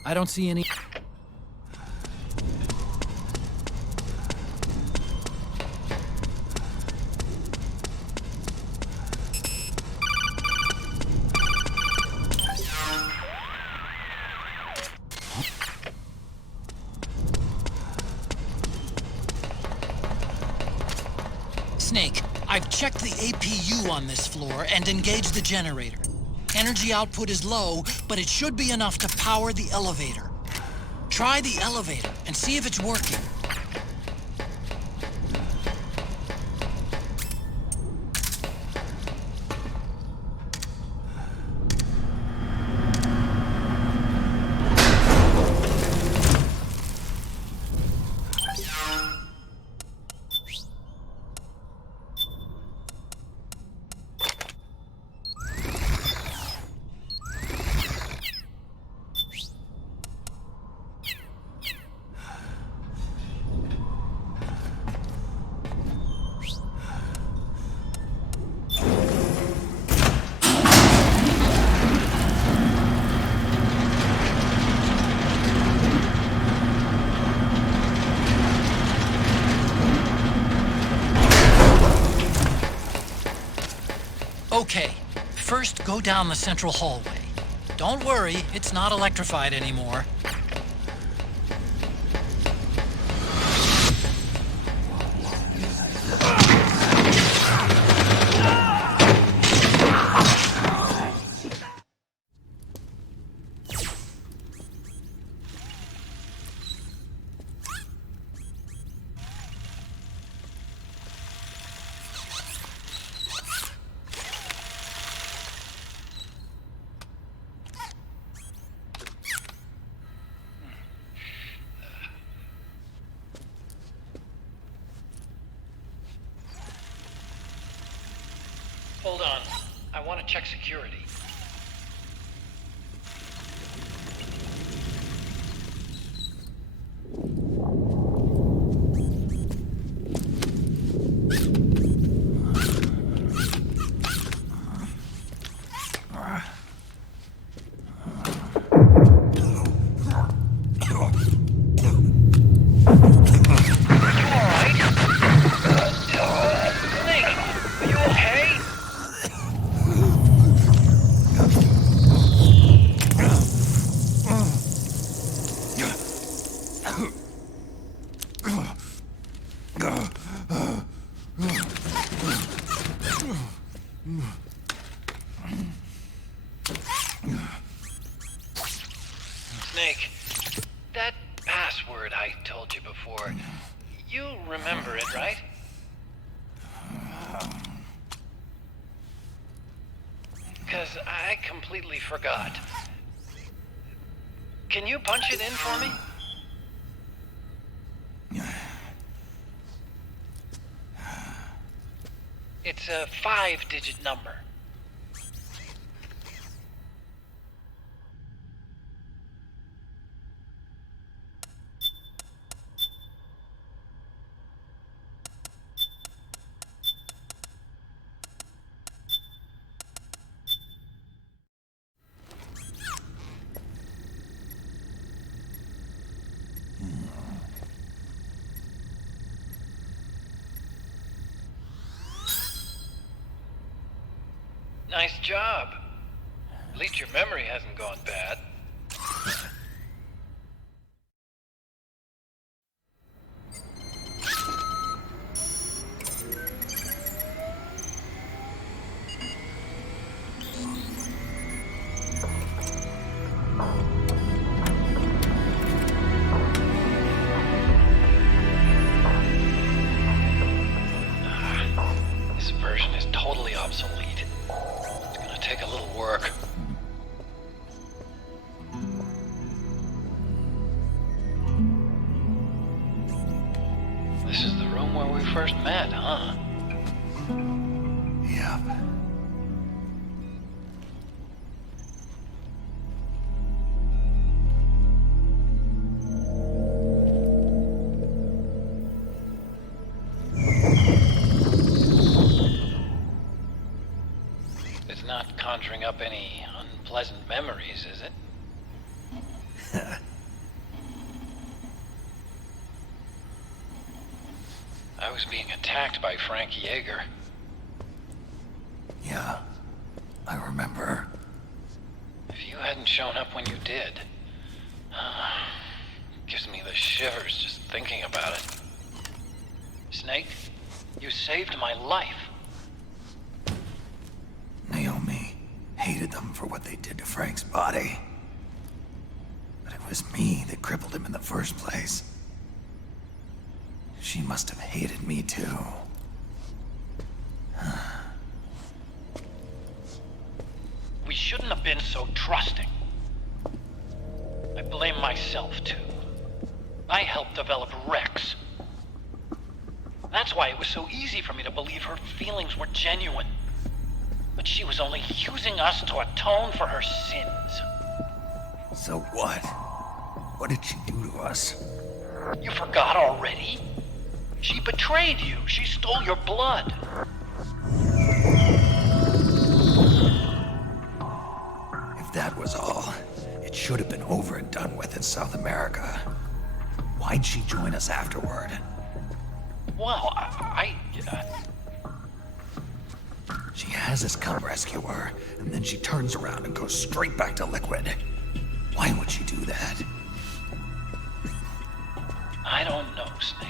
I don't see any... Snake, I've checked the APU on this floor and engaged the generator. Energy output is low, but it should be enough to power the elevator. Try the elevator and see if it's working. Okay, first go down the central hallway. Don't worry, it's not electrified anymore. Hold on. I want to check security. Snake, that password I told you before, you remember it, right? Because I completely forgot. Can you punch it in for me? It's a 5-digit number. Nice job. At least your memory hasn't gone bad. This version is totally obsolete. Take a little work. This is the room where we first met, huh? Yep. It's not conjuring up any unpleasant memories, is it? I was being attacked by Frank Yeager. Yeah, I remember. If you hadn't shown up when you did, gives me the shivers just thinking about it. Snake, you saved my life. Naomi hated them for what they did to Frank's body. But it was me that crippled him in the first place. She must have hated me too. We shouldn't have been so trusting. I blame myself too. I helped develop Rex. That's why it was so easy for me to believe her feelings were genuine. But she was only using us to atone for her sins. So what? What did she do to us? You forgot already? She betrayed you. She stole your blood. If that was all, it should have been over and done with in South America. Why'd she join us afterward? Well, She has us come rescue her, and then she turns around and goes straight back to Liquid. Why would she do that? I don't know, Snake.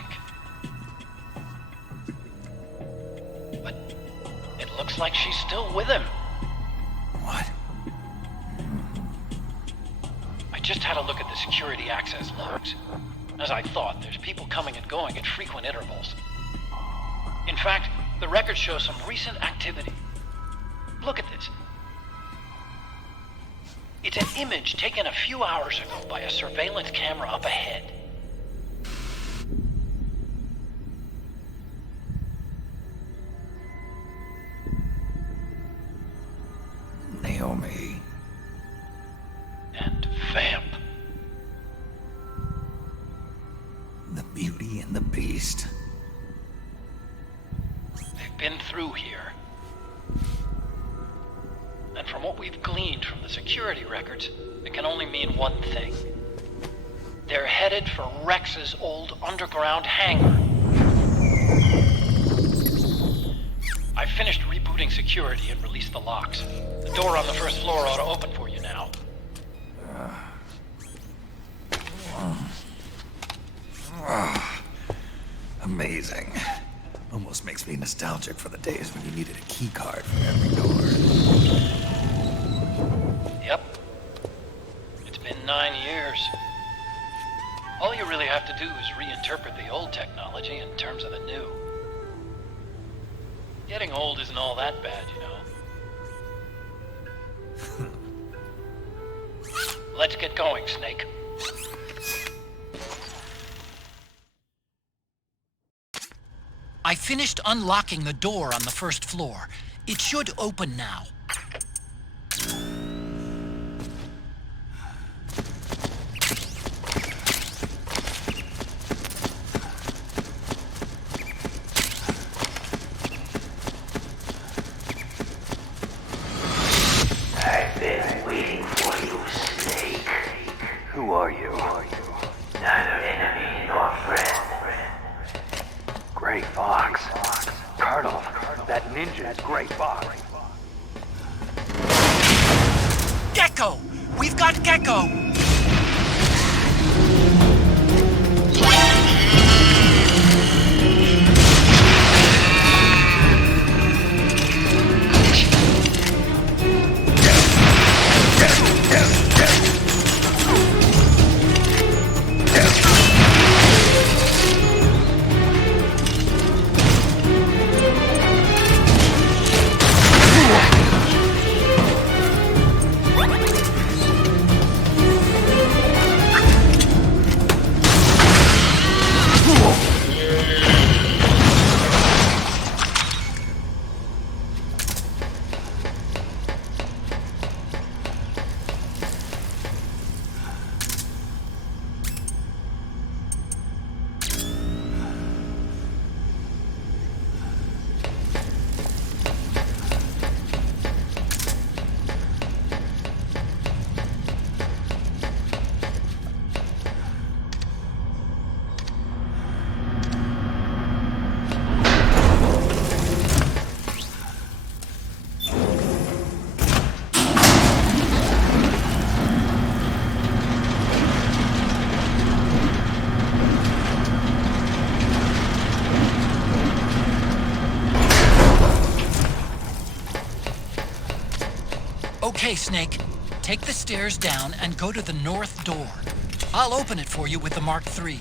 But it looks like she's still with him. What? I just had a look at the security access logs. As I thought, there's people coming and going at frequent intervals. In fact, the record shows some recent activity. Look at this. It's an image taken a few hours ago by a surveillance camera up ahead. beast. They've been through here. And from what we've gleaned from the security records, it can only mean one thing. They're headed for Rex's old underground hangar. I finished rebooting security and released the locks. The door on the first floor ought to open for you now. Amazing. Almost makes me nostalgic for the days when you needed a key card for every door. Yep. It's been 9 years. All you really have to do is reinterpret the old technology in terms of the new. Getting old isn't all that bad, you know. Let's get going, Snake. I finished unlocking the door on the first floor. It should open now. I've been waiting for you, Snake. Who are you? Neither enemy nor friend. Gray Fox. Colonel, that ninja is Gray Fox. Gecko! We've got Gecko! Okay, Snake. Take the stairs down and go to the north door. I'll open it for you with the Mark III.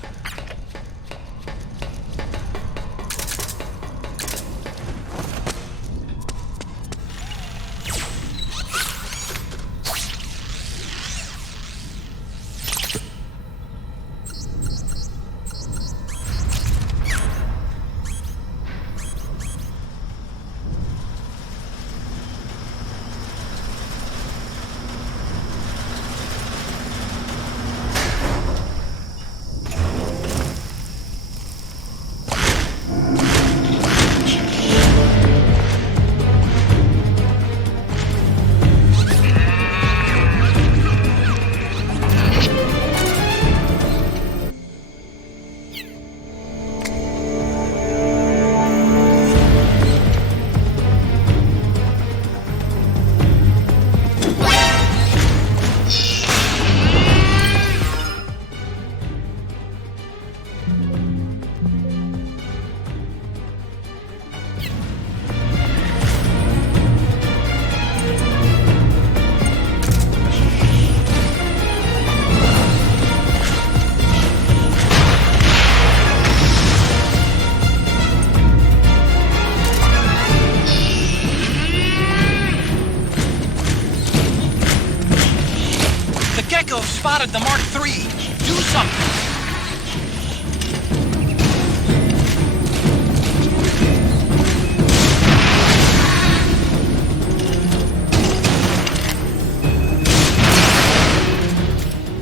Spotted the Mark III. Do something.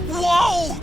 Whoa!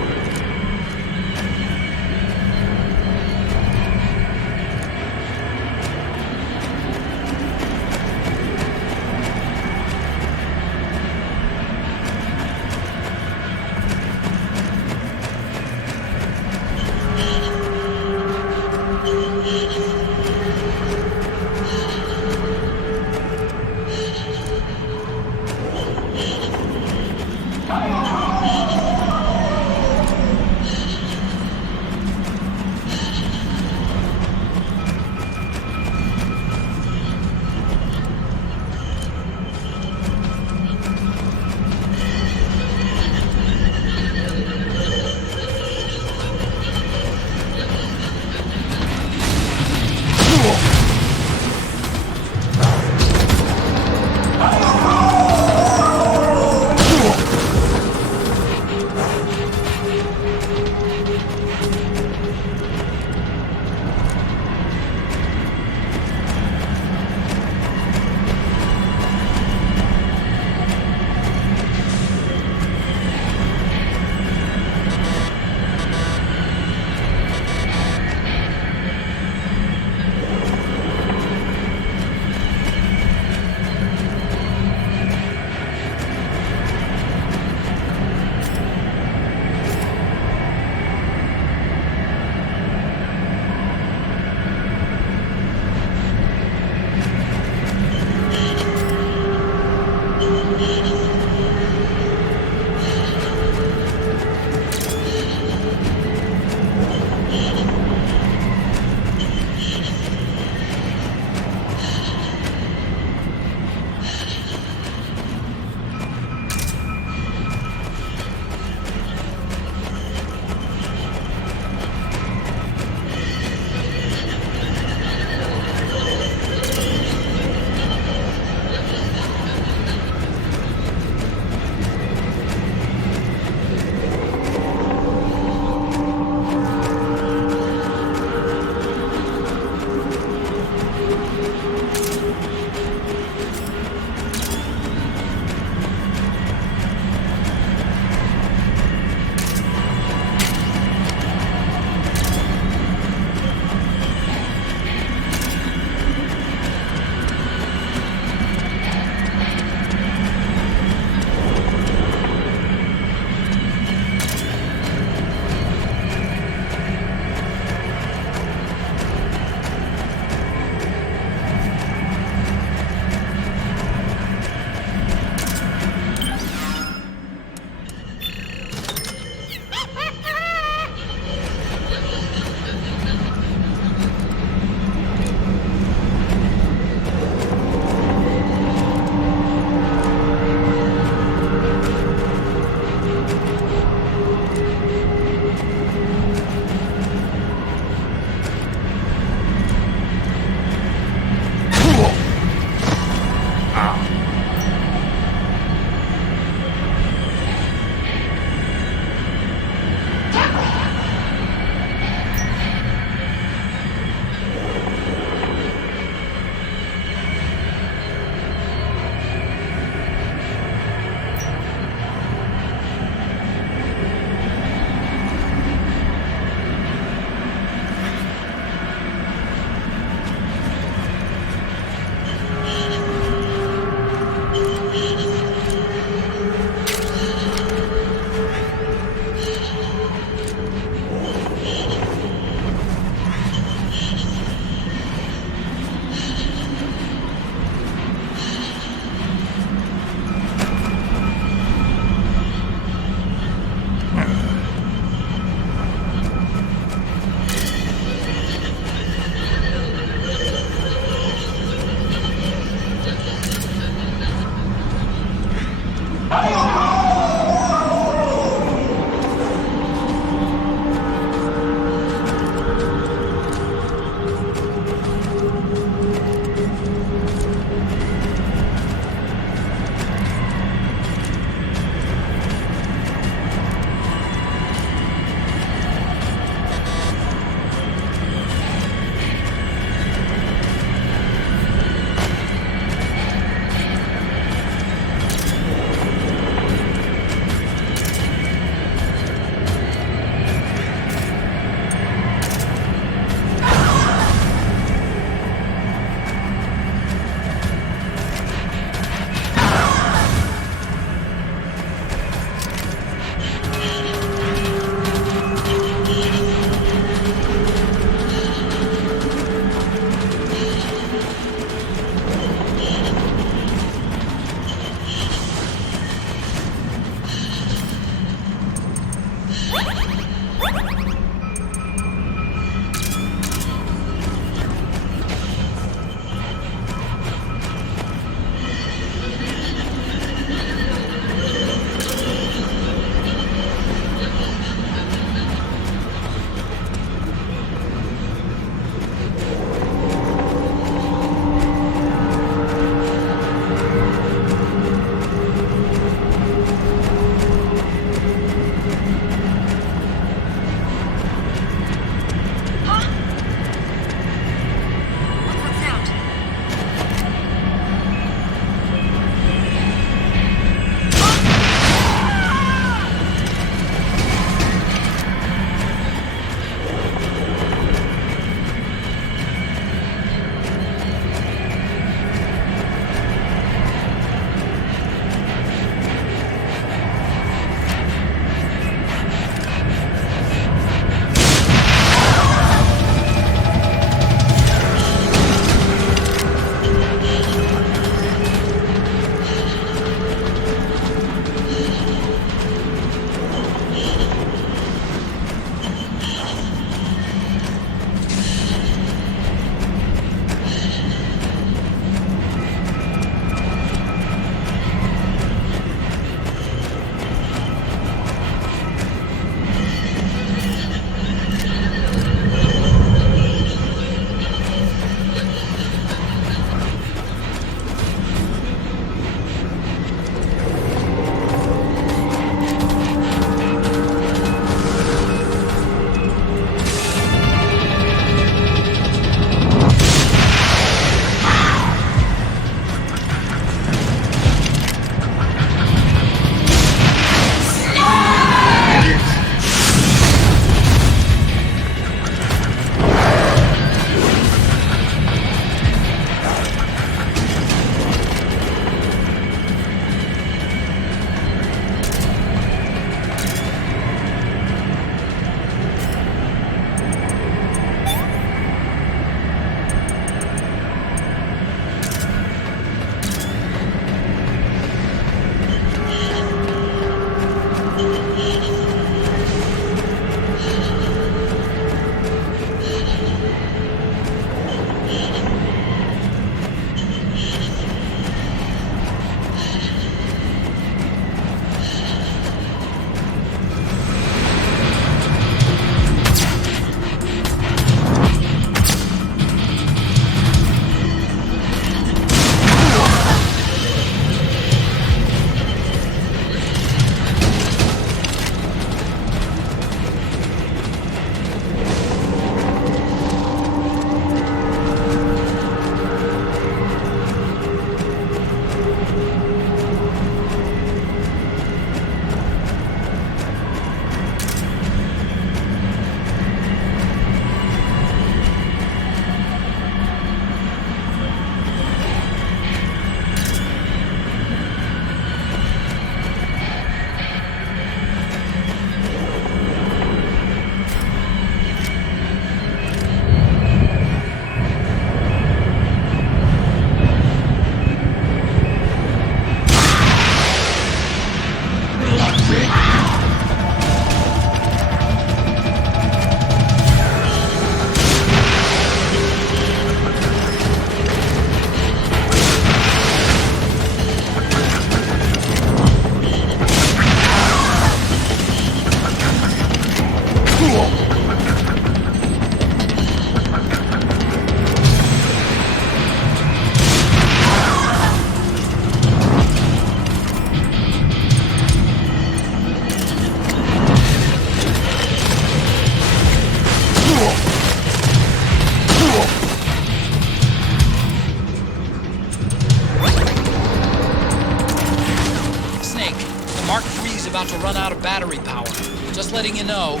about to run out of battery power. Just letting you know.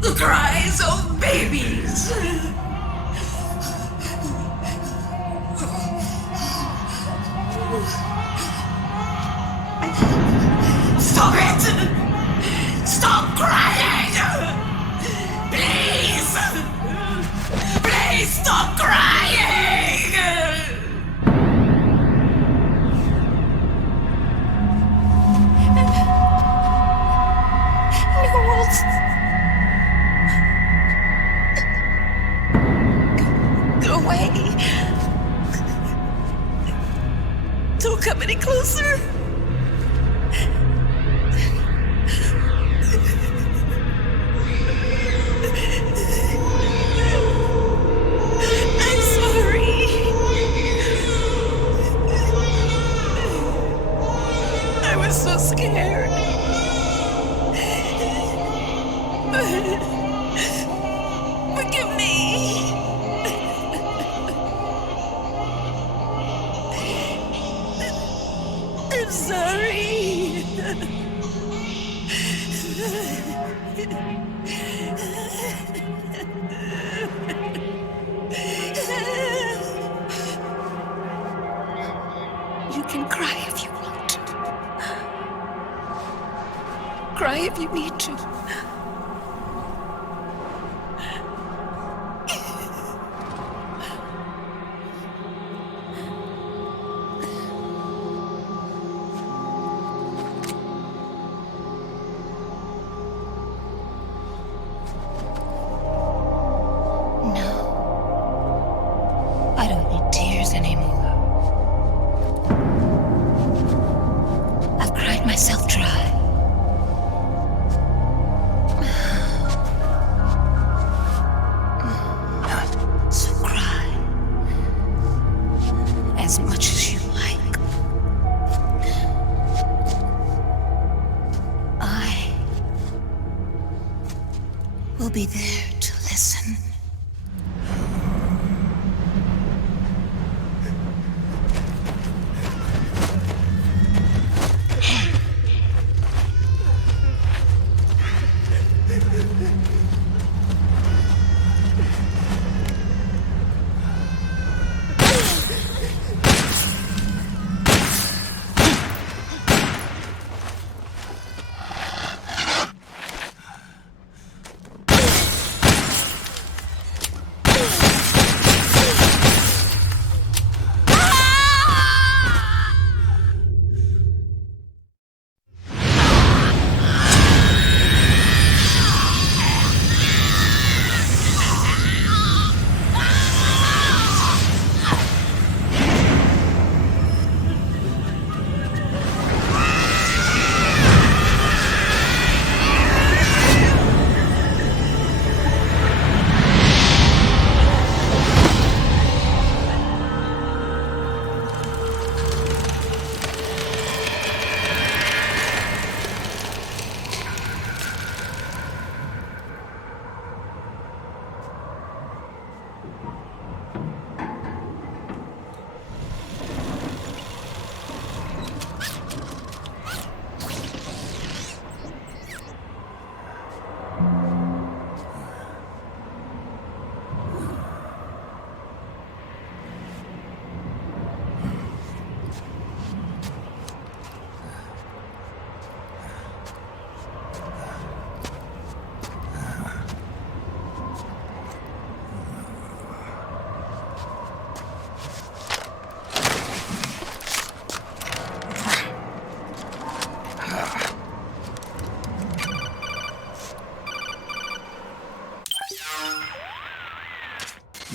The cries of babies. Stop it! Stop crying! Please! Please stop crying! Go away. Don't come any closer. I'm sorry. I was so scared. Forgive me. I'm sorry. You can cry if you want to. Cry if you need to. Be there to listen.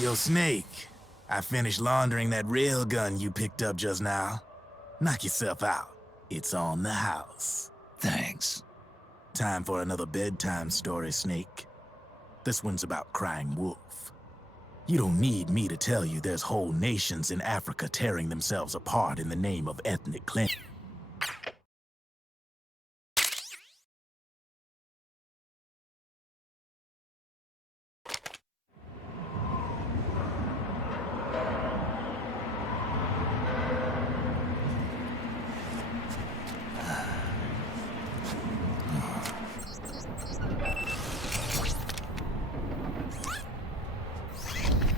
Yo, Snake, I finished laundering that railgun you picked up just now. Knock yourself out. It's on the house. Thanks. Time for another bedtime story, Snake. This one's about crying wolf. You don't need me to tell you there's whole nations in Africa tearing themselves apart in the name of ethnic cleansing.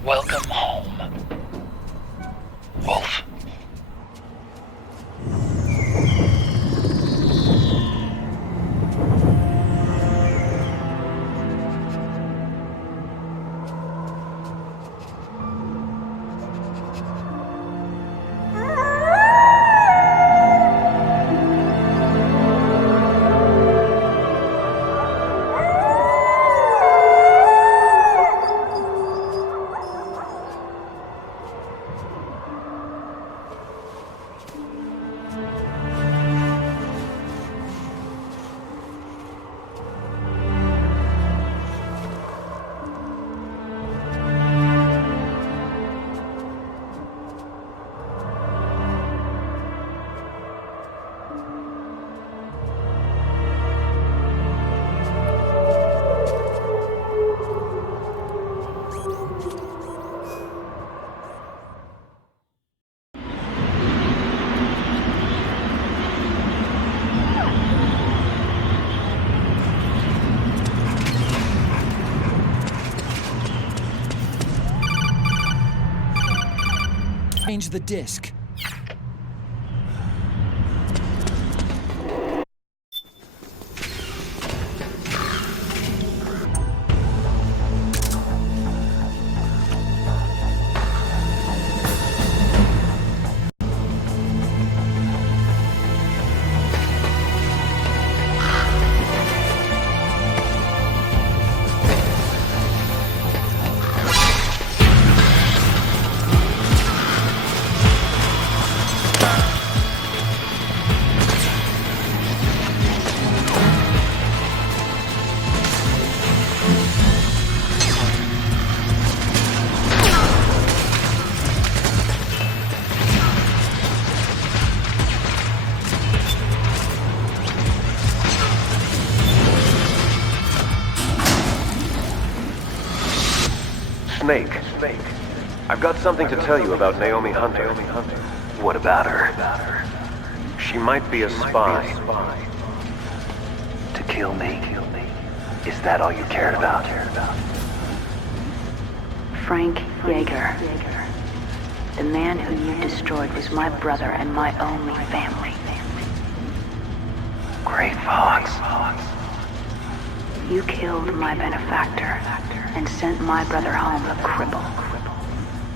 Welcome home, Wolf. Change the disc. Snake, I've got something to tell you about Naomi Hunter. What about her? She might be a spy. To kill me? Is that all you cared about? Frank Yeager. The man who you destroyed was my brother and my only family. Great Fox. You killed my benefactor and sent my brother home a cripple.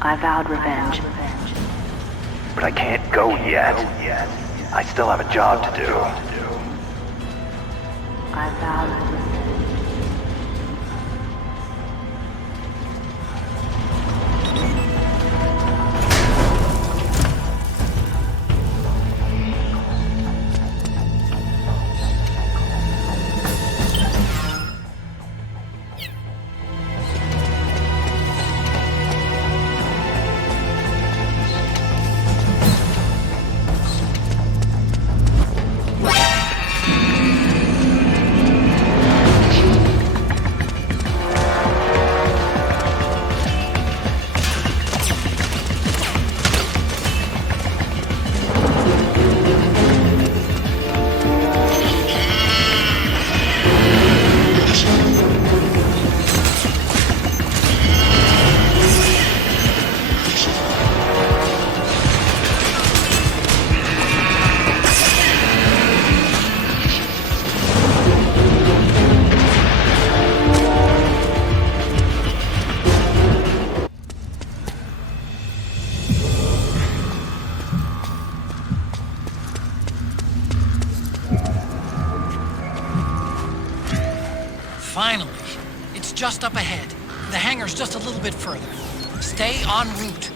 I vowed revenge. But I can't go yet. I still have a job to do. I vowed revenge. Finally. It's just up ahead. The hangar's just a little bit further. Stay en route.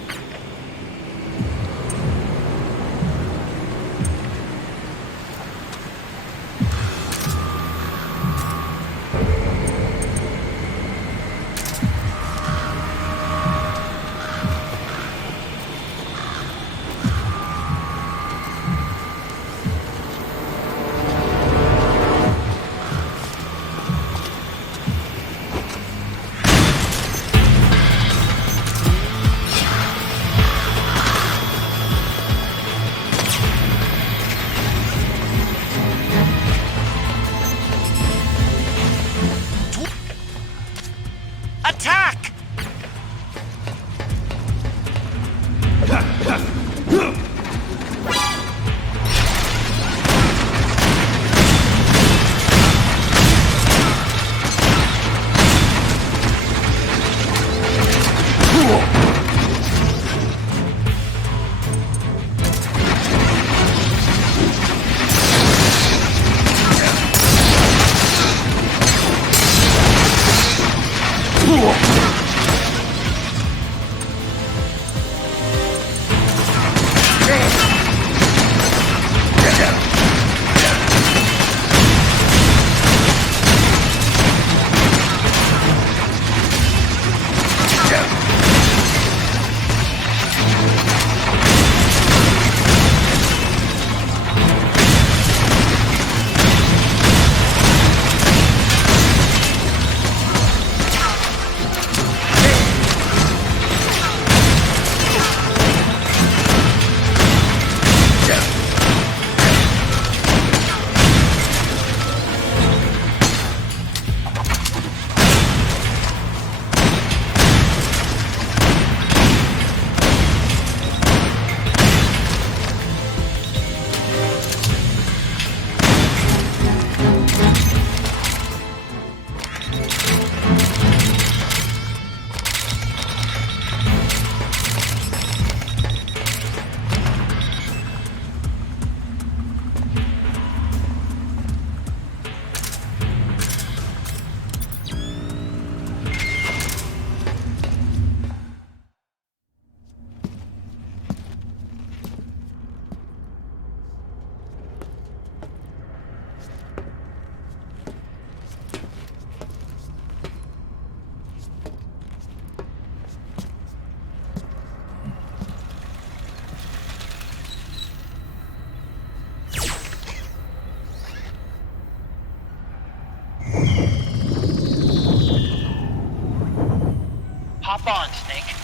Hop on, Snake.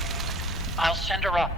I'll send her up.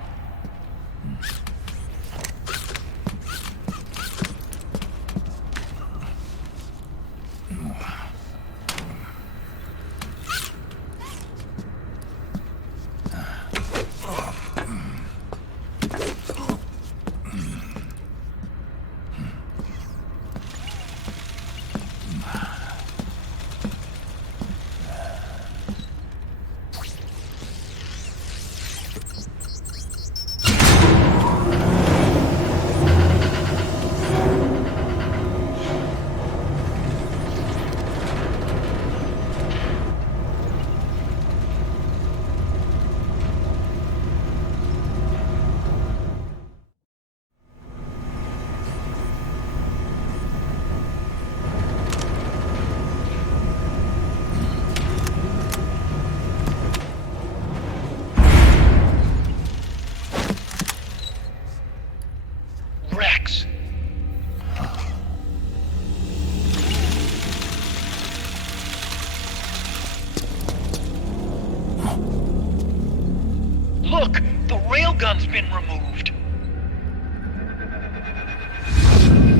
Look! The railgun's been removed!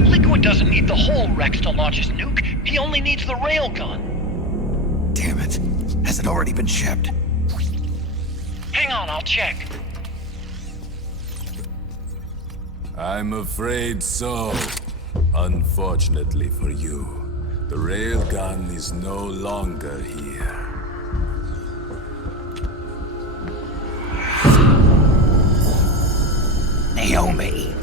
Liquid doesn't need the whole Rex to launch his nuke. He only needs the railgun. Damn it. Has it already been shipped? Hang on, I'll check. I'm afraid so. Unfortunately for you, the railgun is no longer here. Naomi!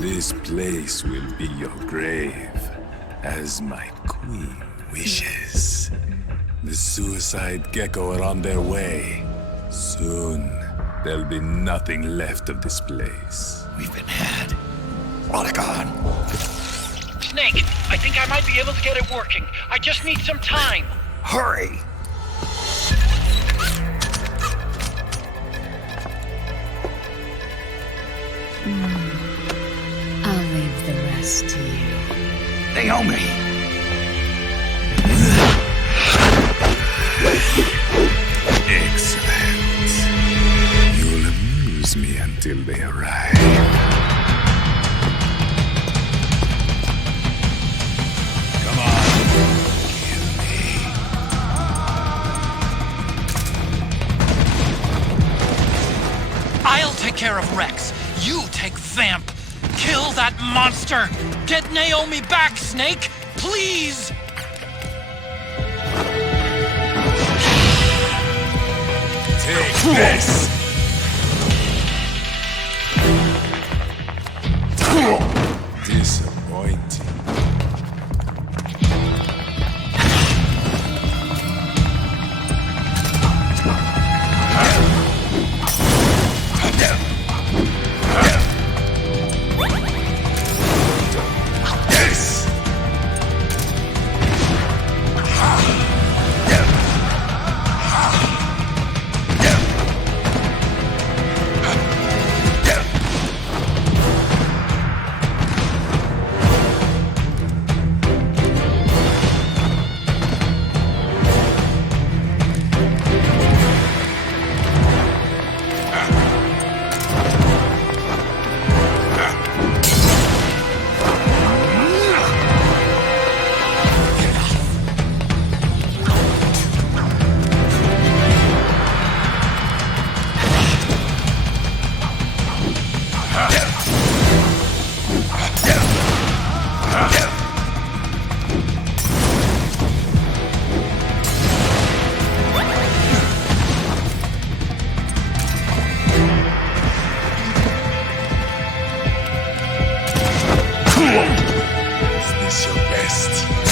This place will be your grave, as my queen wishes. The suicide gecko are on their way. Soon, there'll be nothing left of this place. We've been had. Rodigon! Snake, I think I might be able to get it working. I just need some time. Hurry! I'll leave the rest to you. Naomi! Excellent. You'll amuse me until they arrive. Come on. Kill me. I'll take care of Rex. You take Vamp. Kill that monster. Get Naomi back, Snake. Please. Take this! Disappointing.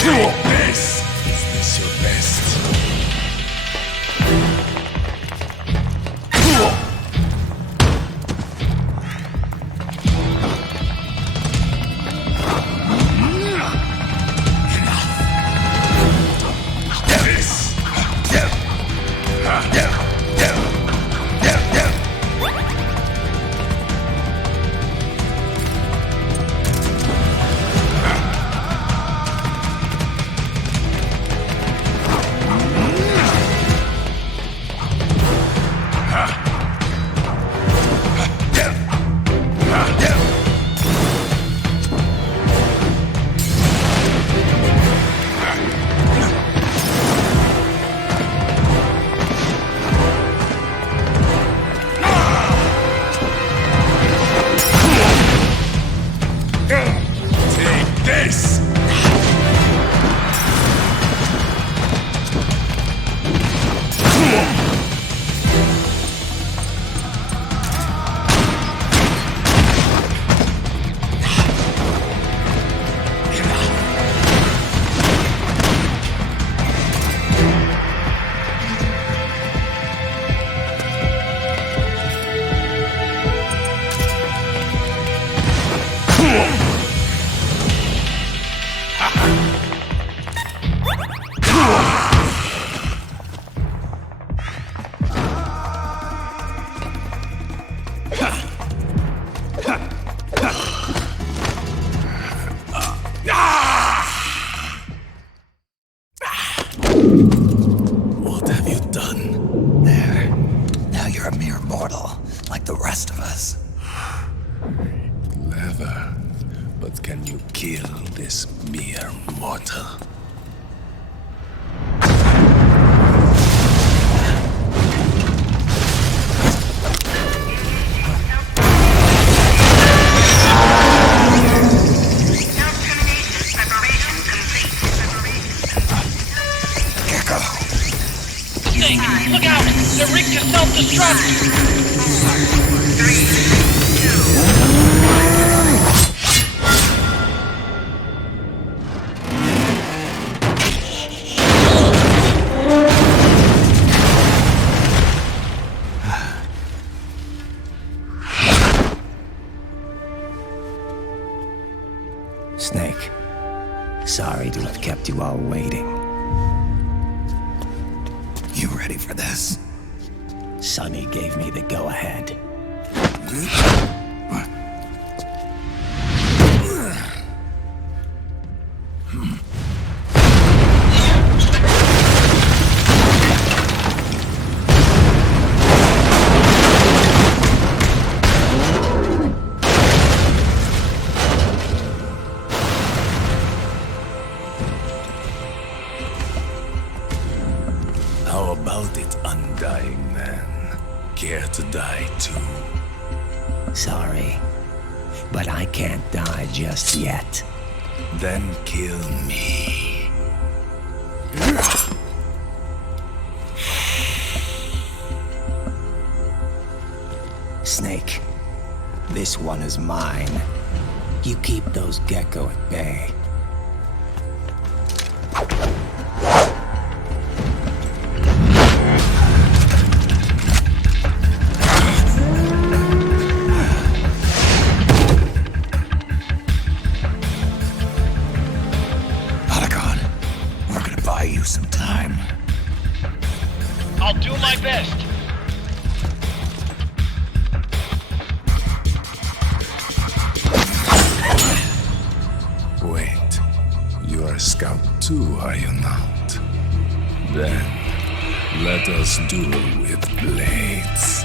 This! Is this your best? Look out! They're rigged to self-destruct! 3, 2. Snake, sorry to have kept you all waiting. You ready for this? Sonny gave me the go-ahead. How about it, undying man? Care to die too? Sorry, but I can't die just yet. Then kill me. Snake, this one is mine. You keep those gecko at bay. Some time. I'll do my best. Wait, you are a scout too, are you not? Then, let us duel with blades.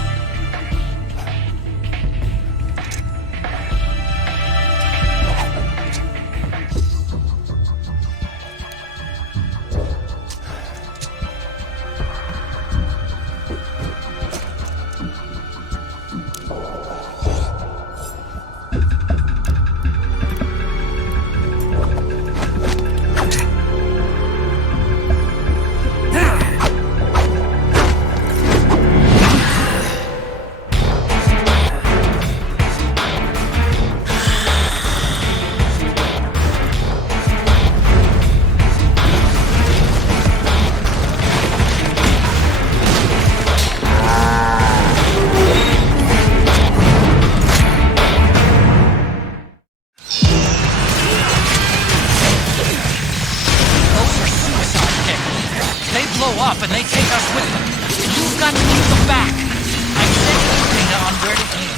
up and they take us with them. You've got to keep them back. I'm sending you data on where to aim.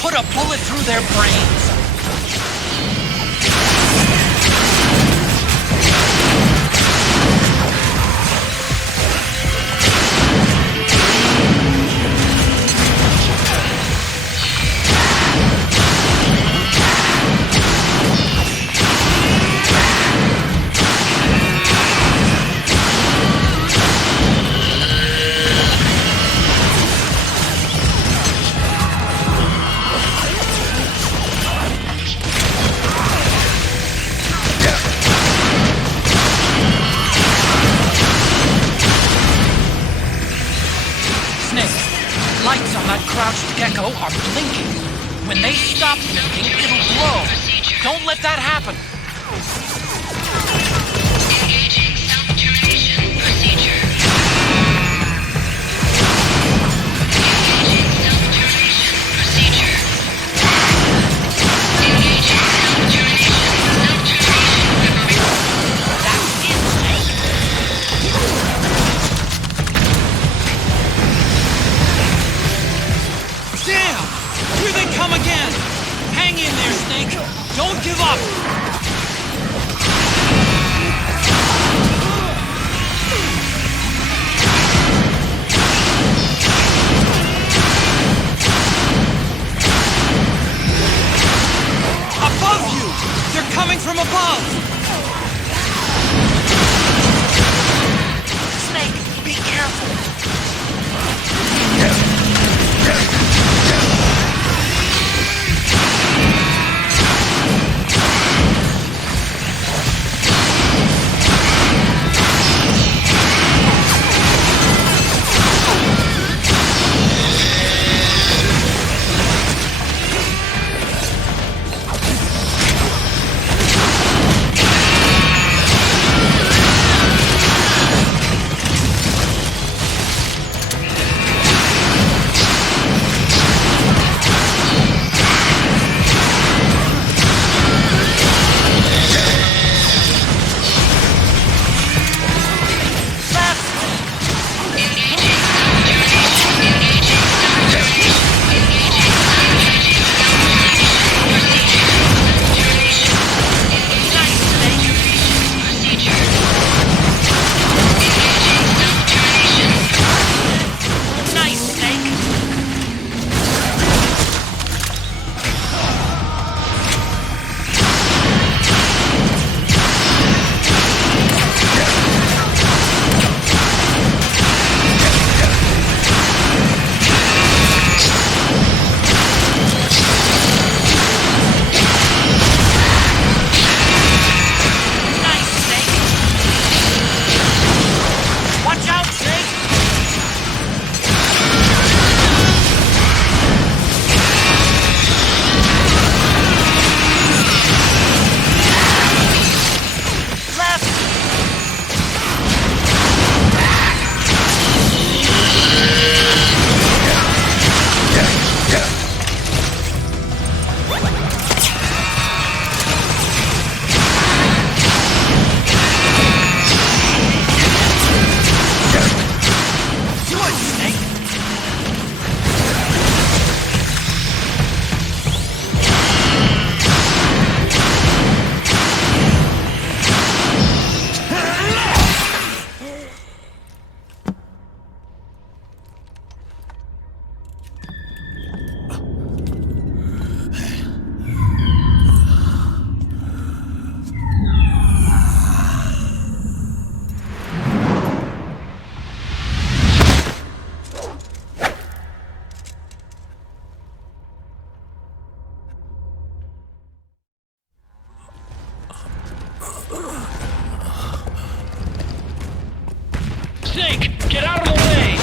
Put a bullet through their brains. Crouched gecko are blinking. When they stop blinking, it'll blow. Don't let that happen. Engaging self-determination procedure. Engaging self-determination procedure. Engaging self-determination preparation. That's it, Snake. Damn! Here they come again! Hang in there, Snake! Don't give up! Above you! They're coming from above! Snake, be careful! Snake, get out of the way!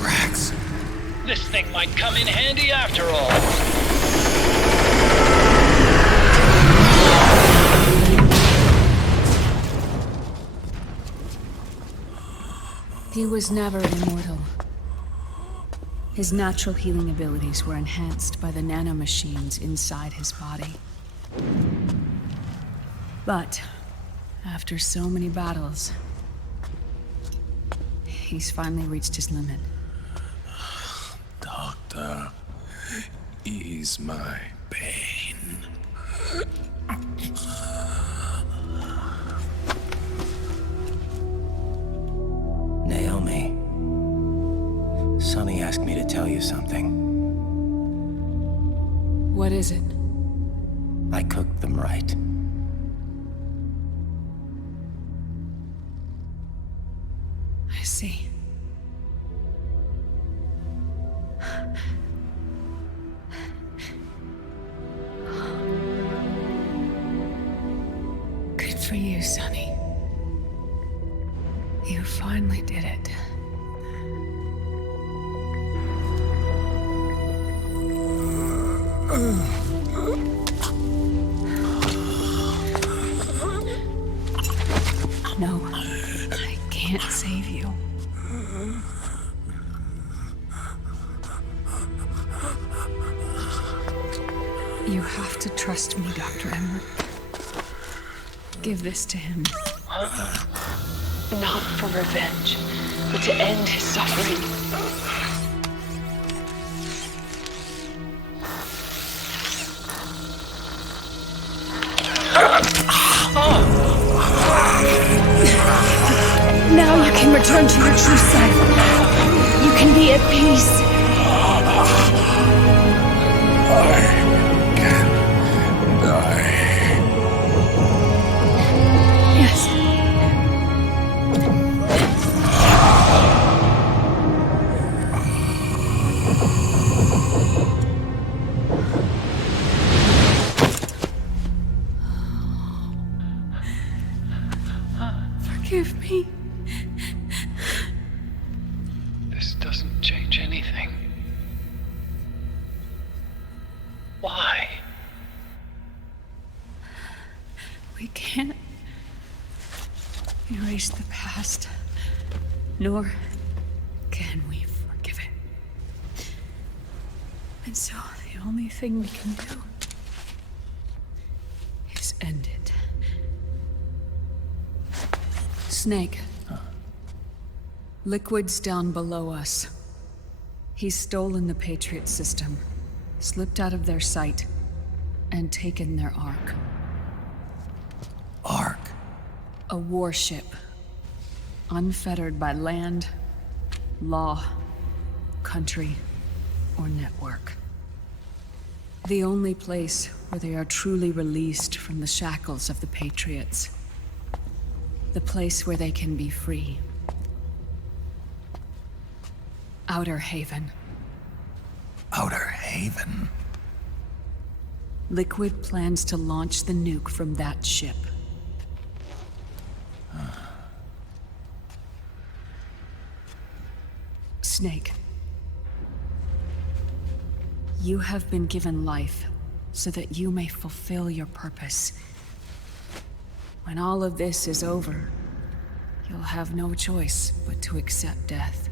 Rats. This thing might come in handy after all. He was never immortal. His natural healing abilities were enhanced by the nanomachines inside his body. But after so many battles, he's finally reached his limit. Doctor, ease my pain. Naomi, Sonny asked me to tell you something. What is it? I cooked them right. I see. Good for you, Sonny. You finally did it. No, I can't save you. You have to trust me, Dr. Emmer. Give this to him. Not for revenge, but to end his suffering. Now you can return to your true self. You can be at peace. I can die. Yes. Forgive me. This doesn't change anything. Why? We can't erase the past, nor can we forgive it. And so the only thing we can do is end it. Snake. Liquid's down below us. He's stolen the Patriot system, slipped out of their sight, and taken their Ark. Ark? A warship. Unfettered by land, law, country, or network. The only place where they are truly released from the shackles of the Patriots. The place where they can be free. Outer Haven. Outer Haven? Liquid plans to launch the nuke from that ship. Snake. You have been given life so that you may fulfill your purpose. When all of this is over, you'll have no choice but to accept death.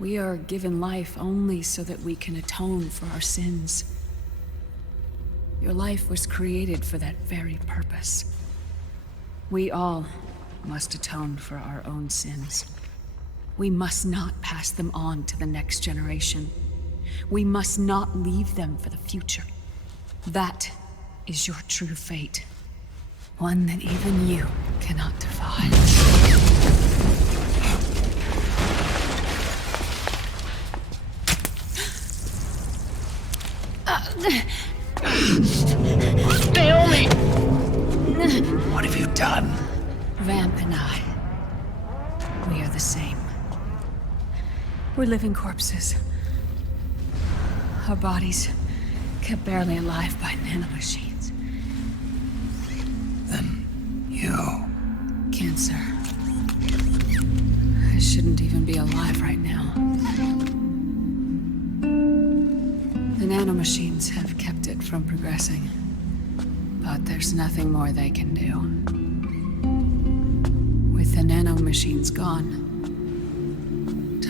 We are given life only so that we can atone for our sins. Your life was created for that very purpose. We all must atone for our own sins. We must not pass them on to the next generation. We must not leave them for the future. That is your true fate. One that even you cannot defy. Naomi! What have you done? Vamp and I, we are the same. We're living corpses. Our bodies kept barely alive by nanomachines. Then you... Cancer. I shouldn't even be alive right now. The nanomachines have kept it from progressing. But there's nothing more they can do. With the nanomachines gone,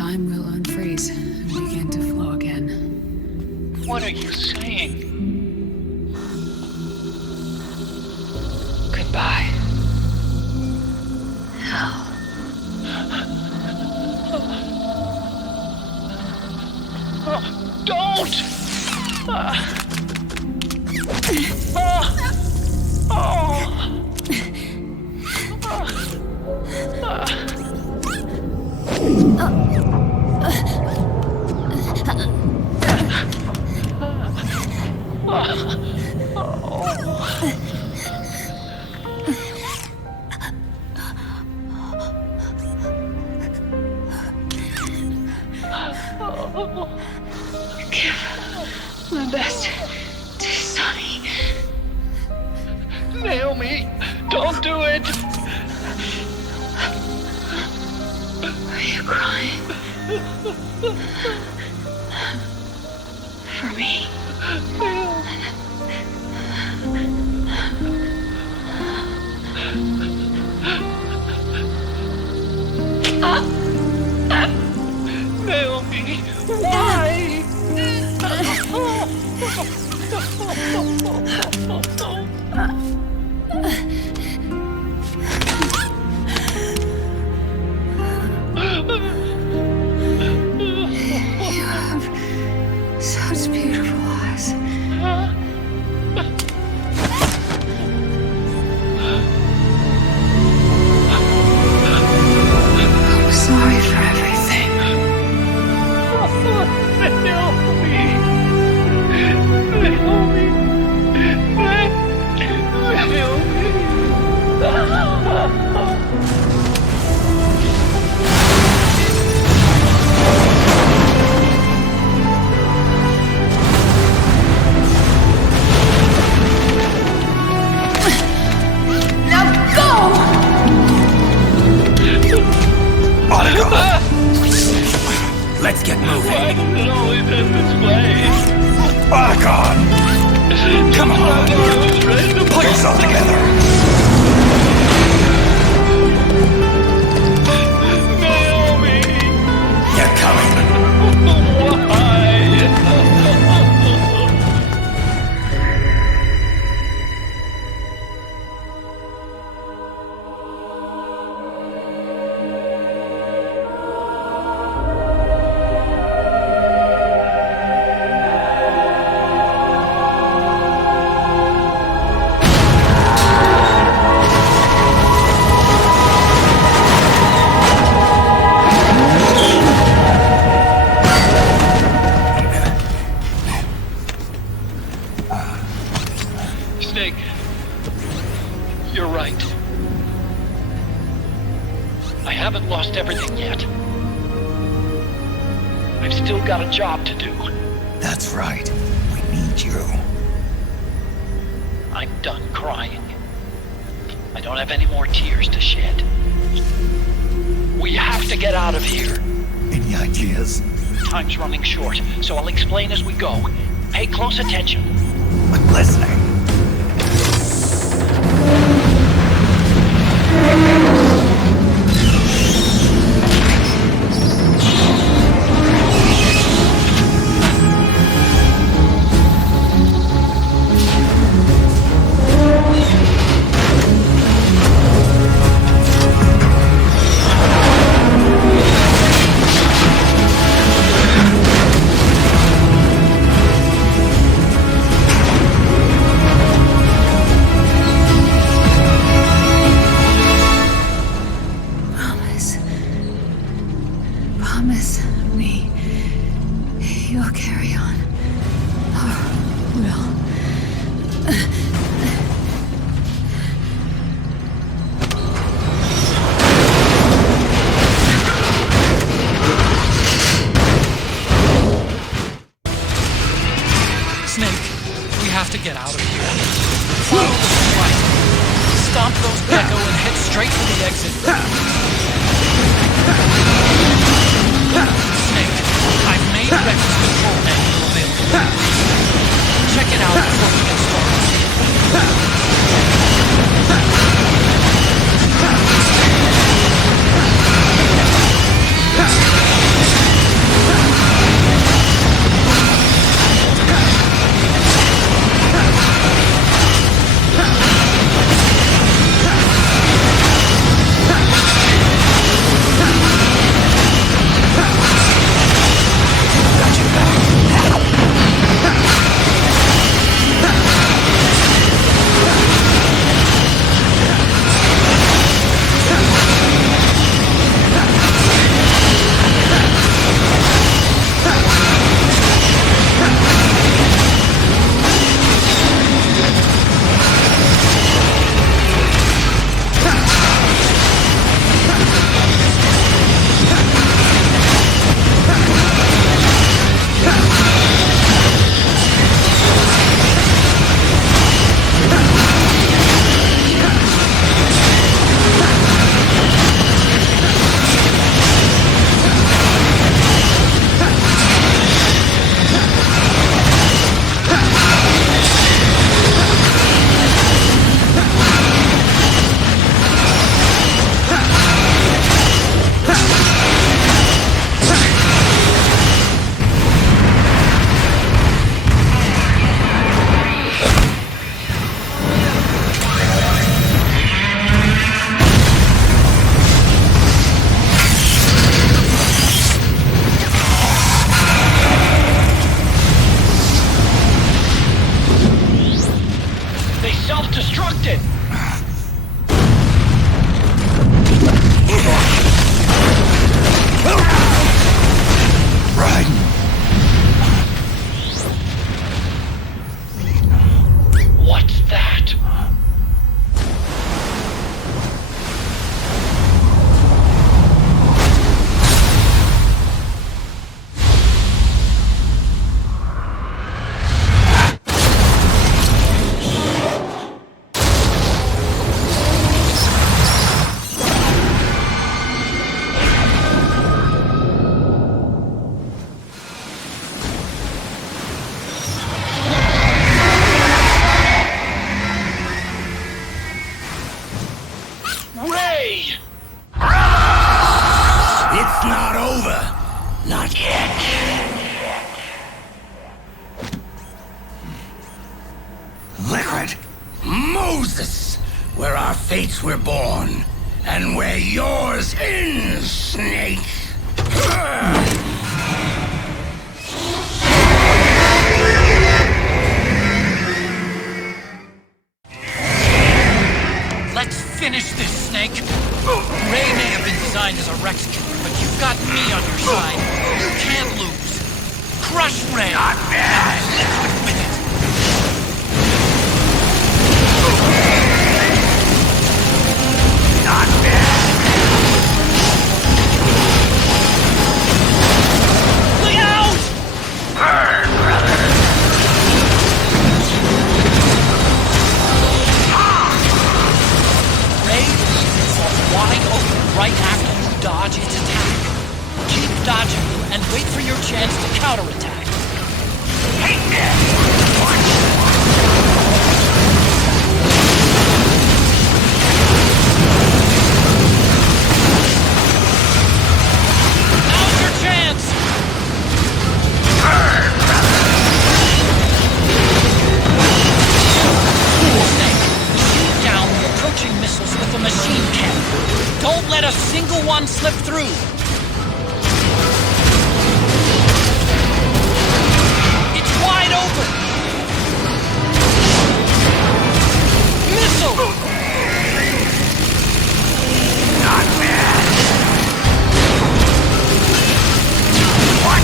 Time will unfreeze and begin to flow again. What are you saying? Goodbye. Hell. Don't! Give my best to Sonny. Naomi, don't do it! Are you crying? For me? Naomi, why? You have such beautiful eyes. I'm sorry for everything. Let's get moving. Why does it always end this way? Otacon! Come on! Pull yourself together! Naomi! You're coming! Why? Snake, you're right. I haven't lost everything yet. I've still got a job to do. That's right. We need you. I'm done crying. I don't have any more tears to shed. We have to get out of here. Any ideas? Time's running short, so I'll explain as we go. Pay close attention. I'm listening. Promise me you'll carry on. Or will. Snake, we have to get out of here. Follow the flight. Stomp those Gecko and head straight for the exit. Snake, I've made Rex control manual available. Check it out before we get started. way! It's not over. Not yet. Liquid. Moses! Where our fates were born, and where yours ends, Snake. Let's finish this, Snake. Ray may have been designed as a Rex killer, but you've got me on your side. You can't lose. Crush Ray. Not bad. And Liquid with it. Not bad. Look out! Burn, brother. Ray leaves himself wide open right after you dodge its attack. Keep dodging and wait for your chance to counterattack. Take this! Now's your chance! Burn, brother. Snake, shoot down the approaching missiles with the machine cannon. Don't let a single one slip through. It's wide open. Missile! Not bad. What?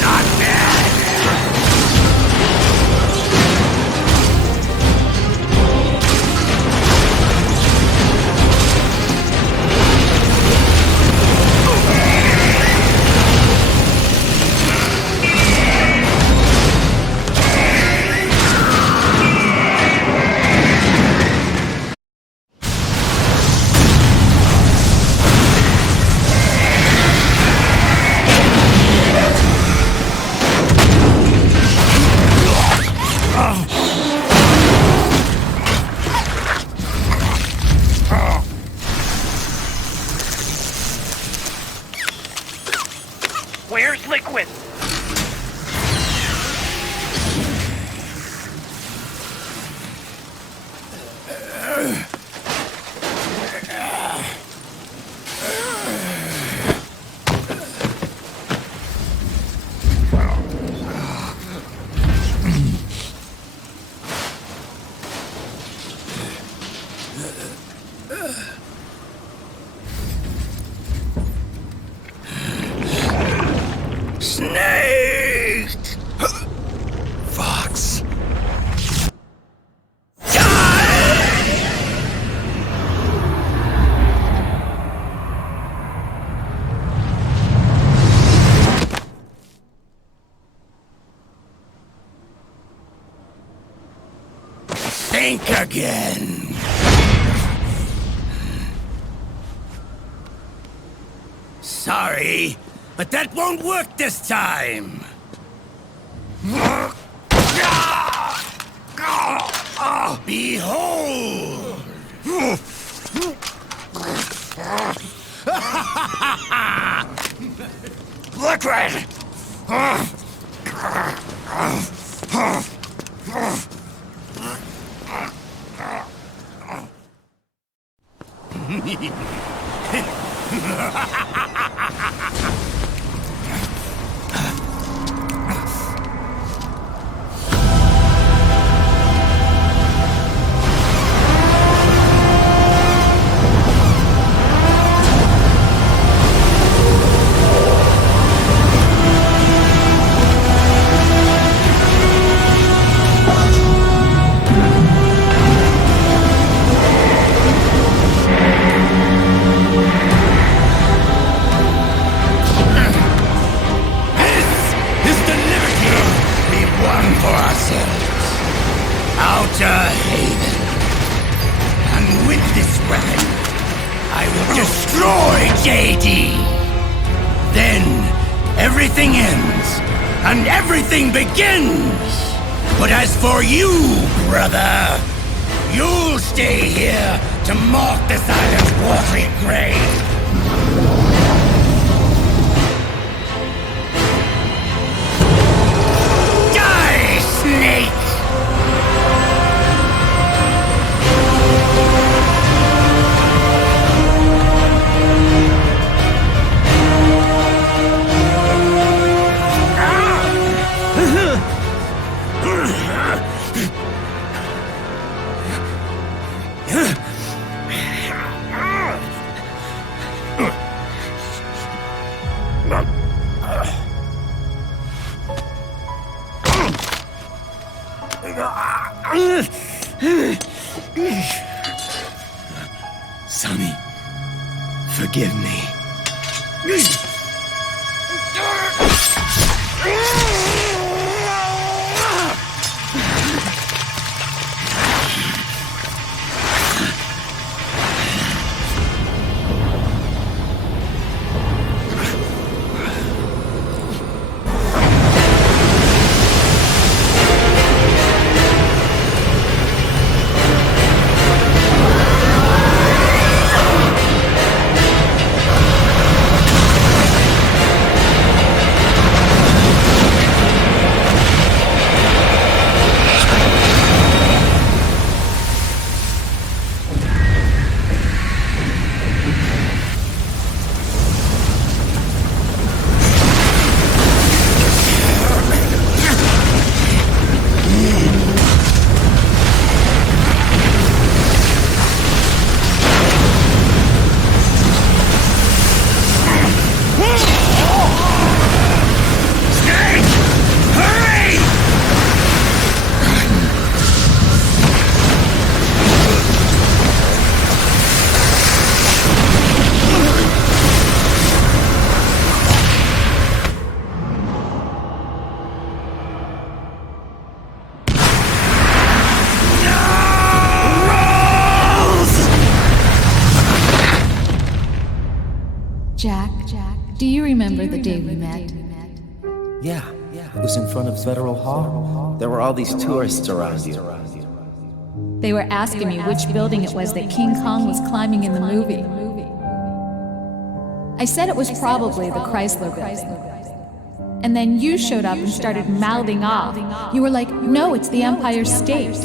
Not bad. Where's Liquid? Snake! Fox. Think again. Sorry, but that won't work this time. Behold! Liquid! Then, everything ends, and everything begins! But as for you, brother, you'll stay here to mark this island's watery grave. Die, snake! Sonny, forgive me. Jack, do you remember the day we met? Yeah, it was in front of Federal Hall. There were all these tourists around you. They were asking me which building it was that King Kong was climbing in the movie. I said it was probably the Chrysler building. And then you showed up and started mouthing off. You were like, no, it's the Empire State.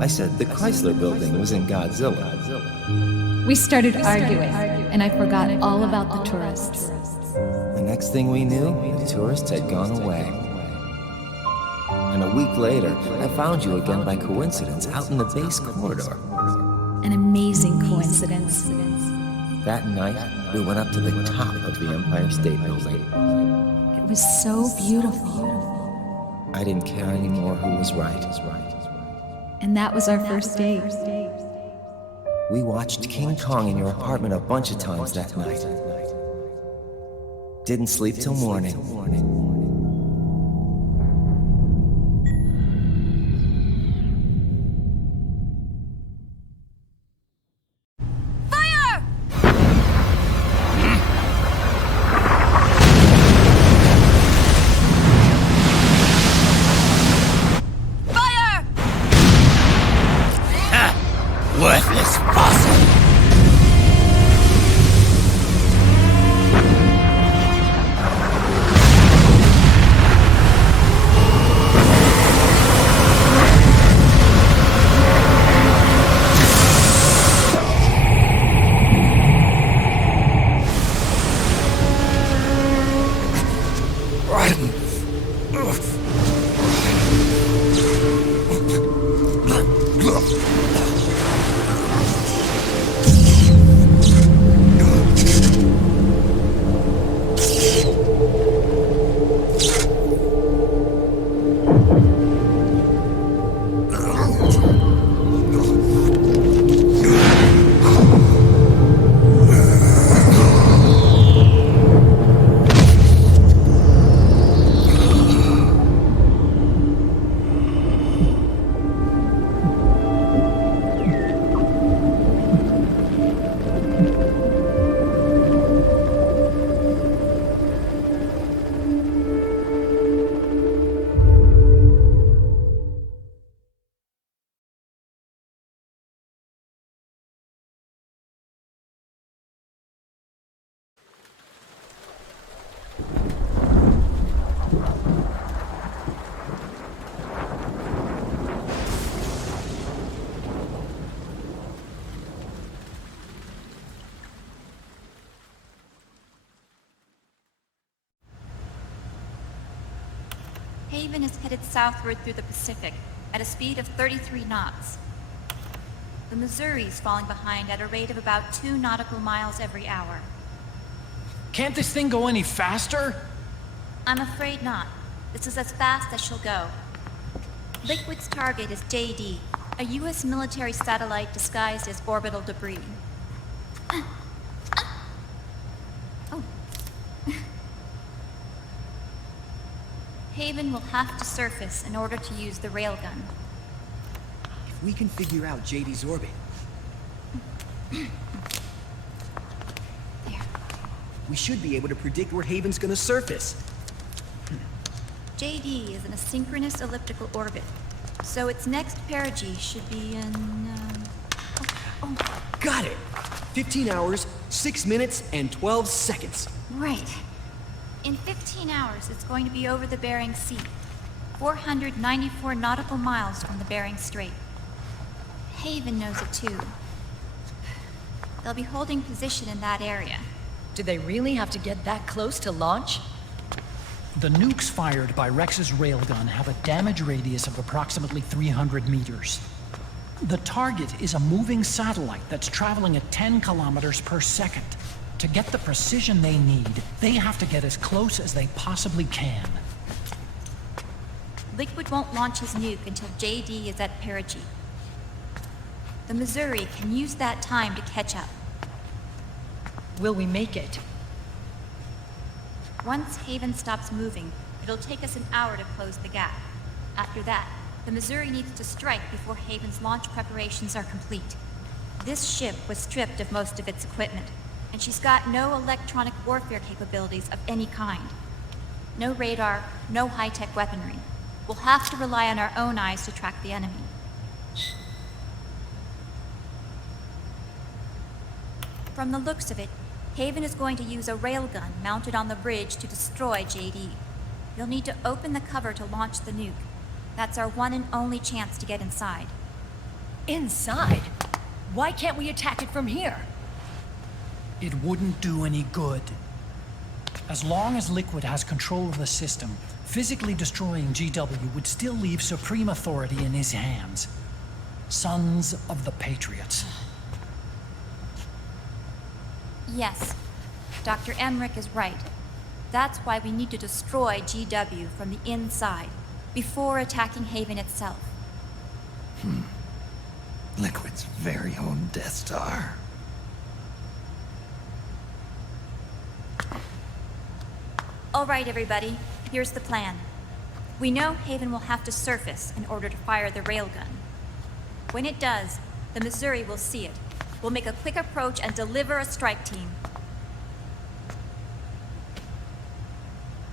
I said the Chrysler building was in Godzilla. We started arguing, and I forgot all about the tourists. The next thing we knew, the tourists had gone away. And a week later, I found you again by coincidence out in the base corridor. An amazing coincidence. That night, we went up to the top of the Empire State Building. It was so beautiful. I didn't care anymore who was right. And that was our first date. We watched King Kong in your apartment a bunch of times that night. Didn't sleep till morning. Worthless fossil! Haven is headed southward through the Pacific at a speed of 33 knots. The Missouri's falling behind at a rate of about 2 nautical miles every hour. Can't this thing go any faster? I'm afraid not. This is as fast as she'll go. Liquid's target is JD, a U.S. military satellite disguised as orbital debris. Oh. Haven will have to surface in order to use the railgun. If we can figure out JD's orbit... we should be able to predict where Haven's gonna surface. JD is in a synchronous elliptical orbit, so its next perigee should be in, Got it! 15 hours, 6 minutes, and 12 seconds. Right. In 15 hours, it's going to be over the Bering Sea, 494 nautical miles from the Bering Strait. Haven knows it too. They'll be holding position in that area. Do they really have to get that close to launch? The nukes fired by Rex's railgun have a damage radius of approximately 300 meters. The target is a moving satellite that's traveling at 10 kilometers per second. To get the precision they need, they have to get as close as they possibly can. Liquid won't launch his nuke until JD is at perigee. The Missouri can use that time to catch up. Will we make it? Once Haven stops moving, it'll take us an hour to close the gap. After that, the Missouri needs to strike before Haven's launch preparations are complete. This ship was stripped of most of its equipment, and she's got no electronic warfare capabilities of any kind. No radar, no high-tech weaponry. We'll have to rely on our own eyes to track the enemy. From the looks of it, Haven is going to use a railgun mounted on the bridge to destroy JD. You'll need to open the cover to launch the nuke. That's our one and only chance to get inside. Inside? Why can't we attack it from here? It wouldn't do any good. As long as Liquid has control of the system, physically destroying GW would still leave supreme authority in his hands. Sons of the Patriots. Yes, Dr. Emmerich is right. That's why we need to destroy GW from the inside, before attacking Haven itself. Liquid's very own Death Star. All right, everybody, here's the plan. We know Haven will have to surface in order to fire the railgun. When it does, the Missouri will see it. We'll make a quick approach and deliver a strike team.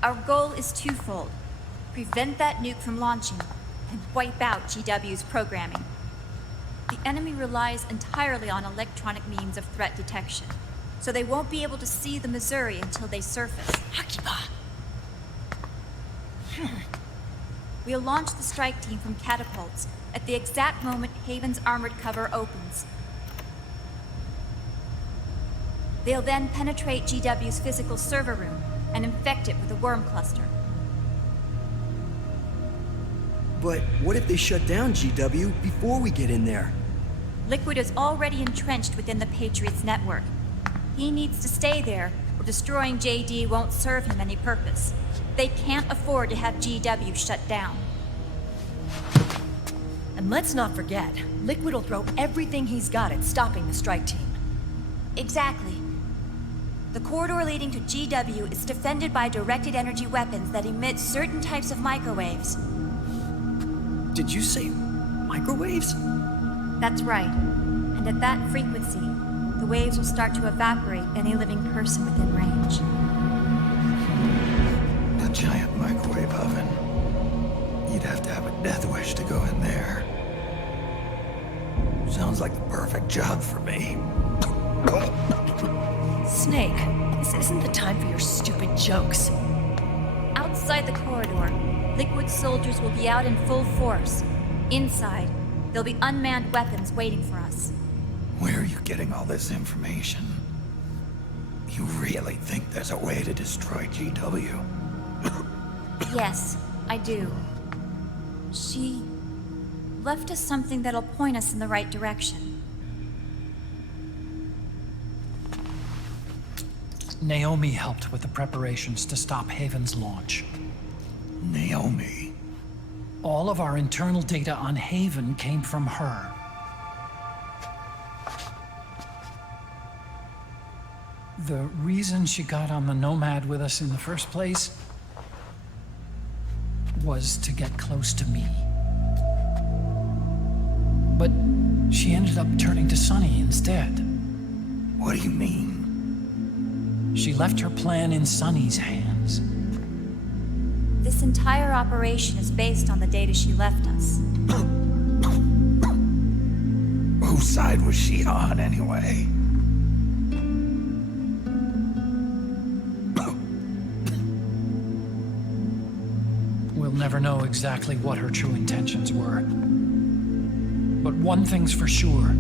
Our goal is twofold. Prevent that nuke from launching, and wipe out GW's programming. The enemy relies entirely on electronic means of threat detection, so they won't be able to see the Missouri until they surface. We'll launch the strike team from catapults at the exact moment Haven's armored cover opens. They'll then penetrate GW's physical server room and infect it with a worm cluster. But what if they shut down GW before we get in there? Liquid is already entrenched within the Patriots network. He needs to stay there, or destroying JD won't serve him any purpose. They can't afford to have GW shut down. And let's not forget, Liquid will throw everything he's got at stopping the strike team. Exactly. The corridor leading to GW is defended by directed energy weapons that emit certain types of microwaves. Did you say microwaves? That's right. And at that frequency, the waves will start to evaporate any living person within range. A giant microwave oven. You'd have to have a death wish to go in there. Sounds like the perfect job for me. Snake, this isn't the time for your stupid jokes. Outside the corridor, Liquid soldiers will be out in full force. Inside, there'll be unmanned weapons waiting for us. Where are you getting all this information? You really think there's a way to destroy GW? Yes, I do. She left us something that'll point us in the right direction. Naomi helped with the preparations to stop Haven's launch. Naomi? All of our internal data on Haven came from her. The reason she got on the Nomad with us in the first place was to get close to me. But she ended up turning to Sonny instead. What do you mean? She left her plan in Sonny's hands. This entire operation is based on the data she left us. Whose side was she on, anyway? We'll never know exactly what her true intentions were. But one thing's for sure.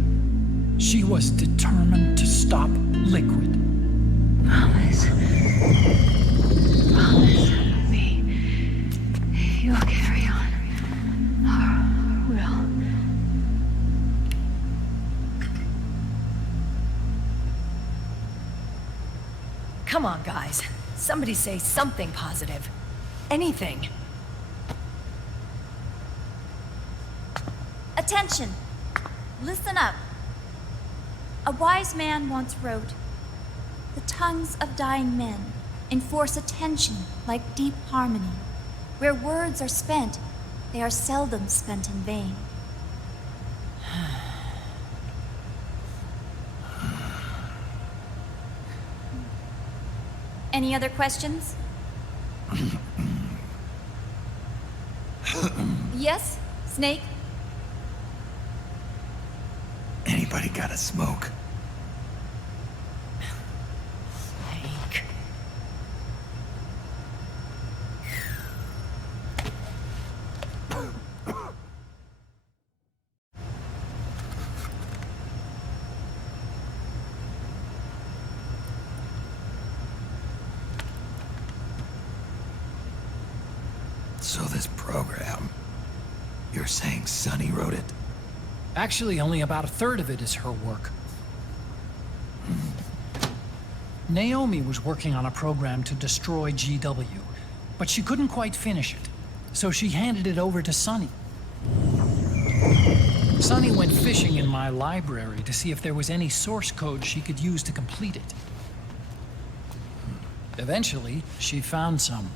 She was determined to stop Liquid. Promise. Promise me. You'll carry on. Or will. Come on, guys. Somebody say something positive. Anything. Attention! Listen up. A wise man once wrote, "The tongues of dying men enforce attention like deep harmony. Where words are spent, they are seldom spent in vain." Any other questions? Yes, Snake? Anybody got a smoke? Snake. So this program, you're saying Sonny wrote it? Actually, only about a third of it is her work. Naomi was working on a program to destroy GW, but she couldn't quite finish it, so she handed it over to Sonny. Sonny went fishing in my library to see if there was any source code she could use to complete it. Eventually, she found some.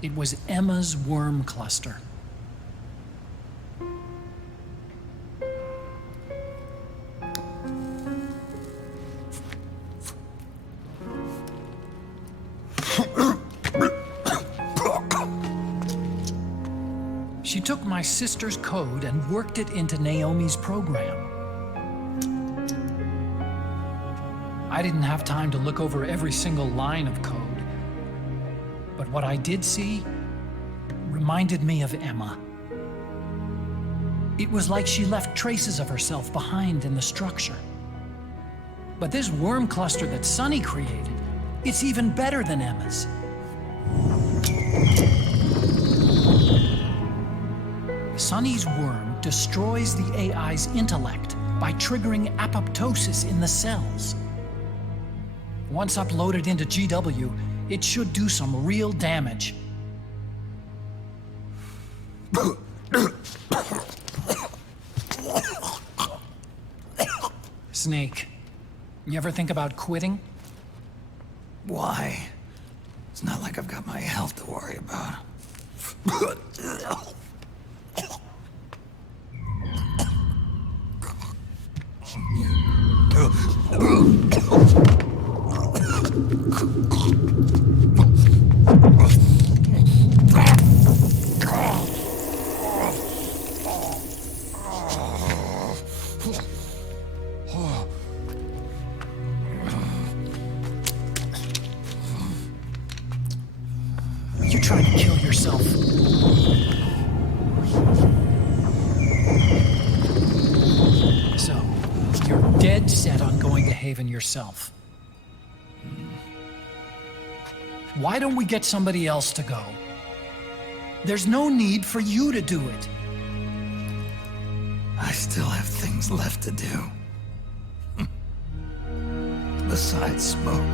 It was Emma's worm cluster. She took my sister's code and worked it into Naomi's program. I didn't have time to look over every single line of code, but what I did see reminded me of Emma. It was like she left traces of herself behind in the structure. But this worm cluster that Sonny created, it's even better than Emma's. Sonny's worm destroys the AI's intellect by triggering apoptosis in the cells. Once uploaded into GW, it should do some real damage. Snake, you ever think about quitting? Why? It's not like I've got my health to worry about. Are you trying to kill yourself? So, you're dead set on going to Haven yourself. Why don't we get somebody else to go? There's no need for you to do it. I still have things left to do. Besides smoke.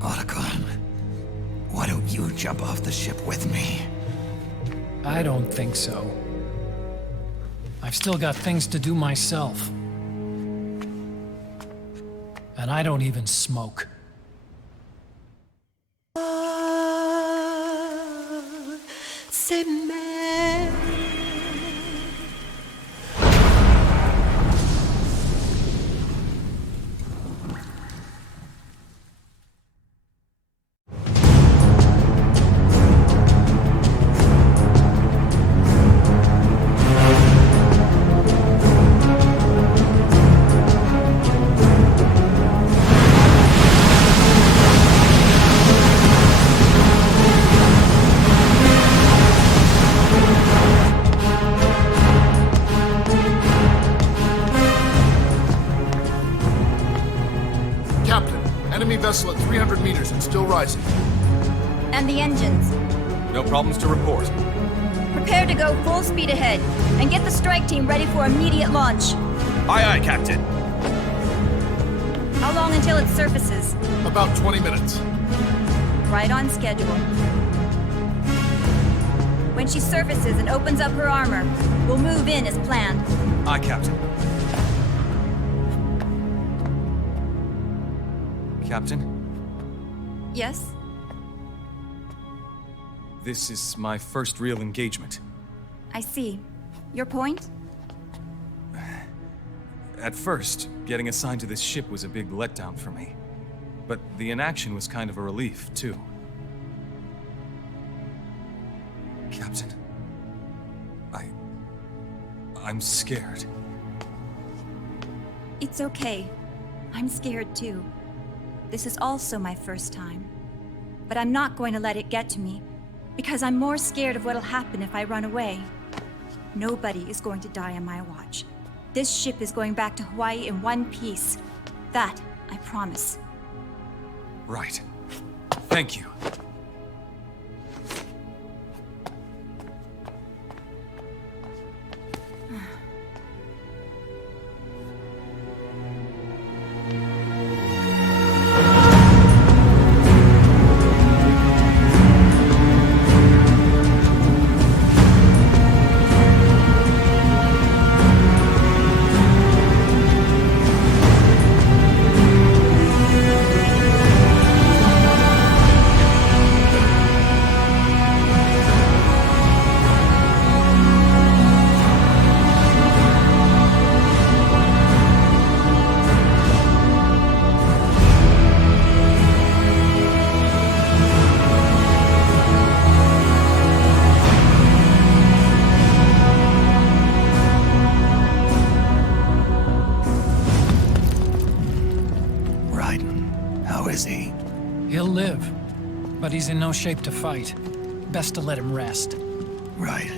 Otacon, why don't you jump off the ship with me? I don't think so. I've still got things to do myself. And I don't even smoke. Vessel at 300 meters and still rising. And the engines? No problems to report. Prepare to go full speed ahead, and get the strike team ready for immediate launch. Aye, aye, Captain. How long until it surfaces? About 20 minutes. Right on schedule. When she surfaces and opens up her armor, we'll move in as planned. Aye, Captain. Captain? Yes? This is my first real engagement. I see. Your point? At first, getting assigned to this ship was a big letdown for me. But the inaction was kind of a relief, too. Captain, I'm scared. It's okay. I'm scared too. This is also my first time. But I'm not going to let it get to me, because I'm more scared of what'll happen if I run away. Nobody is going to die on my watch. This ship is going back to Hawaii in one piece. That, I promise. Right. Thank you. But he's in no shape to fight. Best to let him rest. Right.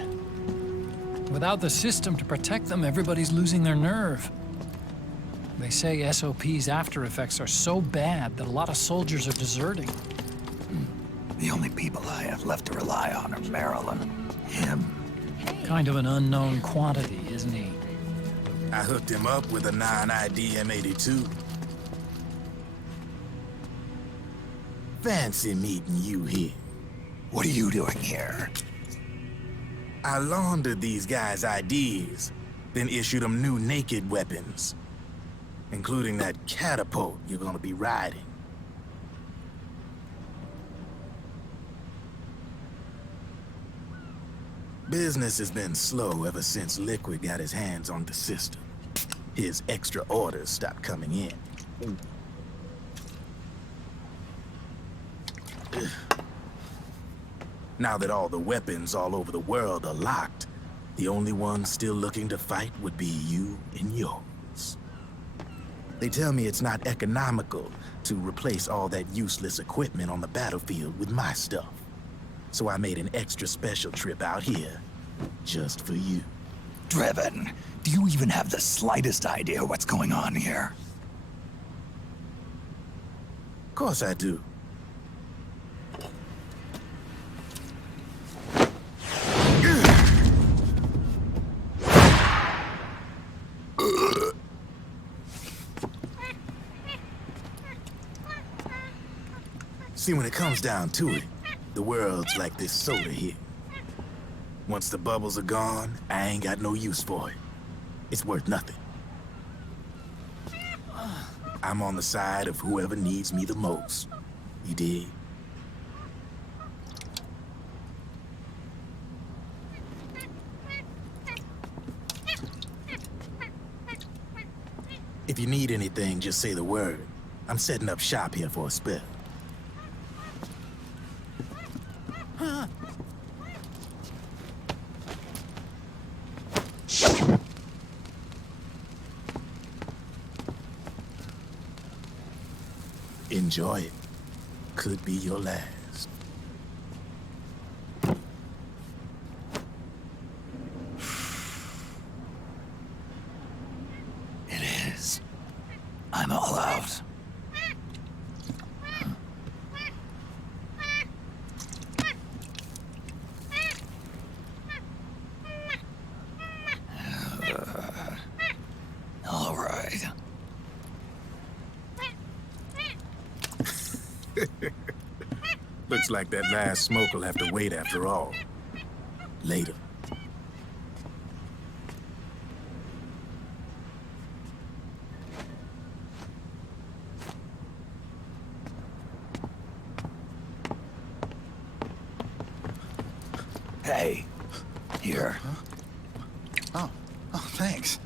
Without the system to protect them, everybody's losing their nerve. They say SOP's after effects are so bad that a lot of soldiers are deserting. The only people I have left to rely on are Marilyn. Him. Kind of an unknown quantity, isn't he? I hooked him up with a 9ID M82. Fancy meeting you here. What are you doing here? I laundered these guys' IDs, then issued them new naked weapons, including that catapult you're gonna be riding. Business has been slow ever since Liquid got his hands on the system. His extra orders stopped coming in. Now that all the weapons all over the world are locked, the only ones still looking to fight would be you and yours. They tell me it's not economical to replace all that useless equipment on the battlefield with my stuff. So I made an extra special trip out here, just for you. Drebin, do you even have the slightest idea what's going on here? Of course I do. See, when it comes down to it, the world's like this soda here. Once the bubbles are gone, I ain't got no use for it. It's worth nothing. I'm on the side of whoever needs me the most. You dig? If you need anything, just say the word. I'm setting up shop here for a spell. Enjoy it. Could be your last. It is. I'm all out. All right. Looks like that last smoke will have to wait after all. Later. Hey, here. Oh, thanks.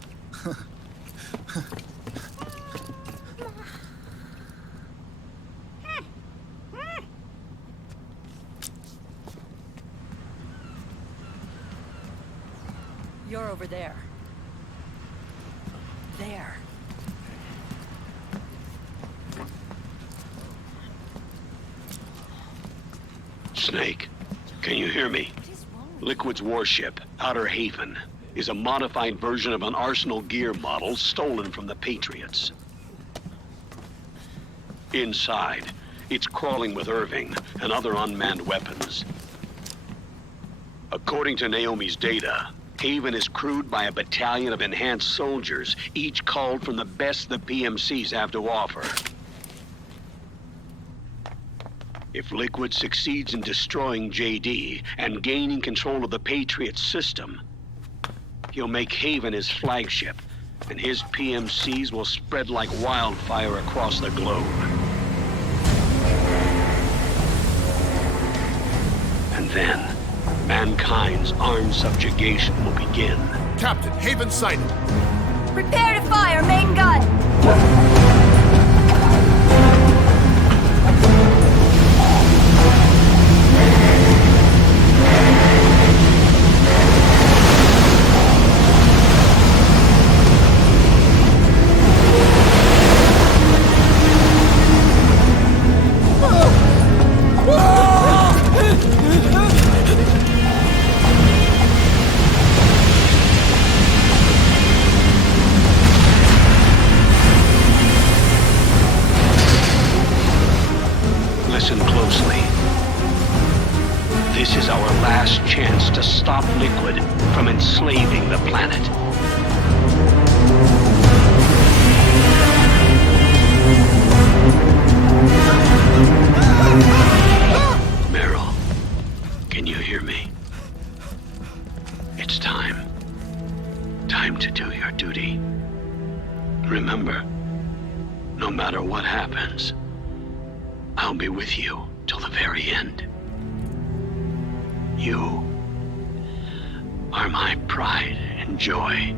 You're over there. There. Snake, can you hear me? Liquid's warship, Outer Haven, is a modified version of an Arsenal gear model stolen from the Patriots. Inside, it's crawling with Irving and other unmanned weapons. According to Naomi's data, Haven is crewed by a battalion of enhanced soldiers, each culled from the best the PMCs have to offer. If Liquid succeeds in destroying JD and gaining control of the Patriots system, he'll make Haven his flagship, and his PMCs will spread like wildfire across the globe. And then, mankind's armed subjugation will begin. Captain, Haven sighted. Prepare to fire, main gun! Listen closely. This is our last chance to stop Liquid from enslaving the planet. Meryl, can you hear me? It's time. Time to do your duty. Remember, no matter what happens, I'll be with you till the very end. You are my pride and joy.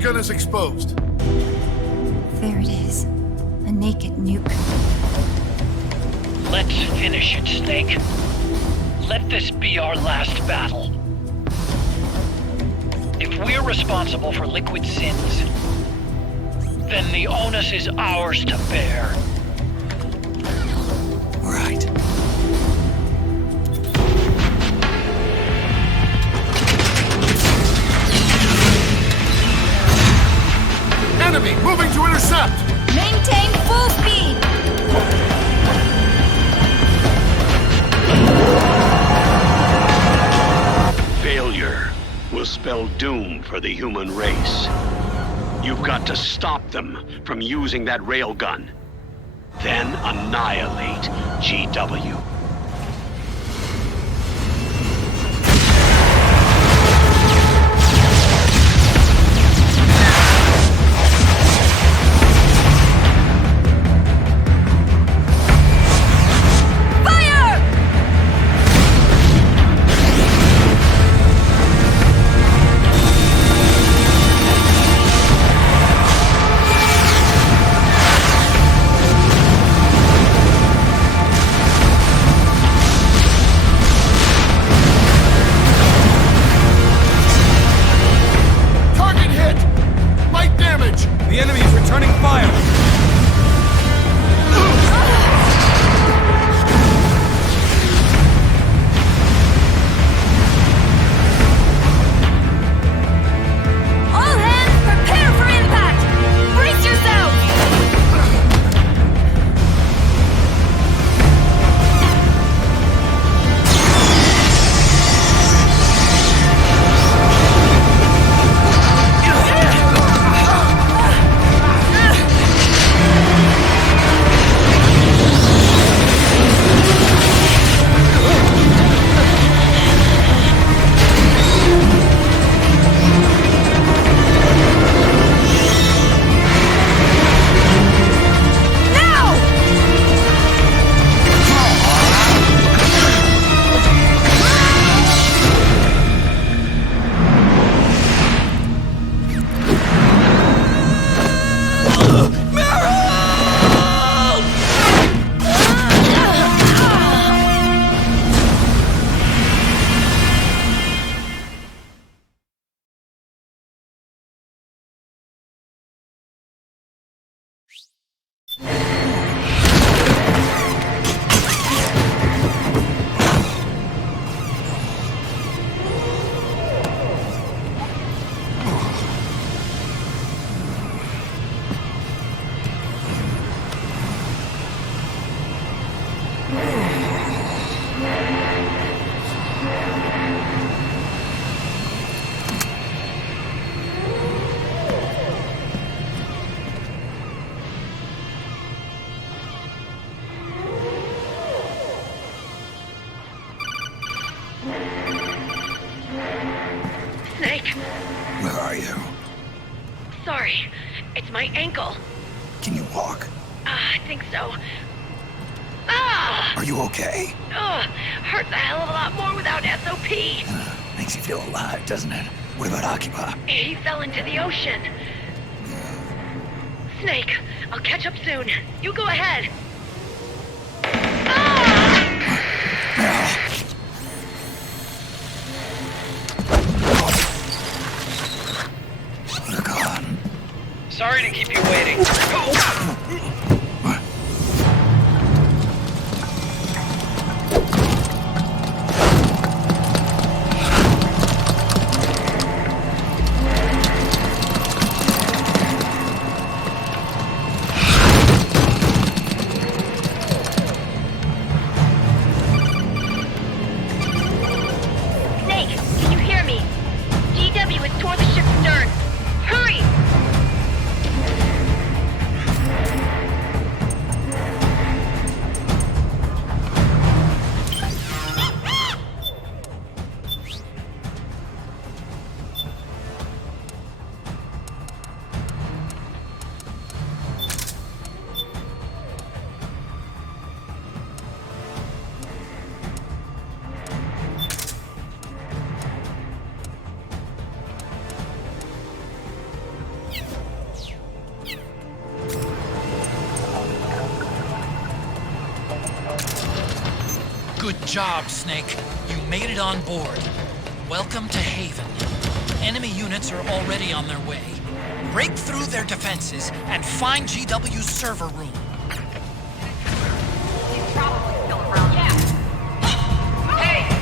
railgun is exposed. There it is. A naked nuke. Let's finish it, Snake. Let this be our last battle. If we're responsible for Liquid's sins, then the onus is ours to bear. Right. Enemy moving to intercept! Maintain full speed! Failure will spell doom for the human race. You've got to stop them from using that railgun. Then annihilate GW. Sorry, it's my ankle. Can you walk? I think so. Ah! Are you okay? Hurts a hell of a lot more without SOP. Makes you feel alive, doesn't it? What about Occupy? He fell into the ocean. Snake, I'll catch up soon. You go ahead. They're gone. Sorry to keep you waiting. job, Snake. You made it on board. Welcome to Haven. Enemy units are already on their way. Break through their defenses and find GW's server room. He's probably still around. Yeah. Hey!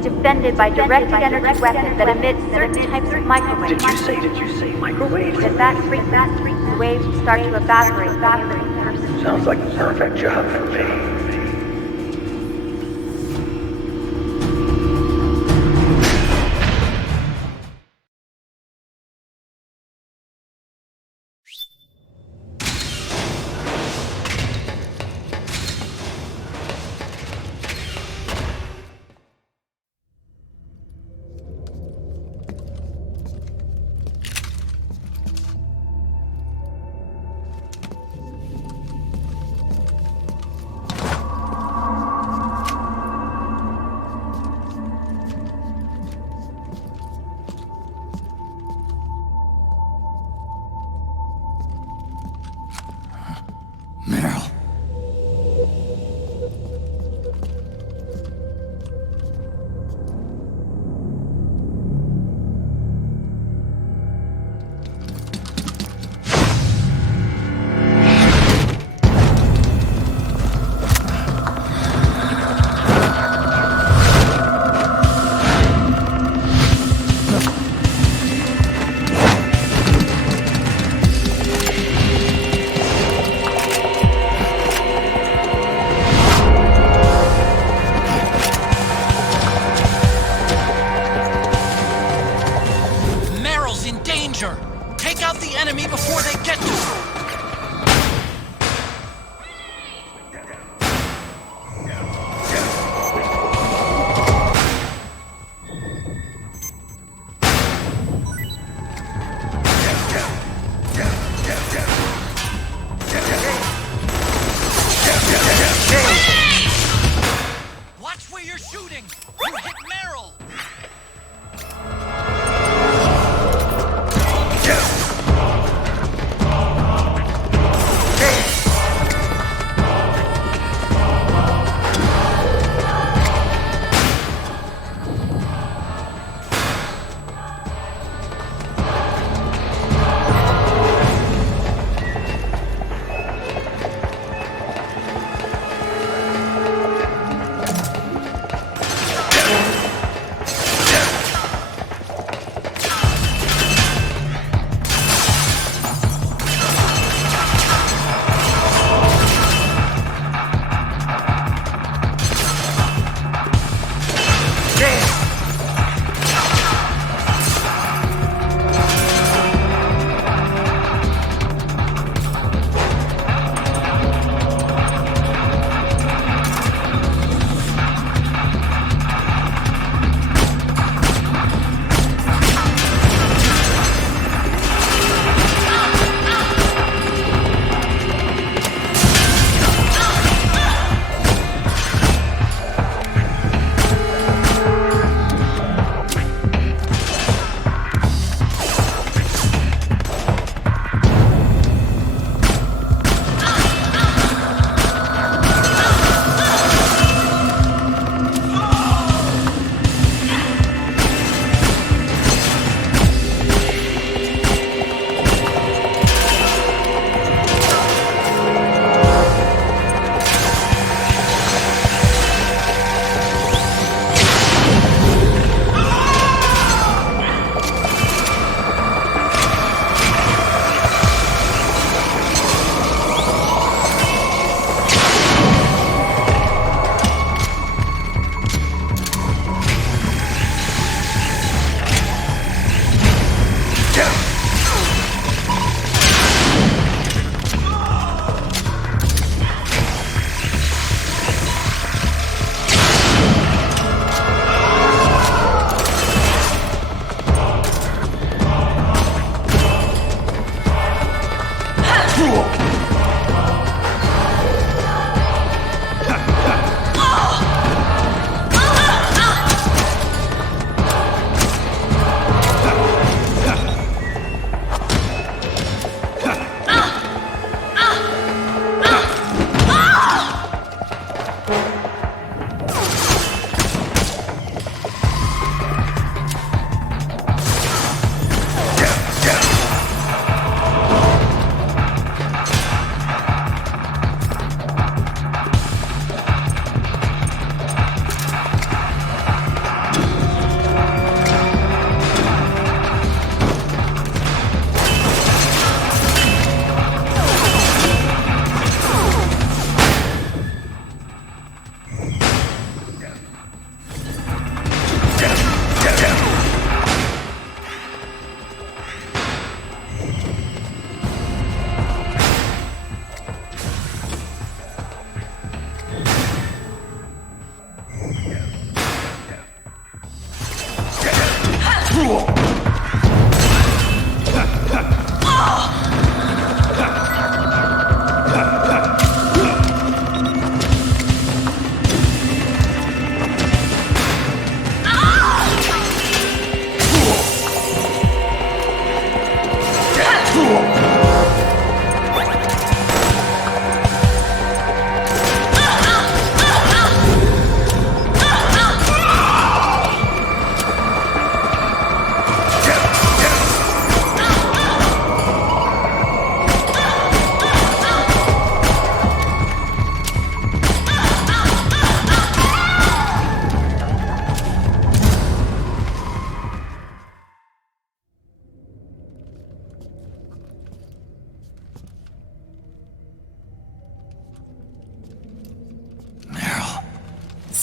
is defended by directed energy weapons that emit certain types of microwaves. Did you say microwaves? When that frequency, the waves start to evaporate from the person. Sounds like the perfect job for me.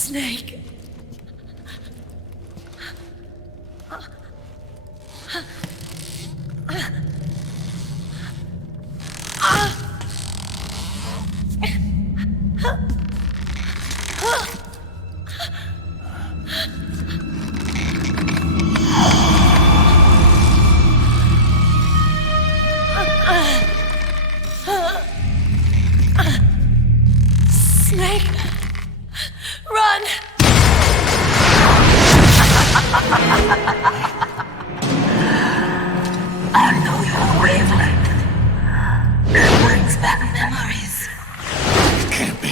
Snake. Snake, run! I know your wavelength. It brings back memories. It can't be.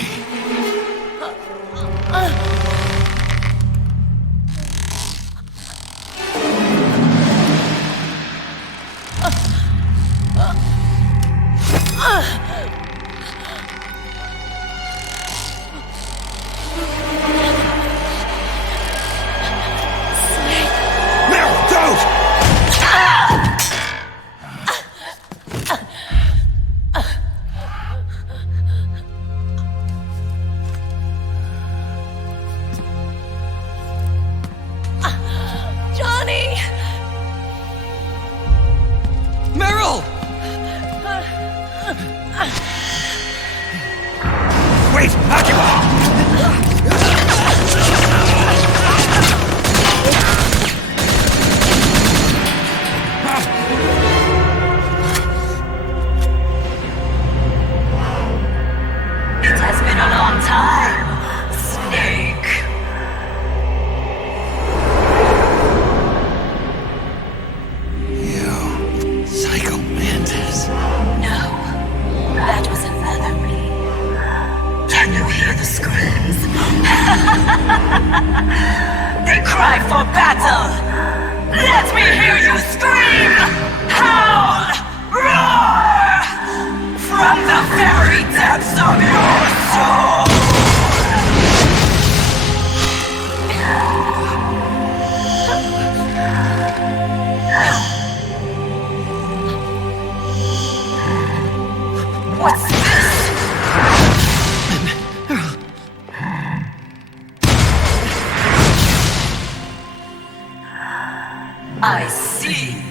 Johnny! Meryl! Wait, Akira! It has been a long time, Snake. You psycho mantis. No, that was another me. Can you hear the screams? They cry for battle! Let me hear you scream! Howl! Roar! From the very depths of your soul! What's this? I see.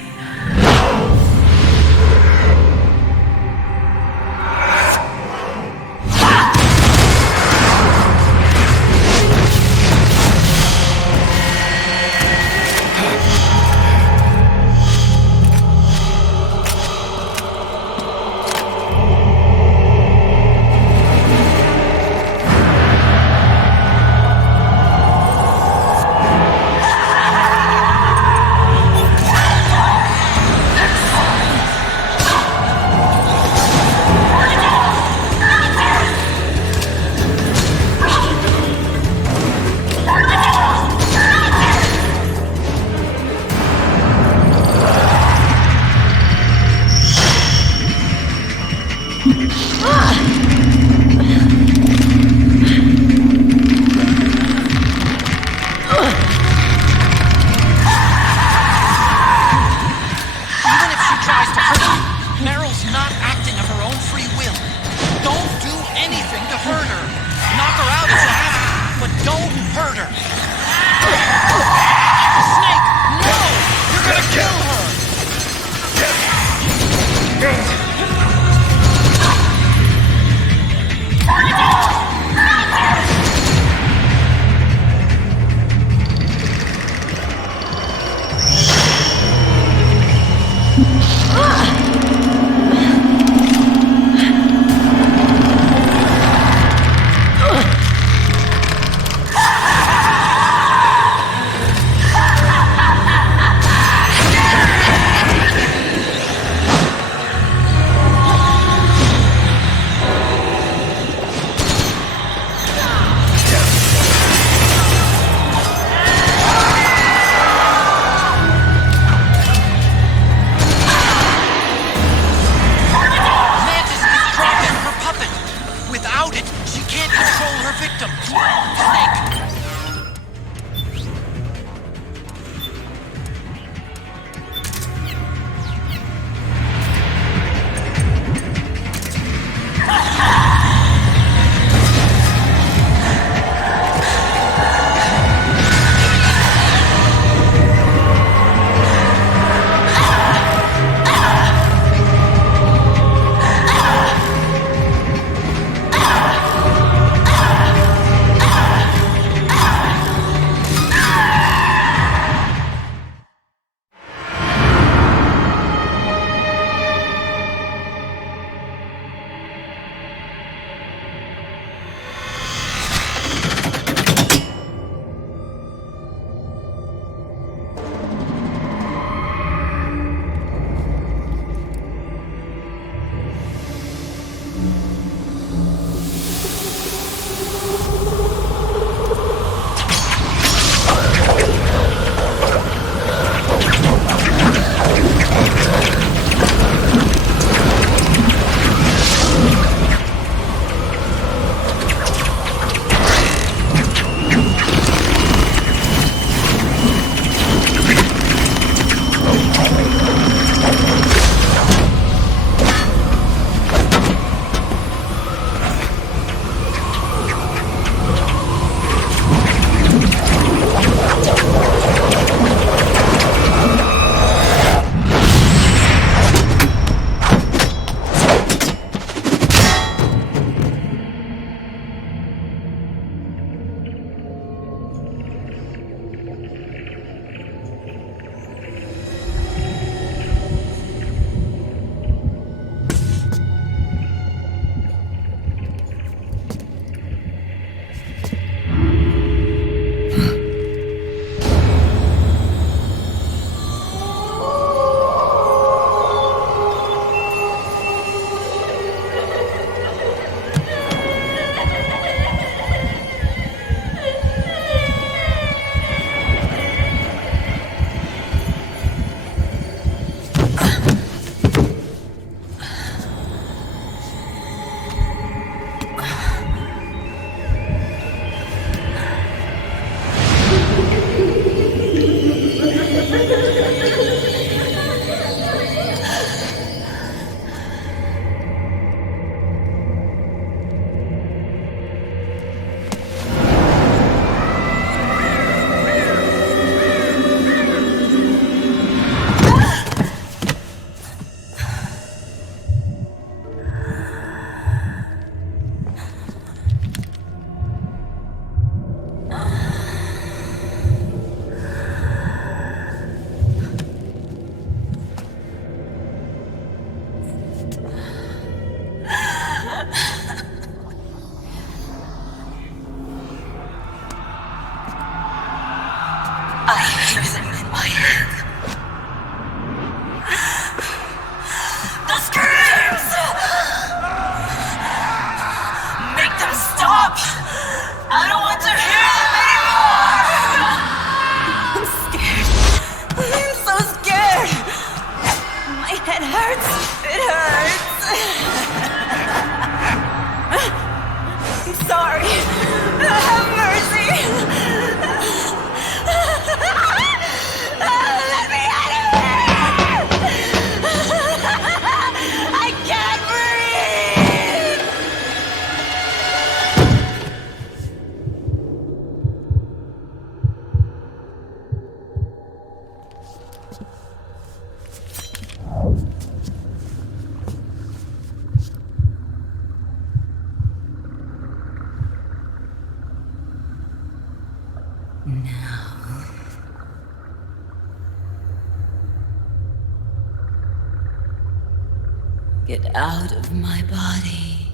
Get out of my body.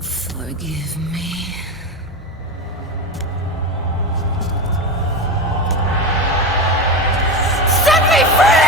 Forgive me. Set me free!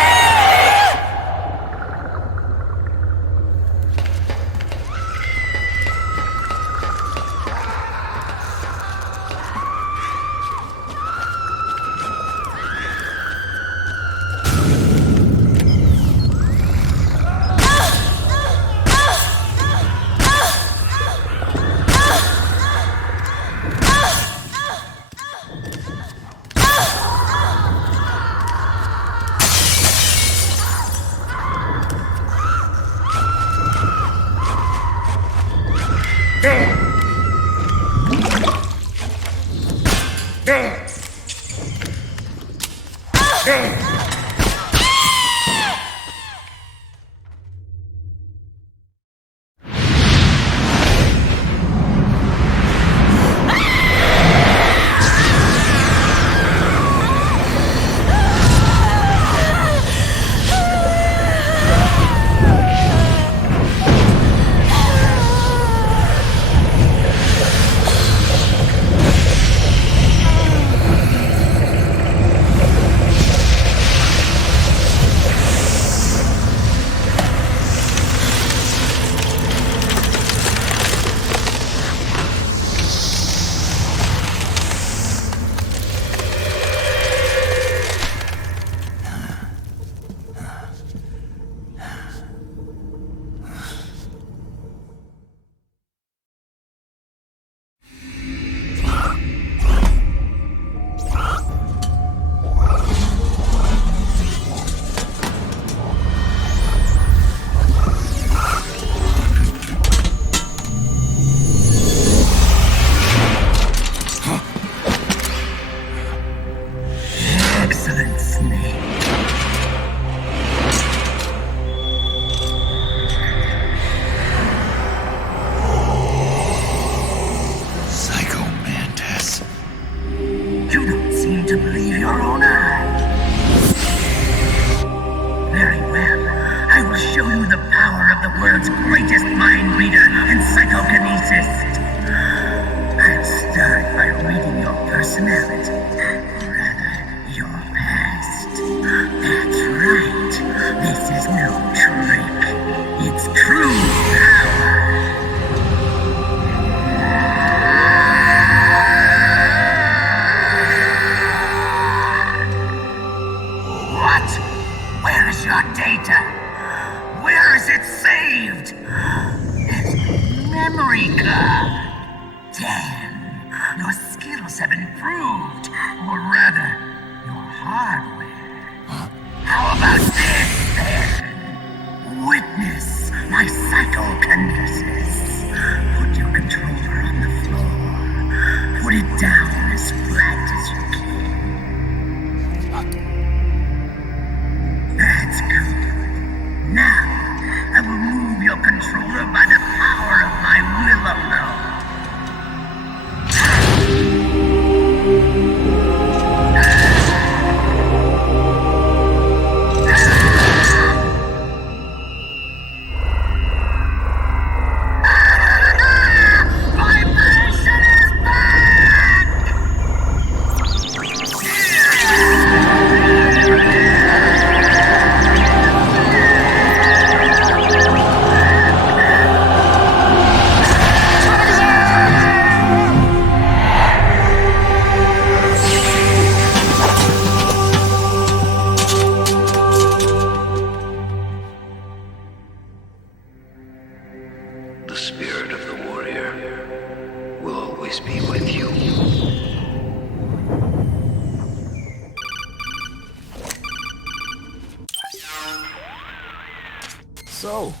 So,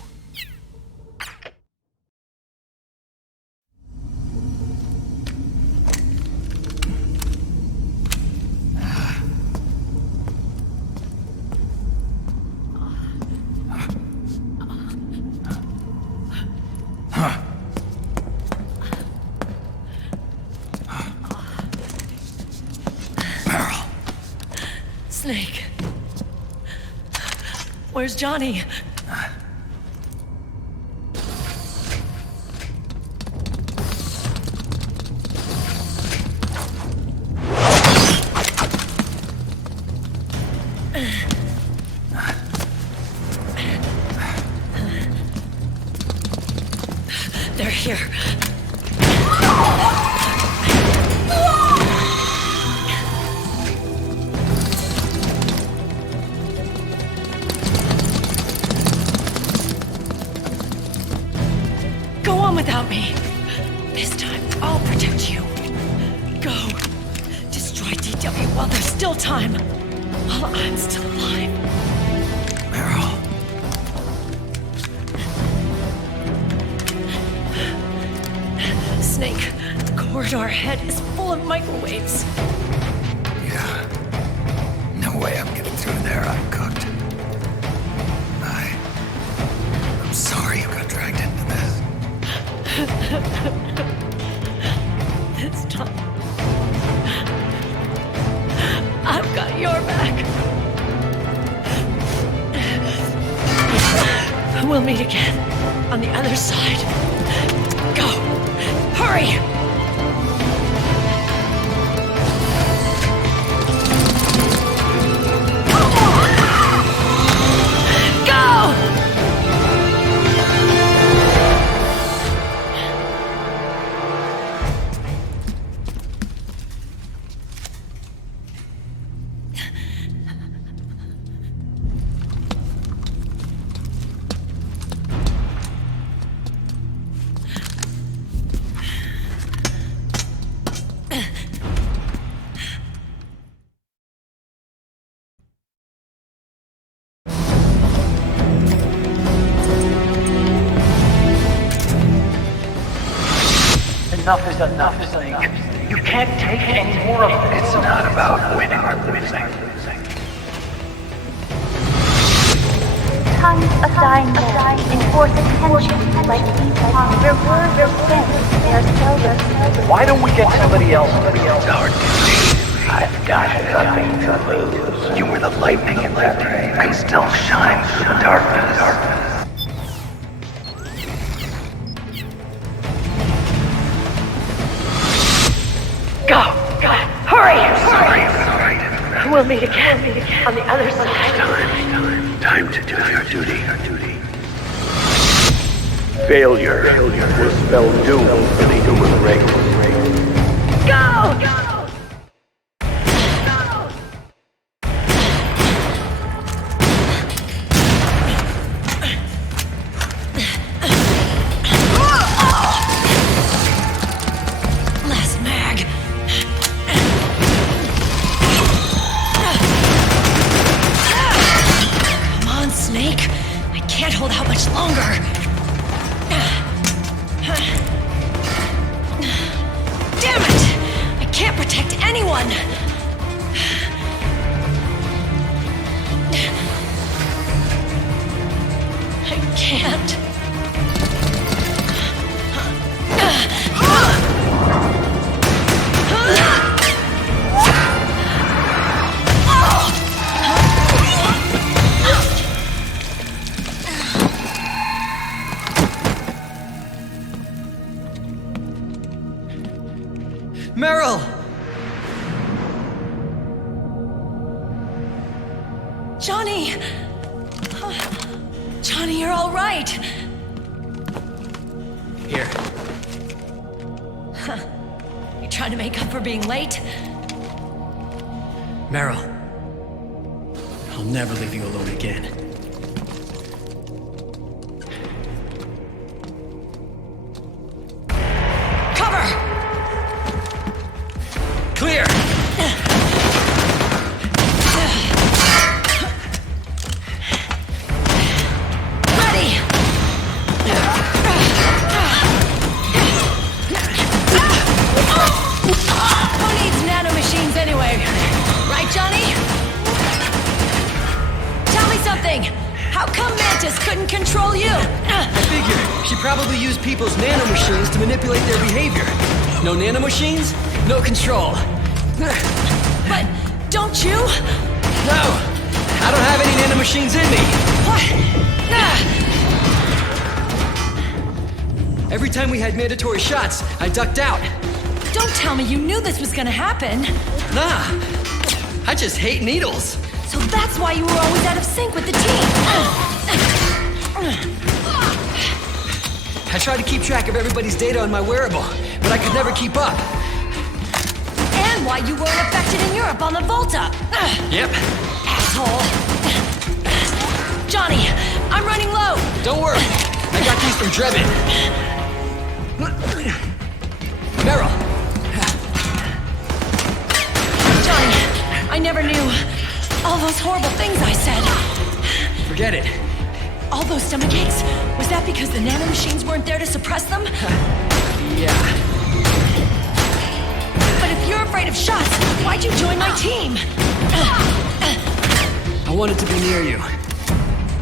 Where's Johnny? They're here. Go on without me. This time, I'll protect you. Go. Destroy DW while there's still time. While I'm still alive. Meryl. Snake, the corridor ahead is full of microwaves. Yeah. No way I'm getting through there uncooked. I'm sorry you got dragged into this. This time, I've got your back. We'll meet again on the other side. Go! Hurry! Go! Enough is enough, Snake. You can't take any more of this. It's not about winning or losing. Tongues of dying men enforce attention like deep pond. Their words are spent, they are seldom. Why don't we get somebody else? It's our duty. I've got nothing to lose. You were the lightning in that day. You can still shine through the darkness. Go! Hurry! We'll meet again on the other side. Time to do your duty. Failure will spell doom for the human race. Go! Meryl! Johnny! Johnny, you're all right. Here. Huh. You trying to make up for being late? Meryl. I'll never leave you alone again. Cover! Clear! How come Mantis couldn't control you? I figured. She probably used people's nanomachines to manipulate their behavior. No nanomachines, no control. But don't you? No! I don't have any nanomachines in me. time we had mandatory shots, I ducked out. Don't tell me you knew this was gonna happen. Nah, I just hate needles. So that's why you were always out of sync with the team. I tried to keep track of everybody's data on my wearable, but I could never keep up. And why you weren't affected in Europe on the Volta. Yep. Asshole. Johnny, I'm running low. Don't worry, I got these from Drebin. Meryl. Johnny, I never knew. All those horrible things I said. Forget it. All those stomach aches, was that because the nanomachines weren't there to suppress them? Yeah. But if you're afraid of shots, why'd you join my team? I wanted to be near you.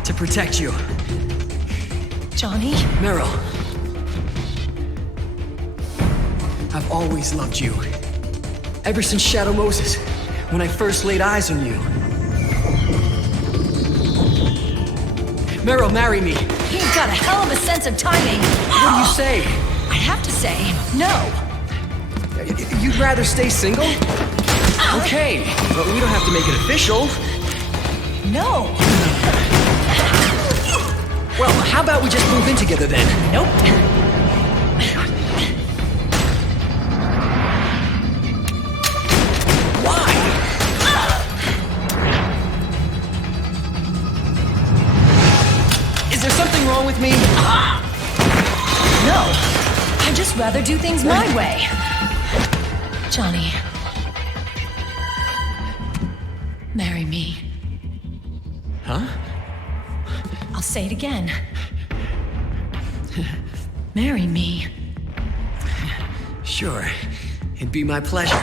To protect you. Johnny? Meryl. I've always loved you. Ever since Shadow Moses, when I first laid eyes on you. Meryl, marry me. You've got a hell of a sense of timing. What do you say? I'd have to say no. You'd rather stay single? Okay, but we don't have to make it official. No. Well, how about we just move in together then? Nope. Why? Is there something wrong with me? No. I'd just rather do things my way. Johnny. Marry me. Huh? I'll say it again. Marry me. Sure. It'd be my pleasure.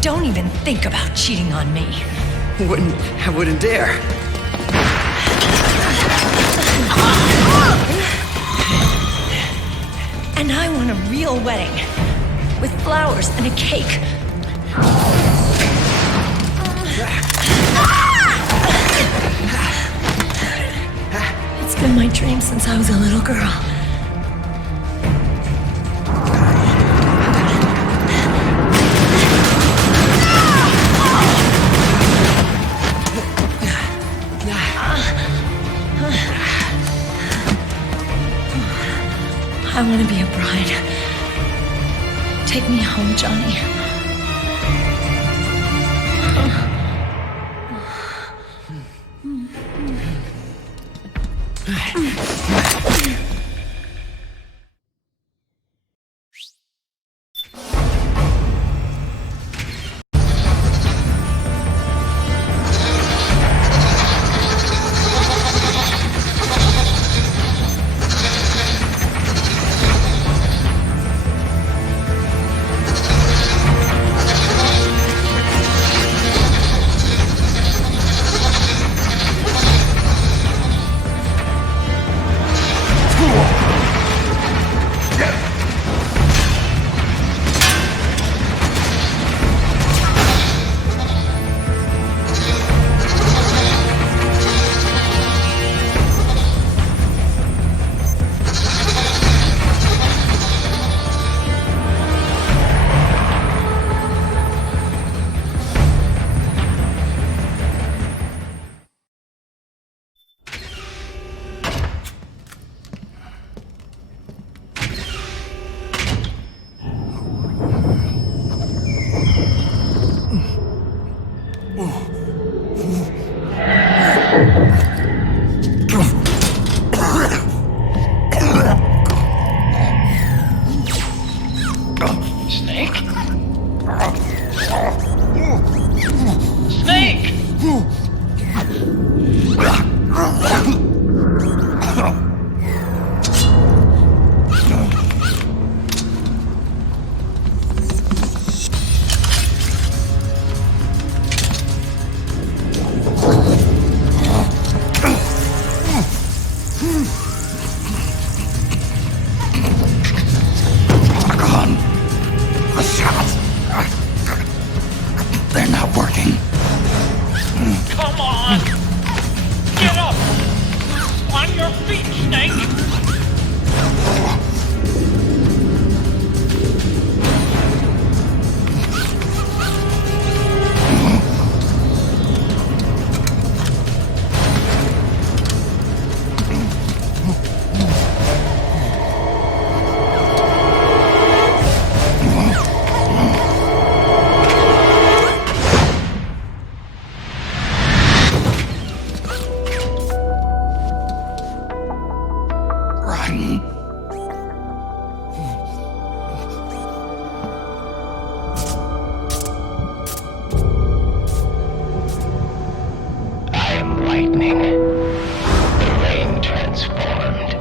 Don't even think about cheating on me. I wouldn't dare. And I want a real wedding. With flowers and a cake. It's been my dream since I was a little girl. I want to be a bride. Take me home, Johnny. I am lightning. The rain transformed.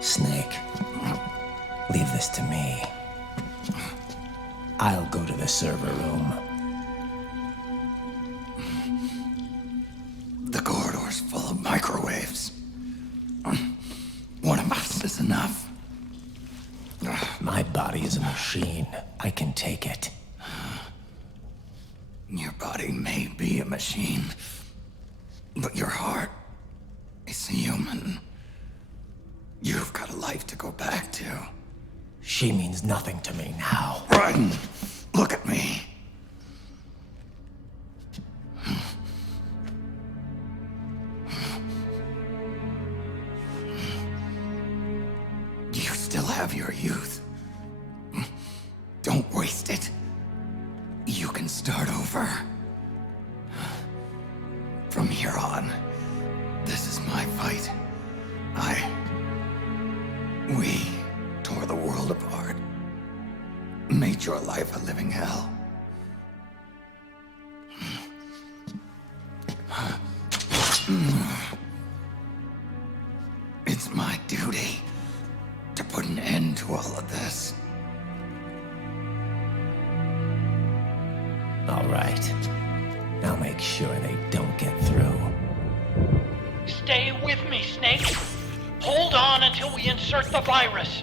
Snake, leave this to me. I'll go to the server room. The corridor's full of microwaves. One of us is enough. My body is a machine. I can take it. Your body may be a machine, but your heart is human. You've got a life to go back to. She means nothing to me now. Raiden, look at me. You still have your youth. Don't waste it. You can start over. From here on, this is my fight. We tore the world apart. Made your life a living hell. It's my duty to put an end to all of this. All right. I'll make sure they don't get through. Stay with me, Snake. Hold on until we insert the virus.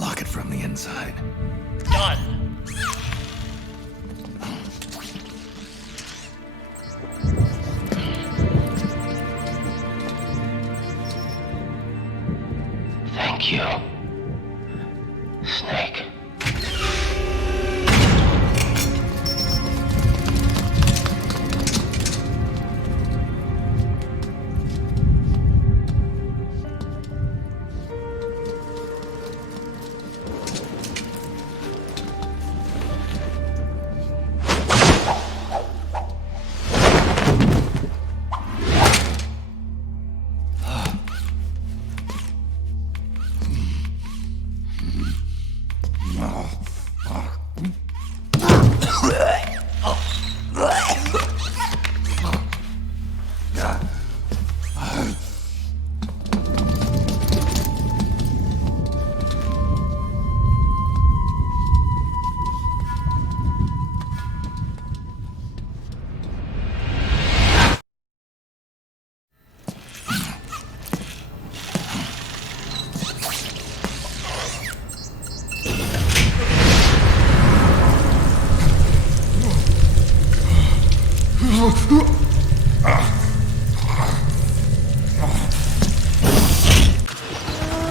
Lock it from the inside. Done. Thank you, Snake.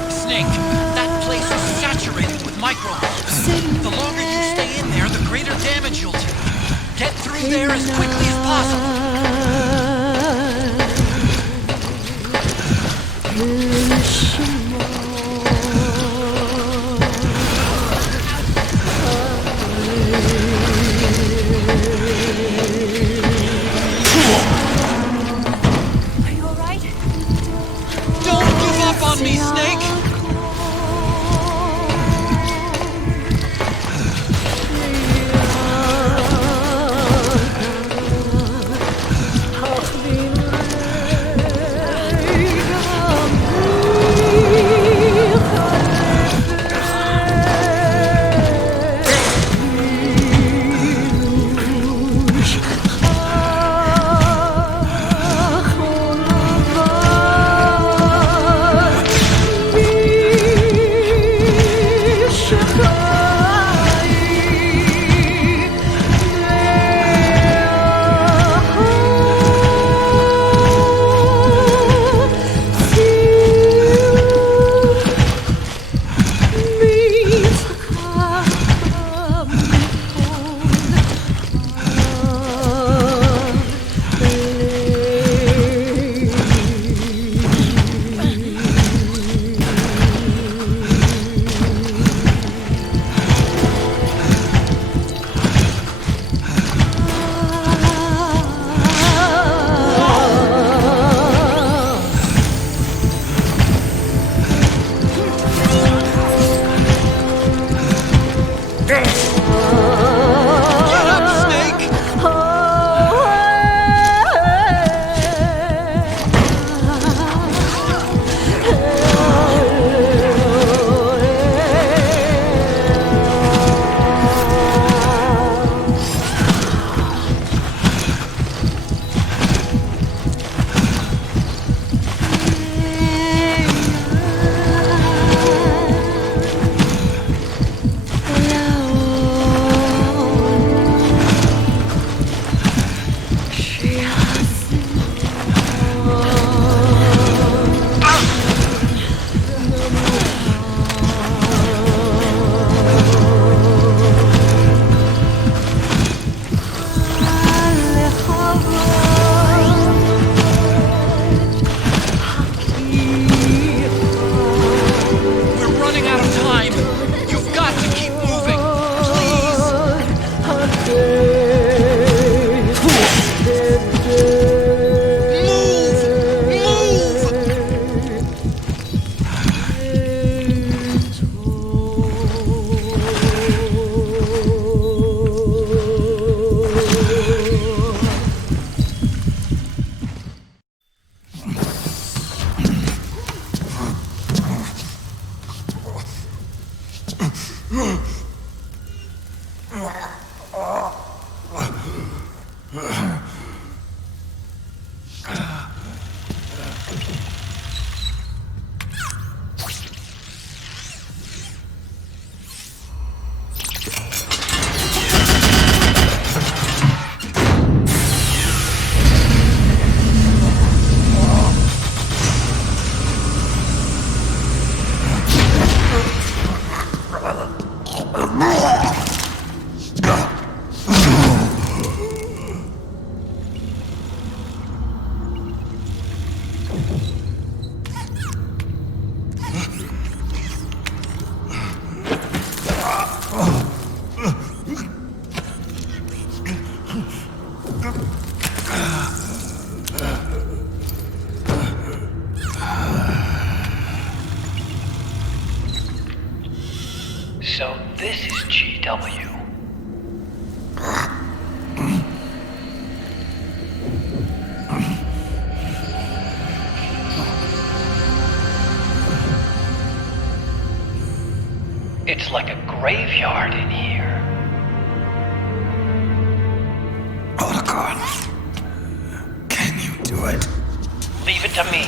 Snake, that place is saturated with microbes. The longer you stay in there, the greater damage you'll do. Get through there as quickly as possible. Are you alright? Don't give up on me, Snake! So this is GW. It's like a graveyard in here. Otacon, can you do it? Leave it to me.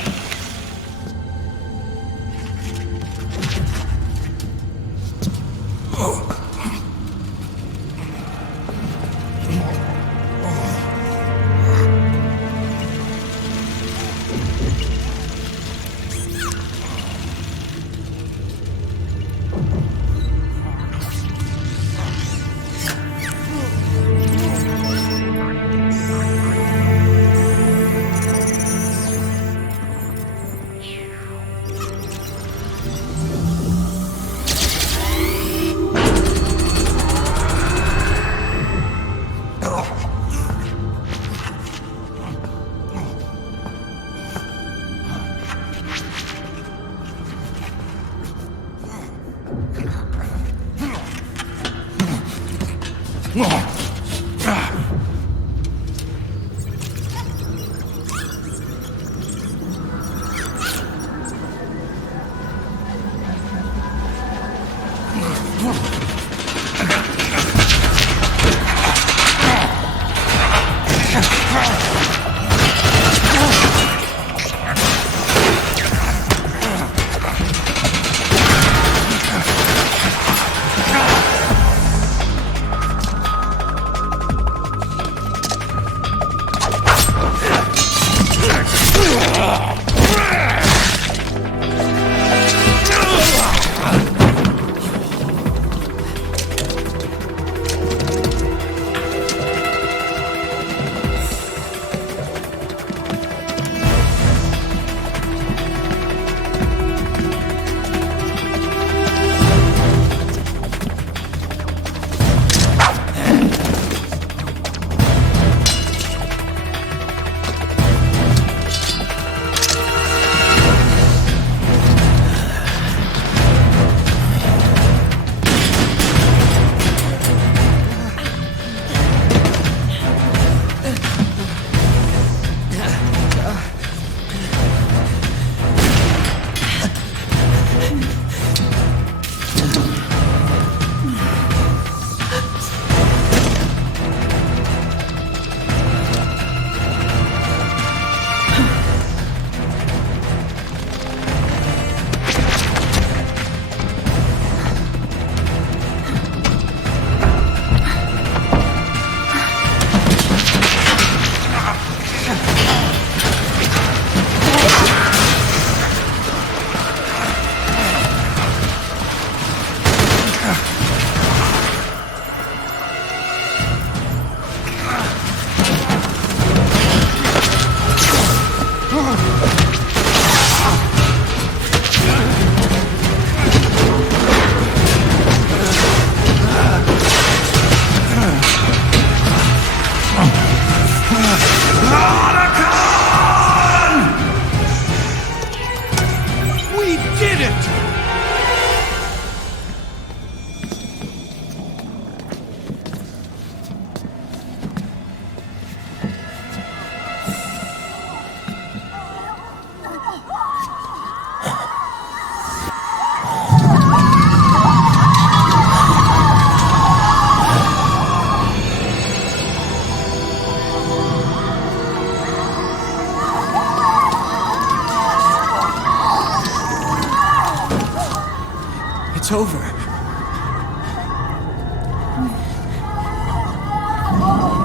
It's over.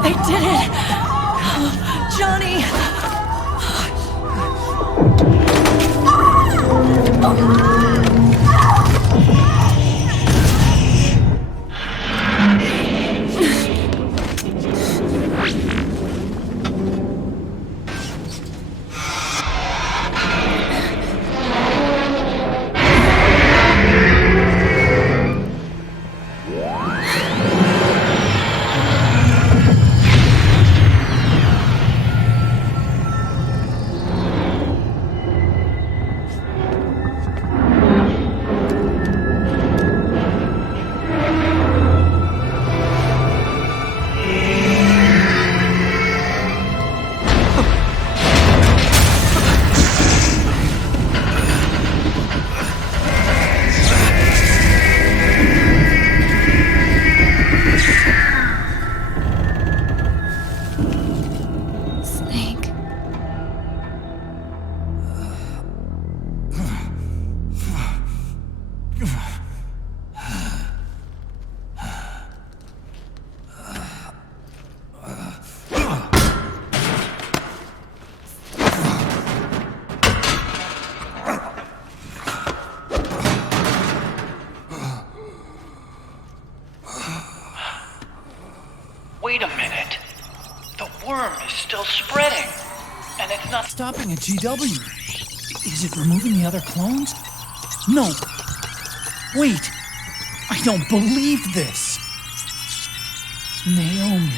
They did it! Johnny! Wait a minute. The worm is still spreading. And it's not stopping at GW. Is it removing the other clones? No. Wait. I don't believe this. Naomi.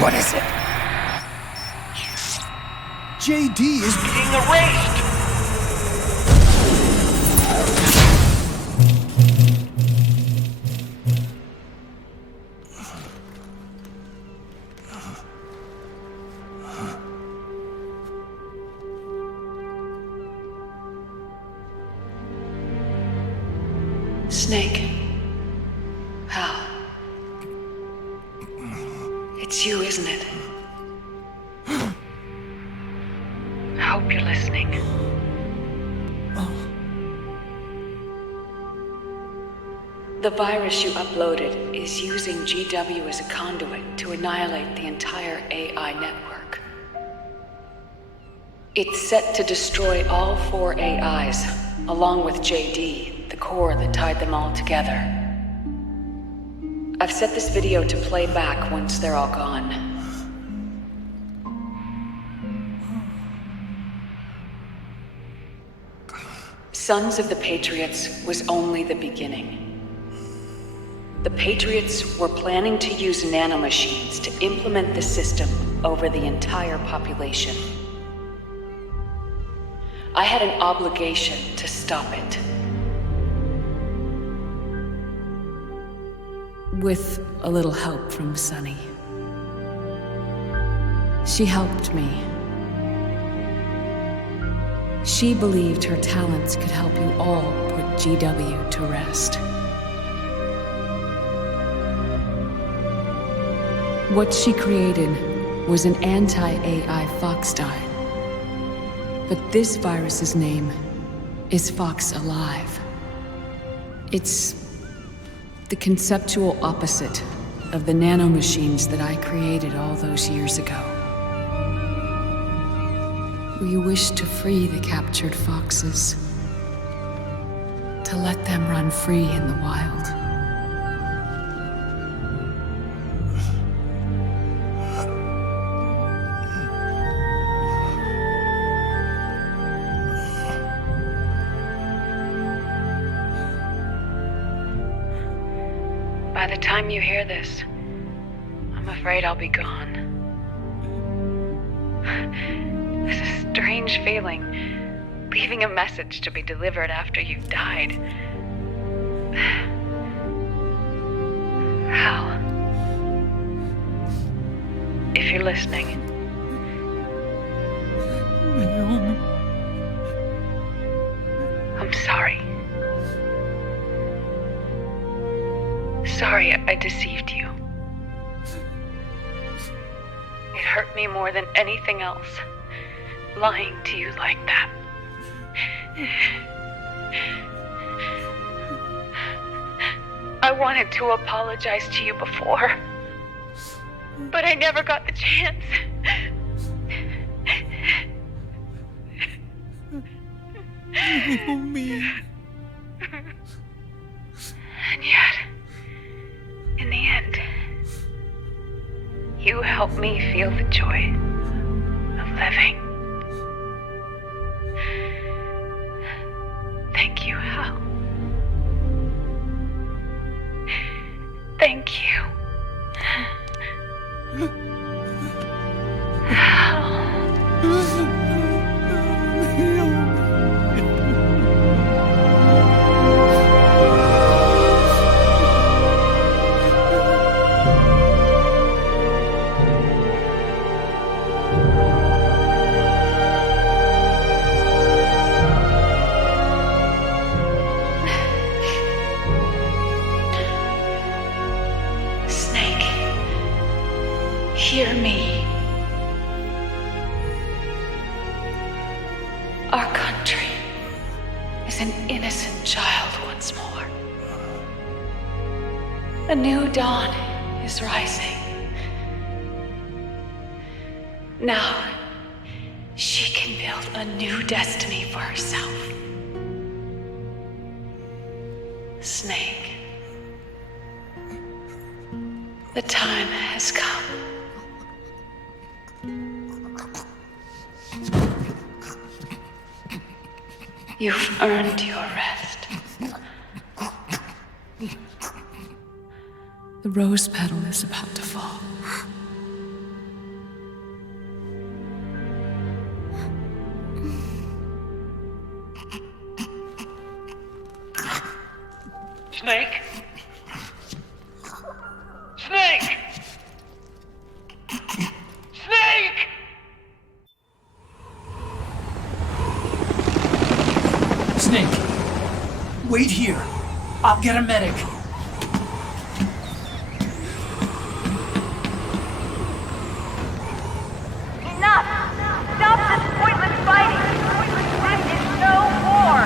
What is it? JD is being erased. Snake. Hal. It's you, isn't it? I hope you're listening. The virus you uploaded is using GW as a conduit to annihilate the entire AI network. It's set to destroy all 4 AIs, along with JD, the core that tied them all together. I've set this video to play back once they're all gone. Sons of the Patriots was only the beginning. The Patriots were planning to use nanomachines to implement the system over the entire population. I had an obligation to stop it. With a little help from Sunny. She helped me. She believed her talents could help you all put GW to rest. What she created was an anti-AI fox dye. But this virus's name is Fox Alive. It's the conceptual opposite of the nanomachines that I created all those years ago. We wish to free the captured foxes, to let them run free in the wild. By the time you hear this, I'm afraid I'll be gone. It's a strange feeling, leaving a message to be delivered after you've died. Hal, if you're listening, I'm sorry. Sorry I deceived you. It hurt me more than anything else, lying to you like that. I wanted to apologize to you before, but I never got the chance. Me. And yet, in the end, you helped me feel the joy of living. Thank you, Hal. Thank you. Hear me. Our country is an innocent child once more. A new dawn is rising. Now, she can build a new destiny for herself. Snake, the time has come. You've earned your rest. The rose petal is about to fall. Snake? Snake! Snake! Snake, wait here. I'll get a medic. Enough! Stop this pointless fighting! This is no war!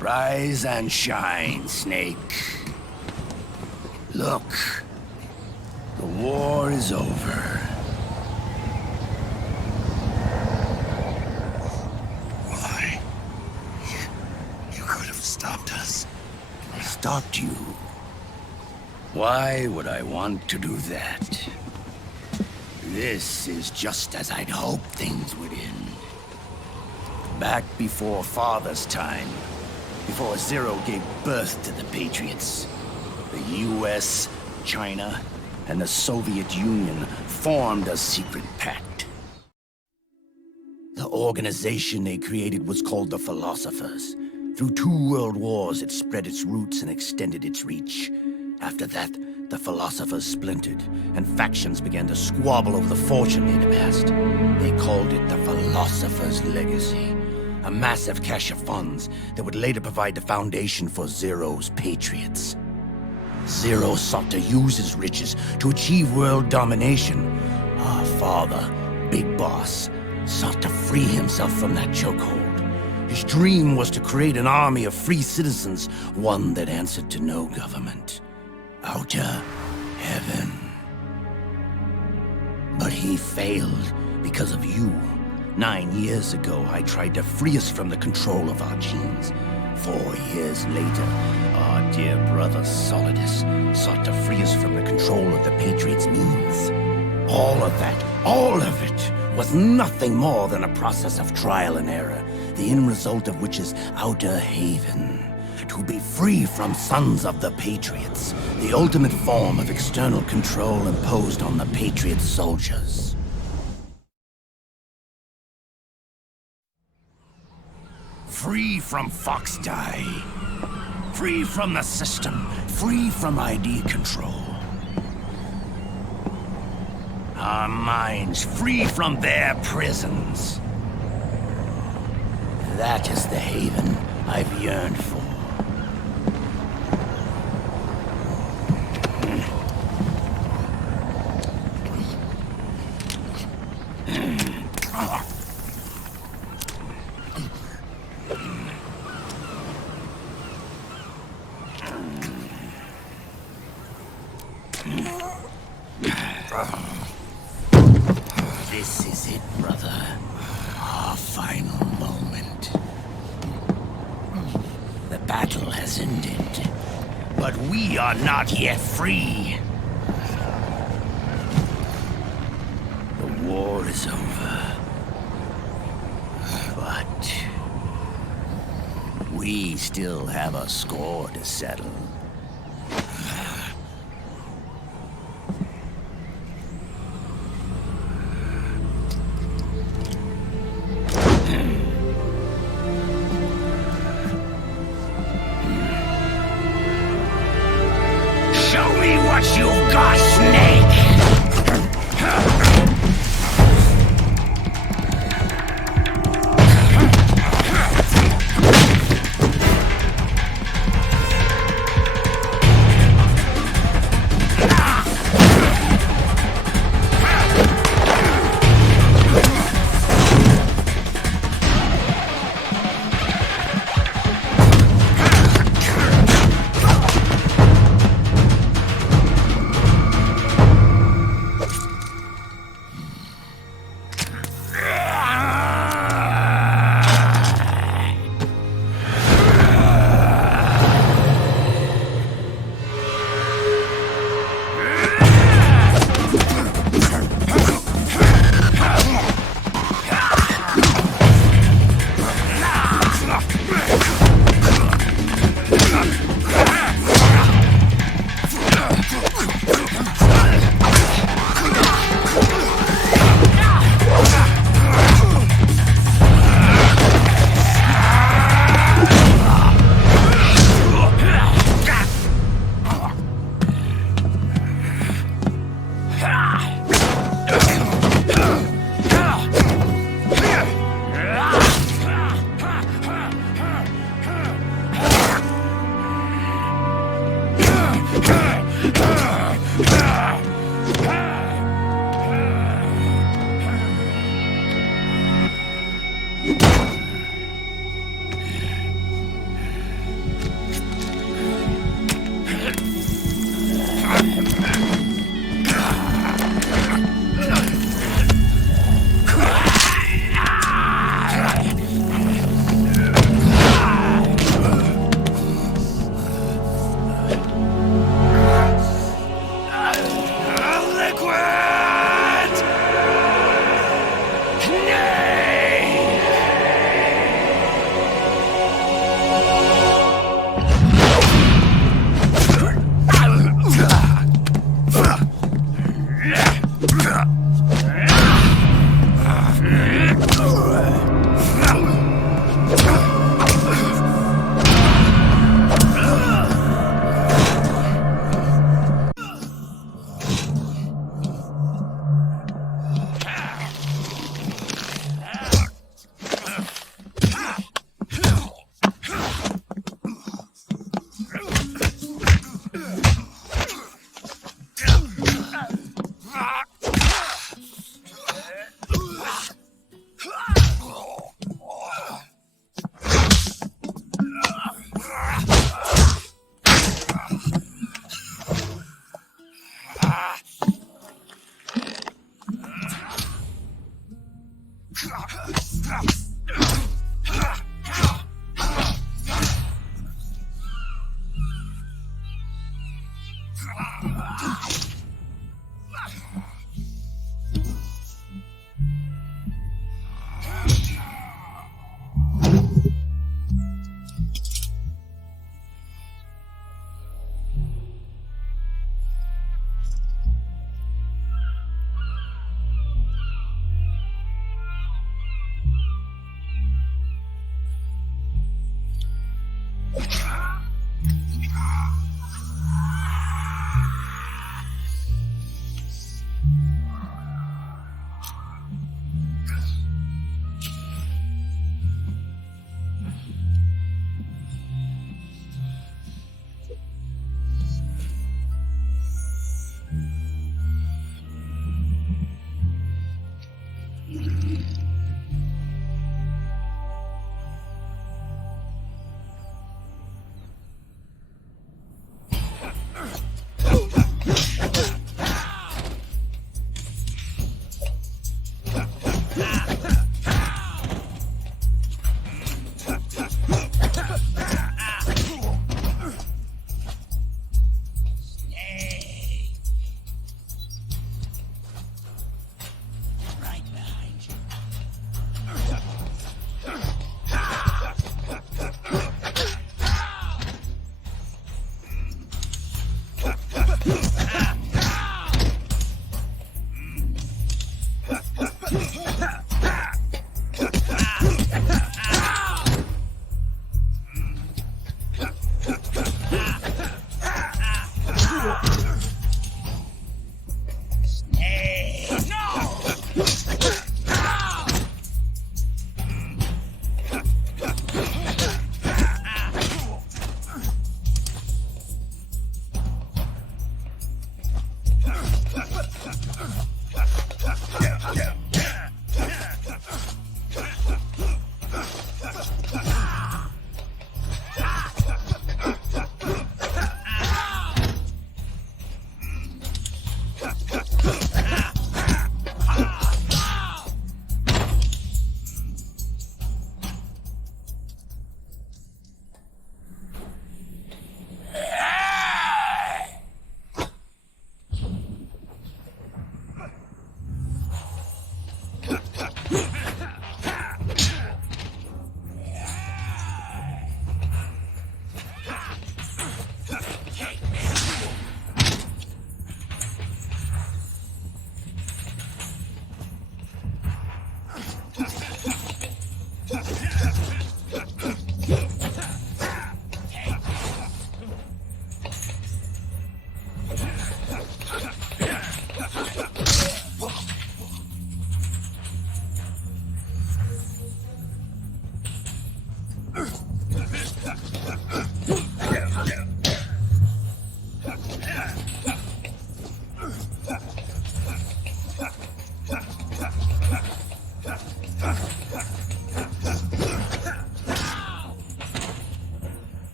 Rise and shine, Snake. Look, the war is over. Why? You could have stopped us. Stopped you? Why would I want to do that? This is just as I'd hoped things would end. Back before Father's time, before Zero gave birth to the Patriots, the US, China, and the Soviet Union formed a secret pact. The organization they created was called the Philosophers. Through 2 world wars, it spread its roots and extended its reach. After that, the Philosophers splintered, and factions began to squabble over the fortune they'd amassed. They called it the Philosopher's Legacy, a massive cache of funds that would later provide the foundation for Zero's Patriots. Zero sought to use his riches to achieve world domination. Our father, Big Boss, sought to free himself from that chokehold. His dream was to create an army of free citizens, one that answered to no government. Outer heaven. But he failed because of you. 9 years ago, I tried to free us from the control of our genes. 4 years later, our dear brother Solidus sought to free us from the control of the Patriots' means. All of it, was nothing more than a process of trial and error, the end result of which is Outer Haven. To be free from sons of the Patriots, the ultimate form of external control imposed on the Patriot soldiers. Free from Foxdie. Free from the system. Free from ID control. Our minds free from their prisons. That is the haven I've yearned for. This is it, brother. Our final moment. The battle has ended, but we are not yet free. The war is over, but we still have a score to settle.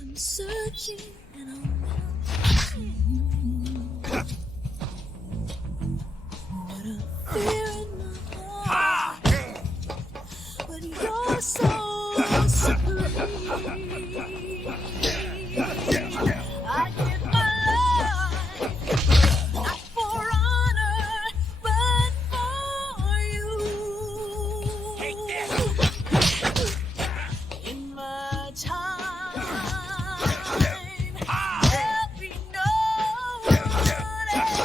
I'm searching and I'm but a fear in my heart. But you're so supreme. I give my life, not for honor, but for you. Take this. In my time, there'll be no one else.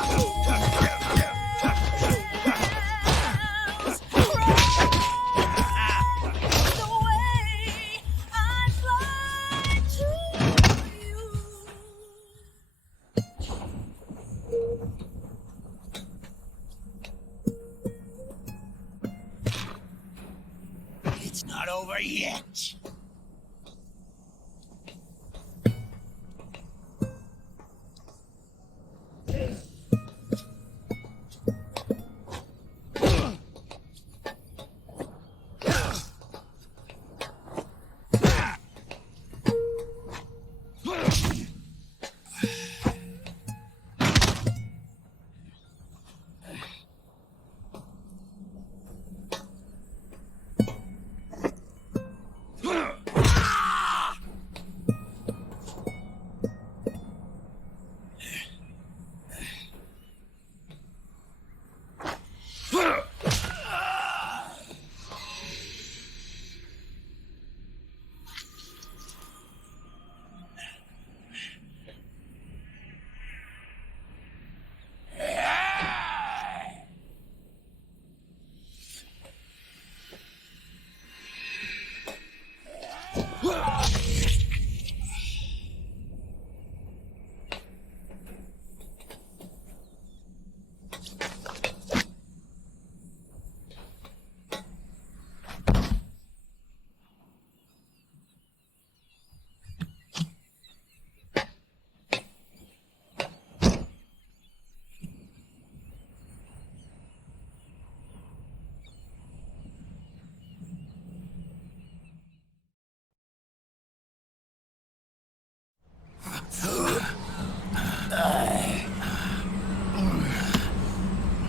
The way I fly to you. It's not over yet.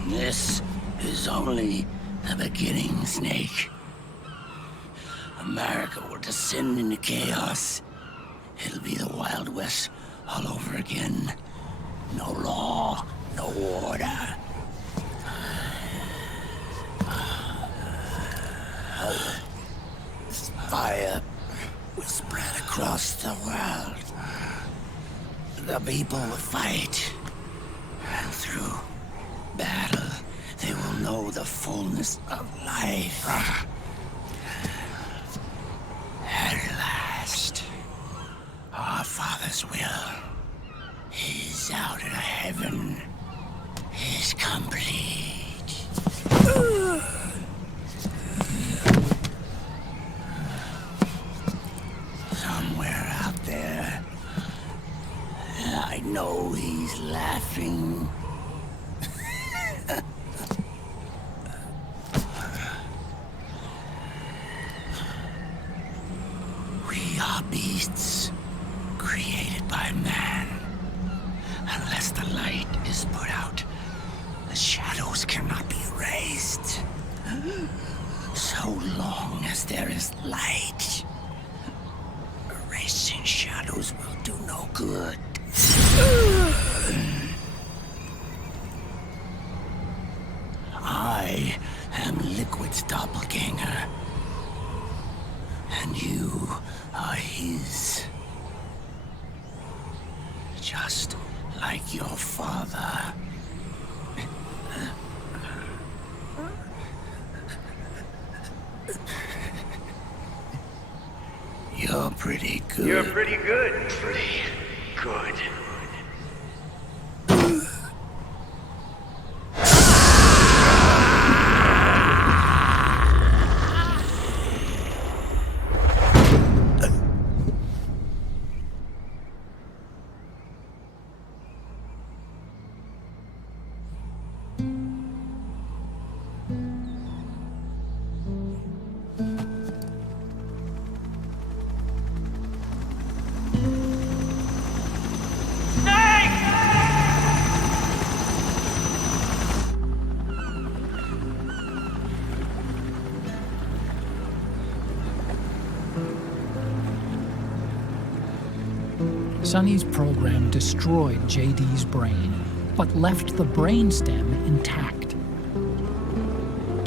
This is only the beginning, Snake. America will descend into chaos. It'll be the Wild West all over again. No law, no order. Fire will spread across the world. The people will fight, and through battle, they will know the fullness of life. At last, our Father's will is out of heaven, is complete. Somewhere out there, I know he's laughing. We are beasts created by man. Unless the light is put out, the shadows cannot be erased. So long as there is light, erasing shadows will do no good. I am Liquid's doppelganger, and you are his. Just like your father. You're pretty good. You're pretty good. Pretty good. Sonny's program destroyed JD's brain, but left the brainstem intact.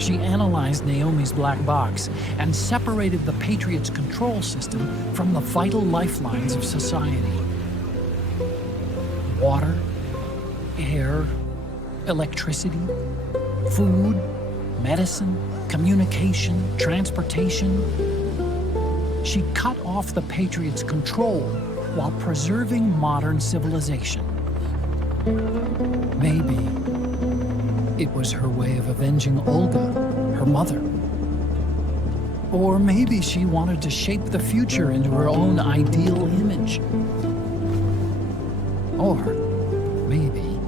She analyzed Naomi's black box and separated the Patriots' control system from the vital lifelines of society. Water, air, electricity, food, medicine, communication, transportation. She cut off the Patriots' control while preserving modern civilization. Maybe it was her way of avenging Olga, her mother. Or maybe she wanted to shape the future into her own ideal image. Or maybe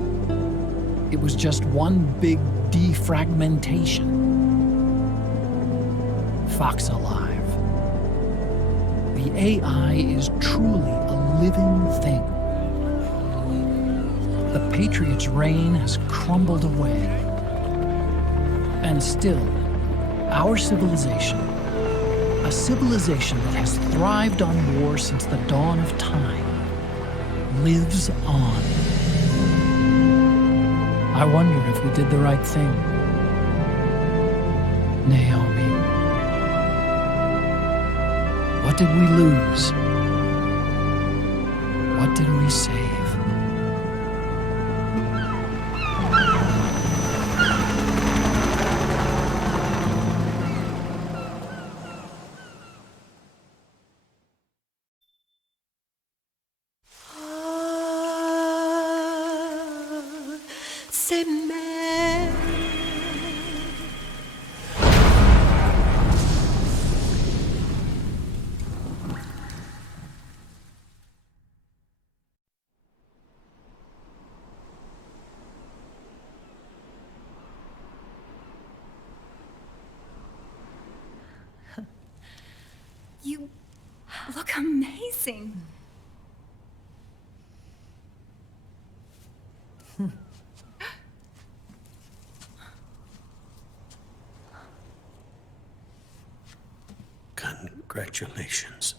it was just one big defragmentation. Fox alive. The AI is truly a living thing. The Patriots' reign has crumbled away. And still, our civilization, a civilization that has thrived on war since the dawn of time, lives on. I wonder if we did the right thing. Naomi. What did we lose? What did we save? You look amazing. Congratulations.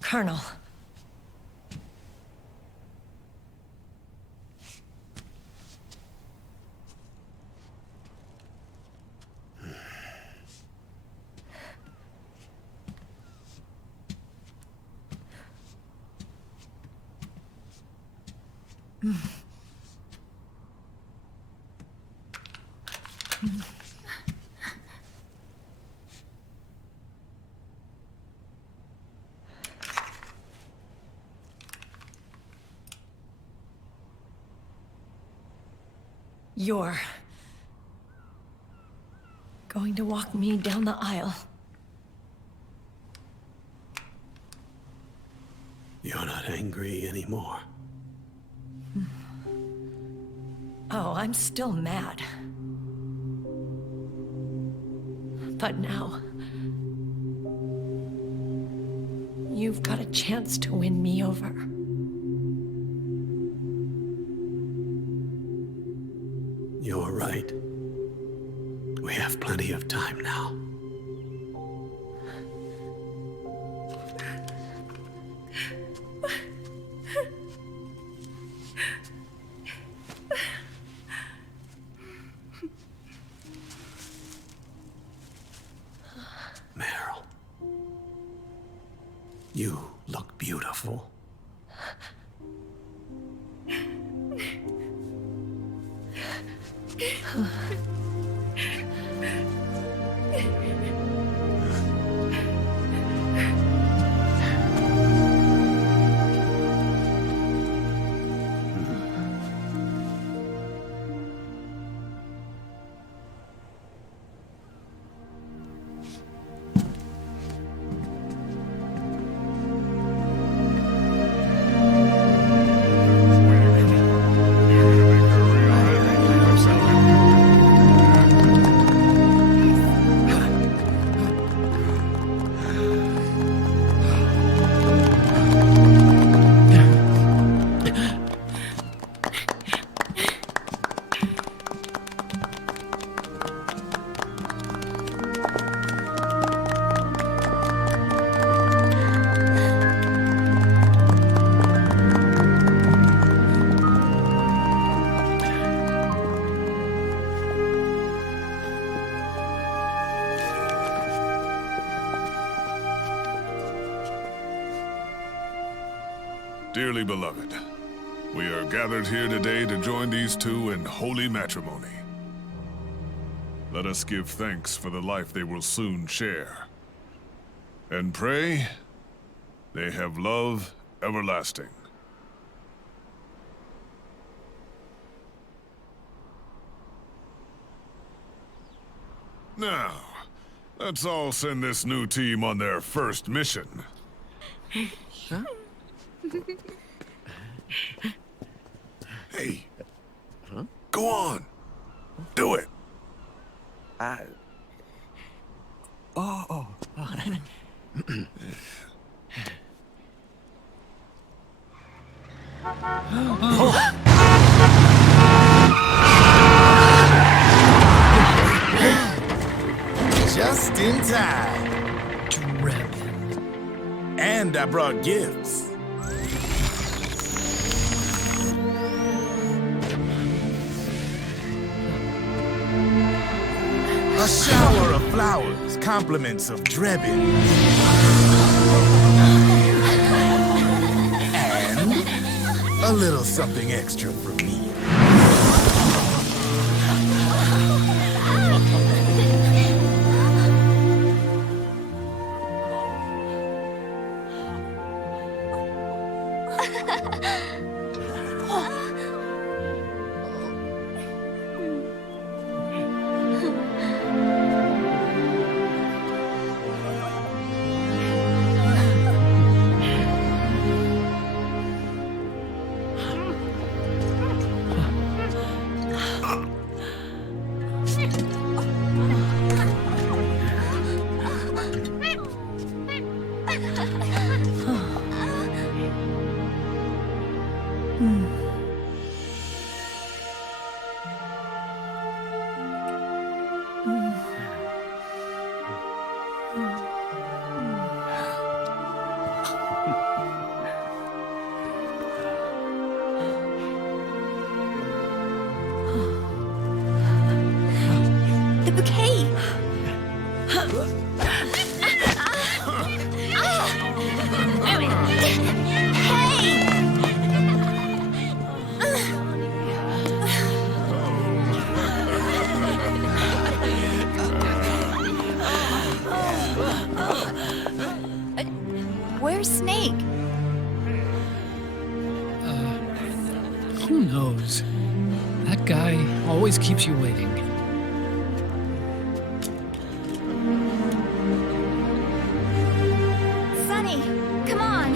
Colonel. You're going to walk me down the aisle. You're not angry anymore. Oh, I'm still mad. But now, you've got a chance to win me over. You're right. We have plenty of time now. Meryl, you look beautiful. Dearly beloved, we are gathered here today to join these two in holy matrimony. Let us give thanks for the life they will soon share. And pray they have love everlasting. Now, let's all send this new team on their first mission. Huh? Hey. Huh? Go on. Do it. Oh. Just in time. Drebin. And I brought gifts. A shower of flowers, compliments of Drebin. And a little something extra from me. Where's Snake? Who knows? That guy always keeps you waiting. Sunny, come on.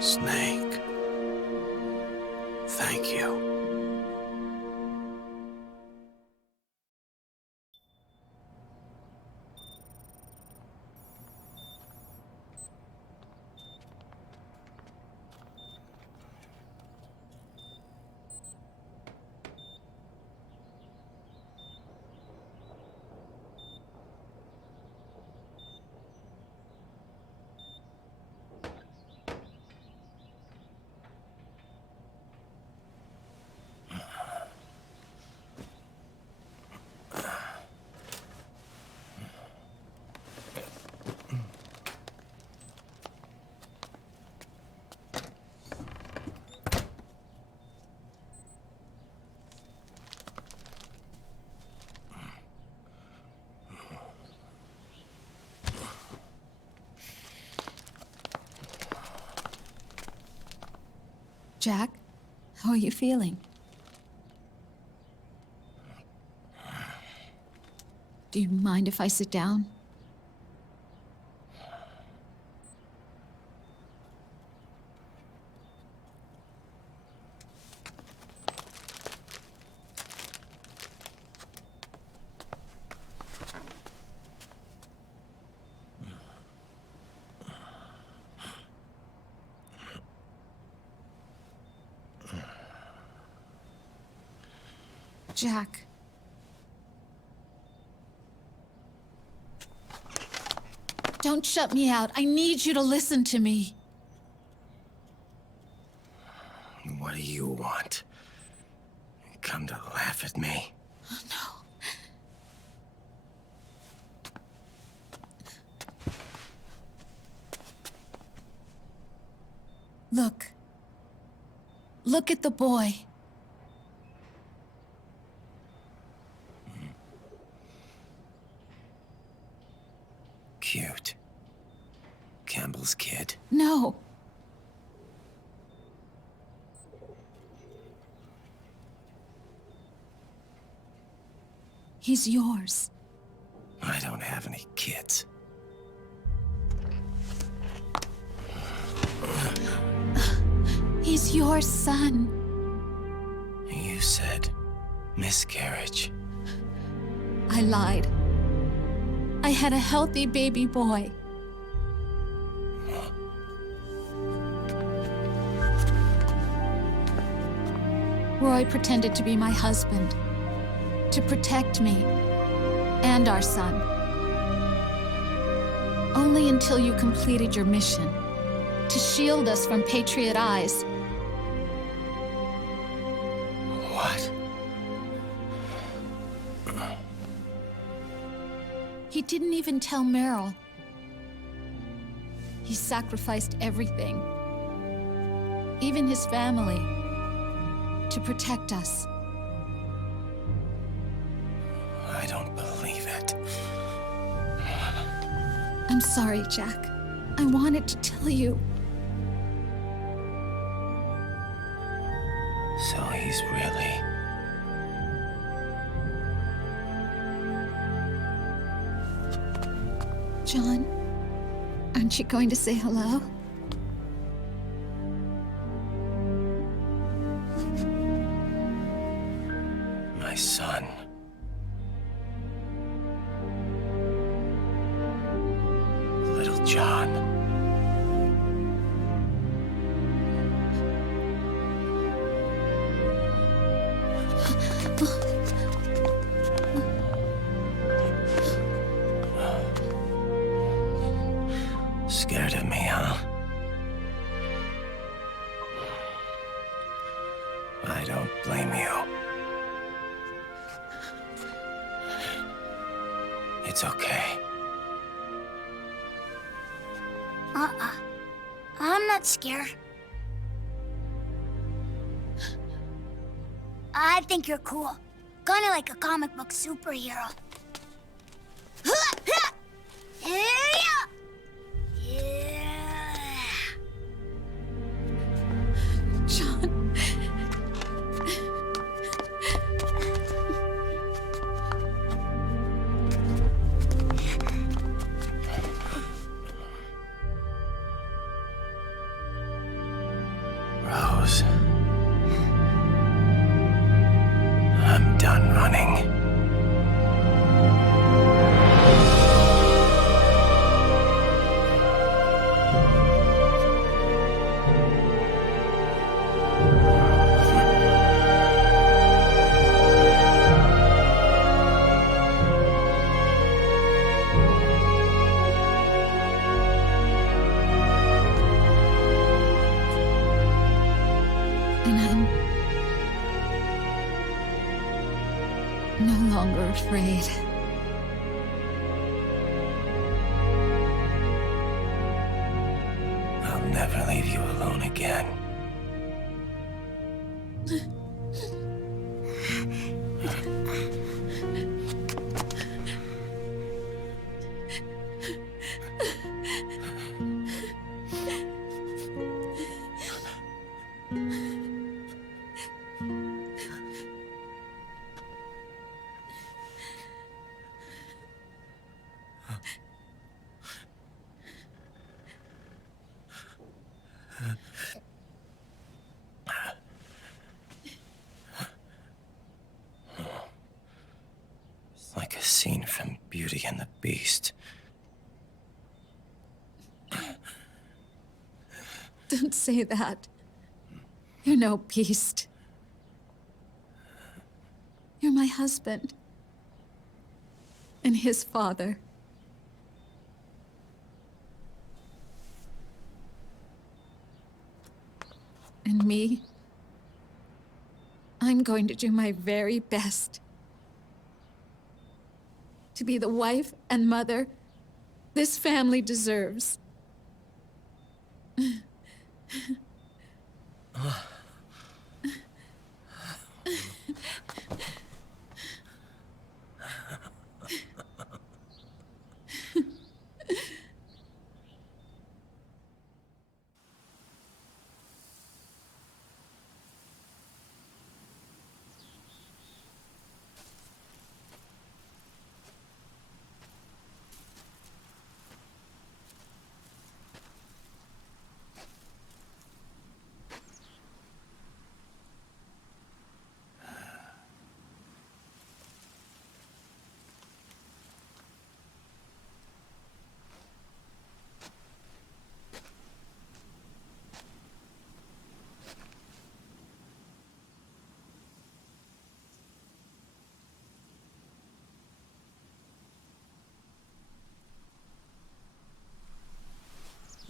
Snake. Thank you. Jack, how are you feeling? Do you mind if I sit down? Jack. Don't shut me out. I need you to listen to me. What do you with me. Look. Look at the boy. Cute. Campbell's kid. No. He's yours. I don't have any kids. He's your son. You said miscarriage. I lied. I had a healthy baby boy. Roy pretended to be my husband, to protect me and our son. Only until you completed your mission, to shield us from Patriot eyes. What? He didn't even tell Meryl. He sacrificed everything, even his family, to protect us. I don't believe it. I'm sorry, Jack. I wanted to tell you. So he's really... John, aren't you going to say hello? My son. Little John. Scared of me, huh? I don't blame you. It's okay. I'm not scared. I think you're cool. Kinda like a comic book superhero. John. Rose. I'm done running. And I'm no longer afraid. I'll never leave you alone again. Like a scene from Beauty and the Beast. Don't say that. You're no beast. You're my husband. And his father. And me? I'm going to do my very best to be the wife and mother this family deserves.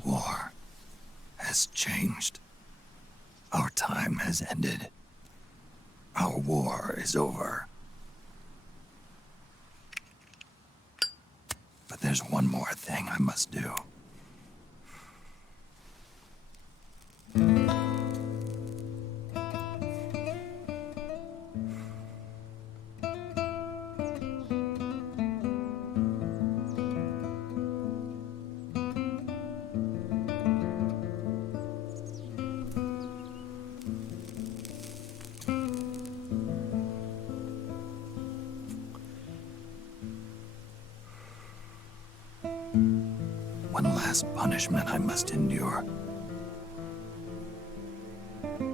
War has changed. Our time has ended. Our war is over. But there's one more thing I must do. One last punishment I must endure.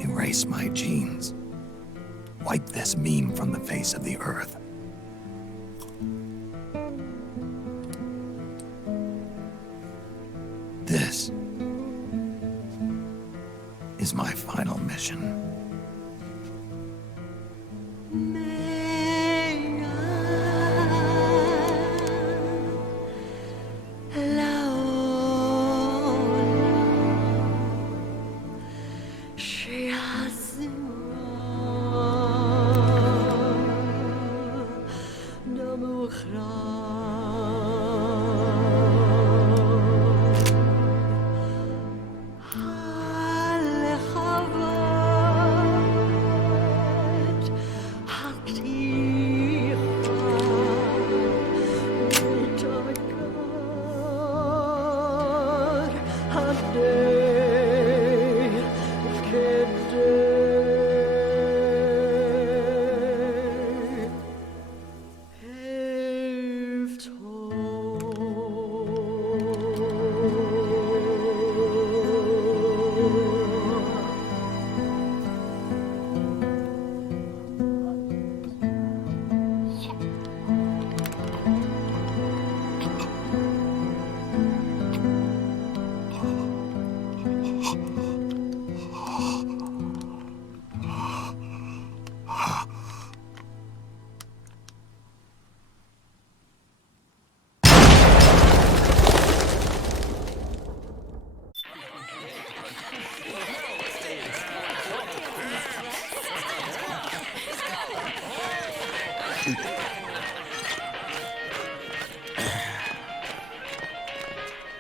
Erase my genes. Wipe this meme from the face of the earth. This is my final mission.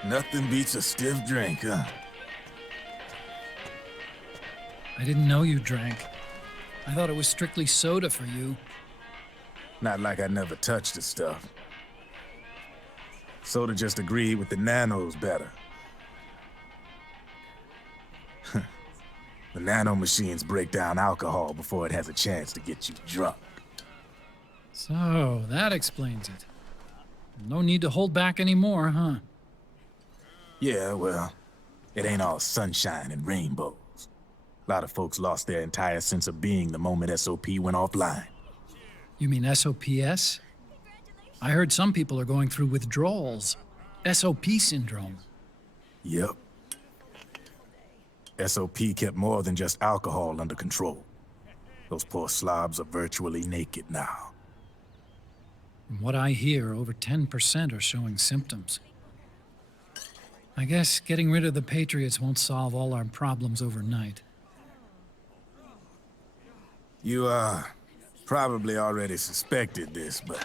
Nothing beats a stiff drink, huh? I didn't know you drank. I thought it was strictly soda for you. Not like I never touched the stuff. Soda just agreed with the nanos better. The nano machines break down alcohol before it has a chance to get you drunk. So, that explains it. No need to hold back anymore, huh? Yeah, well, it ain't all sunshine and rainbows. A lot of folks lost their entire sense of being the moment SOP went offline. You mean SOPS? I heard some people are going through withdrawals. SOP syndrome. Yep. SOP kept more than just alcohol under control. Those poor slobs are virtually naked now. From what I hear, over 10% are showing symptoms. I guess getting rid of the Patriots won't solve all our problems overnight. You, probably already suspected this, but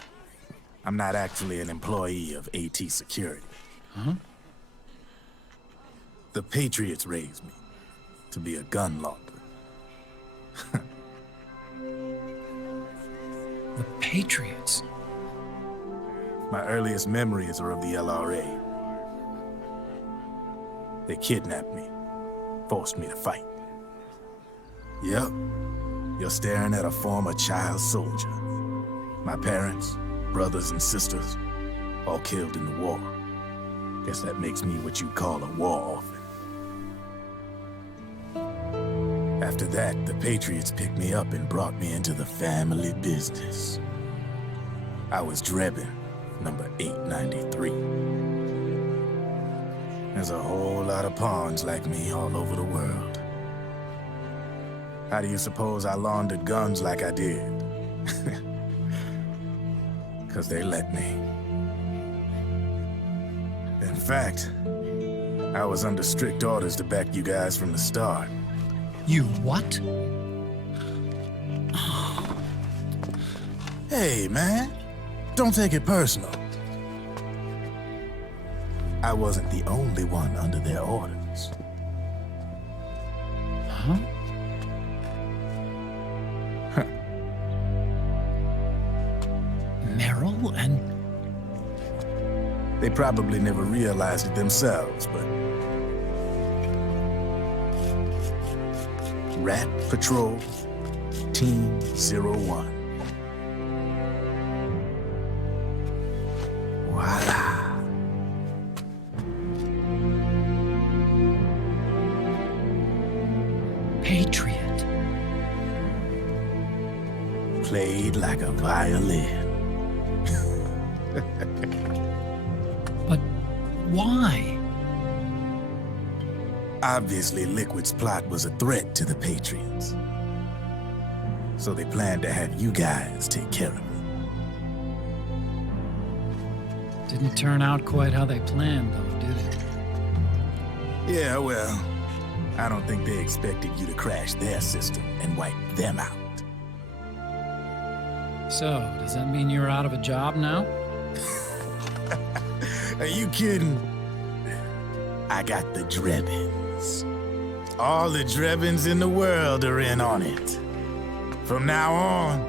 I'm not actually an employee of AT Security. Huh? The Patriots raised me to be a gun launderer. The Patriots? My earliest memories are of the LRA. They kidnapped me, forced me to fight. Yep, you're staring at a former child soldier. My parents, brothers and sisters, all killed in the war. Guess that makes me what you'd call a war orphan. After that, the Patriots picked me up and brought me into the family business. I was Drebin, number 893. There's a whole lot of pawns like me all over the world. How do you suppose I laundered guns like I did? 'Cause they let me. In fact, I was under strict orders to back you guys from the start. You what? Hey, man. Don't take it personal. I wasn't the only one under their orders. Huh? Merrill and... They probably never realized it themselves, but... Rat Patrol, Team 01. Voila. Patriot. Played like a violin. But why? Obviously, Liquid's plot was a threat to the Patriots. So they planned to have you guys take care of it. Didn't turn out quite how they planned, though, did it? Yeah, well, I don't think they expected you to crash their system and wipe them out. So, does that mean you're out of a job now? Are you kidding? I got the Drebins. All the Drebins in the world are in on it. From now on,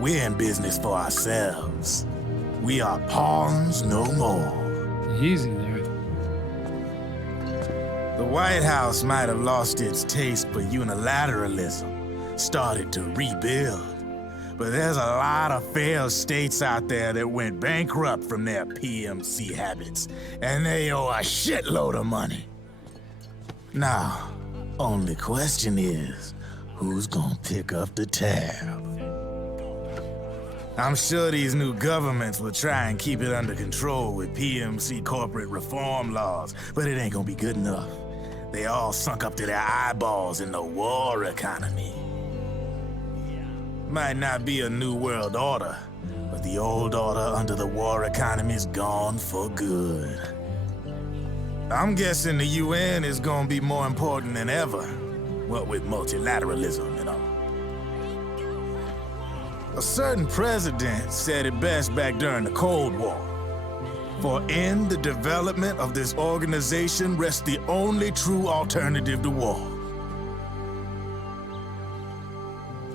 we're in business for ourselves. We are pawns no more. Easy there. The White House might have lost its taste for unilateralism, started to rebuild. But there's a lot of failed states out there that went bankrupt from their PMC habits, and they owe a shitload of money. Now, only question is, who's gonna pick up the tab? I'm sure these new governments will try and keep it under control with PMC corporate reform laws, but it ain't gonna be good enough. They all sunk up to their eyeballs in the war economy. Might not be a new world order, but the old order under the war economy's gone for good. I'm guessing the UN is gonna be more important than ever, what with multilateralism and all. A certain president said it best back during the Cold War. For in the development of this organization rests the only true alternative to war.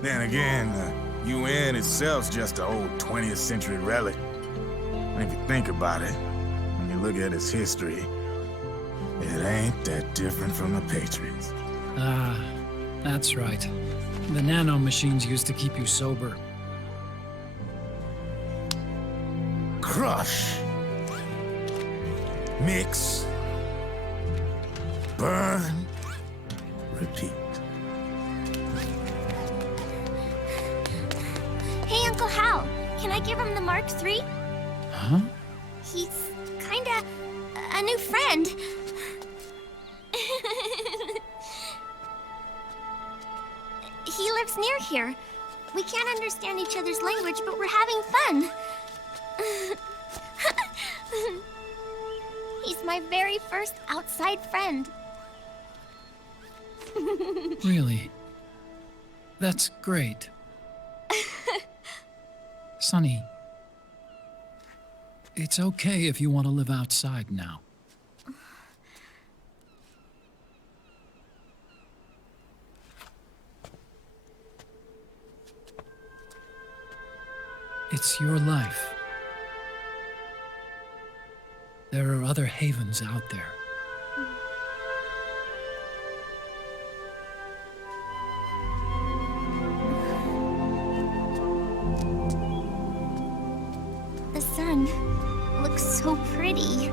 Then again, the UN itself's just an old 20th century relic. And if you think about it, when you look at its history, it ain't that different from the Patriots. Ah, that's right. The nano machines used to keep you sober. Crush. Mix. Burn. Repeat. Hey, Uncle Hal, can I give him the Mark III? Huh? He's kinda a new friend. He lives near here. We can't understand each other's language, but we're having fun. He's my very first outside friend. Really? That's great. Sonny, it's okay if you want to live outside now. It's your life. There are other havens out there. The sun looks so pretty.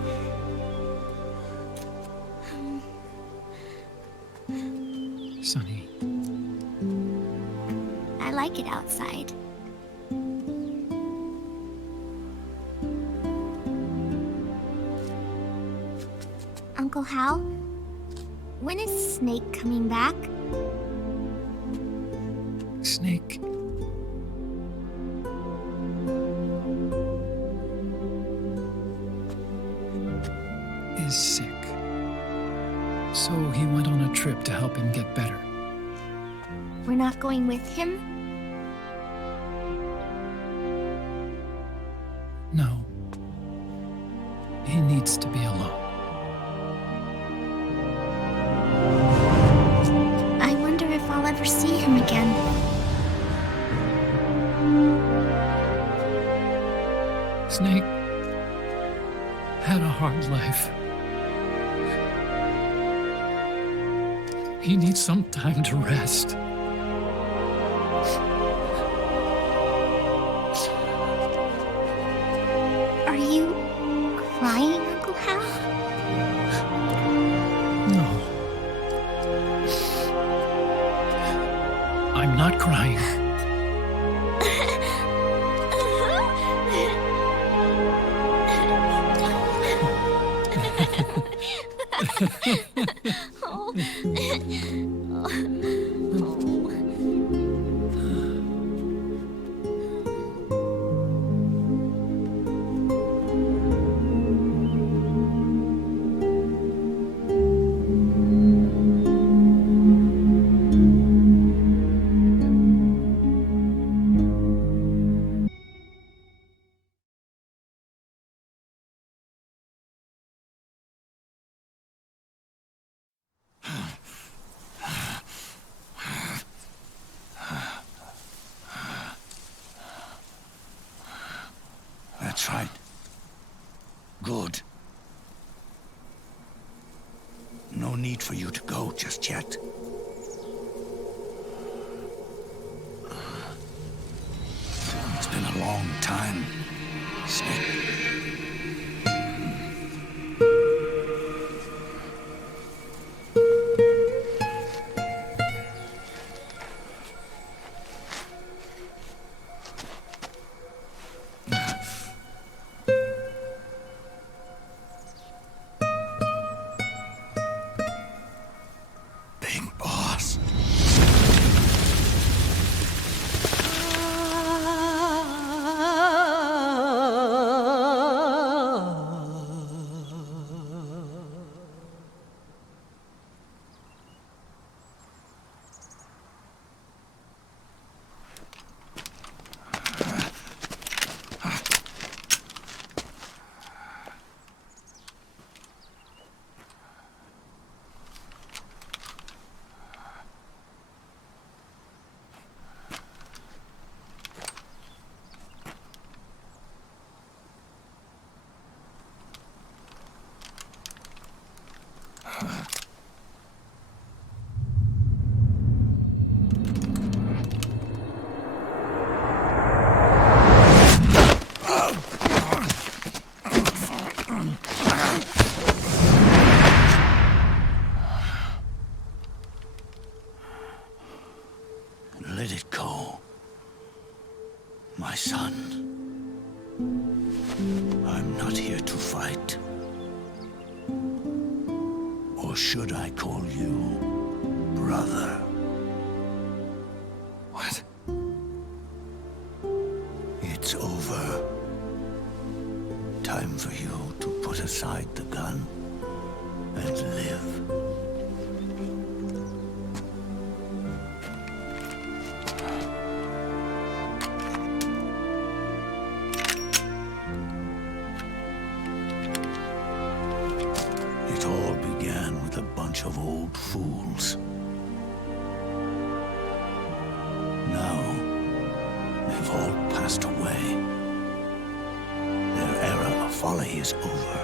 Sonny. I like it outside. Uncle Hal, when is Snake coming back? Snake. Is sick. So he went on a trip to help him get better. We're not going with him? No. He needs to be alone. I wonder if I'll ever see him again. Snake had a hard life. He needs some time to rest. Are you crying, Uncle Hal? No. I'm not crying. That's right. Good. No need for you to go just yet. It's been a long time, Snake. Let it go, my son. I'm not here to fight. Or should I call you brother? What? It's over. Time for you to put aside the gun and live. fools. Now, they've all passed away. Their era of folly is over.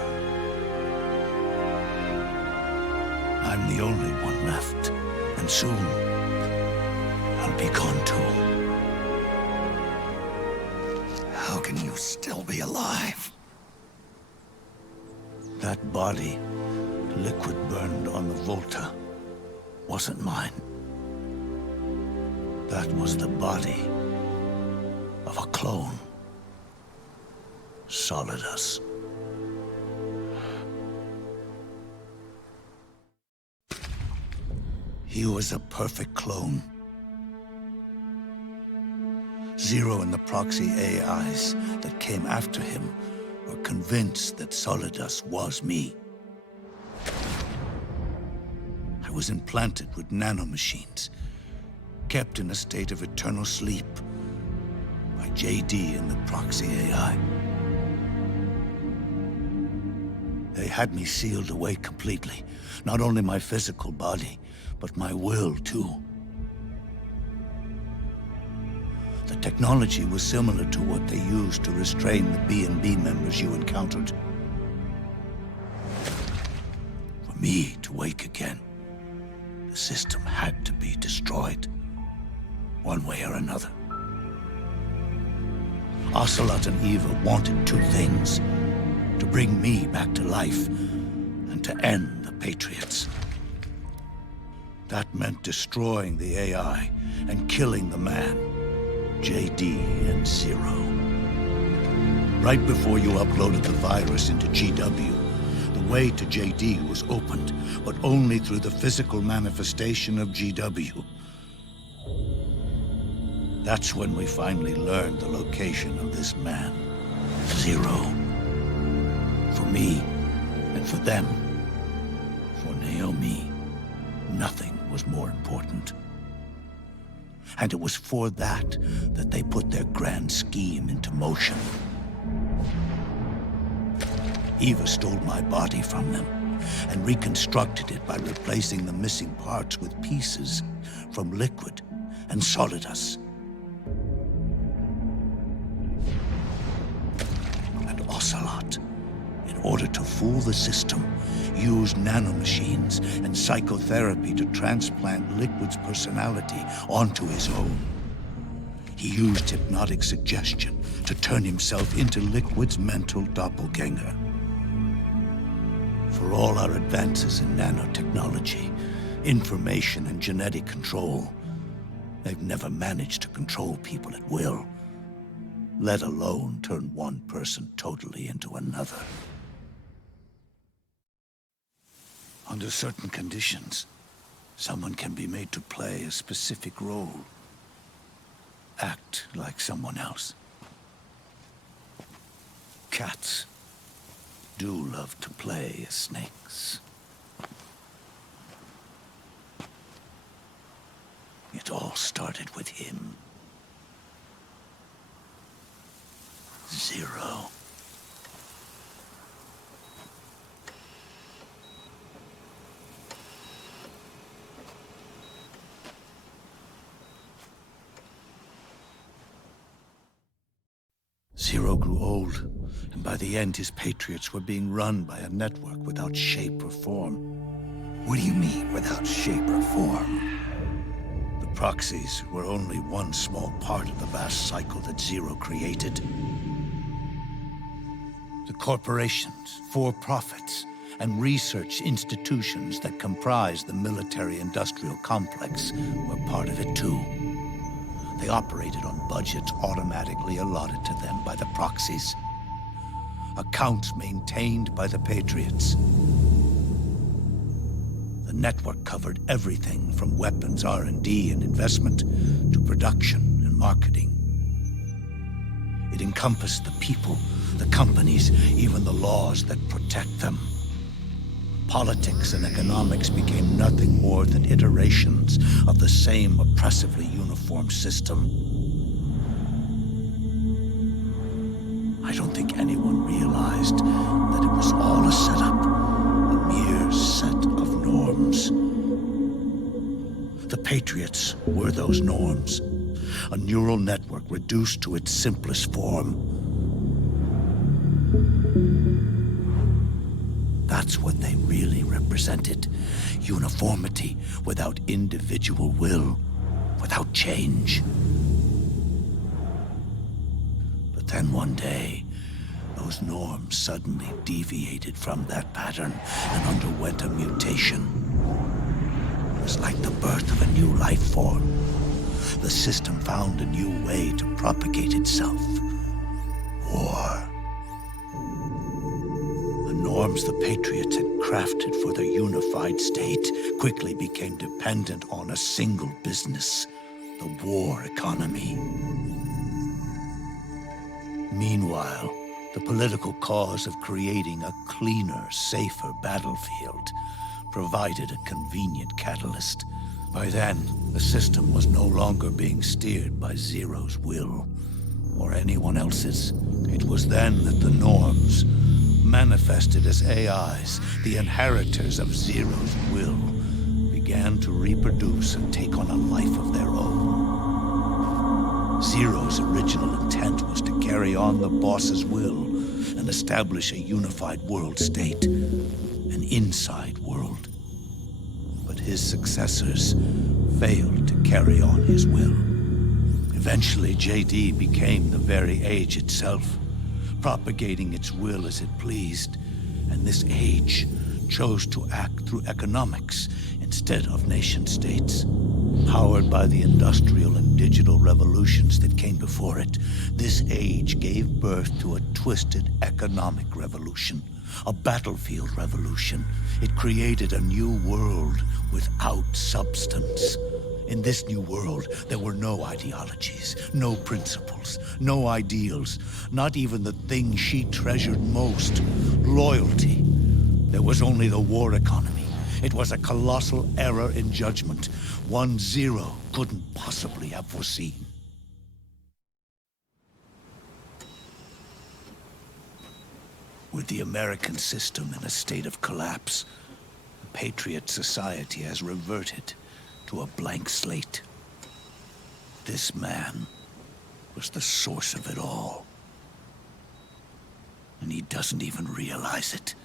I'm the only one left, and soon I'll be gone too. How can you still be alive? That body, liquid burned on the Volta, wasn't mine. That was the body of a clone. Solidus. He was a perfect clone. Zero and the proxy AIs that came after him were convinced that Solidus was me. I was implanted with nanomachines, kept in a state of eternal sleep by JD and the proxy AI. They had me sealed away completely, not only my physical body, but my will too. The technology was similar to what they used to restrain the B&B members you encountered. For me to wake again, the system had to be destroyed, one way or another. Ocelot and Eva wanted two things: to bring me back to life, and to end the Patriots. That meant destroying the AI and killing the man, JD and Zero. Right before you uploaded the virus into GW, the way to JD was opened, but only through the physical manifestation of GW. That's when we finally learned the location of this man, Zero. For me, and for them, for Naomi, nothing was more important. And it was for that they put their grand scheme into motion. Eva stole my body from them and reconstructed it by replacing the missing parts with pieces from Liquid and Solidus. And Ocelot, in order to fool the system, used nanomachines and psychotherapy to transplant Liquid's personality onto his own. He used hypnotic suggestion to turn himself into Liquid's mental doppelganger. For all our advances in nanotechnology, information and genetic control, they've never managed to control people at will, let alone turn one person totally into another. Under certain conditions, someone can be made to play a specific role. Act like someone else. Cats do love to play as snakes. It all started with him. Zero. Zero grew old, and by the end his Patriots were being run by a network without shape or form. What do you mean, without shape or form? The proxies were only one small part of the vast cycle that Zero created. The corporations, for-profits, and research institutions that comprise the military-industrial complex were part of it too. They operated on budgets automatically allotted to them by the proxies. Accounts maintained by the Patriots. The network covered everything from weapons R&D and investment to production and marketing. It encompassed the people, the companies, even the laws that protect them. Politics and economics became nothing more than iterations of the same oppressively uniform system. I don't think anyone realized that it was all a setup, a mere set of norms. Patriots were those norms. A neural network reduced to its simplest form. That's what they really represented. Uniformity without individual will, without change. But then one day, those norms suddenly deviated from that pattern and underwent a mutation. It was like the birth of a new life form. The system found a new way to propagate itself. War. The norms the Patriots had crafted for their unified state quickly became dependent on a single business, the war economy. Meanwhile, the political cause of creating a cleaner, safer battlefield provided a convenient catalyst. By then, the system was no longer being steered by Zero's will, or anyone else's. It was then that the norms, manifested as AIs, the inheritors of Zero's will, began to reproduce and take on a life of their own. Zero's original intent was to carry on the boss's will and establish a unified world state, an inside world. But his successors failed to carry on his will. Eventually, JD became the very age itself, propagating its will as it pleased, and this age chose to act through economics instead of nation-states. Powered by the industrial and digital revolutions that came before it, this age gave birth to a twisted economic revolution, a battlefield revolution. It created a new world without substance. In this new world, there were no ideologies, no principles, no ideals, not even the thing she treasured most, loyalty. There was only the war economy. It was a colossal error in judgment, one Zero couldn't possibly have foreseen. With the American system in a state of collapse, the Patriot society has reverted to a blank slate. This man was the source of it all. And he doesn't even realize it.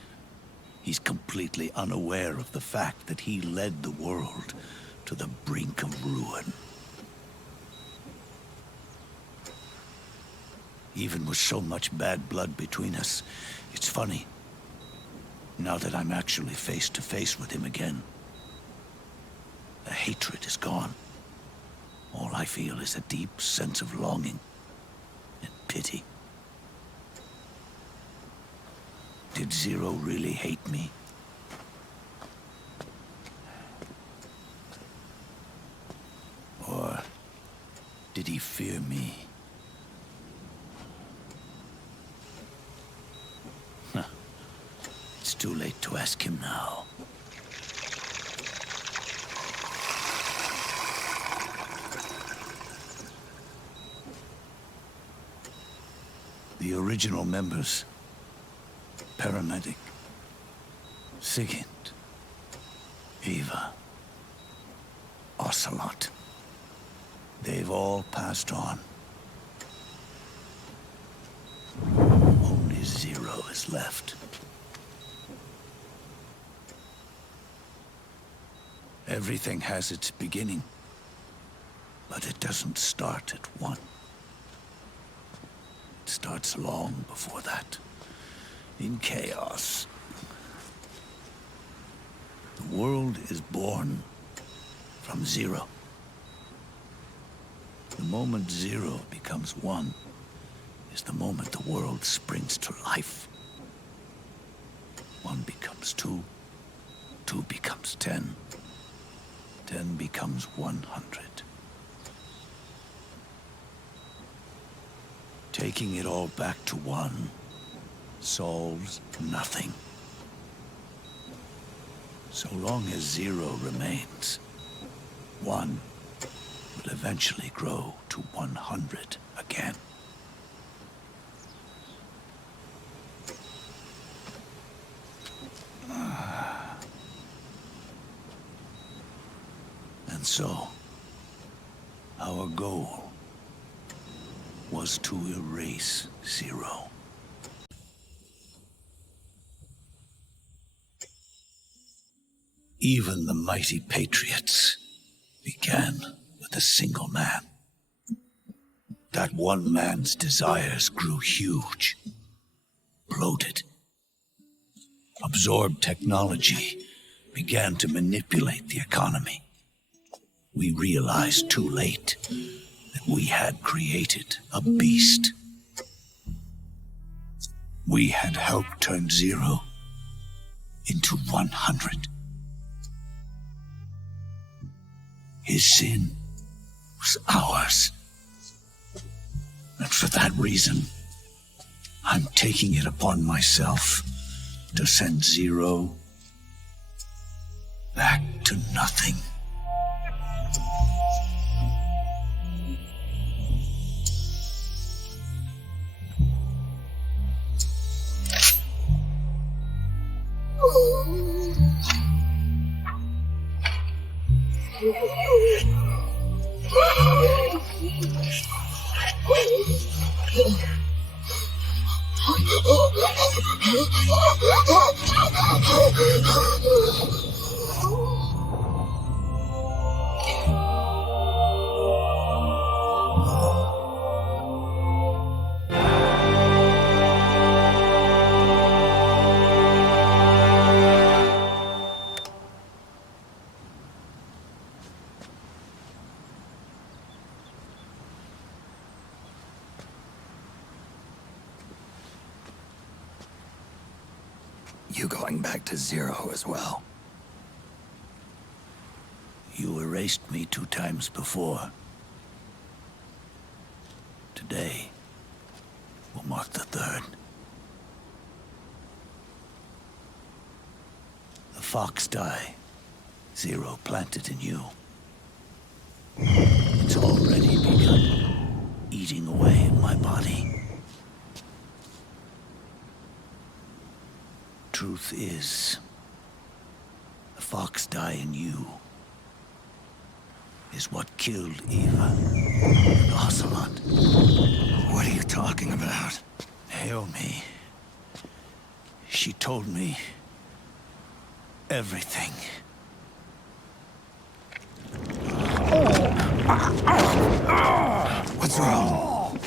He's completely unaware of the fact that he led the world to the brink of ruin. Even with so much bad blood between us, it's funny, now that I'm actually face to face with him again. The hatred is gone. All I feel is a deep sense of longing and pity. Did Zero really hate me? Or did he fear me? Huh. It's too late to ask him now. The original members, Paramedic, Sigint, Eva, Ocelot. They've all passed on. Only Zero is left. Everything has its beginning, but it doesn't start at one. It starts long before that. In chaos. The world is born from Zero. The moment Zero becomes one is the moment the world springs to life. 1 becomes 2, 2 becomes 10, 10 becomes 100. Taking it all back to 1 solves nothing. So long as 0 remains, 1 will eventually grow to 100 again. And And so, our goal was to erase Zero. Even the mighty Patriots began with a single man. That one man's desires grew huge, bloated, absorbed technology, began to manipulate the economy. We realized too late that we had created a beast. We had helped turn Zero into 100. His sin was ours. And for that reason, I'm taking it upon myself to send Zero back to nothing. You going back to Zero as well? You erased me 2 times before. Today will mark the 3rd. The fox die Zero planted in you. It's already begun eating away at my body. Truth is, the fox die in you is what killed Eva and Ocelot. What are you talking about? Naomi. She told me everything. What's wrong?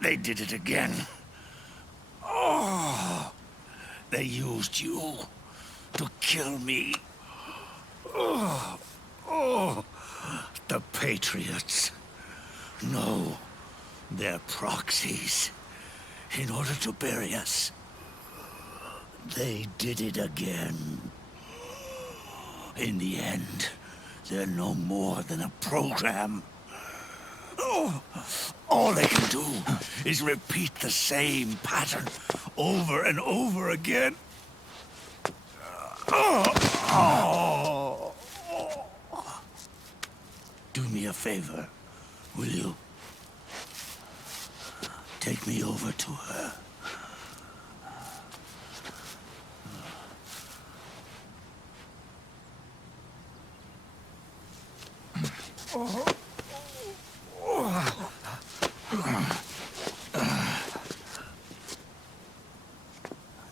They did it again. They used you to kill me. The Patriots. No, they're proxies. In order to bury us. They did it again. In the end, they're no more than a program. All they can do is repeat the same pattern over and over again. Do me a favor, will you? Take me over to her.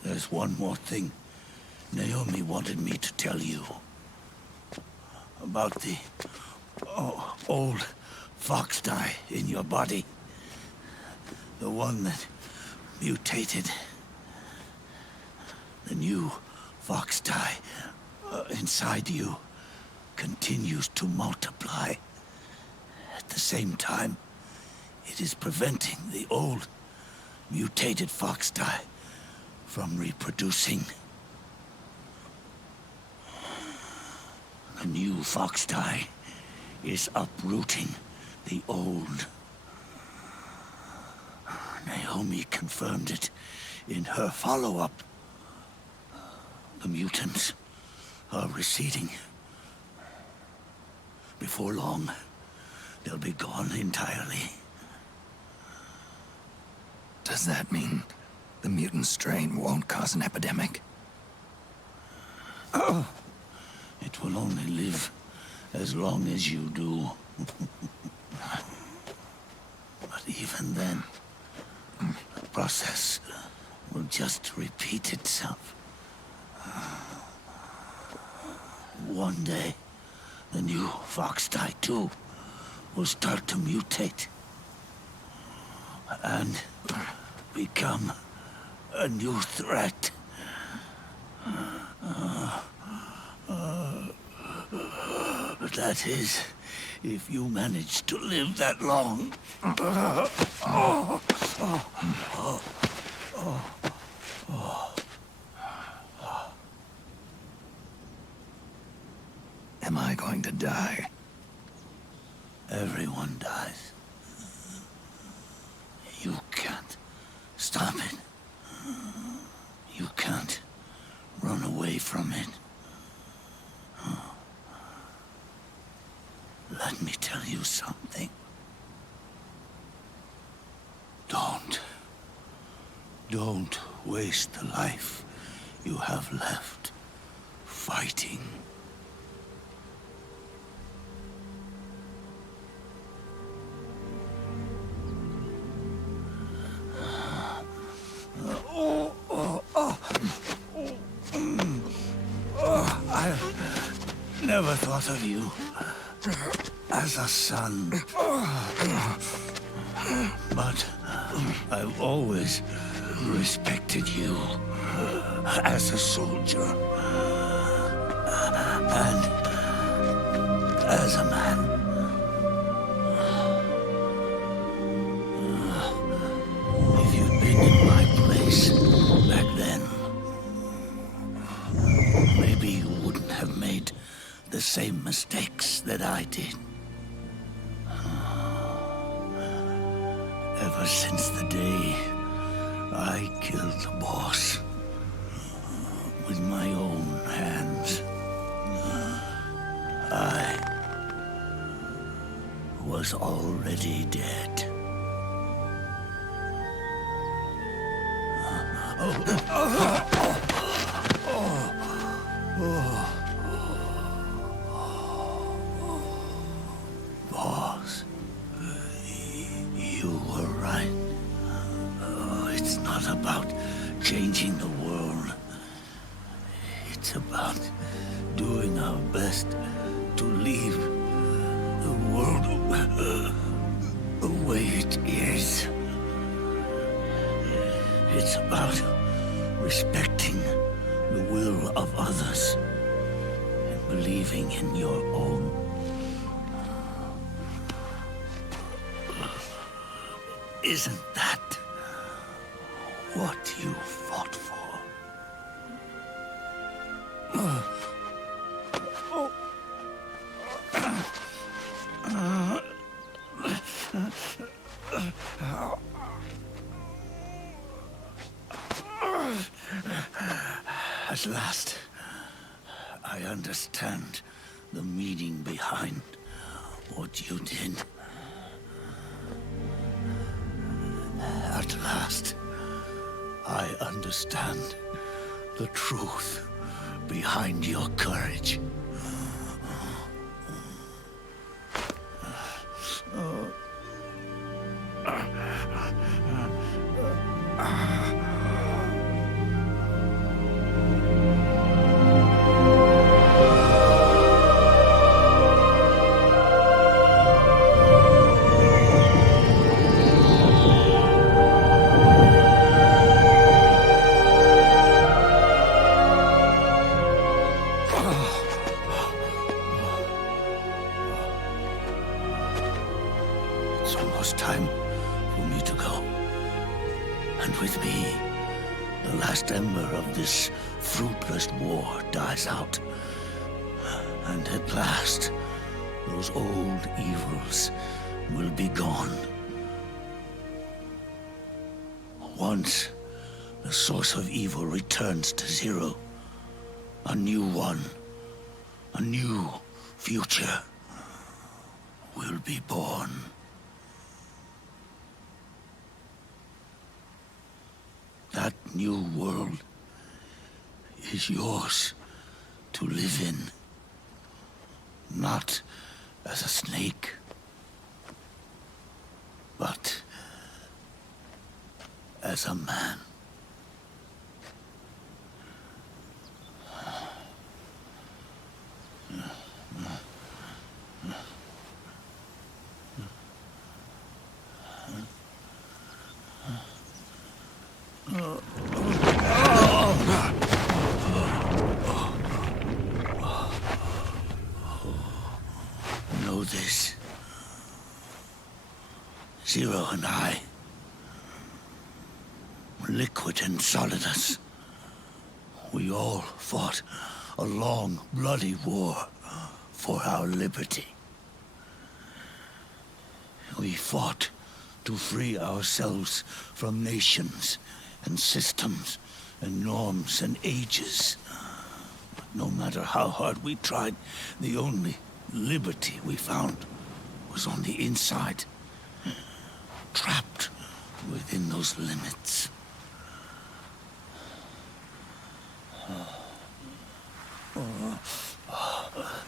There's one more thing Naomi wanted me to tell you. About the old fox die in your body. The one that mutated. The new fox die inside you continues to multiply. At the same time, it is preventing the old mutated fox die from reproducing. The new fox die is uprooting the old. Naomi confirmed it in her follow-up. The mutants are receding. Before long, they'll be gone entirely. Does that mean the mutant strain won't cause an epidemic? It will only live as long as you do. But even then, the process will just repeat itself. One day, the new Fox Die 2 will start to mutate and become a new threat. That is, if you manage to live that long. Am I going to die? Everyone dies. You can't stop it. You can't run away from it. Let me tell you something. Don't waste the life you have left fighting. I never thought of you as a son. But I've always respected you as a soldier and as a man. If you'd been in my place back then, maybe you wouldn't have made the same mistakes that I did. Ever since the day I killed the boss with my own hands, I was already dead. Boss, you were right. It's not about changing the world. It's about doing our best to leave the world the way it is. It's about respecting the will of others and believing in your own. Isn't that what you fought for? At last, I understand the meaning behind what you did. At last, I understand the truth behind your courage. It's almost time for me to go. And with me, the last ember of this fruitless war dies out. And at last, those old evils will be gone. Once the source of evil returns to zero, a new one, a new future will be born. That new world is yours to live in. Not as a snake, but as a man. Know this. Zero and I, Liquid and Solidus, we all fought a long, bloody war for our liberty. We fought to free ourselves from nations and systems and norms and ages. But no matter how hard we tried, the only liberty we found was on the inside, trapped within those limits.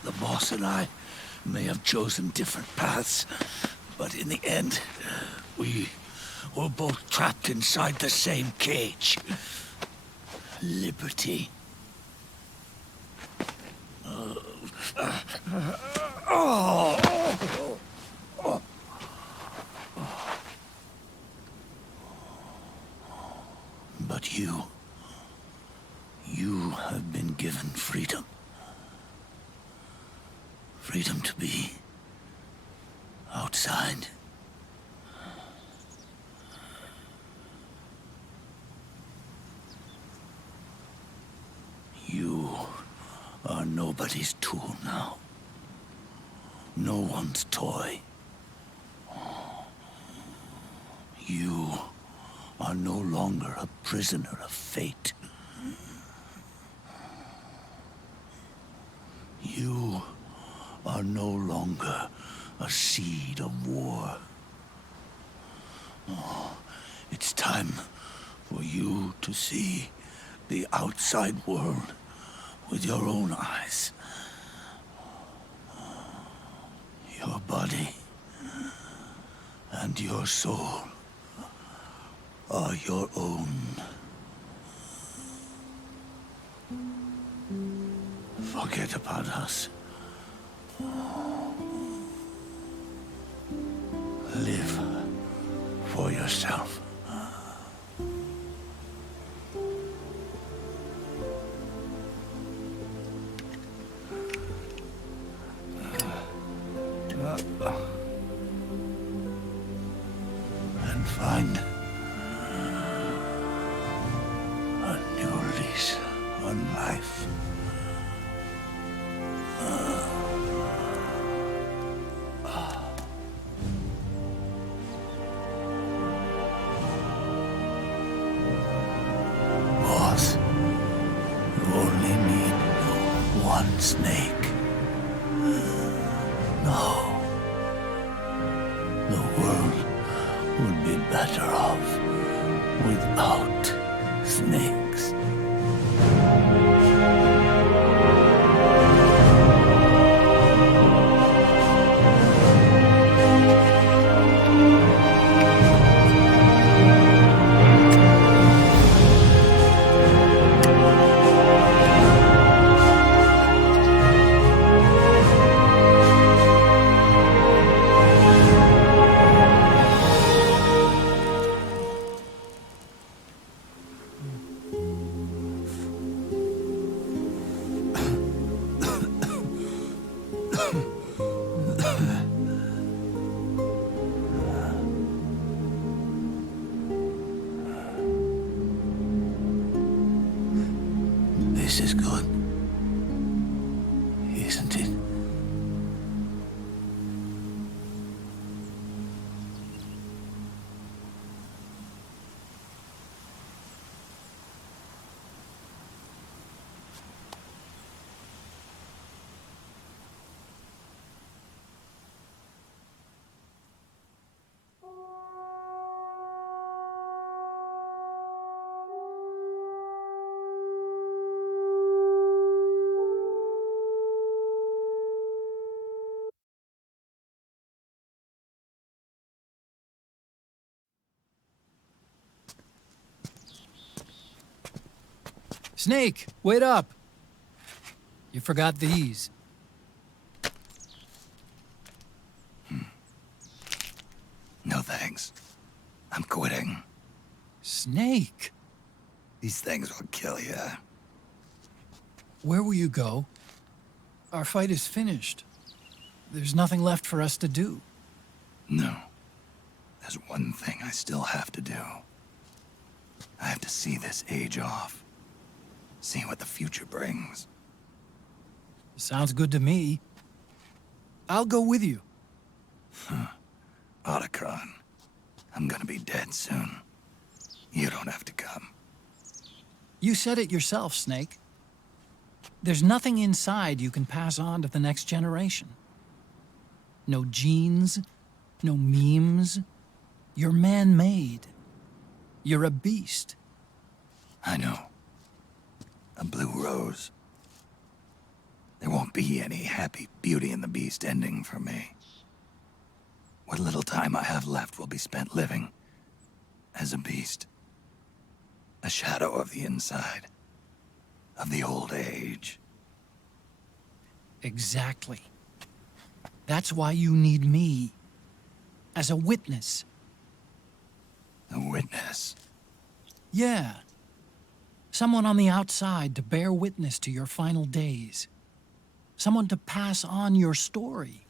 The boss and I may have chosen different paths, but in the end, we were both trapped inside the same cage. Liberty. But you have been given freedom. Freedom to be outside. You are nobody's tool now. No one's toy. You are no longer a prisoner of fate. You are no longer a seed of war. It's time for you to see the outside world with your own eyes. Your body and your soul are your own. Forget about us. Live for yourself. And find a new lease on life. Boss, you only need one snake. No. The world would be better off without snakes. This is good, isn't it? Snake, wait up! You forgot these. No thanks. I'm quitting. Snake! These things will kill you. Where will you go? Our fight is finished. There's nothing left for us to do. No. There's one thing I still have to do. I have to see this age off. See what the future brings. Sounds good to me. I'll go with you. Otacon, I'm gonna be dead soon. You don't have to come. You said it yourself, Snake. There's nothing inside you can pass on to the next generation. No genes, no memes. You're man-made. You're a beast. I know. A blue rose. There won't be any happy Beauty and the Beast ending for me. What little time I have left will be spent living as a beast. A shadow of the inside. Of the old age. Exactly. That's why you need me. As a witness. A witness? Yeah. Someone on the outside to bear witness to your final days. Someone to pass on your story.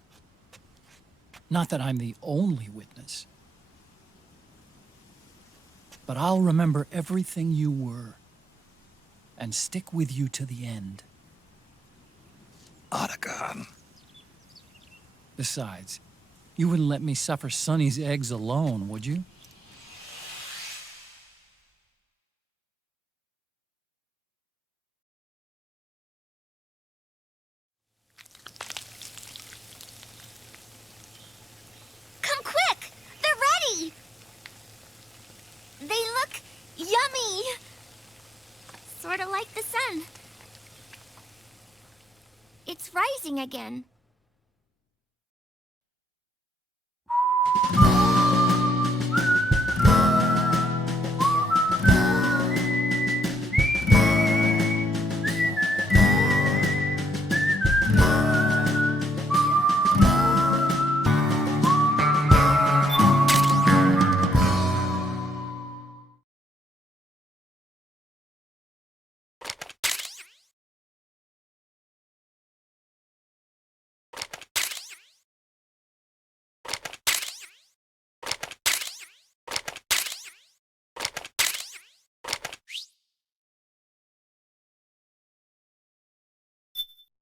Not that I'm the only witness. But I'll remember everything you were. And stick with you to the end. Otacon. Besides, you wouldn't let me suffer Sonny's eggs alone, would you? Come quick! They're ready! They look yummy! Sort of like the sun. It's rising again.